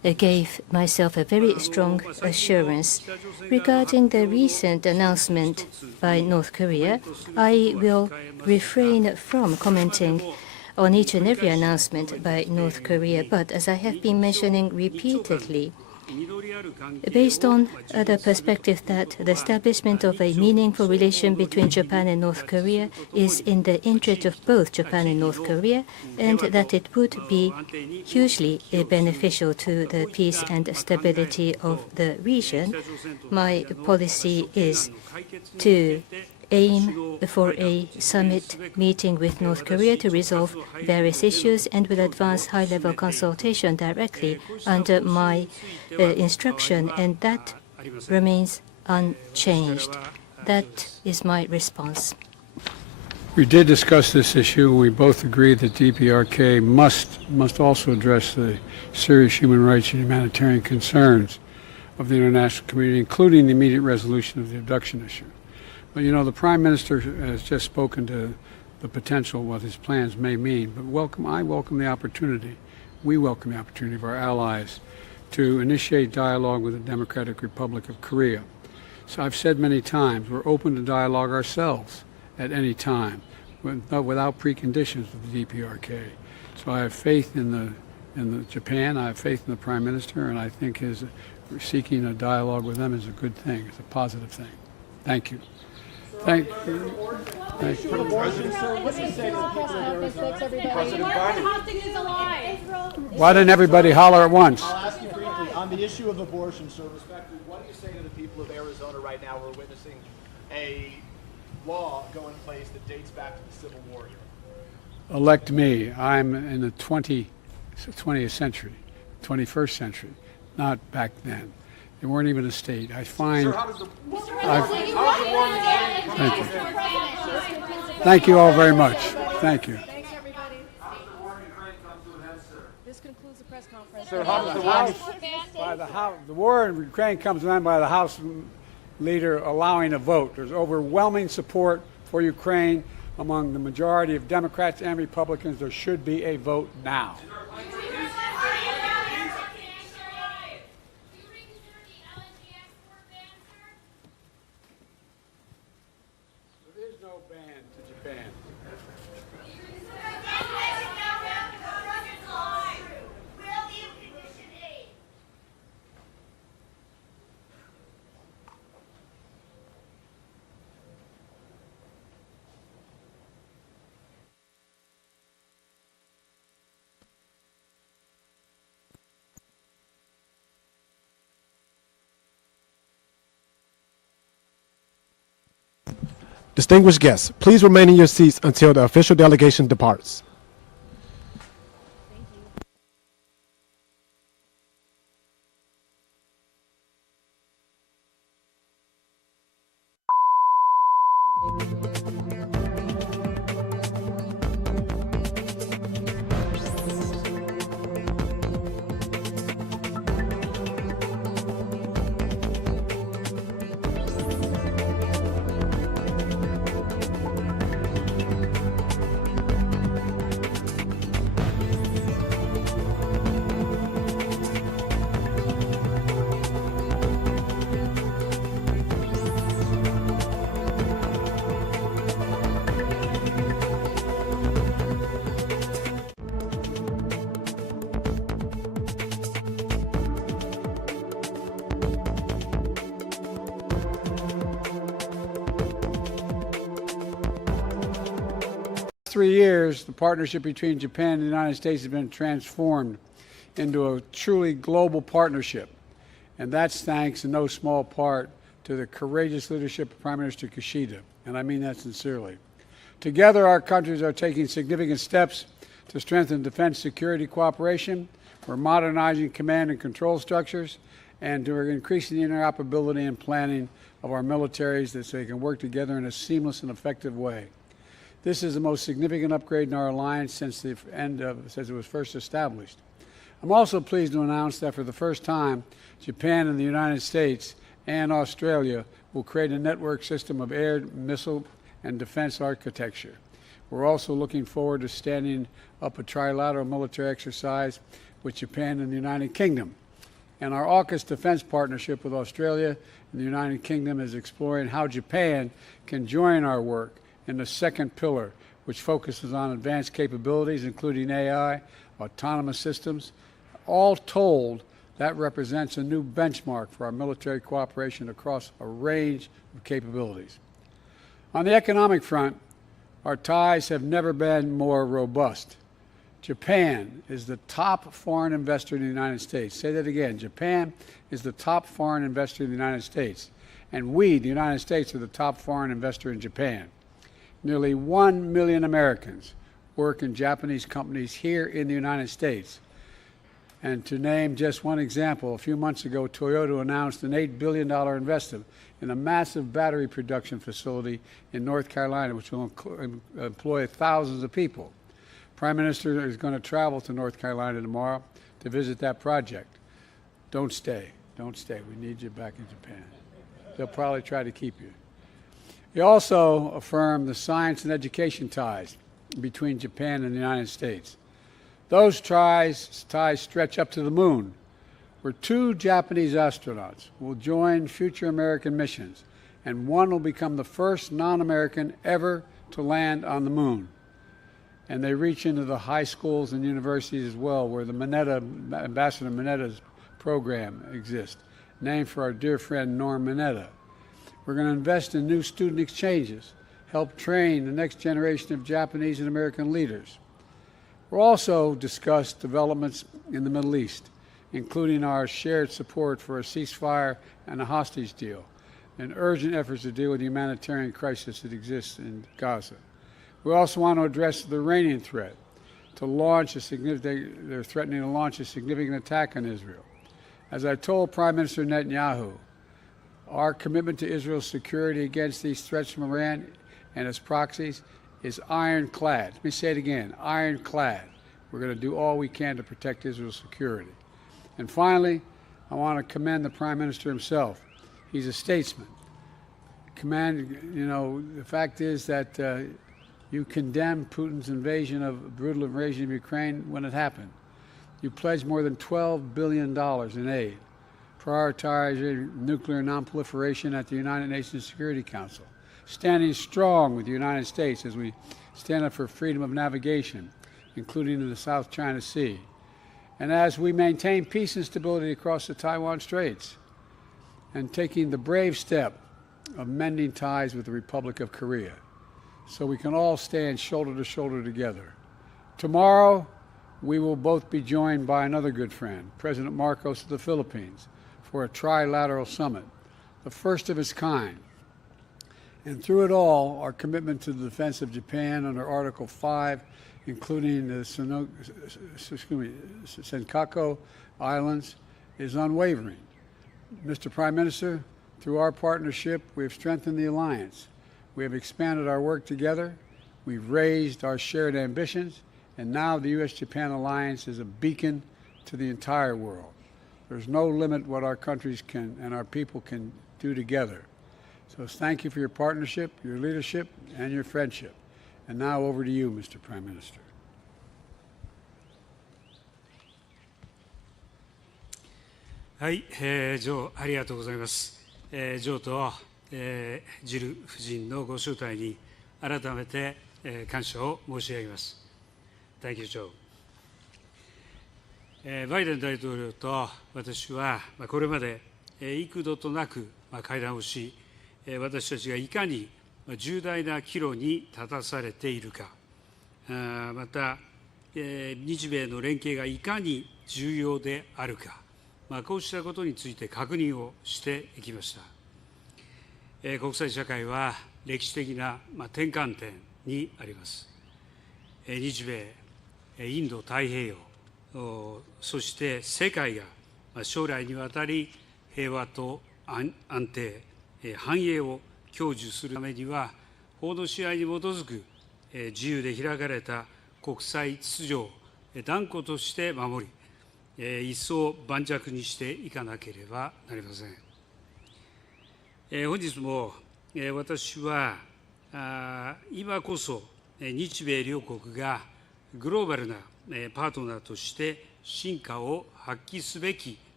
gave myself a very strong assurance. Regarding the recent announcement by North Korea, I will refrain from commenting on each and every announcement by North Korea, but as I have been mentioning repeatedly, based on the perspective that the establishment of a meaningful relation between Japan and North Korea is in the interest of both Japan and North Korea, and that it would be hugely beneficial to the peace and stability of the region, my policy is to aim for a summit meeting with North Korea to resolve various issues and will advance high-level consultation directly under my instruction, and that remains unchanged. That is my response. We did discuss this issue. We both agree that DPRK must also address the serious human rights and humanitarian concerns of the international community, including the immediate resolution of the abduction issue. But, you know, the Prime Minister has just spoken to the potential, what his plans may mean. But I welcome the opportunity, we welcome the opportunity of our allies to initiate dialogue with the Democratic Republic of Korea. So I've said many times, we're open to dialogue ourselves at any time, without preconditions with the DPRK. So I have faith in Japan, I have faith in the Prime Minister, and I think seeking a dialogue with them is a good thing. It's a positive thing. Thank you. Thank you. Thank you. Why didn't everybody holler at once? I'll ask you briefly, on the issue of abortion, sir, respectfully, what do you say to the people of Arizona right now who are witnessing a law go in place that dates back to the Civil War here? Elect me. I'm in the 20th century, 21st century, not back then. They weren't even a state. I find. Sir, thank you. Thank you all very much. Thank you. Thanks, everybody. This concludes the press conference. Sir, how does the war in Ukraine comes to an end by the House leader allowing a vote. There's overwhelming support for Ukraine among the majority of Democrats and Republicans. There should be a vote now. Distinguished guests, please remain in your seats until the official delegation departs. For 3 years, the partnership between Japan and the United States has been transformed into a truly global partnership. And that's thanks in no small part to the courageous leadership of Prime Minister Kishida, and I mean that sincerely. Together, our countries are taking significant steps to strengthen defense security cooperation. We're modernizing command and control structures, and we're increasing the interoperability and planning of our militaries so they can work together in a seamless and effective way. This is the most significant upgrade in our alliance since it was first established. I'm also pleased to announce that for the first time, Japan and the United States and Australia will create a network system of air, missile, and defense architecture. We're also looking forward to standing up a trilateral military exercise with Japan and the United Kingdom. And our AUKUS defense partnership with Australia and the United Kingdom is exploring how Japan can join our work in the second pillar, which focuses on advanced capabilities, including AI, autonomous systems. All told, that represents a new benchmark for our military cooperation across a range of capabilities. On the economic front, our ties have never been more robust. Japan is the top foreign investor in the United States. Say that again. Japan is the top foreign investor in the United States. And we, the United States, are the top foreign investor in Japan. Nearly 1 million Americans work in Japanese companies here in the United States. And to name just one example, a few months ago, Toyota announced an $8 billion investment in a massive battery production facility in North Carolina, which will employ thousands of people. Prime Minister is going to travel to North Carolina tomorrow to visit that project. Don't stay. Don't stay. We need you back in Japan. They'll probably try to keep you. He also affirmed the science and education ties between Japan and the United States. Those ties stretch up to the moon, where 2 Japanese astronauts will join future American missions, and one will become the first non-American ever to land on the moon. And they reach into the high schools and universities as well, where the Ambassador Minetta's program exists, named for our dear friend Norm Mineta. We're going to invest in new student exchanges, help train the next generation of Japanese and American leaders. We'll also discuss developments in the Middle East, including our shared support for a ceasefire and a hostage deal, and urgent efforts to deal with the humanitarian crisis that exists in Gaza. We also want to address the Iranian threat to launch they're threatening to launch a significant attack on Israel. As I told Prime Minister Netanyahu, our commitment to Israel's security against these threats from Iran and its proxies is ironclad. Let me say it again, ironclad. We're going to do all we can to protect Israel's security. And finally, I want to commend the Prime Minister himself. He's a statesman. The fact is that you condemned Putin's brutal invasion of Ukraine when it happened. You pledged more than $12 billion in aid, prioritizing nuclear nonproliferation at the United Nations Security Council, standing strong with the United States as we stand up for freedom of navigation, including in the South China Sea, and as we maintain peace and stability across the Taiwan Straits, and taking the brave step of mending ties with the Republic of Korea, so we can all stand shoulder to shoulder together. Tomorrow, we will both be joined by another good friend, President Marcos of the Philippines, for a trilateral summit, the first of its kind. And through it all, our commitment to the defense of Japan under Article 5, including the Senkaku Islands, is unwavering. Mr. Prime Minister, through our partnership, we have strengthened the alliance. We have expanded our work together. We've raised our shared ambitions. And now the U.S.-Japan alliance is a beacon to the entire world. There's no limit what our countries can and our people can do together. So thank you for your partnership, your leadership, and your friendship. And now over to you, Mr. Prime Minister. はい、ジョー、ありがとうございます。ジョーと、ジル夫人のご招待に改めて、感謝を申し上げます。Thank you, Joe. バイデン大統領と私は、これまで幾度となく会談をし、私たちがいかに重大な岐路に立たされているか、また、日米の連携がいかに重要であるか、こうしたことについて確認をしてきました。国際社会は歴史的な転換点にあります。日米、インド太平洋、そして世界が将来にわたり平和と安定、繁栄を享受するためには、法の支配に基づく自由で開かれた国際秩序を断固として守り、一層盤石にしていかなければなりません。本日も私は今こそ日米両国がグローバルなパートナーとして真価を発揮すべき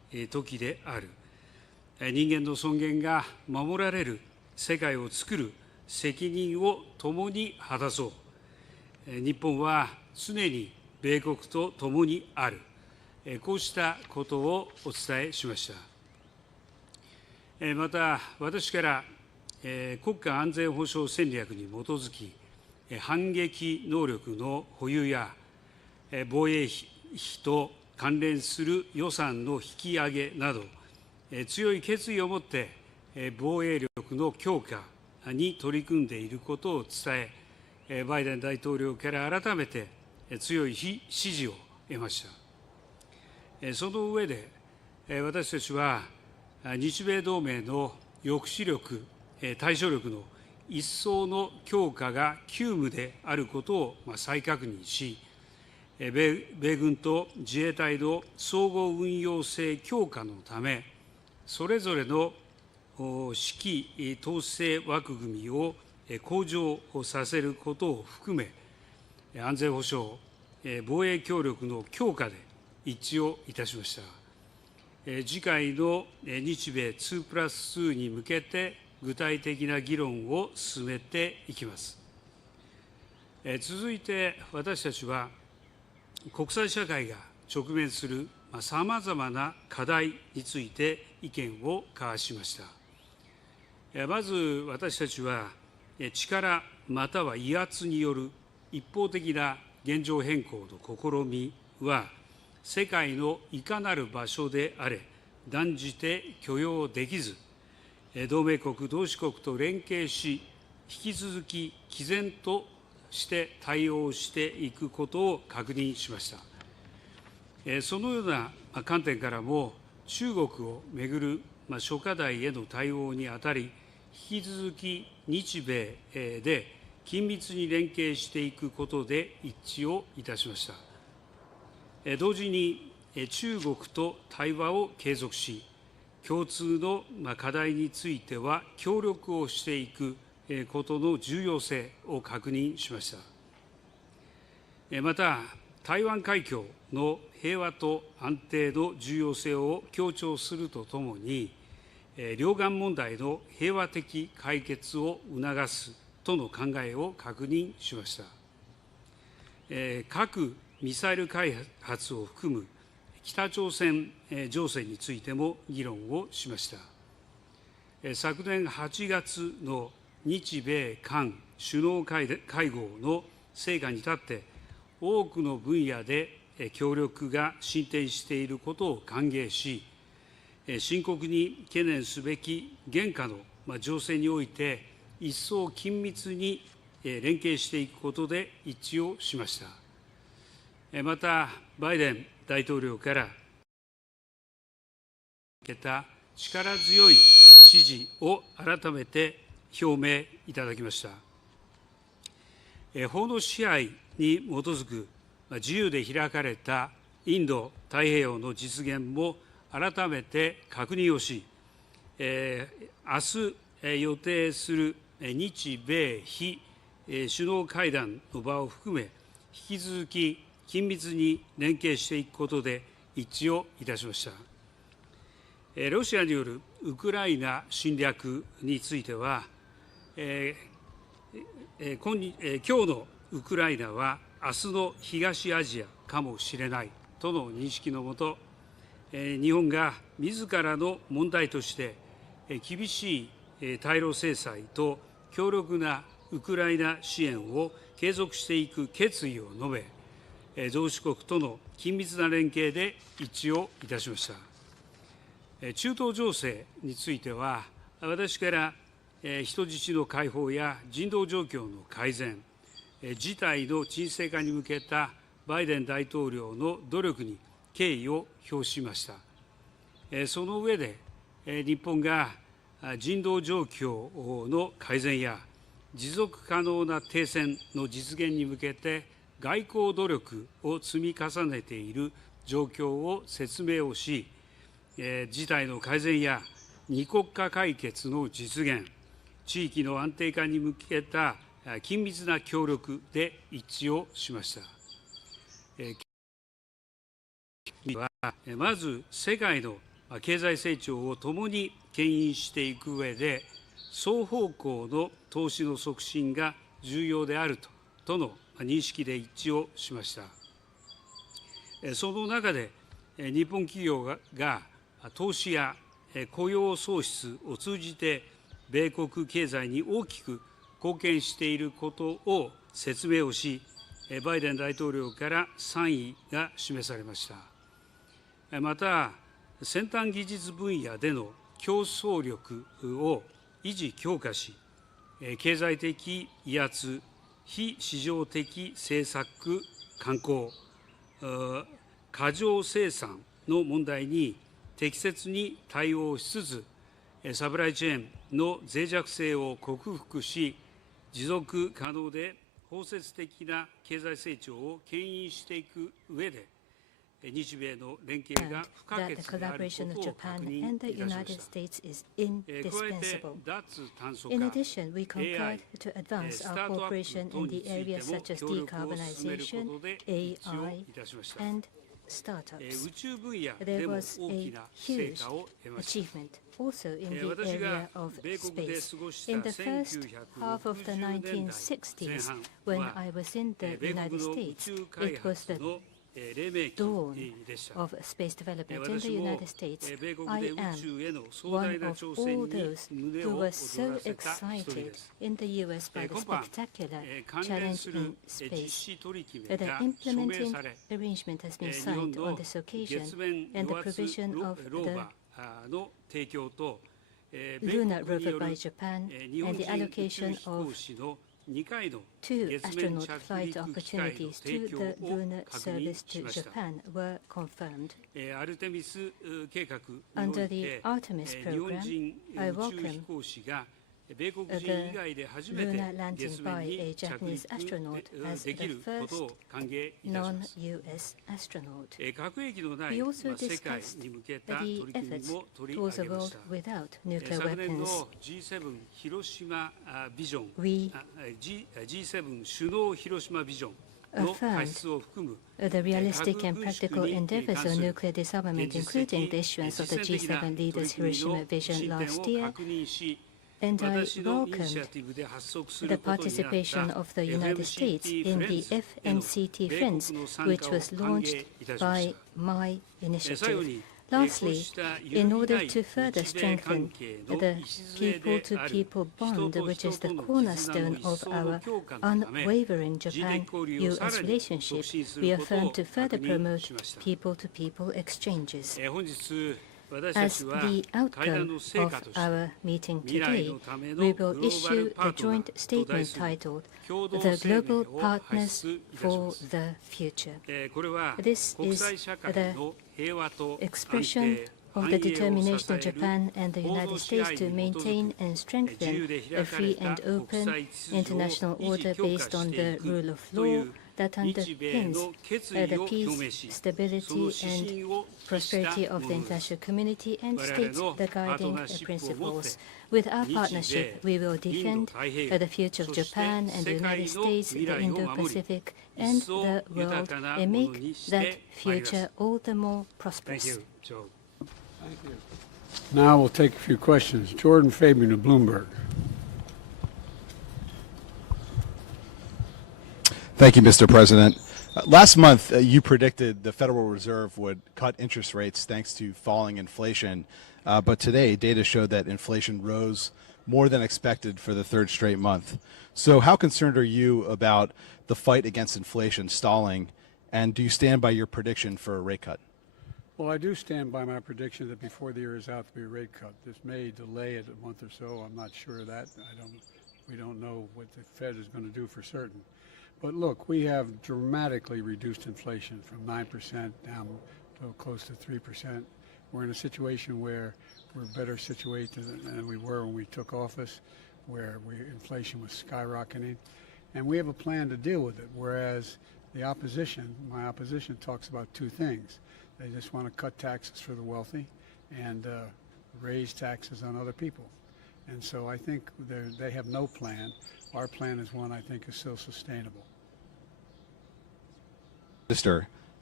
時である。人間の尊厳が守られる世界を作る責任を共に果たそう。日本は常に米国と共にある。こうしたことをお伝えしました。また、私から国家安全保障戦略に基づき、反撃能力の保有や防衛費と関連する予算の引き上げなど、強い決意を持って防衛力の強化に取り組んでいることを伝え、バイデン大統領から改めて強い支持を得ました。その上で、私たちは日米同盟の抑止力、対処力の一層の強化が急務であることを再確認し、米軍と自衛隊の総合運用性強化のため、それぞれの指揮統制枠組みを向上させることを含め、安全保障、防衛協力の強化で一致をいたしました。次回の日米2プラス2に向けて、具体的な議論を進めていきます。続いて、私たちは、国際社会が直面するさまざまな課題について意見を交わしました。まず私たちは、力または威圧による一方的な現状変更の試みは、世界のいかなる場所であれ、断じて許容できず、同盟国、同志国と連携し、引き続き毅然として対応していくことを確認しました。そのような観点からも、中国をめぐる諸課題への対応にあたり、引き続き日米で緊密に連携していくことで一致をいたしました。同時に中国と対話を継続し、共通の課題については協力をしていくことの重要性を確認しました。また、台湾海峡の平和と安定の重要性を強調するとともに、両岸問題の平和的解決を促すとの考えを確認しました。核・ミサイル開発を含む北朝鮮情勢についても議論をしました。昨年8月の日米韓首脳会合の成果に立って、多くの分野で協力が進展していることを歓迎し、深刻に懸念すべき現下の情勢において、一層緊密に連携していくことで一致をしました。また、バイデン大統領から受けた力強い支持を改めて表明いただきました。法の支配に基づく自由で開かれたインド太平洋の実現も改めて確認をし、明日予定する日米非首脳会談の場を含め、引き続き緊密に連携していくことで一致をいたしました。ロシアによるウクライナ侵略については、今日のウクライナは明日の東アジアかもしれないとの認識のもと、日本が自らの問題として厳しい対ロ制裁と強力なウクライナ支援を継続していく決意を述べ、同志国との緊密な連携で一致をいたしました。中東情勢については、私から人質の解放や人道状況の改善、事態の沈静化に向けたバイデン大統領の努力に敬意を表しました。その上で、日本が人道状況の改善や持続可能な停戦の実現に向けて外交努力を積み重ねている状況を説明をし、事態の改善や二国家解決の実現、地域の安定化に向けた緊密な協力で一致をしました。まず世界の経済成長をともに牽引していく上で、双方向の投資の促進が重要であるとの認識で一致をしました。その中で、日本企業が投資や雇用創出を通じて、米国経済に大きく貢献していることを説明をし、バイデン大統領から賛意が示されました。また、先端技術分野での競争力を維持強化し、経済的威圧、非市場的政策慣行、過剰生産の問題に適切に対応しつつ、サプライチェーンの脆弱性を克服し、持続可能で包摂的な経済成長を牽引していく上で、日米の連携が不可欠であることを確認いたしました。加えて、In addition, we concurred to advance our cooperation in the areas such as decarbonization, AI, and startups. There was a huge achievement also in the area of space. In the first half of the 1960s, when I was in the United States, it was the dawn of space development in the United States. I am one of all those who were so excited in the US by the spectacular challenge in space. The implementing arrangement has been signed on this occasion, and the provision of the lunar rover by Japan and the allocation of 2 astronaut flight opportunities to the lunar service to Japan were confirmed. Under the Artemis program, I welcome the lunar landing by a Japanese astronaut as the first non-US astronaut. We also discussed the efforts towards a world without nuclear weapons. We affirmed the realistic and practical endeavors on nuclear disarmament, including the issuance of the G7 leaders' Hiroshima vision last year, and I welcomed the participation of the United States in the FMCT Friends, which was launched by my initiative. Lastly, in order to further strengthen the people-to-people bond, which is the cornerstone of our unwavering Japan-US relationship, we affirm to further promote people-to-people exchanges. As the outcome of our meeting today, we will issue a joint statement titled "The Global Partners for the Future." This is the expression of the determination of Japan and the United States to maintain and strengthen a free and open international order based on the rule of law that underpins the peace, stability, and prosperity of the international community and states the guiding principles. With our partnership, we will defend the future of Japan and the United States, the Indo-Pacific, and the world, and make that future all the more prosperous. Thank you. Thank you. Now we'll take a few questions. Jordan Fabian of Bloomberg. Thank you, Mr. President. Last month, you predicted the Federal Reserve would cut interest rates thanks to falling inflation. But today, data showed that inflation rose more than expected for the third straight month. So how concerned are you about the fight against inflation stalling? And do you stand by your prediction for a rate cut? Well, I do stand by my prediction that before the year is out, there'll be a rate cut. This may delay it a month or so. I'm not sure of that. We don't know what the Fed is going to do for certain. But look, we have dramatically reduced inflation from 9% down to close to 3%. We're in a situation where we're better situated than we were when we took office, where inflation was skyrocketing. And we have a plan to deal with it, whereas the opposition, my opposition, talks about two things. They just want to cut taxes for the wealthy and raise taxes on other people. And so I think they have no plan. Our plan is one I think is still sustainable. Minister,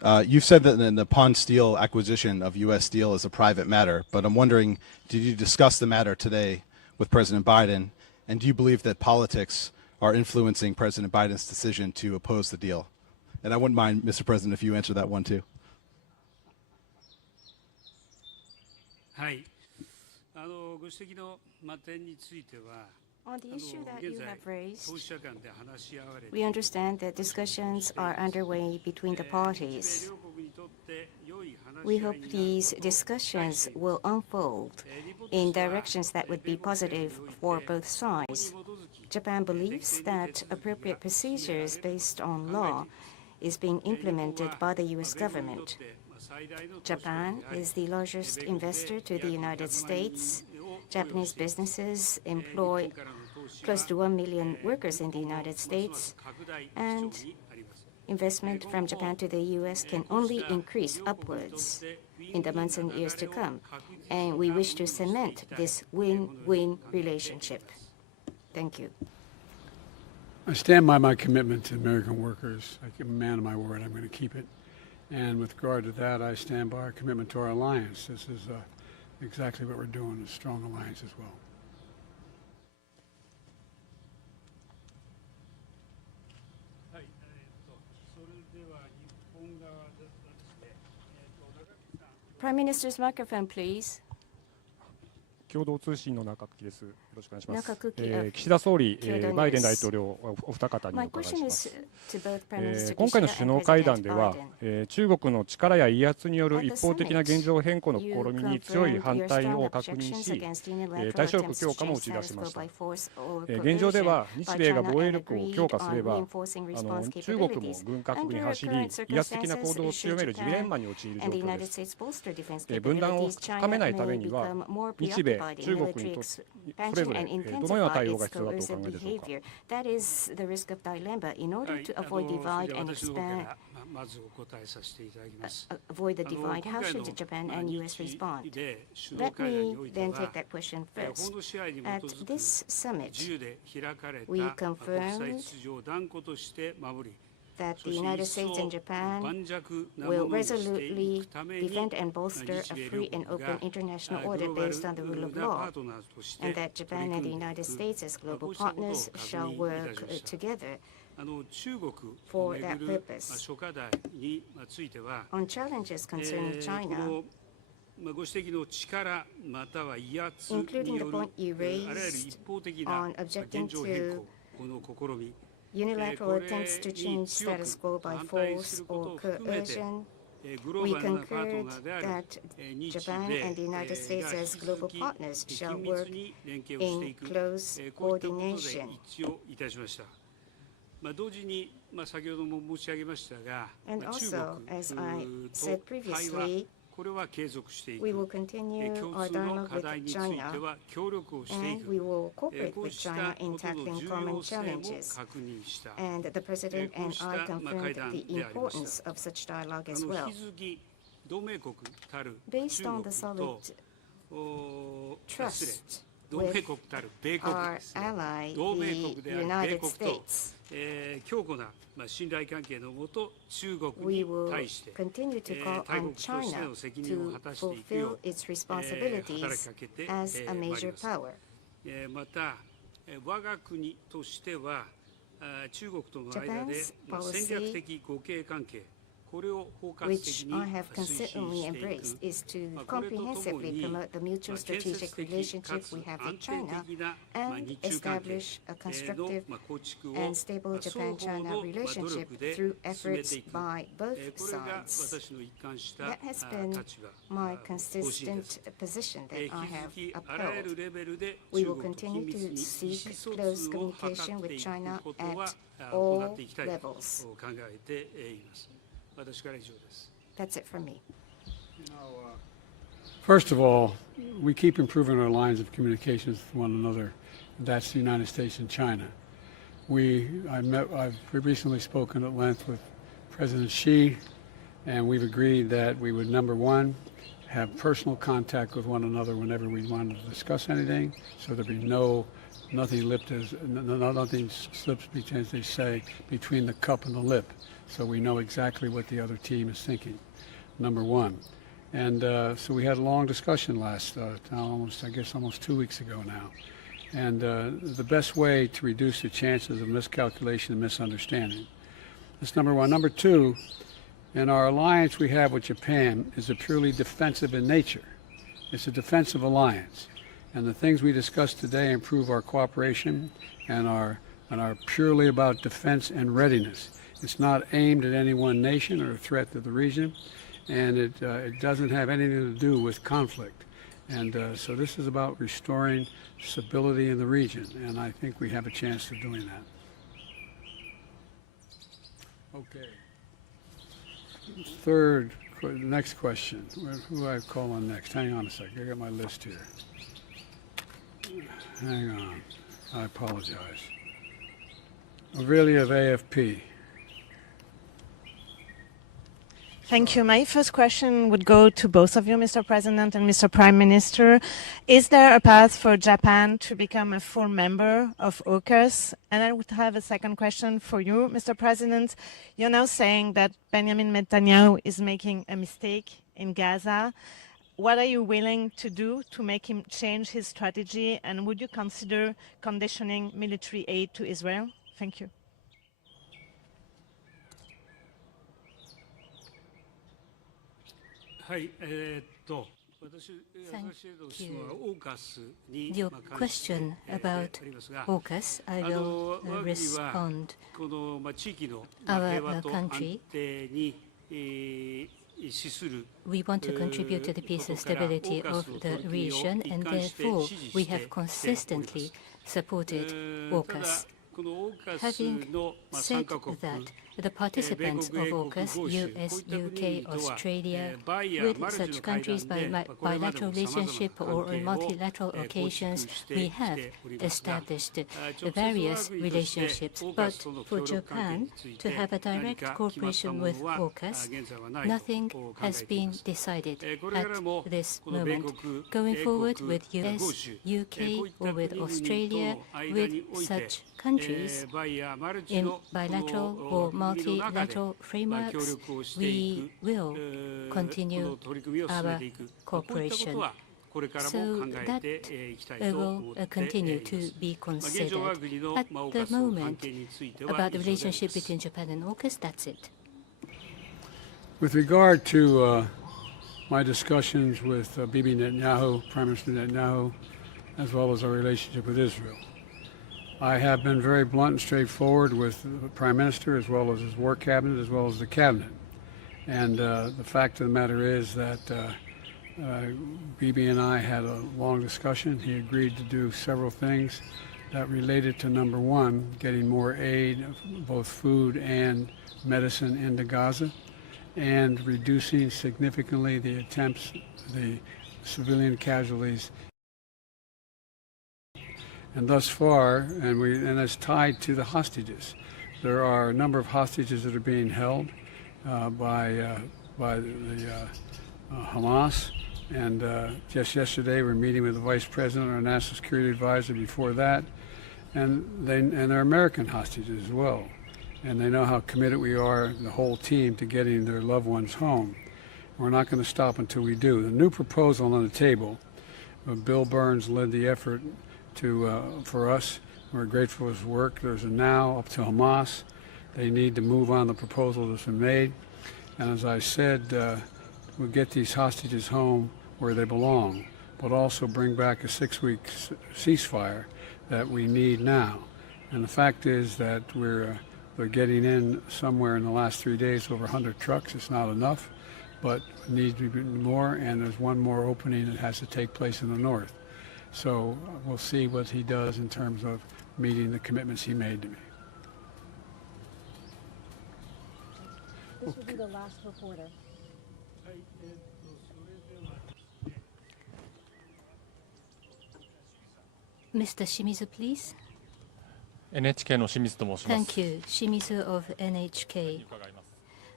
You've said that the Nippon Steel acquisition of U.S. Steel is a private matter, but I'm wondering, did you discuss the matter today with President Biden, and do you believe that politics are influencing President Biden's decision to oppose the deal? And I wouldn't mind, Mr. President, if you answer that one too. はい、ご指摘の点については、 On the issue that 現 you 在 have raised, 当事者間で話し合われて we understand that discussions are underway between the 日米 parties. 両国にとって良い話し合 We いにな hope る these discussions will unfold in directions that would be positive for both sides. Japan believes that appropriate procedures based on law is being implemented by the U.S. government. Japan is the largest investor to the United States. Japanese businesses employ close to 1 million workers in the United States, and investment from Japan to the U.S. can only increase upwards in the months and years to come, and we wish to cement this win-win relationship. Thank you. I stand by my commitment to American workers. I give a man of my word, I'm going to keep it. And with regard to that, I stand by our commitment to our alliance. This is exactly what we're doing, a strong alliance as well. はい、それでは日本側ですね、Prime Minister's microphone, please. 共同通信の中久です。よろしくお願いします。中久喜岸田総理、共同ニュースバイデン大統領お二方にお My 伺い question しま is す。 to both Prime Minister 今回の Kishida 首脳 and 会談 President では、 Biden. 中国の力や威圧による一方的な現状変更の試 You みに強い confirmed 反 your 対 strong を確認 objections し、 against unilateral 対処力 attempts 強 to 化も打 change ち出し status ま quo した。 by force or 現状で coercion は by 日米が China 防衛 and 力を agreed 強化すれ on ば、 reinforcing response 中国も capabilities. 軍拡に Under 走り、 current 威圧的な行動を circumstances, 強める should ジレンマ Japan に陥る and 状 the 況 United です。 States bolster defense 分断を capabilities, 深め China ないため may には、 become more 日米、 preoccupied in 中国に military とそれ expansion ぞれ and どのような intensify 対応が its 必要だとお考 coercive えでしょうか。 behavior. That is the risk of dilemma. In order はい、 to avoid divide それで and 私の方か expand, らまずお答えさせていただきます。 avoid the divide, 今 how 回 should の Japan and US 日 respond? 米首脳 Let 会談 me において then は take that question 法 first. の支配に基 At づく this 自 summit, 由で開かれた we 国際 confirmed 秩序を断固として守り、 that そ the して United 一 States 層 and Japan 盤石な will ものにしてい resolutely くために defend and bolster a 日米 free 両 and 国が open international グ order ローバル based on the rule of なパ law, ートナーとして and that 取 Japan り and 組 the んでい United く States as こ global うしたことを partners 確 shall 認い work たしました together 中国を for め that ぐる purpose. 諸課題については、 On challenges concerning こ China, のご指摘の力または威圧に including the よる point you あらゆる raised 一方的な on objecting 現状変 to 更この試み unilateral attempts to change status quo by force or coercion, グロ we ーバルなパート concurred ナーである that 日 Japan 米 and the United States が as 引き続 global き partners shall 緊 work 密に連携をしてい in く close こういったことで coordination. 一致をいたしました。同時に先ほども申し上げましたが、 And 中 also, as I 国 said と対話 previously, これは継続してい we く will continue 共 our 通の dialogue 課題 with につい China, ては協力をしてい and く we will cooperate こう with した China こ in との tackling 重 common 要性も challenges. 確認した。 And the President and I confirmed the importance of such dialogue as well. 引き続き同盟国たる Based 中 on 国 the solid と失礼 trust 同盟国たる米国 our ですね ally, 同盟国 the である米 United 国と States, 強固な信頼関係のもと中国 we に will 対して continue to call 大 on 国として China の責任を果 to たしていくよ fulfill う its 働き responsibilities かけて as a まいり major ます power. また我が国としては中国との間で Japan's 戦略的互恵関係これを包括 which 的に I have 推進 consistently してい embraced く is to これととも comprehensively に promote the mutual 建 strategic 設的か relationship つ we have 安 with 定 China 的な and 日中関係 establish a の constructive 構築を and stable 双方 Japan-China の努 relationship 力で through 進めて efforts いく by both これが sides. 私の一貫した That has been 立場 my 方針で consistent す。 position that 引 I き続 have きあらゆる upheld. レベルで We 中 will 国と緊 continue 密 to に意 seek 思疎 close 通を図 communication って with い China くことは at 行 all っていきたいと levels. 考えています。私から以上です。 That's it for me. First of all, we keep improving our lines of communications with one another. That's the United States and China. I've recently spoken at length with President Xi, and we've agreed that we would, number one, have personal contact with one another whenever we wanted to discuss anything, so there'd be nothing slips between, as they say, between the cup and the lip, so we know exactly what the other team is thinking, number one. And so we had a long discussion almost 2 weeks ago now. And the best way to reduce the chances of miscalculation and misunderstanding. That's number one. Number two, in our alliance we have with Japan is a purely defensive in nature. It's a defensive alliance. And the things we discussed today improve our cooperation and are purely about defense and readiness. It's not aimed at any one nation or a threat to the region, and it doesn't have anything to do with conflict. And so this is about restoring stability in the region, and I think we have a chance of doing that. Okay. Next question. Who do I call on next? Hang on a second. I got my list here. Hang on. I apologize. Aurelia of AFP. Thank you. My first question would go to both of you, Mr. President and Mr. Prime Minister. Is there a path for Japan to become a full member of AUKUS? And I would have a second question for you, Mr. President. You're now saying that Benjamin Netanyahu is making a mistake in Gaza. What are you willing to do to make him change his strategy? And would you consider conditioning military aid to Israel? Thank you. Your question about AUKUS, I will respond. Our country, we want to contribute to the peace and stability of the region, and therefore we have consistently supported AUKUS. Having said that, the participants of AUKUS, US, UK, Australia, with such countries by bilateral relationship or on multilateral occasions, we have established various relationships. But for Japan to have a direct cooperation with AUKUS, nothing has been decided at this moment. Going forward with US, UK, or with Australia, with such countries in bilateral or multilateral frameworks, we will continue our cooperation. So that will continue to be considered. At the moment, about the relationship between Japan and AUKUS, that's it. With regard to my discussions with Bibi Netanyahu, Prime Minister Netanyahu, as well as our relationship with Israel, I have been very blunt and straightforward with the Prime Minister as well as his war cabinet as well as the cabinet. And the fact of the matter is that Bibi and I had a long discussion. He agreed to do several things that related to, number one, getting more aid, both food and medicine, into Gaza, and reducing significantly the civilian casualties. And thus far, and it's tied to the hostages. There are a number of hostages that are being held by the Hamas. And just yesterday, we're meeting with the Vice President, our National Security Advisor. Before that, and they're American hostages as well. And they know how committed we are, the whole team, to getting their loved ones home. We're not going to stop until we do. The new proposal on the table, Bill Burns led the effort for us. We're grateful for his work. There's a now up to Hamas. They need to move on the proposal that's been made. And as I said, we'll get these hostages home where they belong, but also bring back a 6-week ceasefire that we need now. And the fact is that we're getting in somewhere in the last 3 days over 100 trucks. It's not enough, but it needs to be more, and there's one more opening that has to take place in the north. So we'll see what he does in terms of meeting the commitments he made to me. This will be the last reporter. Mr. Shimizu, please. NHK の清水と申します。Thank you. Shimizu of NHK.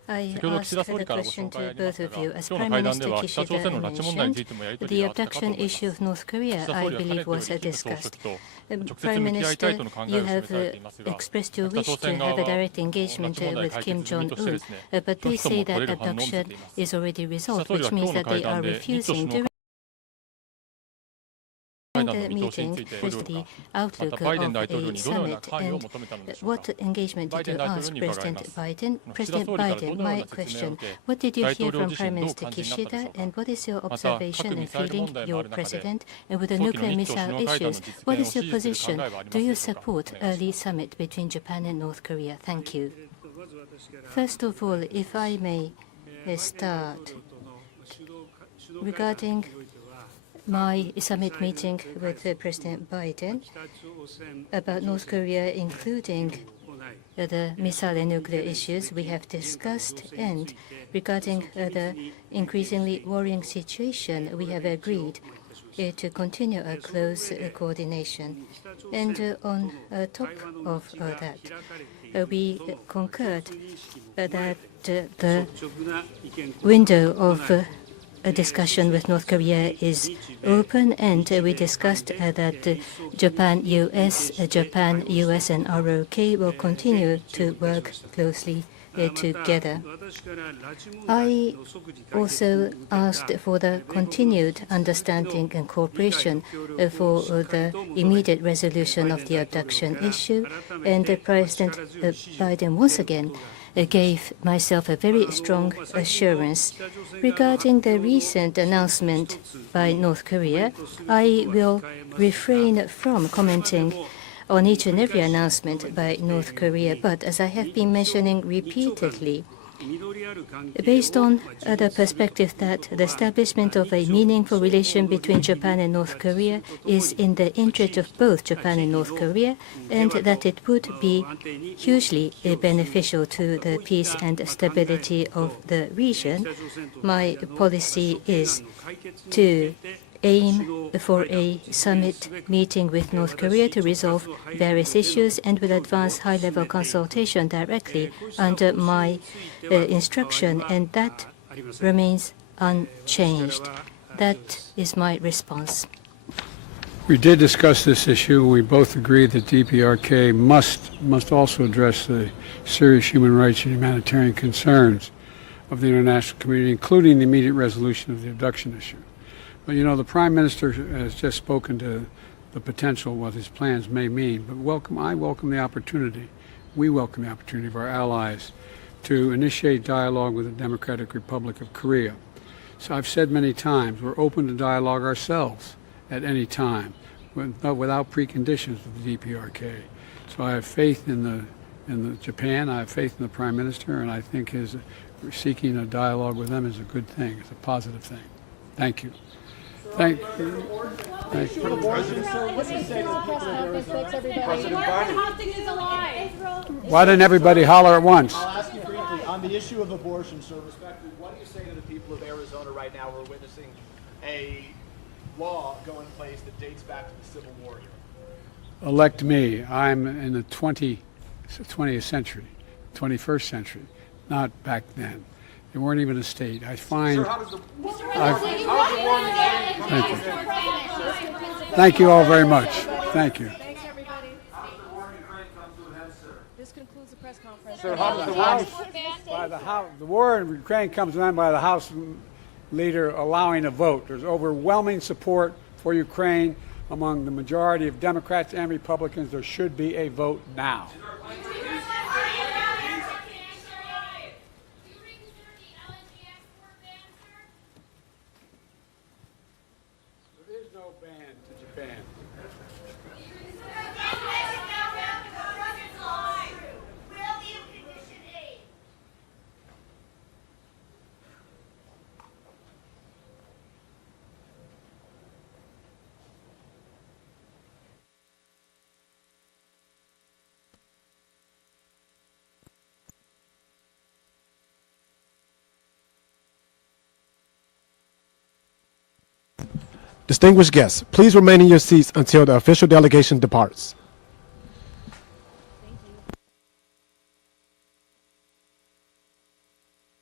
I 先ほど asked 岸田総 the 理からご question 紹介 to ありま both した of が、 you. 今 As 日の Prime 会談で Minister は北朝鮮 Kishida の拉致問題につい mentioned, てもやり取 the りがあったかと abduction 思います。 issue of North Korea, 岸田 I 総理はか believe ねてより was 金総書 discussed. 記と直接 Prime 向き合いたい Minister, との考え you を示 have されていますが、 expressed your 北 wish 朝 to 鮮側 have a は direct 拉 engagement 致問題 with 解 Kim 決済みとして Jong-un, ですね、 but 拒 they 否と say も取 that れる反応を見せ abduction ています。 is already 岸田 resolved, 総理は which 今 means 日の that 会 they 談 are で日朝首 refusing 脳 to 会 the 談の見通しに meeting ついてどう with か、 the ま outlook たバイデン of 大統領 a にどのような summit 関与を and 求めたのでしょうか。 what engagement バイ did デン you 大統領 ask に伺い President ます。 Biden? 岸田 President 総理からど Biden, のよう my な説明を question. 受け、 What did you 大 hear 統領 from 自 Prime 身どう Minister 感じになったでしょ Kishida, うか。 and what is your また、 observation 核 and ミサイル feeling, 問題もあ your る中で、 president, and with the 早期の nuclear 日朝首 missile 脳会談の issues? 実 What 現を is 支 your 持する考 position? えはあり Do ます you でしょうか。 support お願いし early ます。 summit between Japan and North Korea? Thank you. First of all, if I may start regarding my summit meeting with President Biden about North Korea, including the missile and nuclear issues we have discussed, and regarding the increasingly worrying situation, we have agreed to continue a close coordination. And on top of that, we concurred that the window of a discussion with North Korea is open, and we discussed that Japan, US, and ROK will continue to work closely together. I also asked for the continued understanding and cooperation for the immediate resolution of the abduction issue, and President Biden once again gave myself a very strong assurance. Regarding the recent announcement by North Korea, I will refrain from commenting on each and every announcement by North Korea, but as I have been mentioning repeatedly, based on the perspective that the establishment of a meaningful relation between Japan and North Korea is in the interest of both Japan and North Korea, and that it would be hugely beneficial to the peace and stability of the region, my policy is to aim for a summit meeting with North Korea to resolve various issues, and will advance high-level consultation directly under my instruction, and that remains unchanged. That is my response. We did discuss this issue. We both agreed that DPRK must also address the serious human rights and humanitarian concerns of the international community, including the immediate resolution of the abduction issue. But you know, the Prime Minister has just spoken to the potential, what his plans may mean. But I welcome the opportunity, we welcome the opportunity of our allies to initiate dialogue with the Democratic Republic of Korea. So I've said many times, we're open to dialogue ourselves at any time, but without preconditions with the DPRK. So I have faith in Japan, I have faith in the Prime Minister, and I think seeking a dialogue with them is a good thing, it's a positive thing. Thank you. Thank you. Thank you. Why didn't everybody holler at once? I'll ask you briefly, on the issue of abortion, sir, respectfully, what do you say to the people of Arizona right now who are witnessing a law go in place that dates back to the Civil War here? Elect me. I'm in the 20th century, 21st century, not back then. They weren't even a state. I find... Thank you. Thank you all very much. Thank you. Thanks, everybody. This concludes the press conference. Sir, how does the war in Ukraine comes to an end by the House leader allowing a vote. There's overwhelming support for Ukraine among the majority of Democrats and Republicans. There should be a vote now. There is no ban to Japan. Distinguished guests, please remain in your seats until the official delegation departs.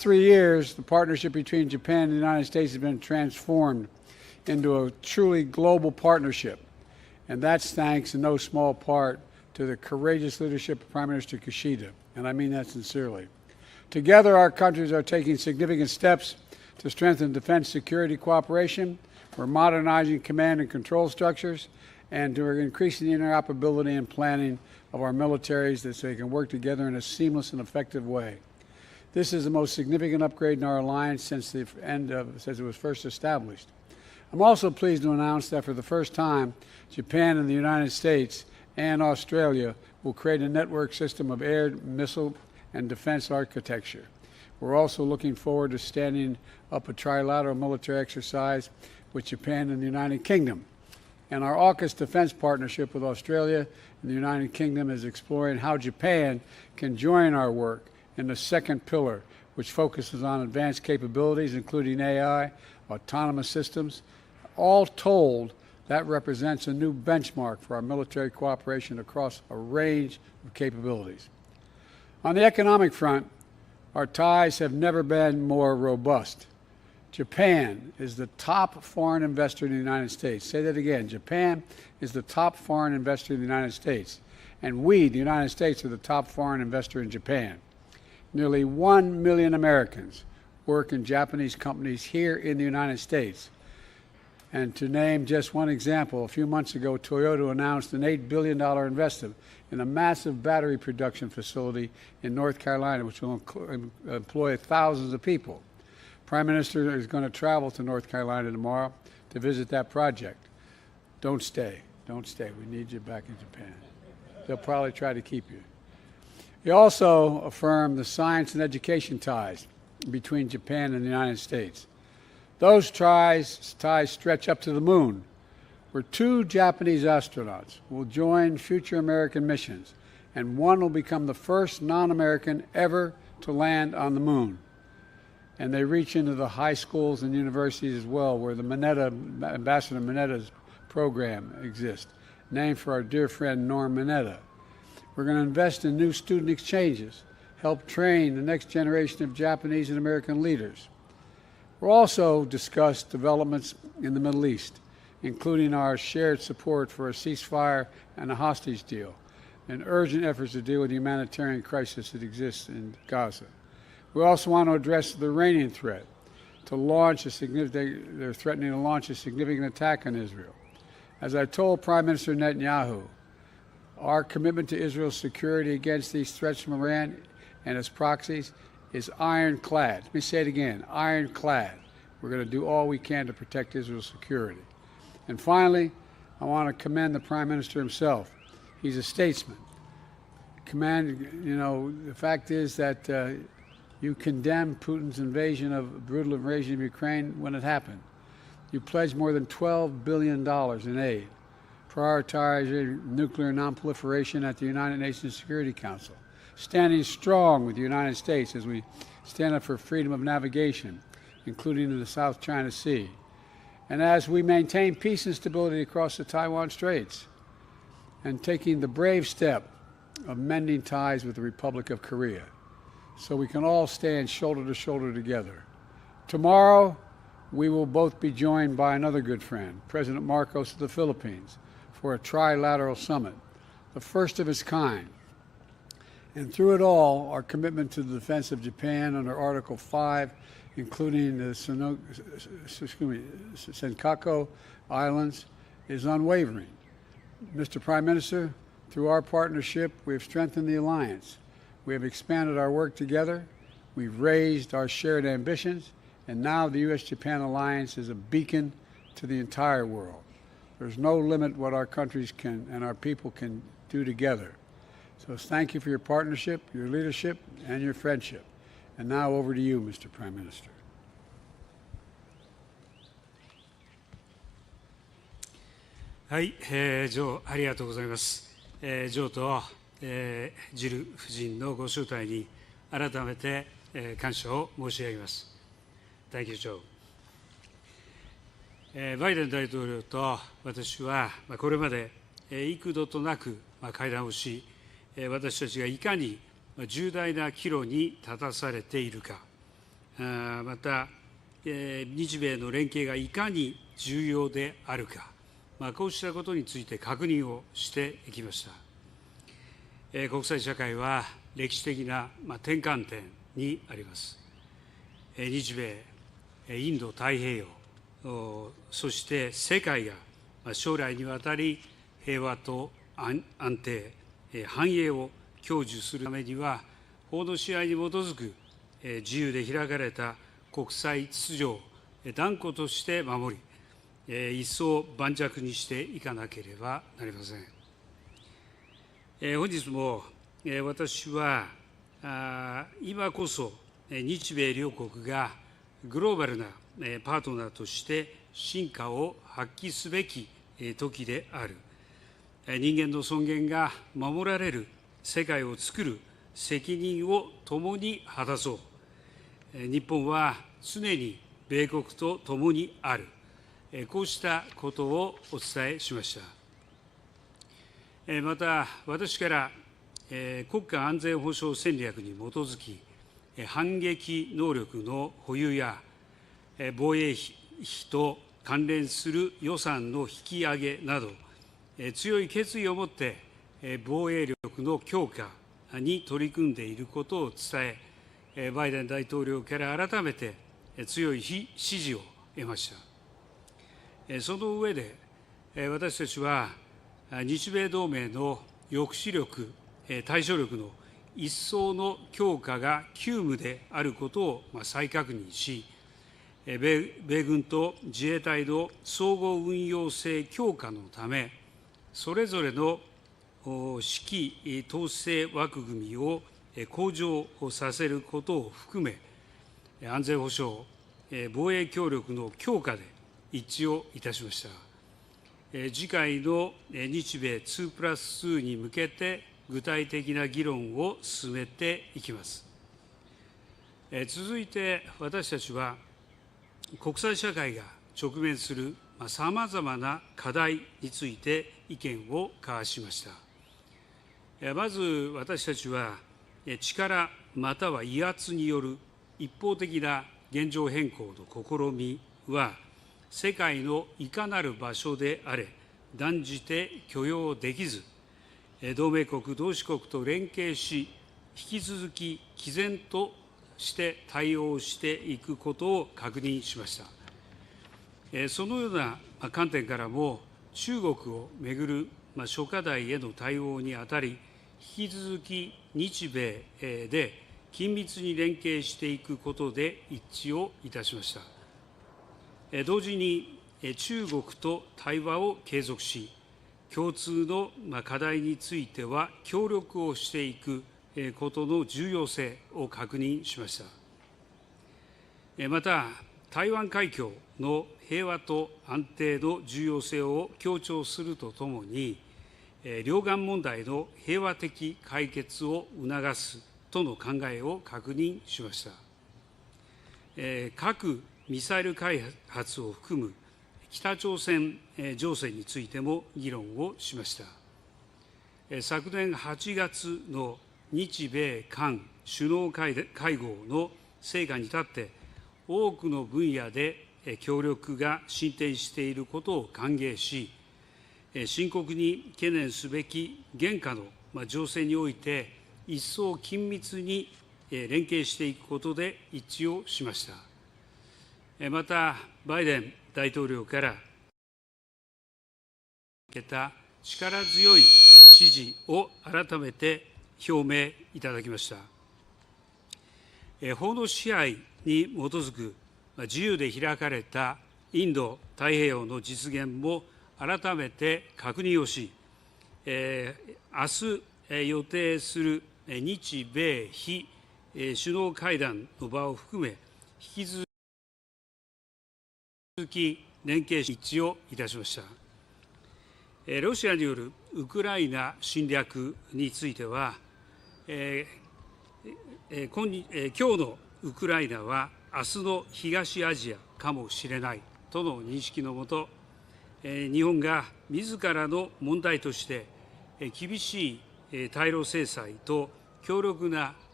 3 years, the partnership between Japan and the United States has been transformed into a truly global partnership. And that's thanks in no small part to the courageous leadership of Prime Minister Kishida, and I mean that sincerely. Together, our countries are taking significant steps to strengthen defense security cooperation. We're modernizing command and control structures, and we're increasing the interoperability and planning of our militaries so they can work together in a seamless and effective way. This is the most significant upgrade in our alliance since it was first established. I'm also pleased to announce that for the first time, Japan and the United States and Australia will create a network system of air, missile, and defense architecture. We're also looking forward to standing up a trilateral military exercise with Japan and the United Kingdom. And our AUKUS defense partnership with Australia and the United Kingdom is exploring how Japan can join our work in the second pillar, which focuses on advanced capabilities, including AI, autonomous systems. All told, that represents a new benchmark for our military cooperation across a range of capabilities. On the economic front, our ties have never been more robust. Japan is the top foreign investor in the United States. Say that again. Japan is the top foreign investor in the United States. And we, the United States, are the top foreign investor in Japan. Nearly 1 million Americans work in Japanese companies here in the United States. And to name just one example, a few months ago, Toyota announced an $8 billion investment in a massive battery production facility in North Carolina, which will employ thousands of people. Prime Minister is going to travel to North Carolina tomorrow to visit that project. Don't stay. Don't stay. We need you back in Japan. They'll probably try to keep you. He also affirmed the science and education ties between Japan and the United States. Those ties stretch up to the moon, where 2 Japanese astronauts will join future American missions, and one will become the first non-American ever to land on the moon. And they reach into the high schools and universities as well, where the Ambassador Minetta's program exists, named for our dear friend Norm Mineta. We're going to invest in new student exchanges, help train the next generation of Japanese and American leaders. We'll also discuss developments in the Middle East, including our shared support for a ceasefire and a hostage deal, and urgent efforts to deal with the humanitarian crisis that exists in Gaza. We also want to address the Iranian threat to launch they're threatening to launch a significant attack on Israel. As I told Prime Minister Netanyahu, our commitment to Israel's security against these threats from Iran and its proxies is ironclad. Let me say it again, ironclad. We're going to do all we can to protect Israel's security. And finally, I want to commend the Prime Minister himself. He's a statesman. The fact is that you condemned Putin's brutal invasion of Ukraine when it happened. You pledged more than $12 billion in aid, prioritizing nuclear nonproliferation at the United Nations Security Council, standing strong with the United States as we stand up for freedom of navigation, including in the South China Sea, and as we maintain peace and stability across the Taiwan Straits, and taking the brave step of mending ties with the Republic of Korea, so we can all stand shoulder to shoulder together. Tomorrow, we will both be joined by another good friend, President Marcos of the Philippines, for a trilateral summit, the first of its kind. And through it all, our commitment to the defense of Japan under Article 5, including the Senkaku Islands, is unwavering. Mr. Prime Minister, through our partnership, we have strengthened the alliance. We have expanded our work together. We've raised our shared ambitions. And now the U.S.-Japan alliance is a beacon to the entire world. There's no limit what our countries can and our people can do together. So thank you for your partnership, your leadership, and your friendship. And now over to you, Mr. Prime Minister. はい、ジョー、ありがとうございます。ジョーと、ジル夫人のご招待に改めて、感謝を申し上げます。Thank you, Joe. バイデン大統領と私は、これまで幾度となく会談をし、私たちがいかに重大な岐路に立たされているか、また、日米の連携がいかに重要であるか、こうしたことについて確認をしてきました。国際社会は歴史的な転換点にあります。日米、インド太平洋、そして世界が将来にわたり平和と安定、繁栄を享受するためには、法の支配に基づく自由で開かれた国際秩序を断固として守り、一層盤石にしていかなければなりません。本日も私は今こそ日米両国がグローバルなパートナーとして真価を発揮すべき時である。人間の尊厳が守られる世界を作る責任を共に果たそう。日本は常に米国と共にある。こうしたことをお伝えしました。また、私から国家安全保障戦略に基づき、反撃能力の保有や防衛費と関連する予算の引き上げなど、強い決意を持って防衛力の強化に取り組んでいることを伝え、バイデン大統領から改めて強い支持を得ました。その上で、私たちは日米同盟の抑止力、対処力の一層の強化が急務であることを再確認し、米軍と自衛隊の総合運用性強化のため、それぞれの指揮統制枠組みを向上させることを含め、安全保障、防衛協力の強化で一致をいたしました。次回の日米2+2に向けて、具体的な議論を進めていきます。続いて、私たちは国際社会が直面するさまざまな課題について意見を交わしました。まず私たちは、力または威圧による一方的な現状変更の試みは、世界のいかなる場所であれ、断じて許容できず、同盟国、同志国と連携し、引き続き毅然として対応していくことを確認しました。そのような観点からも、中国をめぐる諸課題への対応にあたり、引き続き日米で緊密に連携していくことで一致をいたしました。同時に中国と対話を継続し、共通の課題については協力をしていくことの重要性を確認しました。また、台湾海峡の平和と安定の重要性を強調するとともに、両岸問題の平和的解決を促すとの考えを確認しました。核・ミサイル開発を含む北朝鮮情勢についても議論をしました。昨年8月の日米韓首脳会合の成果に立って、多くの分野で協力が進展していることを歓迎し、深刻に懸念すべき現下の情勢において、一層緊密に連携していくことで一致をしました。また、バイデン大統領から受けた力強い支持を改めて表明いただきました。法の支配に基づく自由で開かれたインド太平洋の実現も改めて確認をし、明日予定する日米非首脳会談の場を含め、引き続き連携し一致をいたしました。ロシアによるウクライナ侵略については、今日のウクライナは明日の東アジアかもしれないとの認識のもと、日本が自らの問題として厳しい対ロ制裁と強力な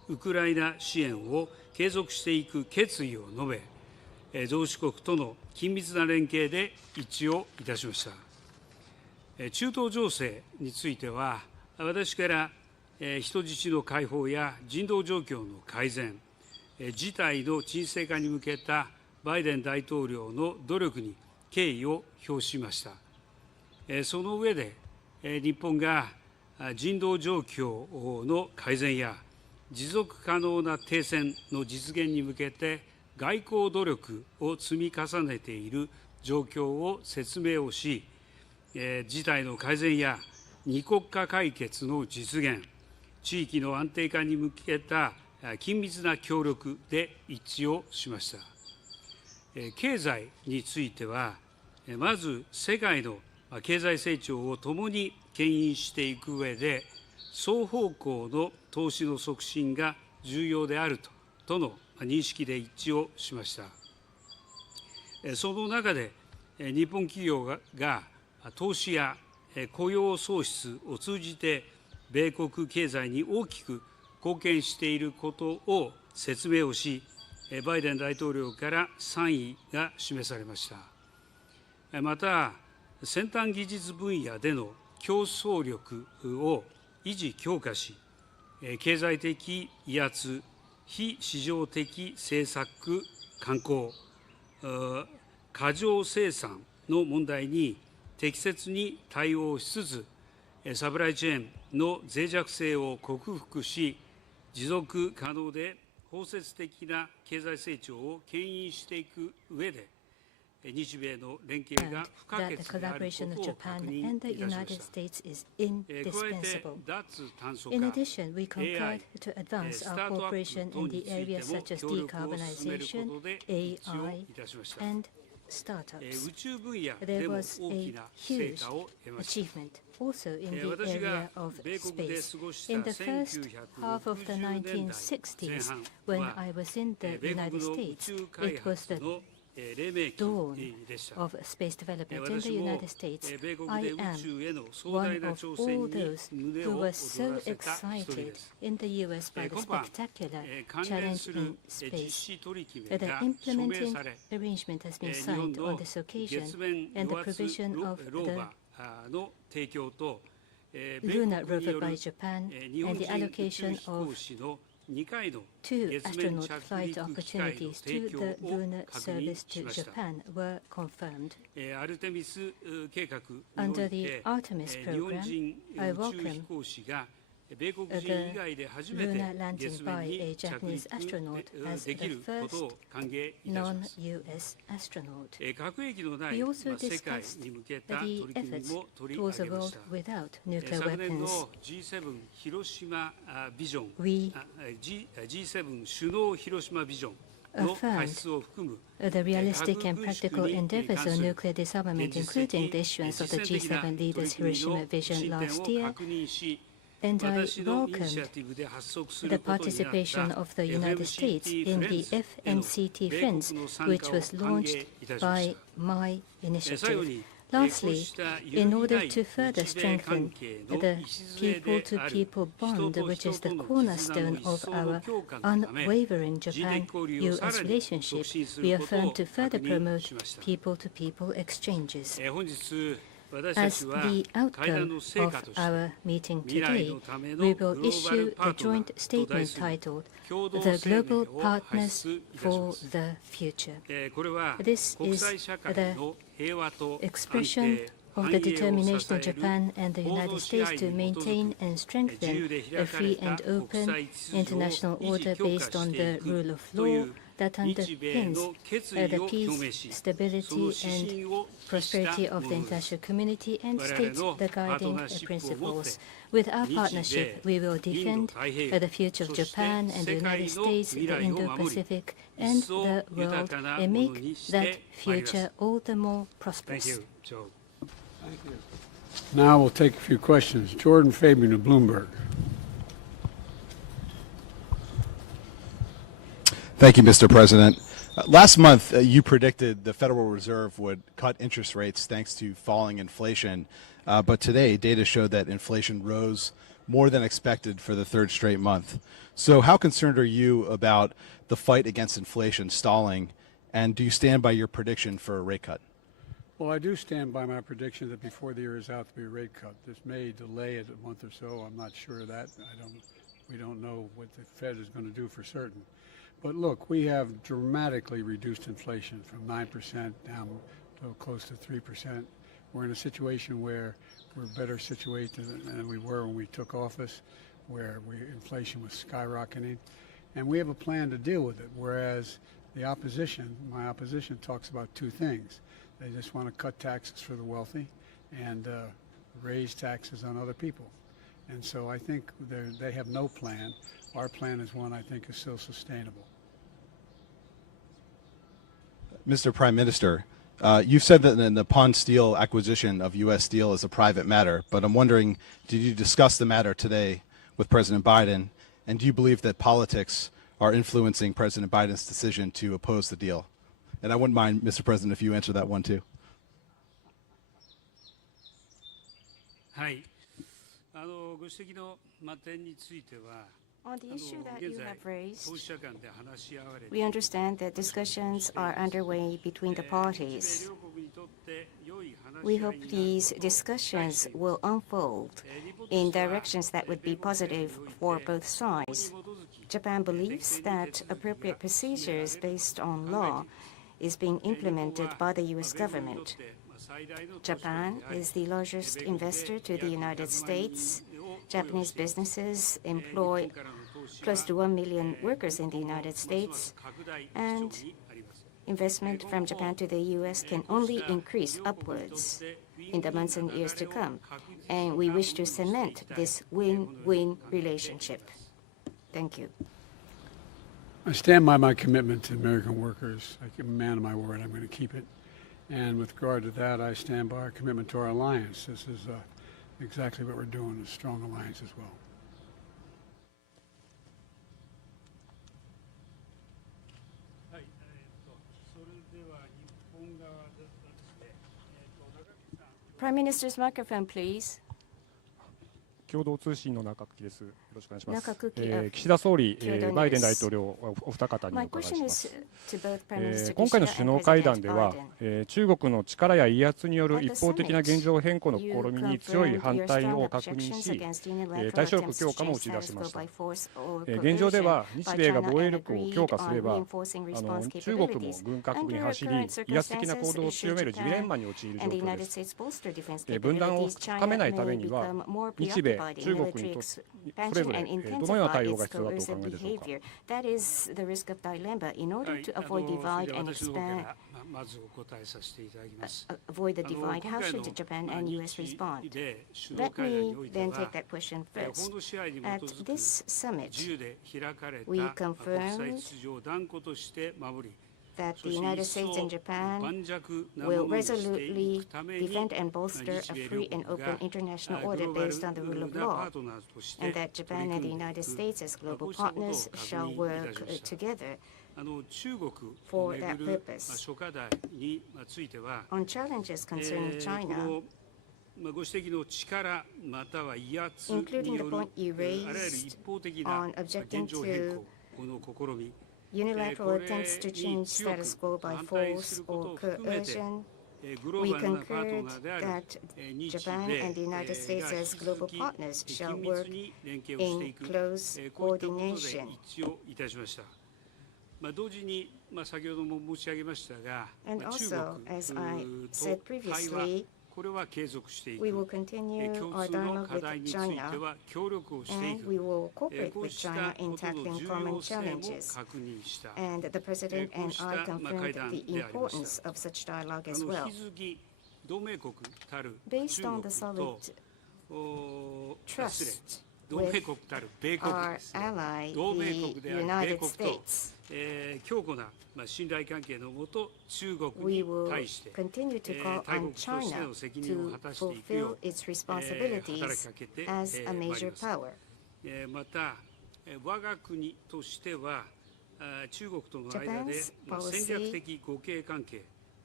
ウクライナ支援を継続していく決意を述べ、同志国との緊密な連携で一致をいたしました。中東情勢については、私から人質の解放や人道状況の改善、事態の沈静化に向けたバイデン大統領の努力に敬意を表しました。その上で、日本が人道状況の改善や持続可能な停戦の実現に向けて外交努力を積み重ねている状況を説明をし、事態の改善や二国家解決の実現、地域の安定化に向けた緊密な協力で一致をしました。経済については、まず世界の経済成長を共に牽引していく上で、双方向の投資の促進が重要であるとの認識で一致をしました。その中で、日本企業が投資や雇用創出を通じて、米国経済に大きく貢献していることを説明をし、バイデン大統領から賛意が示されました。また、先端技術分野での競争力を維持強化し、経済的威圧、非市場的政策慣行、過剰生産の問題に適切に対応しつつ、サプライチェーンの脆弱性を克服し、持続可能で包摂的な経済成長を牽引していく上で、日米の連携が不可欠であることを確認いたしました。加えて、脱炭素化、In addition, we concurred to advance our cooperation in the areas such as decarbonization, AI, and startups. There was a huge achievement also in the area of space. In the first half of the 1960s, when I was in the United States, it was the dawn of space development in the United States. I am one of all those who were so excited in the US by the spectacular challenge in space. The implementing arrangement has been signed on this occasion, and the provision of the lunar rover by Japan and the allocation of 2 astronaut flight opportunities to the lunar service to Japan were confirmed. Under the Artemis program, I welcome the lunar landing by a Japanese astronaut as the first non-US astronaut. We also discussed the efforts towards a world without nuclear weapons. We affirmed the realistic and practical endeavors of nuclear disarmament, including the issuance of the G7 leaders' Hiroshima vision last year, and I welcomed the participation of the United States in the FMCT Friends, which was launched by my initiative. Lastly, in order to further strengthen the people-to-people bond, which is the cornerstone of our unwavering Japan-US relationship, we affirm to further promote people-to-people exchanges. As the outcome of our meeting today, we will issue a joint statement titled The Global Partners for the Future. This is the expression of the determination of Japan and the United States to maintain and strengthen a free and open international order based on the rule of law that underpins the peace, stability, and prosperity of the international community and states the guiding principles. With our partnership, we will defend the future of Japan and the United States, the Indo-Pacific, and the world, and make that future all the more prosperous. Thank you, Joe. Thank you. Now we'll take a few questions. Jordan Fabian of Bloomberg. Thank you, Mr. President. Last month, you predicted the Federal Reserve would cut interest rates thanks to falling inflation. but today data showed that inflation rose more than expected for the third straight month. So how concerned are you about the fight against inflation stalling, and do you stand by your prediction for a rate cut? Well, I do stand by my prediction that before the year is out, to be a rate cut. This may delay it a month or so. I'm not sure of that. We don't know what the Fed is going to do for certain. But look, we have dramatically reduced inflation from 9% down to close to 3%. We're in a situation where we're better situated than we were when we took office, where inflation was skyrocketing. And we have a plan to deal with it, whereas the opposition, my opposition, talks about two things. They just want to cut taxes for the wealthy and raise taxes on other people. And so I think they have no plan. Our plan is one I think is still sustainable. Mr. Prime Minister, you've said that the Nippon Steel acquisition of U.S. Steel is a private matter, but I'm wondering, did you discuss the matter today with President Biden, and do you believe that politics are influencing President Biden's decision to oppose the deal? And I wouldn't mind, Mr. President, if you answer that one too. はい、ご指摘の点については、 On the issue that you have raised, 当事者間で話し合われて、 we understand that discussions are underway between the parties. 両国にとって良い話し合い We にな hope る these discussions will unfold in directions that would be positive for both sides. Japan believes that appropriate procedures based on law is being implemented by the U.S. government. Japan is the largest investor to the United States. Japanese businesses employ close to 1 million workers in the United States, and investment from Japan to the U.S. can only increase upwards in the months and years to come, and we wish to cement this win-win relationship. Thank you. I stand by my commitment to American workers. I'm a man of my word. I'm going to keep it. And with regard to that, I stand by our commitment to our alliance. This is exactly what we're doing, a strong alliance as well. はい、それでは日本側ですね、Prime Minister's microphone, please. 共同通信の中垣です。よろしくお願いします。中垣岸田総理、共同ニュースバイデン大統領お二方にお My 伺い question しま is す。 to both Prime Minister 今回の Kishida 首 and 脳会談 President では、 Biden. 中国の力や威圧による At the 一方的な summit, 現状変更の試 You みに強い confirmed 反 your 対 strong を確認 objections し、 against unilateral 対処力 attempts 強 to 化も change 打ち出し status ま quo した。 by force or 現状で coercion は日 by 米が China 防衛 and 力を agreed 強化すれ on ば、 reinforcing response 中国も capabilities. 軍拡部に Under 走り、 current 威圧的な行動を circumstances, 強める should ジレンマに陥る Japan 状 and the 況で United す。 States bolster defense 分断を capabilities, 深め China ないため may には、 become more 日米、 preoccupied in 中国 military にとそれ expansion ぞれ and どのような intensify 対応が its 必要だとお考 coercive えでしょうか。 behavior. That is the risk of dilemma. In order to avoid それ divide では and 私の方か expand, らまずお答えさせていただきます。 avoid the divide, 今 how 回 should の Japan and US respond? 日米首脳 Let 会談に me おいて then は take that question 法 first. の支配に基 At づく this 自 summit, 由で開かれた we 国 confirmed 際秩序を断固として守り、 that そ the して United 一層 States and Japan 盤石なも will のにしてい resolutely くために defend and bolster a 日米 free 両 and 国 open が international グ order ローバル based on the rule of なパ law, ートナーとして and that 取 Japan り and the 組んでい United く States as こ global うしたことを partners 確 shall 認い work たしました。 together 中国を for め that ぐる purpose. 諸課題については、 On challenges concerning こ China, のご指摘の力または威圧に including the よる point you あらゆる raised 一方的な on objecting 現状変 to 更、この試み、 unilateral attempts to change status quo by force or coercion, グロ we ーバルなパー concurred トナーである that 日 Japan 米 and the United States が as 引き続 global き partners shall 緊 work 密に連携をしてい in く、 close こういったことで coordination. 一致をいたしました。同時に、先ほども申し上げましたが、 And 中 also, as I 国 said と対話、 previously, これは継続してい we will く。 continue 共 our 通の dialogue 課題 with について China, は協力をしてい and く。 we will cooperate こう with した China こ in との tackling 重 common 要性も challenges. 確認した。 And the President こう and した I 会 confirmed 談 the でありました。 importance of such dialogue as 引 well. き続き同盟国たる Based 中 on 国 the と solid 失礼 trust 同盟国たる米国 our ですね。 ally, 同盟国 the である米 United 国と、 States, 強固な、信頼関係のもと中国 we に will 対して、 continue to call 大 on 国として China の責任を to 果たしていくよ fulfill う、its 働き responsibilities かけて、 as a まいり major ます。 power. また、我が国としては、中国との間で Japan's 戦略的互恵関係、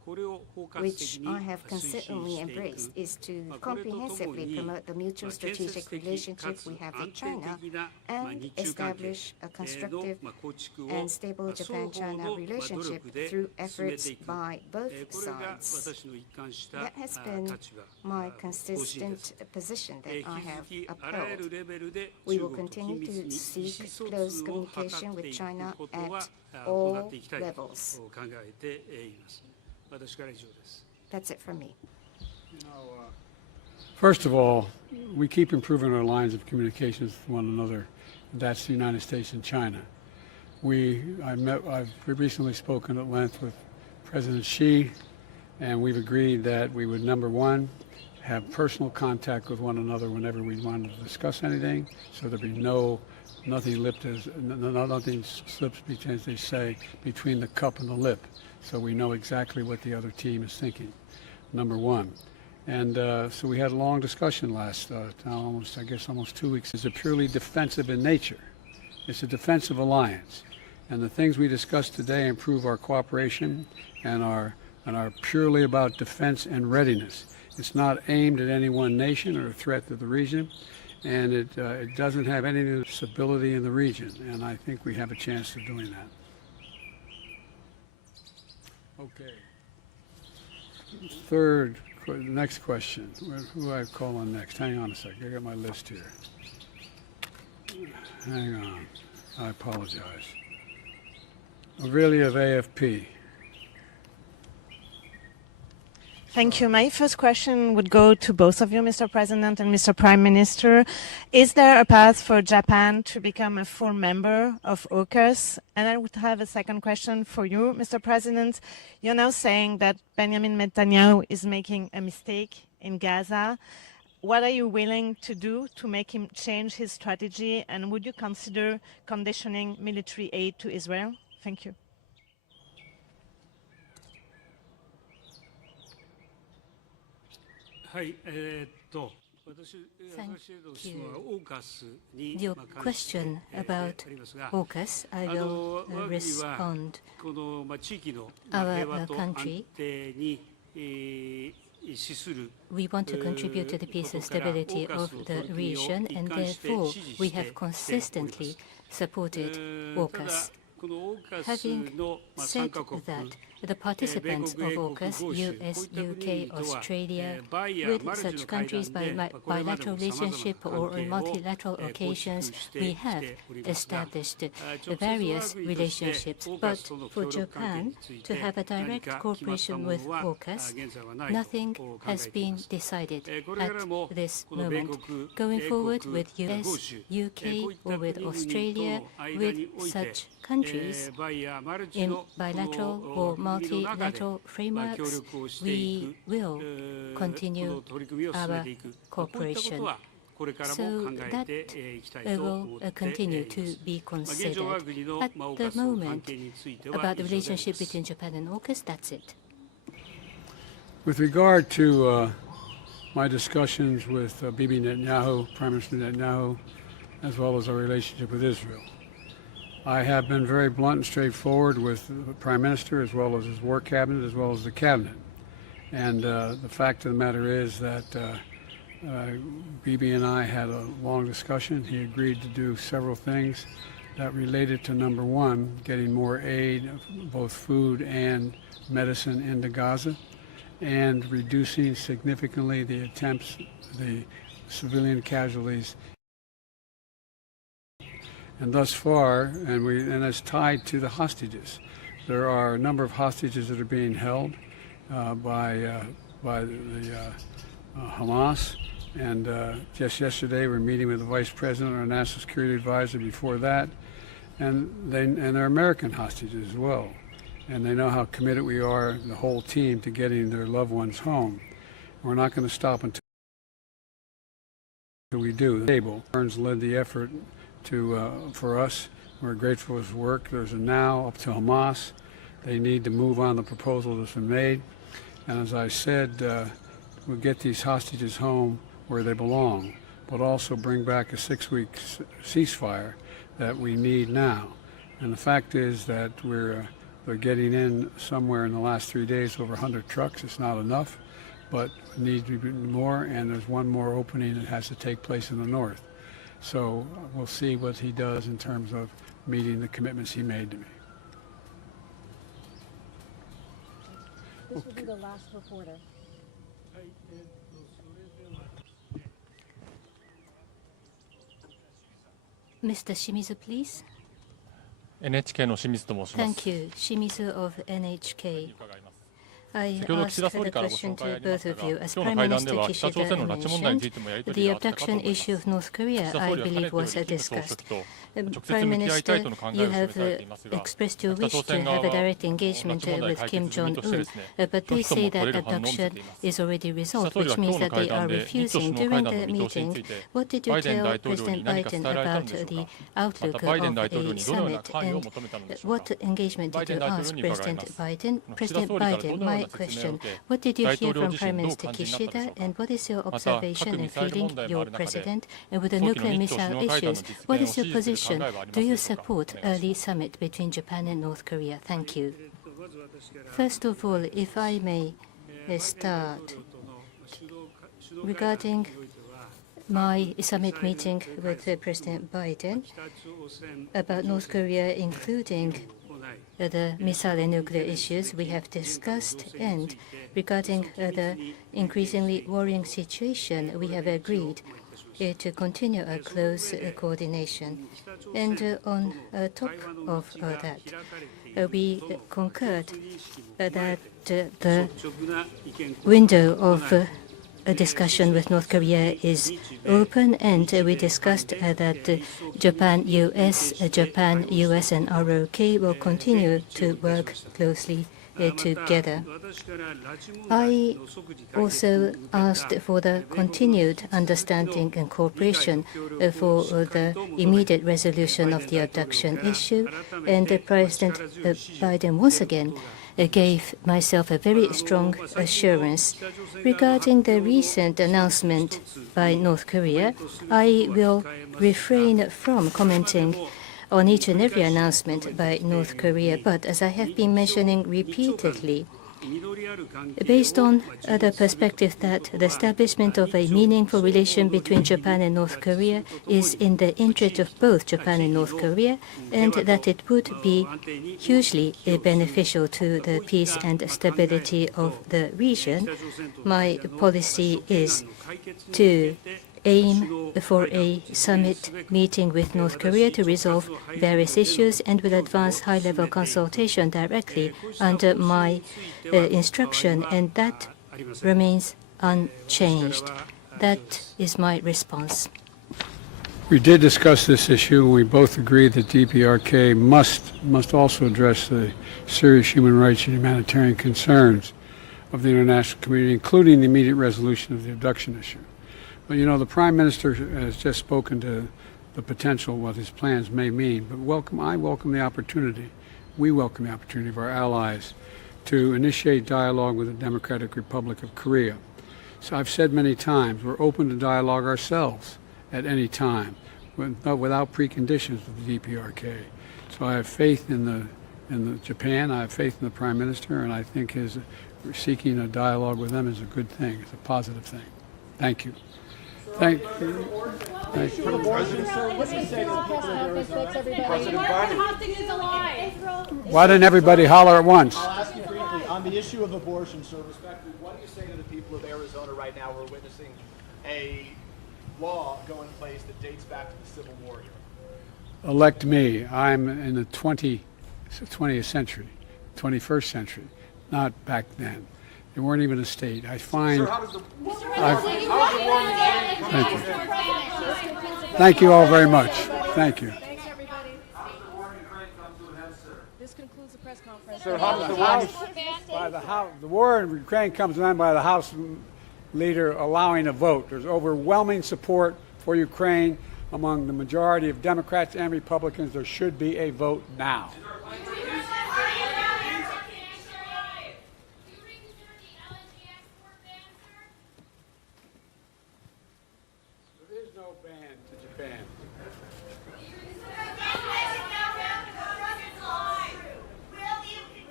which I have consistently embraced, is to comprehensively promote the mutual strategic relationship we have with China and establish a constructive and stable Japan-China relationship through efforts by both sides. That has been my consistent position that I have upheld. We will continue to seek close communication with China at all levels. That's it from me. First of all, we keep improving our lines of communications with one another. That's the United States and China. I've recently spoken at length with President Xi, and we've agreed that we would, number one, have personal contact with one another whenever we wanted to discuss anything, so there'd be nothing slips between, as they say, between the cup and the lip, so we know exactly what the other team is thinking, number one. And so we had a long discussion last, almost 2 weeks. It's purely defensive in nature. It's a defensive alliance. And the things we discussed today improve our cooperation and are purely about defense and readiness. It's not aimed at any one nation or a threat to the region, and it doesn't have any stability in the region, and I think we have a chance of doing that. Okay. Next question. Who do I call on next? Hang on a second. I got my list here. Hang on. I apologize. Aurelia of AFP. Thank you. My first question would go to both of you, Mr. President and Mr. Prime Minister. Is there a path for Japan to become a full member of AUKUS? And I would have a second question for you, Mr. President. You're now saying that Benjamin Netanyahu is making a mistake in Gaza. What are you willing to do to make him change his strategy? And would you consider conditioning military aid to Israel? Thank you. Thank you. Your question about AUKUS, I will respond. Our country, we want to contribute to the peace and stability of the region, and therefore we have consistently supported AUKUS. Having said that, the participants of AUKUS, US, UK, Australia, with such countries by bilateral relationship or on multilateral occasions, we have established various relationships. But for Japan to have a direct cooperation with AUKUS, nothing has been decided at this moment. Going forward with US, UK, or with Australia, with such countries in bilateral or multilateral frameworks, we will continue our cooperation. So that will continue to be considered. At the moment, about the relationship between Japan and AUKUS, that's it. With regard to my discussions with Bibi Netanyahu, Prime Minister Netanyahu, as well as our relationship with Israel, I have been very blunt and straightforward with the Prime Minister as well as his war cabinet as well as the cabinet. And the fact of the matter is that Bibi and I had a long discussion. He agreed to do several things that related to, number one, getting more aid, both food and medicine, into Gaza, and reducing significantly the civilian casualties. And thus far, and it's tied to the hostages. There are a number of hostages that are being held by the Hamas. And just yesterday, we're meeting with the Vice President, our National Security Advisor. Before that, and they're American hostages as well. And they know how committed we are, the whole team, to getting their loved ones home. We're not going to stop until we do. Burns led the effort for us. We're grateful for his work. There's a now up to Hamas. They need to move on the proposal that's been made. And as I said, we'll get these hostages home where they belong, but also bring back a 6-week ceasefire that we need now. And the fact is that we're They're getting in somewhere in the last 3 days over 100 trucks. It's not enough, but it needs to be more, and there's one more opening that has to take place in the north. So we'll see what he does in terms of meeting the commitments he made to me. This will be the last reporter. Mr. Shimizu, please. NHK の清水と申します。Thank you. Shimizu of NHK. I 先ほど asked 岸田総 the 理からご question 紹介あ to りま both した of が、 you. 今 As 日の Prime 会談で Minister は北朝鮮の Kishida 拉致問題につい mentioned, てもやり取 the りがあったかと abduction 思いま issue す。 of North Korea, 岸田 I 総理はか believe ねてより was 金総書 discussed. 記と直接 Prime 向き合いたい Minister, との考え you を示 have されていますが、 expressed your 北 wish 朝 to 鮮側 have a は direct 拉 engagement 致問題 with 解 Kim 決済みとしてですね、 Jong-un, but 拒 they 否と say も取れ that る反応を見せ abduction ています。 is already 岸田 resolved, 総理は which 今 means 日の that 会 they 談 are で日 refusing. 中首脳 During 会談 the の見通しに meeting, ついて what did バ you イデン大 tell 統領に President 何か伝 Biden えられたの about でしょう the か。ま outlook たバイデン of 大統領 a にどのような summit 関与を and 求めたのでしょうか。 what engagement バイ did デン you 大統領 ask に伺い President ます。 Biden? 岸田 President 総理からど Biden, のよう my な説明を question, 受け、 what did you 大 hear 統領 from 自 Prime 身どうお Minister 感じになったでしょ Kishida うか。 and what is your また observation 核ミ and サイル feeling, 問題もあ your る中で、 president, and with the 早期の nuclear 日朝 missile 首脳会談の issues, 実 what 現を is your 支持する position? 考えはあり Do ます you でしょうか。 support お願いし early ます。 summit between Japan and North Korea? Thank you. First of all, if I may start regarding my summit meeting with President Biden about North Korea, including the missile and nuclear issues we have discussed, and regarding the increasingly worrying situation, we have agreed to continue a close coordination. And on top of that, we concurred that the window of a discussion with North Korea is open, and we discussed that Japan, US, and ROK will continue to work closely together. I also asked for the continued understanding and cooperation for the immediate resolution of the abduction issue, and President Biden once again gave myself a very strong assurance. Regarding the recent announcement by North Korea, I will refrain from commenting on each and every announcement by North Korea, but as I have been mentioning repeatedly, based on the perspective that the establishment of a meaningful relation between Japan and North Korea is in the interest of both Japan and North Korea, and that it would be hugely beneficial to the peace and stability of the region, my policy is to aim for a summit meeting with North Korea to resolve various issues, and will advance high-level consultation directly under my instruction, and that remains unchanged. That is my response. We did discuss this issue, and we both agree that DPRK must also address the serious human rights and humanitarian concerns of the international community, including the immediate resolution of the abduction issue. But you know, the Prime Minister has just spoken to the potential, what his plans may mean, but I welcome the opportunity, we welcome the opportunity of our allies to initiate dialogue with the Democratic Republic of Korea. So I've said many times, we're open to dialogue ourselves at any time, without preconditions with the DPRK. So I have faith in Japan, I have faith in the Prime Minister, and I think seeking a dialogue with them is a good thing, it's a positive thing. Thank you. Thank you. Thank you. Why didn't everybody holler at once? I'll ask you briefly on the issue of abortion, sir. Respectfully, what do you say to the people of Arizona right now who are witnessing a law go in place that dates back to the Civil War era? Elect me. I'm in the 20th century, 21st century, not back then. They weren't even a state. I find. Thank you. Thank you all very much. Thank you. This concludes the press conference. Sir, how does the war in Ukraine comes to an end by the House leader allowing a vote. There's overwhelming support for Ukraine among the majority of Democrats and Republicans. There should be a vote now.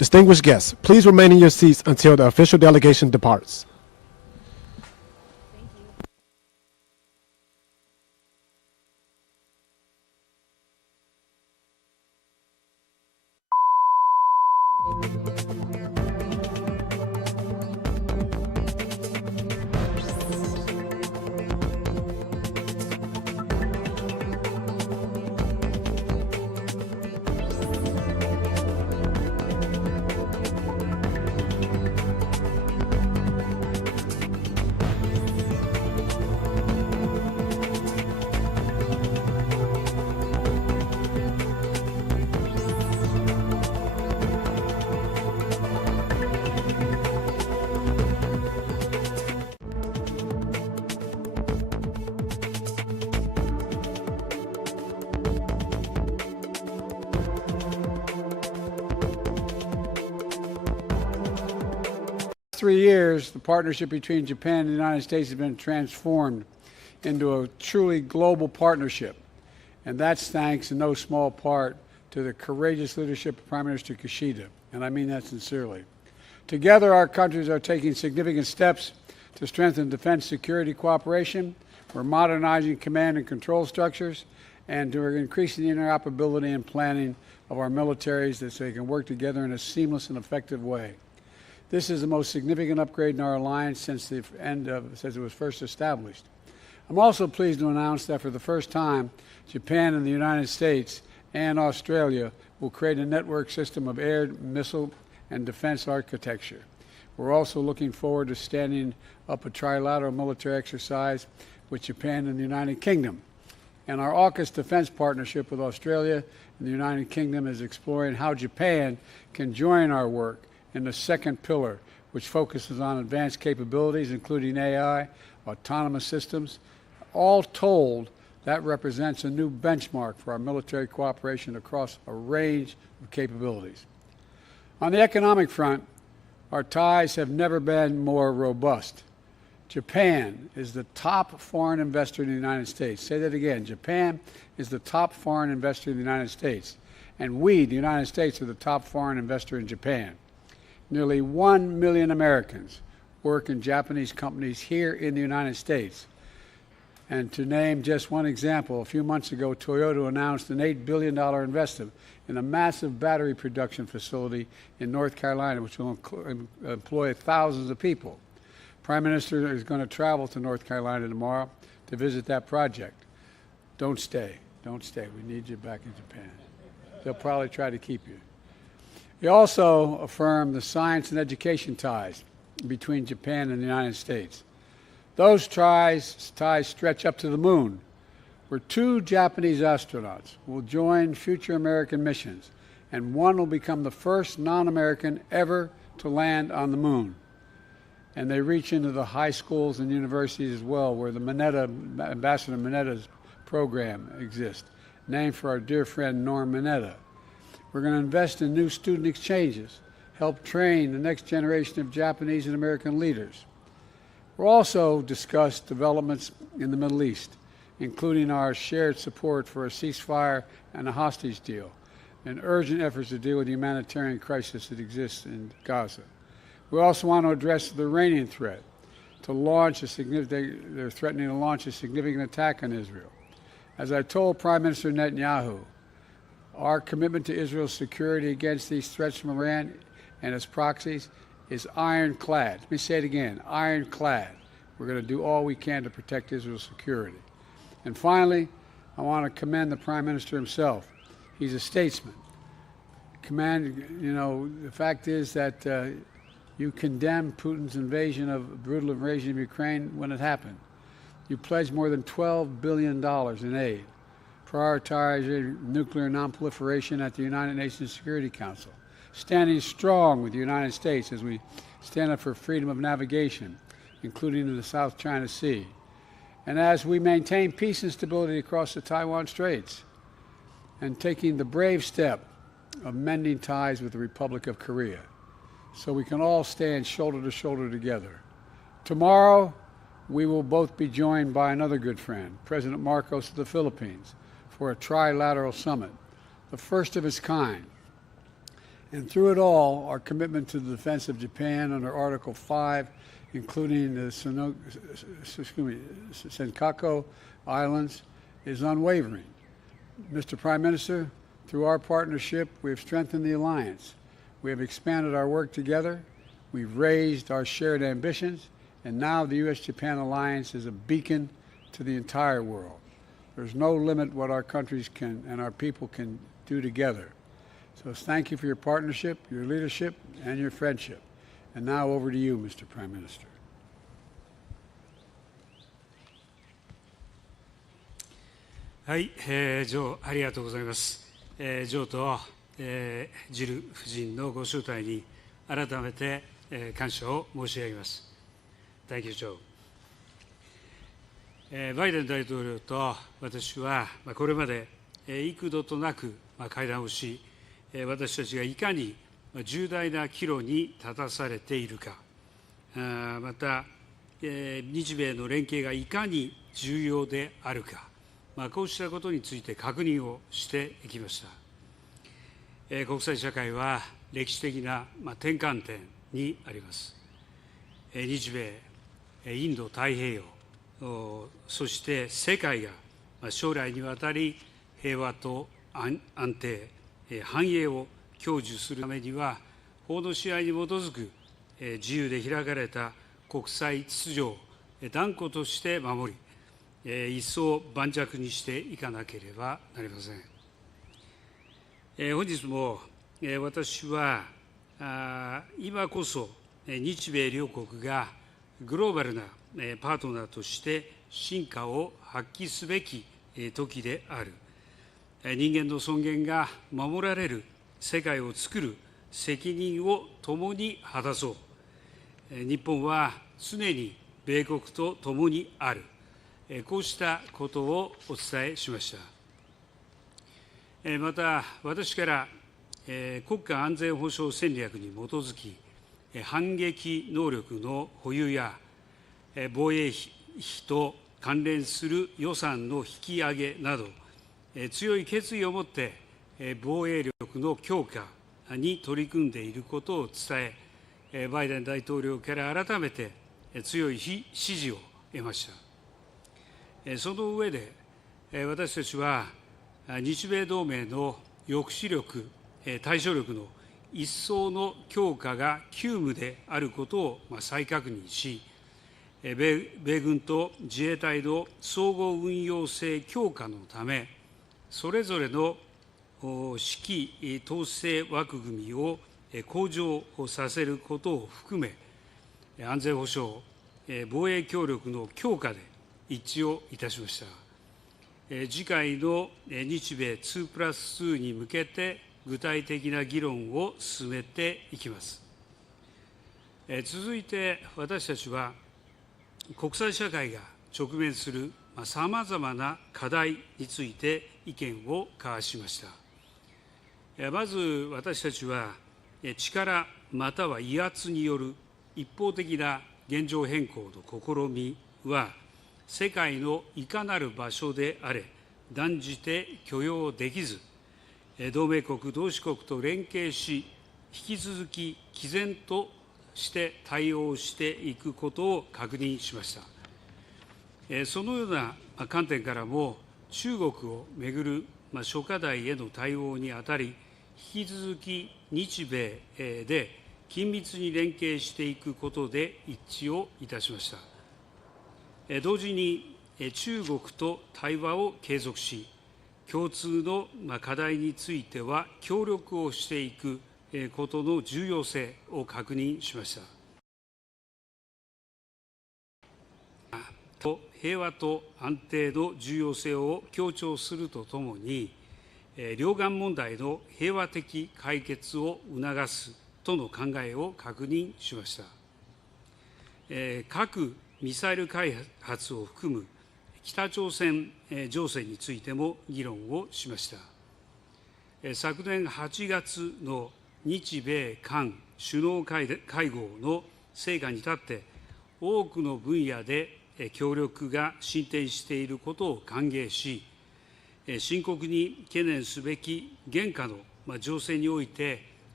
Distinguished guests, please remain in your seats until the official delegation departs. For 3 years, the partnership between Japan and the United States has been transformed into a truly global partnership. And that's thanks in no small part to the courageous leadership of Prime Minister Kishida, and I mean that sincerely. Together, our countries are taking significant steps to strengthen defense security cooperation. We're modernizing command and control structures, and we're increasing the interoperability and planning of our militaries so they can work together in a seamless and effective way. This is the most significant upgrade in our alliance since it was first established. I'm also pleased to announce that for the first time, Japan and the United States and Australia will create a network system of air, missile, and defense architecture. We're also looking forward to standing up a trilateral military exercise with Japan and the United Kingdom. And our AUKUS defense partnership with Australia and the United Kingdom is exploring how Japan can join our work in the second pillar, which focuses on advanced capabilities, including AI, autonomous systems. All told, that represents a new benchmark for our military cooperation across a range of capabilities. On the economic front, our ties have never been more robust. Japan is the top foreign investor in the United States. Say that again. Japan is the top foreign investor in the United States. And we, the United States, are the top foreign investor in Japan. Nearly 1 million Americans work in Japanese companies here in the United States. And to name just one example, a few months ago, Toyota announced an $8 billion investment in a massive battery production facility in North Carolina, which will employ thousands of people. Prime Minister is going to travel to North Carolina tomorrow to visit that project. Don't stay. Don't stay. We need you back in Japan. They'll probably try to keep you. He also affirmed the science and education ties between Japan and the United States. Those ties stretch up to the moon, where 2 Japanese astronauts will join future American missions, and one will become the first non-American ever to land on the moon. And they reach into the high schools and universities as well, where the Ambassador Minetta's program exists, named for our dear friend Norm Mineta. We're going to invest in new student exchanges, help train the next generation of Japanese and American leaders. We'll also discuss developments in the Middle East, including our shared support for a ceasefire and a hostage deal, and urgent efforts to deal with the humanitarian crisis that exists in Gaza. We also want to address the Iranian threat to launch they're threatening to launch a significant attack on Israel. As I told Prime Minister Netanyahu, our commitment to Israel's security against these threats from Iran and its proxies is ironclad. Let me say it again, ironclad. We're going to do all we can to protect Israel's security. And finally, I want to commend the Prime Minister himself. He's a statesman. The fact is that you condemned Putin's brutal invasion of Ukraine when it happened. You pledged more than $12 billion in aid, prioritizing nuclear nonproliferation at the United Nations Security Council, standing strong with the United States as we stand up for freedom of navigation, including in the South China Sea, and as we maintain peace and stability across the Taiwan Straits, and taking the brave step of mending ties with the Republic of Korea, so we can all stand shoulder to shoulder together. Tomorrow, we will both be joined by another good friend, President Marcos of the Philippines, for a trilateral summit, the first of its kind. And through it all, our commitment to the defense of Japan under Article 5, including the Senkaku Islands, is unwavering. Mr. Prime Minister, through our partnership, we have strengthened the alliance. We have expanded our work together. We've raised our shared ambitions. And now the U.S.-Japan alliance is a beacon to the entire world. There's no limit what our countries can and our people can do together. So thank you for your partnership, your leadership, and your friendship. And now over to you, Mr. Prime Minister. はい、ジョー、ありがとうございます。ジョーと、ジル夫人のご招待に改めて、感謝を申し上げます。Thank you, Joe. バイデン大統領と私は、これまで幾度となく会談をし、私たちがいかに重大な岐路に立たされているか、また、日米の連携がいかに重要であるか、こうしたことについて確認をしてきました。国際社会は歴史的な転換点にあります。日米、インド太平洋、そして世界が将来にわたり平和と安定、繁栄を享受するためには、法の支配に基づく自由で開かれた国際秩序を断固として守り、一層盤石にしていかなければなりません。本日も私は今こそ日米両国がグローバルなパートナーとして真価を発揮すべき時である。人間の尊厳が守られる世界を作る責任を共に果たそう。日本は常に米国と共にある。こうしたことをお伝えしました。また、私から国家安全保障戦略に基づき、反撃能力の保有や防衛費と関連する予算の引き上げなど、強い決意を持って防衛力の強化に取り組んでいることを伝え、バイデン大統領から改めて強い支持を得ました。その上で、私たちは日米同盟の抑止力、対処力の一層の強化が急務であることを再確認し、米軍と自衛隊の総合運用性強化のため、それぞれの指揮統制枠組みを向上させることを含め、安全保障、防衛協力の強化で一致をいたしました。次回の日米2+2に向けて具体的な議論を進めていきます。続いて私たちは国際社会が直面するさまざまな課題について意見を交わしました。まず私たちは力または威圧による一方的な現状変更の試みは世界のいかなる場所であれ断じて許容できず、同盟国同志国と連携し、引き続き毅然として対応していくことを確認しました。そのような観点からも、中国をめぐる諸課題への対応にあたり、引き続き日米で緊密に連携していくことで一致をいたしました。同時に中国と対話を継続し、共通の課題については協力をしていくことの重要性を確認しました。平和と安定の重要性を強調するとともに、両岸問題の平和的解決を促すとの考えを確認しました。核・ミサイル開発を含む北朝鮮情勢についても議論をしました。昨年8月の日米韓首脳会合の成果に立って、多くの分野で協力が進展していることを歓迎し、深刻に懸念すべき現下の情勢において、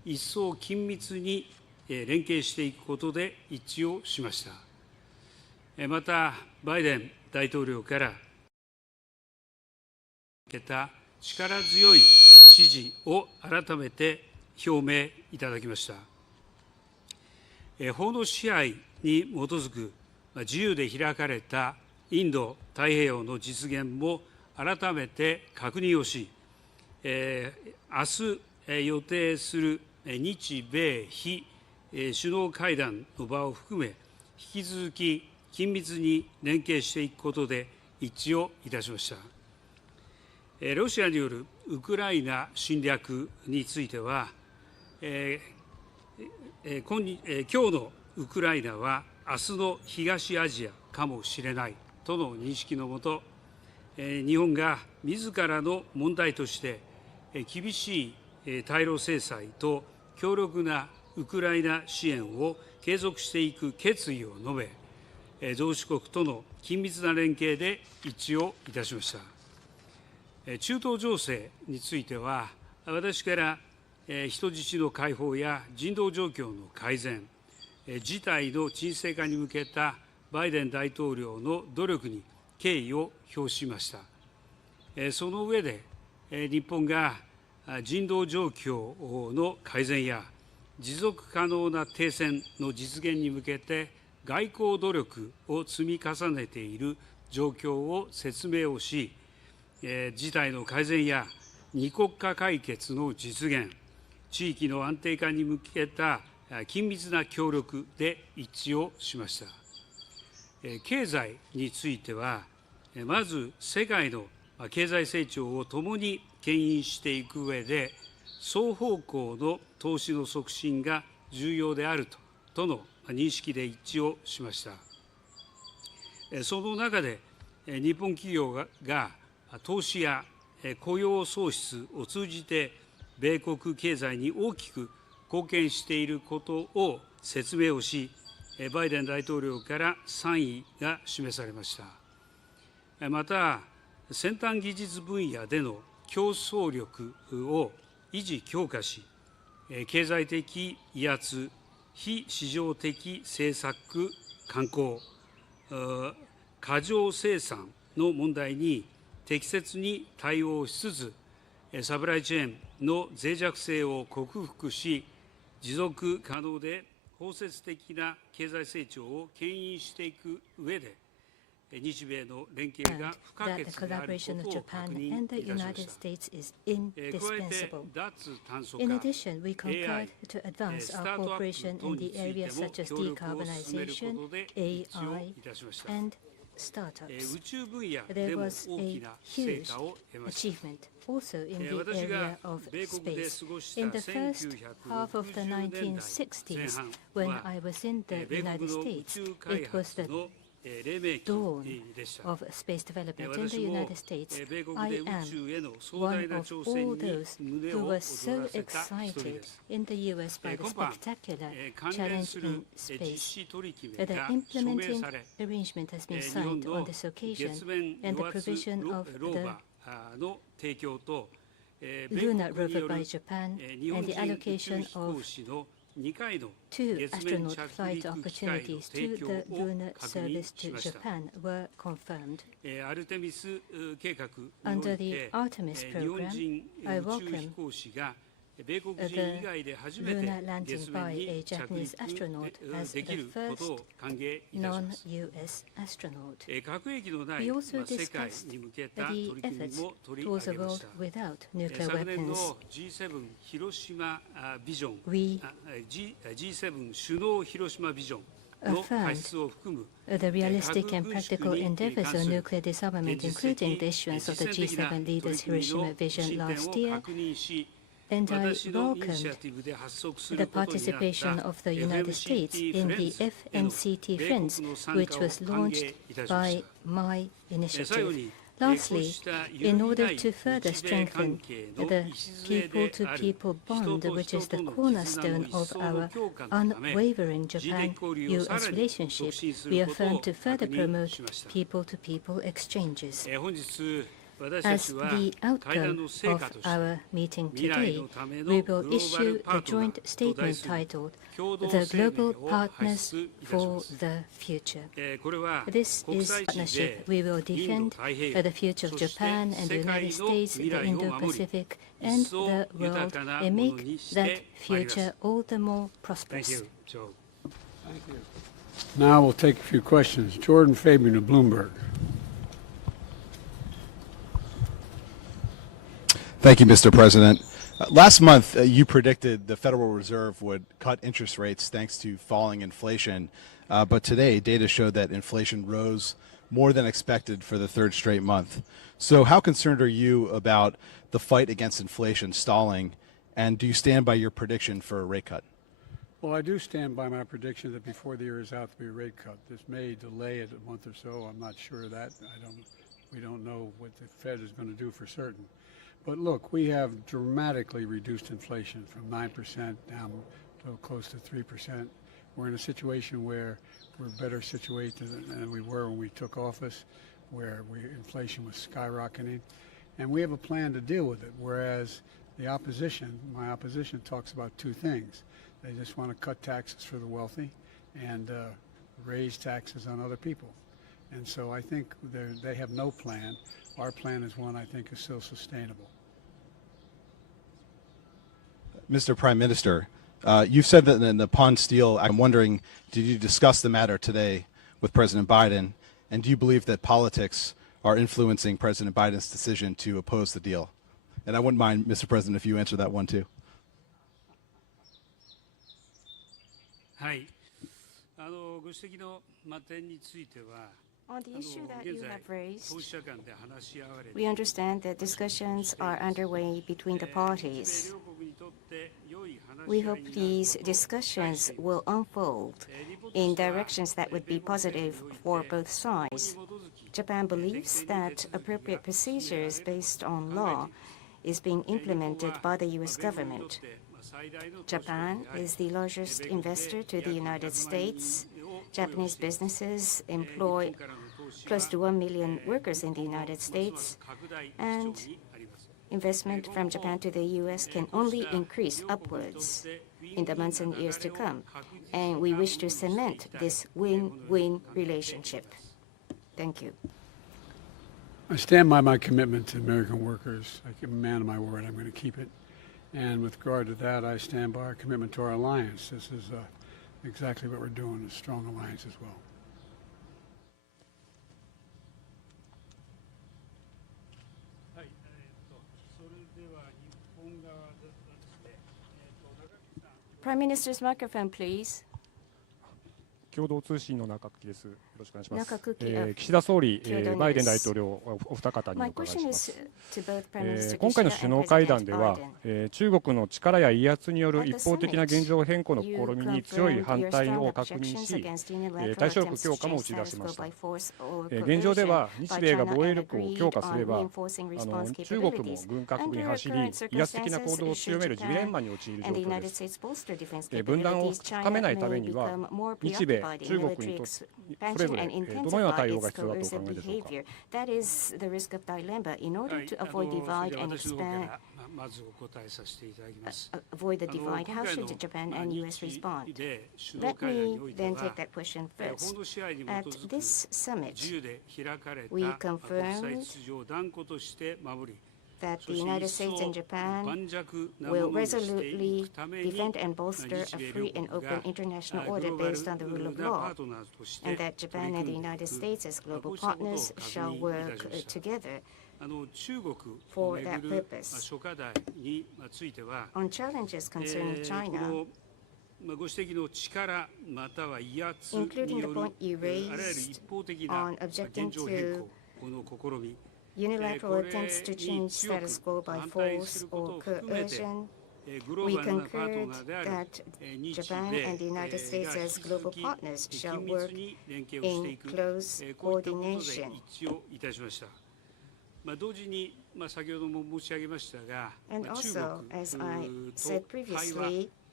一層緊密に連携していくことで一致をしました。また、バイデン大統領から受けた力強い支持を改めて表明いただきました。法の支配に基づく自由で開かれたインド太平洋の実現も改めて確認をし、明日予定する日米非首脳会談の場を含め、引き続き緊密に連携していくことで一致をいたしました。ロシアによるウクライナ侵略については、今日のウクライナは明日の東アジアかもしれないとの認識のもと、日本が自らの問題として厳しい対ロ制裁と強力なウクライナ支援を継続していく決意を述べ、同志国との緊密な連携で一致をいたしました。中東情勢については、私から人質の解放や人道状況の改善、事態の沈静化に向けたバイデン大統領の努力に敬意を表しました。その上で、日本が人道状況の改善や持続可能な停戦の実現に向けて外交努力を積み重ねている状況を説明をし、事態の改善や二国家解決の実現、地域の安定化に向けた緊密な協力で一致をしました。経済については、まず世界の経済成長を共に牽引していく上で、双方向の投資の促進が重要であるとの認識で一致をしました。その中で、日本企業が投資や雇用創出を通じて、米国経済に大きく貢献していることを説明をし、バイデン大統領から賛意が示されました。また、先端技術分野での競争力を維持強化し、経済的威圧、非市場的政策慣行、過剰生産の問題に適切に対応しつつ、サプライチェーンの脆弱性を克服し、持続可能で包摂的な経済成長を牽引していく上で、日米の連携が不可欠であることを確認いたしました。加えて、脱炭素化、In addition, we concurred AI、to advance スタ our ートアッ cooperation プ in 等 the について areas も such as 協力を進めるこ decarbonization, とで一致を AI, いたしました。 and startups. 宇宙分野 There でも was 大 a きな成 huge 果を得ました。 achievement also in the 私 area が of 米国で space. 過ごした In the first half of the 1960年代前 1960s, 半 when は I was in the 米 United 国の宇 States, 宙開 it was 発 the の黎明 dawn 期でした。 of space development in the 私も United States. 米国 I で宇 am 宙への壮 one 大な of 挑戦 all に those 胸 who を were 躍ら so せた一人 excited です。 in the US by the 今般 spectacular 関連 challenge する in 実 space. 施取り決 The めが署名 implementing され、 arrangement has been 日本 signed の on this occasion, 月面 and the 油圧 provision ロ of ー the バーの提供と、米 lunar 国に rover よ by る Japan 日本 and the 人宇宙 allocation 飛行 of 士の2回の two 月面 astronaut 着 flight 陸機会の opportunities 提 to 供 the を lunar 確認 service し to ました。 Japan were confirmed. アルテミス計画にお Under い the て、 Artemis 日本 program, 人 I 宇宙 welcome 飛行士が米国人 the 以外で初めて lunar landing 月面 by に a 着 Japanese astronaut 陸 as でき the ることを first 歓迎いたします。 non-US astronaut. 核兵器のない We also 世界 discussed に向けた the 取り組み efforts も取り towards 上 a げま world した。 without nuclear 昨年 weapons. の G7 広島ビジョン、 We G7 首脳広島ビジョンの開出を含む the realistic and practical endeavors of nuclear disarmament, including the issuance of the G7 leaders' Hiroshima vision last year, and I welcomed the participation of the United States in the FMCT Friends, which was launched by my initiative. Lastly, in order to further strengthen the people-to-people bond, which is the cornerstone of our unwavering Japan-US relationship, we affirm to further promote people-to-people exchanges. As the outcome of our meeting today, we will issue the joint statement titled The Global Partners for the Future. This is a partnership we will defend for the future of Japan and the United States, the Indo-Pacific, and the world, and make that future all the more prosperous. Thank you. Now we'll take a few questions. Jordan Fabian of Bloomberg. Thank you, Mr. President. Last month, you predicted the Federal Reserve would cut interest rates thanks to falling inflation. But today, data showed that inflation rose more than expected for the third straight month. So how concerned are you about the fight against inflation stalling? And do you stand by your prediction for a rate cut? Well, I do stand by my prediction that before the year is out, there'll be a rate cut. This may delay it a month or so. I'm not sure of that. We don't know what the Fed is going to do for certain. But look, we have dramatically reduced inflation from 9% down to close to 3%. We're in a situation where we're better situated than we were when we took office, where inflation was skyrocketing. And we have a plan to deal with it, whereas the opposition, my opposition, talks about two things. They just want to cut taxes for the wealthy and raise taxes on other people. And so I think they have no plan. Our plan is one I think is still sustainable. Mr. Prime Minister, you've said that in the Pawn Steel, I'm wondering, did you discuss the matter today with President Biden? And do you believe that politics are influencing President Biden's decision to oppose the deal? And I wouldn't mind, Mr. President, if you answer that one too. On the issue that you have raised, we understand that discussions are underway between the parties. We hope these discussions will unfold in directions that would be positive for both sides. Japan believes that appropriate procedures based on law is being implemented by the U.S. government. Japan is the largest investor to the United States. Japanese businesses employ close to 1 million workers in the United States, and investment from Japan to the U.S. can only increase upwards in the months and years to come. And we wish to cement this win-win relationship. Thank you. I stand by my commitment to American workers. I give a man of my word, I'm going to keep it. And with regard to that, I stand by our commitment to our alliance. This is exactly what we're doing, a strong alliance as well. Prime Minister's microphone, please. 共同通信の中垣です。よろしくお願いします。中垣岸田総理、バイデン大統領、お二方にお伺いします。今回の首脳会談では、中国の力や威圧による一方的な現状変更の試みに強い反対を確認し、対処力強化も打ち出しました。現状では日米が防衛力を強化すれば、中国も軍拡に走り、威圧的な行動を強めるジレンマに陥る状況です。分断を深めないためには、日米中国にとそれぞれどのような対応が必要だとお考えでしょうか。That is the risk of dilemma. In order to avoid divide and expand, avoid the divide, how should Japan and U.S. respond? Let me then take that question first. At this summit, we confirmed that the United States and Japan will resolutely defend and bolster a free and open international order based on the rule of law, and that Japan and the United States as global partners shall work together for that purpose. On challenges concerning China, including the point you raised on objecting to unilateral attempts to change status quo by force or coercion, we concurred that Japan and the United States as global partners shall work in close coordination. And also, as I said previously,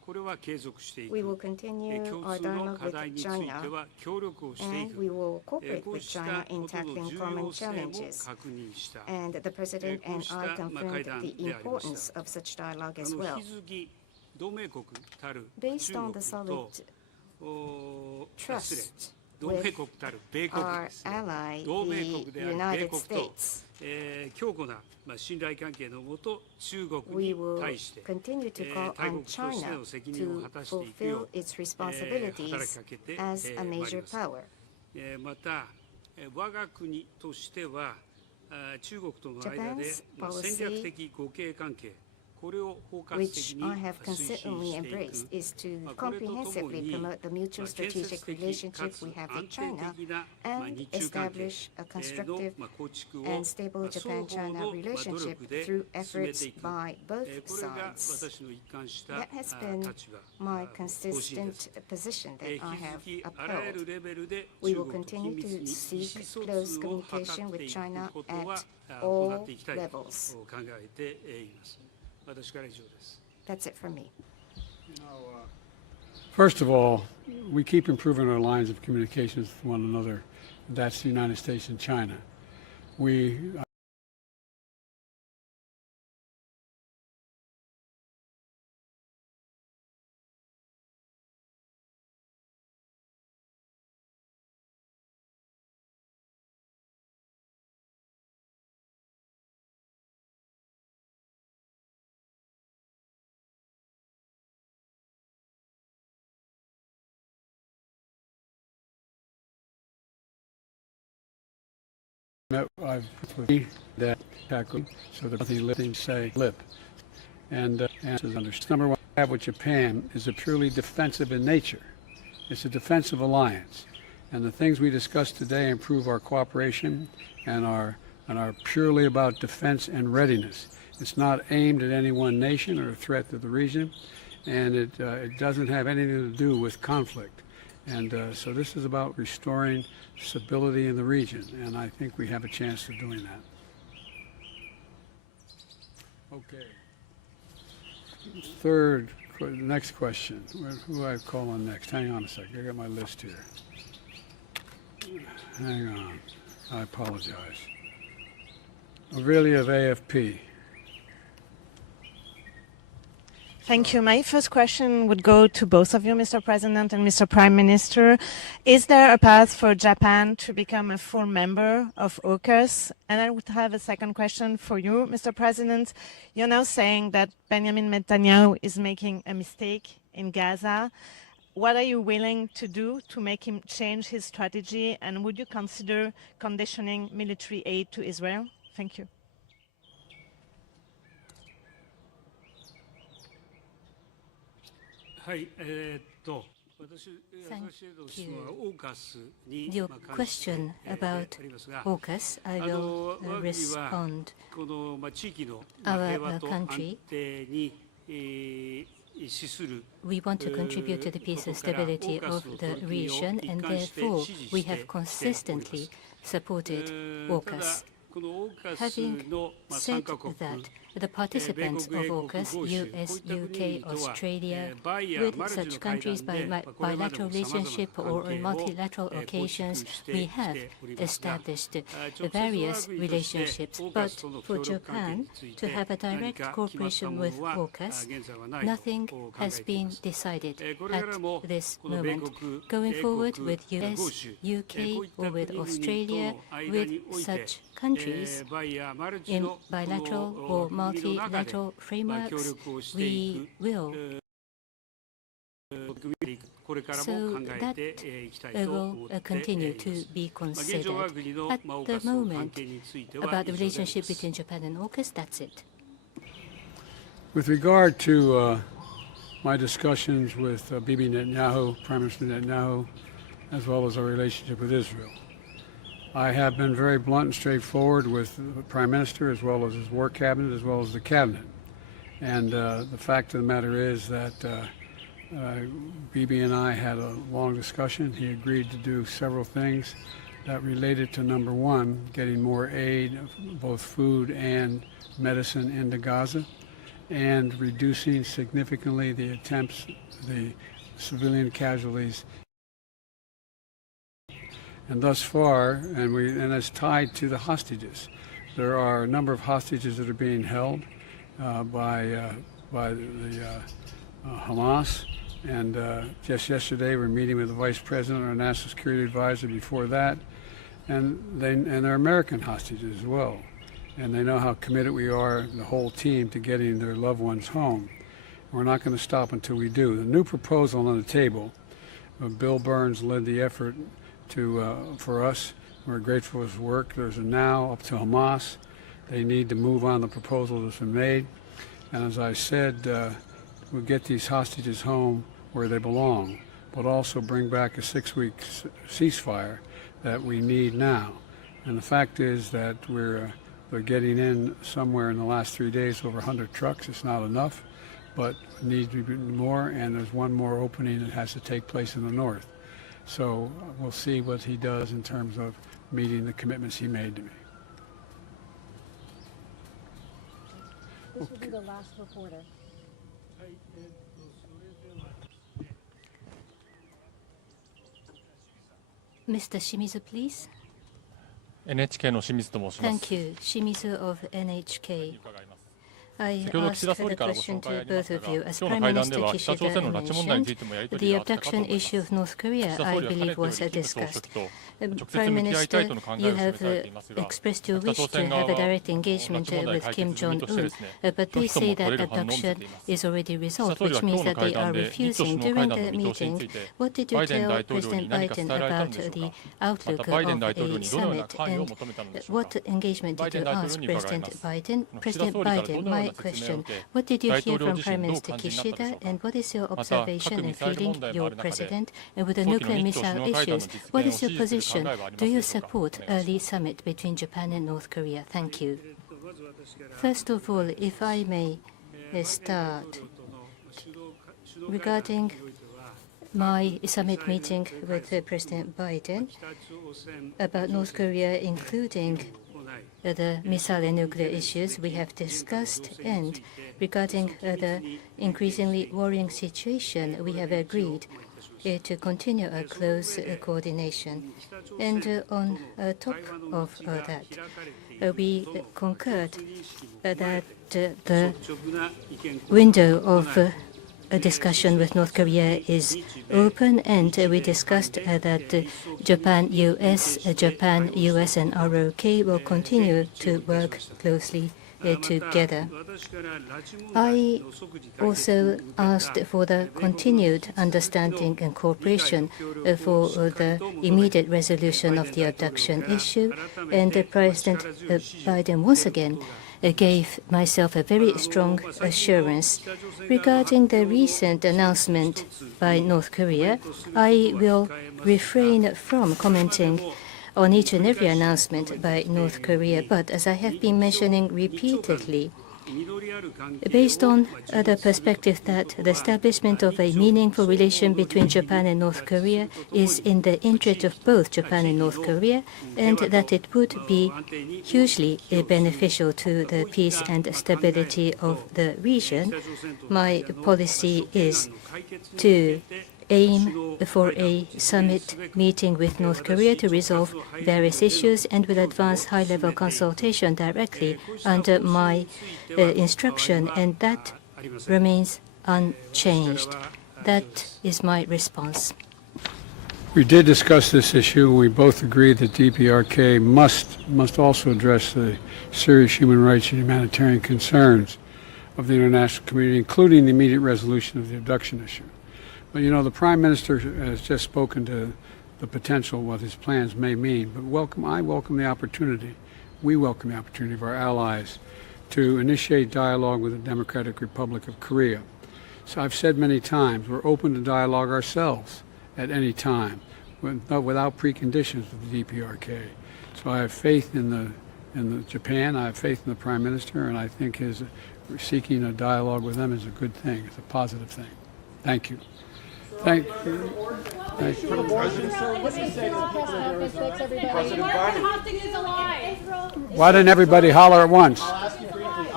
We will continue our dialogue with China, and we will cooperate with China in tackling common challenges. And the President and I confirmed the importance of such dialogue as well. Based on the solid trust with our ally, the United States, we will continue to call on China to fulfill its responsibilities as a major power. Japan's policy, which I have consistently embraced, is to comprehensively promote the mutual strategic relationship we have with China and establish a constructive and stable Japan-China relationship through efforts by both sides. That has been my consistent position that I have upheld. We will continue to seek close communication with China at all levels. That's it for me. First of all, we keep improving our lines of communications with one another. That's the United States and China. We met with that tackling so that nothing lifting say lip and answers understood. Number one, we have with Japan is a purely defensive in nature. It's a defensive alliance, and the things we discussed today improve our cooperation and are purely about defense and readiness. It's not aimed at any one nation or a threat to the region, and it doesn't have anything to do with conflict. And so this is about restoring stability in the region, and I think we have a chance of doing that. Okay. Next question. Who do I call on next? Hang on a second. I got my list here. Hang on. I apologize. Aurelia of AFP. Thank you. My first question would go to both of you, Mr. President and Mr. Prime Minister. Is there a path for Japan to become a full member of AUKUS? And I would have a second question for you, Mr. President. You're now saying that Benjamin Netanyahu is making a mistake in Gaza. What are you willing to do to make him change his strategy? And would you consider conditioning military aid to Israel? Thank you. Thank you. Your question about AUKUS, I will respond. Our country, we want to contribute to the peace and stability of the region, and therefore we have consistently supported AUKUS. Having said that, the participants of AUKUS, US, UK, Australia, with such countries by bilateral relationship or on multilateral occasions, we have established various relationships. But for Japan to have a direct cooperation with AUKUS, nothing has been decided at this moment. Going forward with US, UK, or with Australia, with such countries in bilateral or multilateral frameworks, we will. So that will continue to be considered. At the moment, about the relationship between Japan and AUKUS, that's it. With regard to my discussions with Bibi Netanyahu, Prime Minister Netanyahu, as well as our relationship with Israel, I have been very blunt and straightforward with the Prime Minister as well as his war cabinet as well as the cabinet. And the fact of the matter is that Bibi and I had a long discussion. He agreed to do several things that related to, number one, getting more aid, both food and medicine, into Gaza. and reducing significantly the attempts, the civilian casualties. And thus far, and it's tied to the hostages. There are a number of hostages that are being held by the Hamas. And just yesterday, we're meeting with the Vice President, our National Security Advisor before that. And they're American hostages as well. And they know how committed we are, the whole team, to getting their loved ones home. We're not going to stop until we do. The new proposal on the table, Bill Burns led the effort for us. We're grateful for his work. There's a now up to Hamas. They need to move on the proposal that's been made. And as I said, we'll get these hostages home where they belong, but also bring back a 6-week ceasefire that we need now. And the fact is that we're getting in somewhere in the last 3 days over 100 trucks. It's not enough, but needs to be more, and there's one more opening that has to take place in the north. So we'll see what he does in terms of meeting the commitments he made to me. This will be the last reporter. Mr. Shimizu, please. NHK の清水と申します。 Thank you. Shimizu of NHK. I 先ほど asked 岸田総 the 理からご question 紹介 to ありまし both た of you. が、 As 今日 Prime の会談で Minister は北朝 Kishida 鮮の拉致問題につ mentioned, いてもやり取 the りがあったかと abduction 思いま issue す。 of North Korea, 岸田 I 総理はかね believe, てより was 金総書 discussed. 記と直接 Prime 向き合いたい Minister, との考え you を示 have されていますが、 expressed your 北 wish 朝 to 鮮側 have a は direct 拉 engagement 致問題 with 解 Kim 決済みとして Jong-un, ですね、 but 拒 they 否と say も取 that れる反応を見せ abduction ています。 is already 岸田 resolved, 総理 which は今 means 日の that 会 they 談 are で日朝 refusing 首脳 during 会談 the の見通しに meeting. ついて、 What did バ you イデン大 tell 統領に President 何か Biden 伝えられたん about でしょう the か。ま outlook たバイデン of 大統領 a にどのような summit 関与を and 求めたのでしょうか。 what engagement バイ did デン you 大統領 ask に伺い President ます。 Biden? 岸田 President 総理から Biden, どのよう my な説明を question. 受け、 What did you 大 hear 統領 from 自 Prime 身どう Minister 感じになったでしょ Kishida, うか。 and what is your また核 observation ミ and サイル feeling, 問題もあ your る中で、 president, and with the 早期の nuclear 日朝 missile 首脳会談の issues? 実 What 現を is your 支持する position? 考えはありま Do す you でしょうか。 support お願いし early ます。 summit between Japan and North Korea? Thank you. First of all, if I may start regarding my summit meeting with President Biden about North Korea, including the missile and nuclear issues we have discussed, and regarding the increasingly worrying situation, we have agreed to continue a close coordination. And on top of that, we concurred that the window of a discussion with North Korea is open, and we discussed that Japan, US, and ROK will continue to work closely together. I also asked for the continued understanding and cooperation for the immediate resolution of the abduction issue, and President Biden once again gave myself a very strong assurance. Regarding the recent announcement by North Korea, I will refrain from commenting on each and every announcement by North Korea, but as I have been mentioning repeatedly, based on the perspective that the establishment of a meaningful relation between Japan and North Korea is in the interest of both Japan and North Korea, and that it would be hugely beneficial to the peace and stability of the region, my policy is to aim for a summit meeting with North Korea to resolve various issues, and will advance high-level consultation directly under my instruction, and that remains unchanged. That is my response. We did discuss this issue. We both agreed that DPRK must also address the serious human rights and humanitarian concerns of the international community, including the immediate resolution of the abduction issue. But you know, the Prime Minister has just spoken to the potential, what his plans may mean. But I welcome the opportunity, we welcome the opportunity of our allies to initiate dialogue with the Democratic Republic of Korea. So I've said many times, we're open to dialogue ourselves at any time, without preconditions with the DPRK. So I have faith in Japan, I have faith in the Prime Minister, and I think seeking a dialogue with them is a good thing. It's a positive thing. Thank you. Thank you. Thank you. Why didn't everybody holler at once? I'll ask you briefly.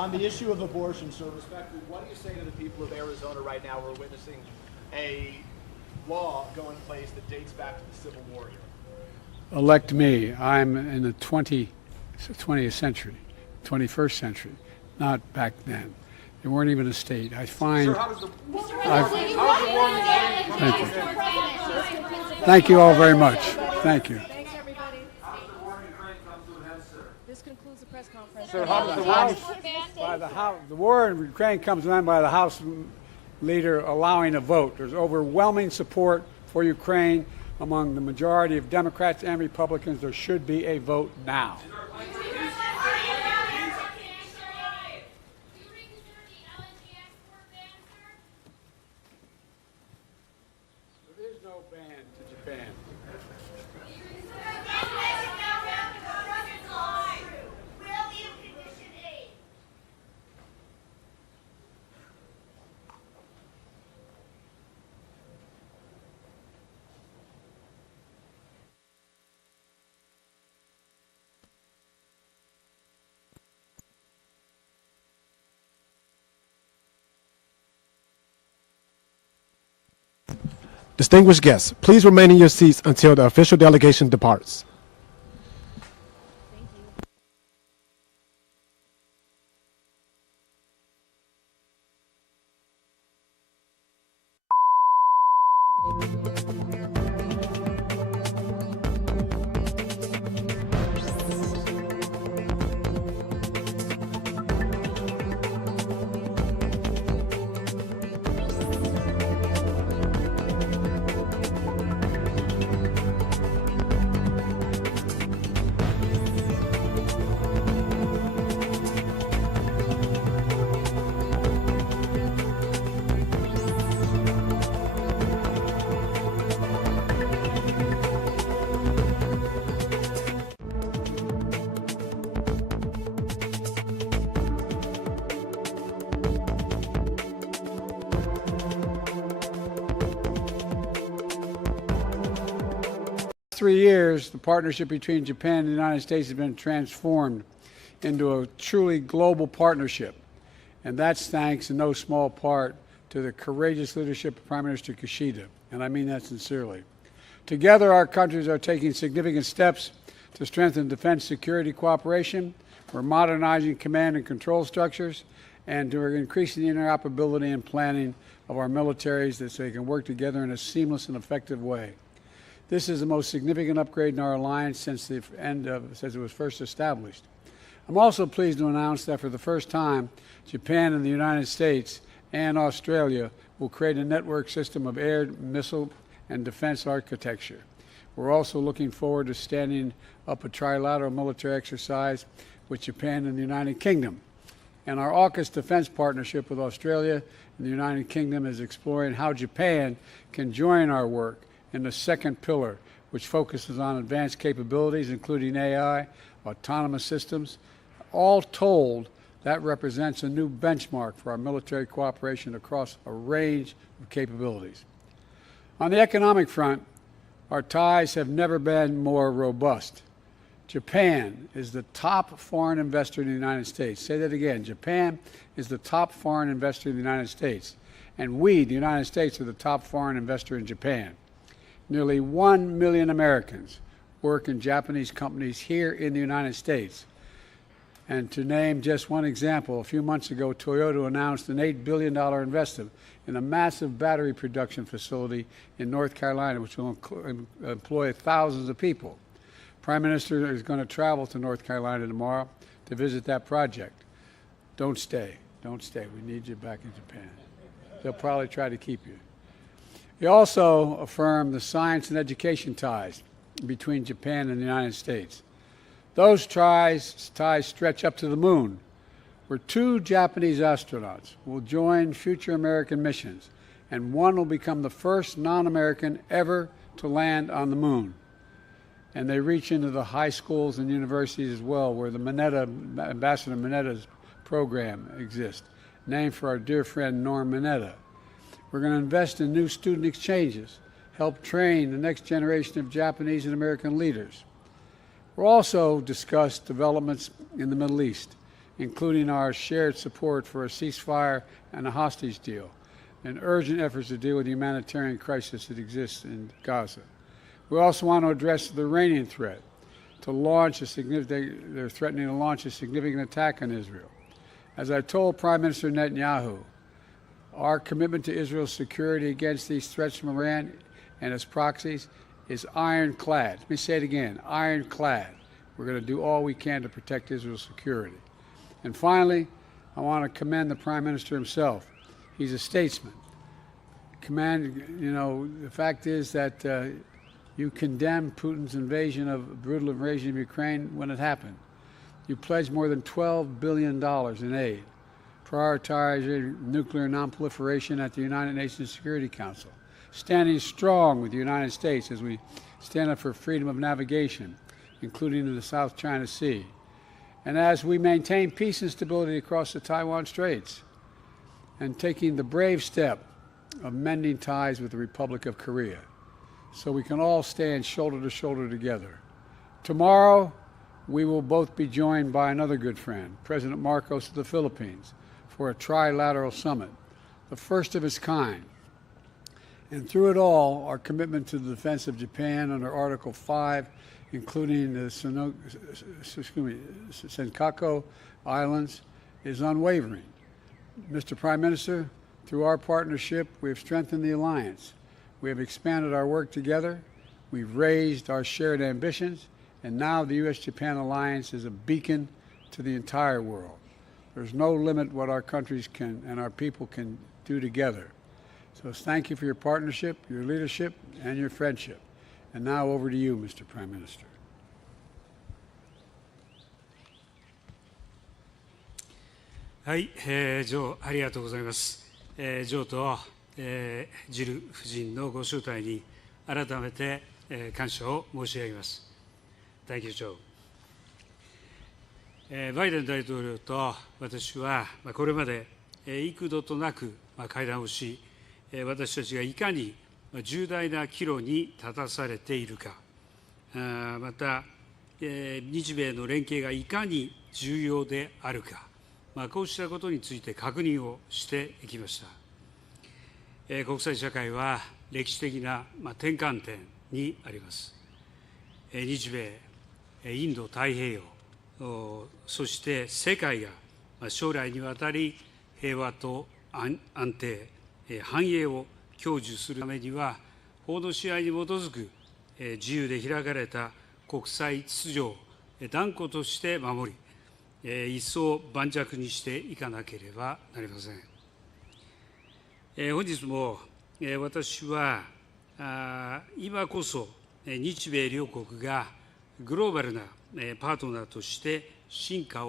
On the issue of abortion, sir, respectfully, what do you say to the people of Arizona right now who are witnessing a law go in place that dates back to the Civil War here? Elect me. I'm in the 20th century, 21st century, not back then. They weren't even a state. I find. Sir, how does the Thank you. Thank you all very much. Thank you. Thanks, everybody. This concludes the press conference. So how does the war in Ukraine comes to an end by the House leader allowing a vote. There's overwhelming support for Ukraine among the majority of Democrats and Republicans. There should be a vote now. There is no ban to Japan. Distinguished guests, please remain in your seats until the official delegation departs. For 3 years, the partnership between Japan and the United States has been transformed into a truly global partnership. And that's thanks in no small part to the courageous leadership of Prime Minister Kishida, and I mean that sincerely. Together, our countries are taking significant steps to strengthen defense security cooperation. We're modernizing command and control structures, and we're increasing the interoperability and planning of our militaries so they can work together in a seamless and effective way. This is the most significant upgrade in our alliance since it was first established. I'm also pleased to announce that for the first time, Japan and the United States and Australia will create a network system of air, missile, and defense architecture. We're also looking forward to standing up a trilateral military exercise with Japan and the United Kingdom. And our AUKUS defense partnership with Australia and the United Kingdom is exploring how Japan can join our work in the second pillar, which focuses on advanced capabilities, including AI, autonomous systems. All told, that represents a new benchmark for our military cooperation across a range of capabilities. On the economic front, our ties have never been more robust. Japan is the top foreign investor in the United States. Say that again. Japan is the top foreign investor in the United States. And we, the United States, are the top foreign investor in Japan. Nearly 1 million Americans work in Japanese companies here in the United States. And to name just one example, a few months ago, Toyota announced an $8 billion investment in a massive battery production facility in North Carolina, which will employ thousands of people. Prime Minister is going to travel to North Carolina tomorrow to visit that project. Don't stay. Don't stay. We need you back in Japan. They'll probably try to keep you. He also affirmed the science and education ties between Japan and the United States. Those ties stretch up to the moon, where 2 Japanese astronauts will join future American missions, and one will become the first non-American ever to land on the moon. And they reach into the high schools and universities as well, where the Ambassador Minetta's program exists, named for our dear friend Norm Mineta. We're going to invest in new student exchanges, help train the next generation of Japanese and American leaders. We'll also discuss developments in the Middle East, including our shared support for a ceasefire and a hostage deal, and urgent efforts to deal with the humanitarian crisis that exists in Gaza. We also want to address the Iranian threat to launch a significant, they're threatening to launch a significant attack on Israel. As I told Prime Minister Netanyahu, our commitment to Israel's security against these threats from Iran and its proxies is ironclad. Let me say it again, ironclad. We're going to do all we can to protect Israel's security. And finally, I want to commend the Prime Minister himself. He's a statesman. The fact is that you condemned Putin's brutal invasion of Ukraine when it happened. You pledged more than $12 billion in aid, prioritizing nuclear nonproliferation at the United Nations Security Council, standing strong with the United States as we stand up for freedom of navigation, including in the South China Sea, and as we maintain peace and stability across the Taiwan Straits, and taking the brave step of mending ties with the Republic of Korea, so we can all stand shoulder to shoulder together. Tomorrow, we will both be joined by another good friend, President Marcos of the Philippines, for a trilateral summit, the first of its kind. And through it all, our commitment to the defense of Japan under Article 5, including the Senkaku Islands, is unwavering. Mr. Prime Minister, through our partnership, we have strengthened the alliance. We have expanded our work together. We've raised our shared ambitions. And now the U.S.-Japan alliance is a beacon to the entire world. There's no limit what our countries can and our people can do together. So thank you for your partnership, your leadership, and your friendship. And now over to you, Mr. Prime Minister. はい、ジョー、ありがとうございます。ジョーと、ジル夫人のご招待に改めて、感謝を申し上げます。Thank you, Joe. バイデン大統領と私は、これまで幾度となく会談をし、私たちがいかに重大な岐路に立たされているか、また、日米の連携がいかに重要であるか、こうしたことについて確認をしていきました。国際社会は歴史的な転換点にあります。日米、インド太平洋、そして世界が将来にわたり平和と安定、繁栄を享受するためには、法の支配に基づく自由で開かれた国際秩序を断固として守り、一層盤石にしていかなければなりません。本日も私は今こそ日米両国がグローバルなパートナーとして進化を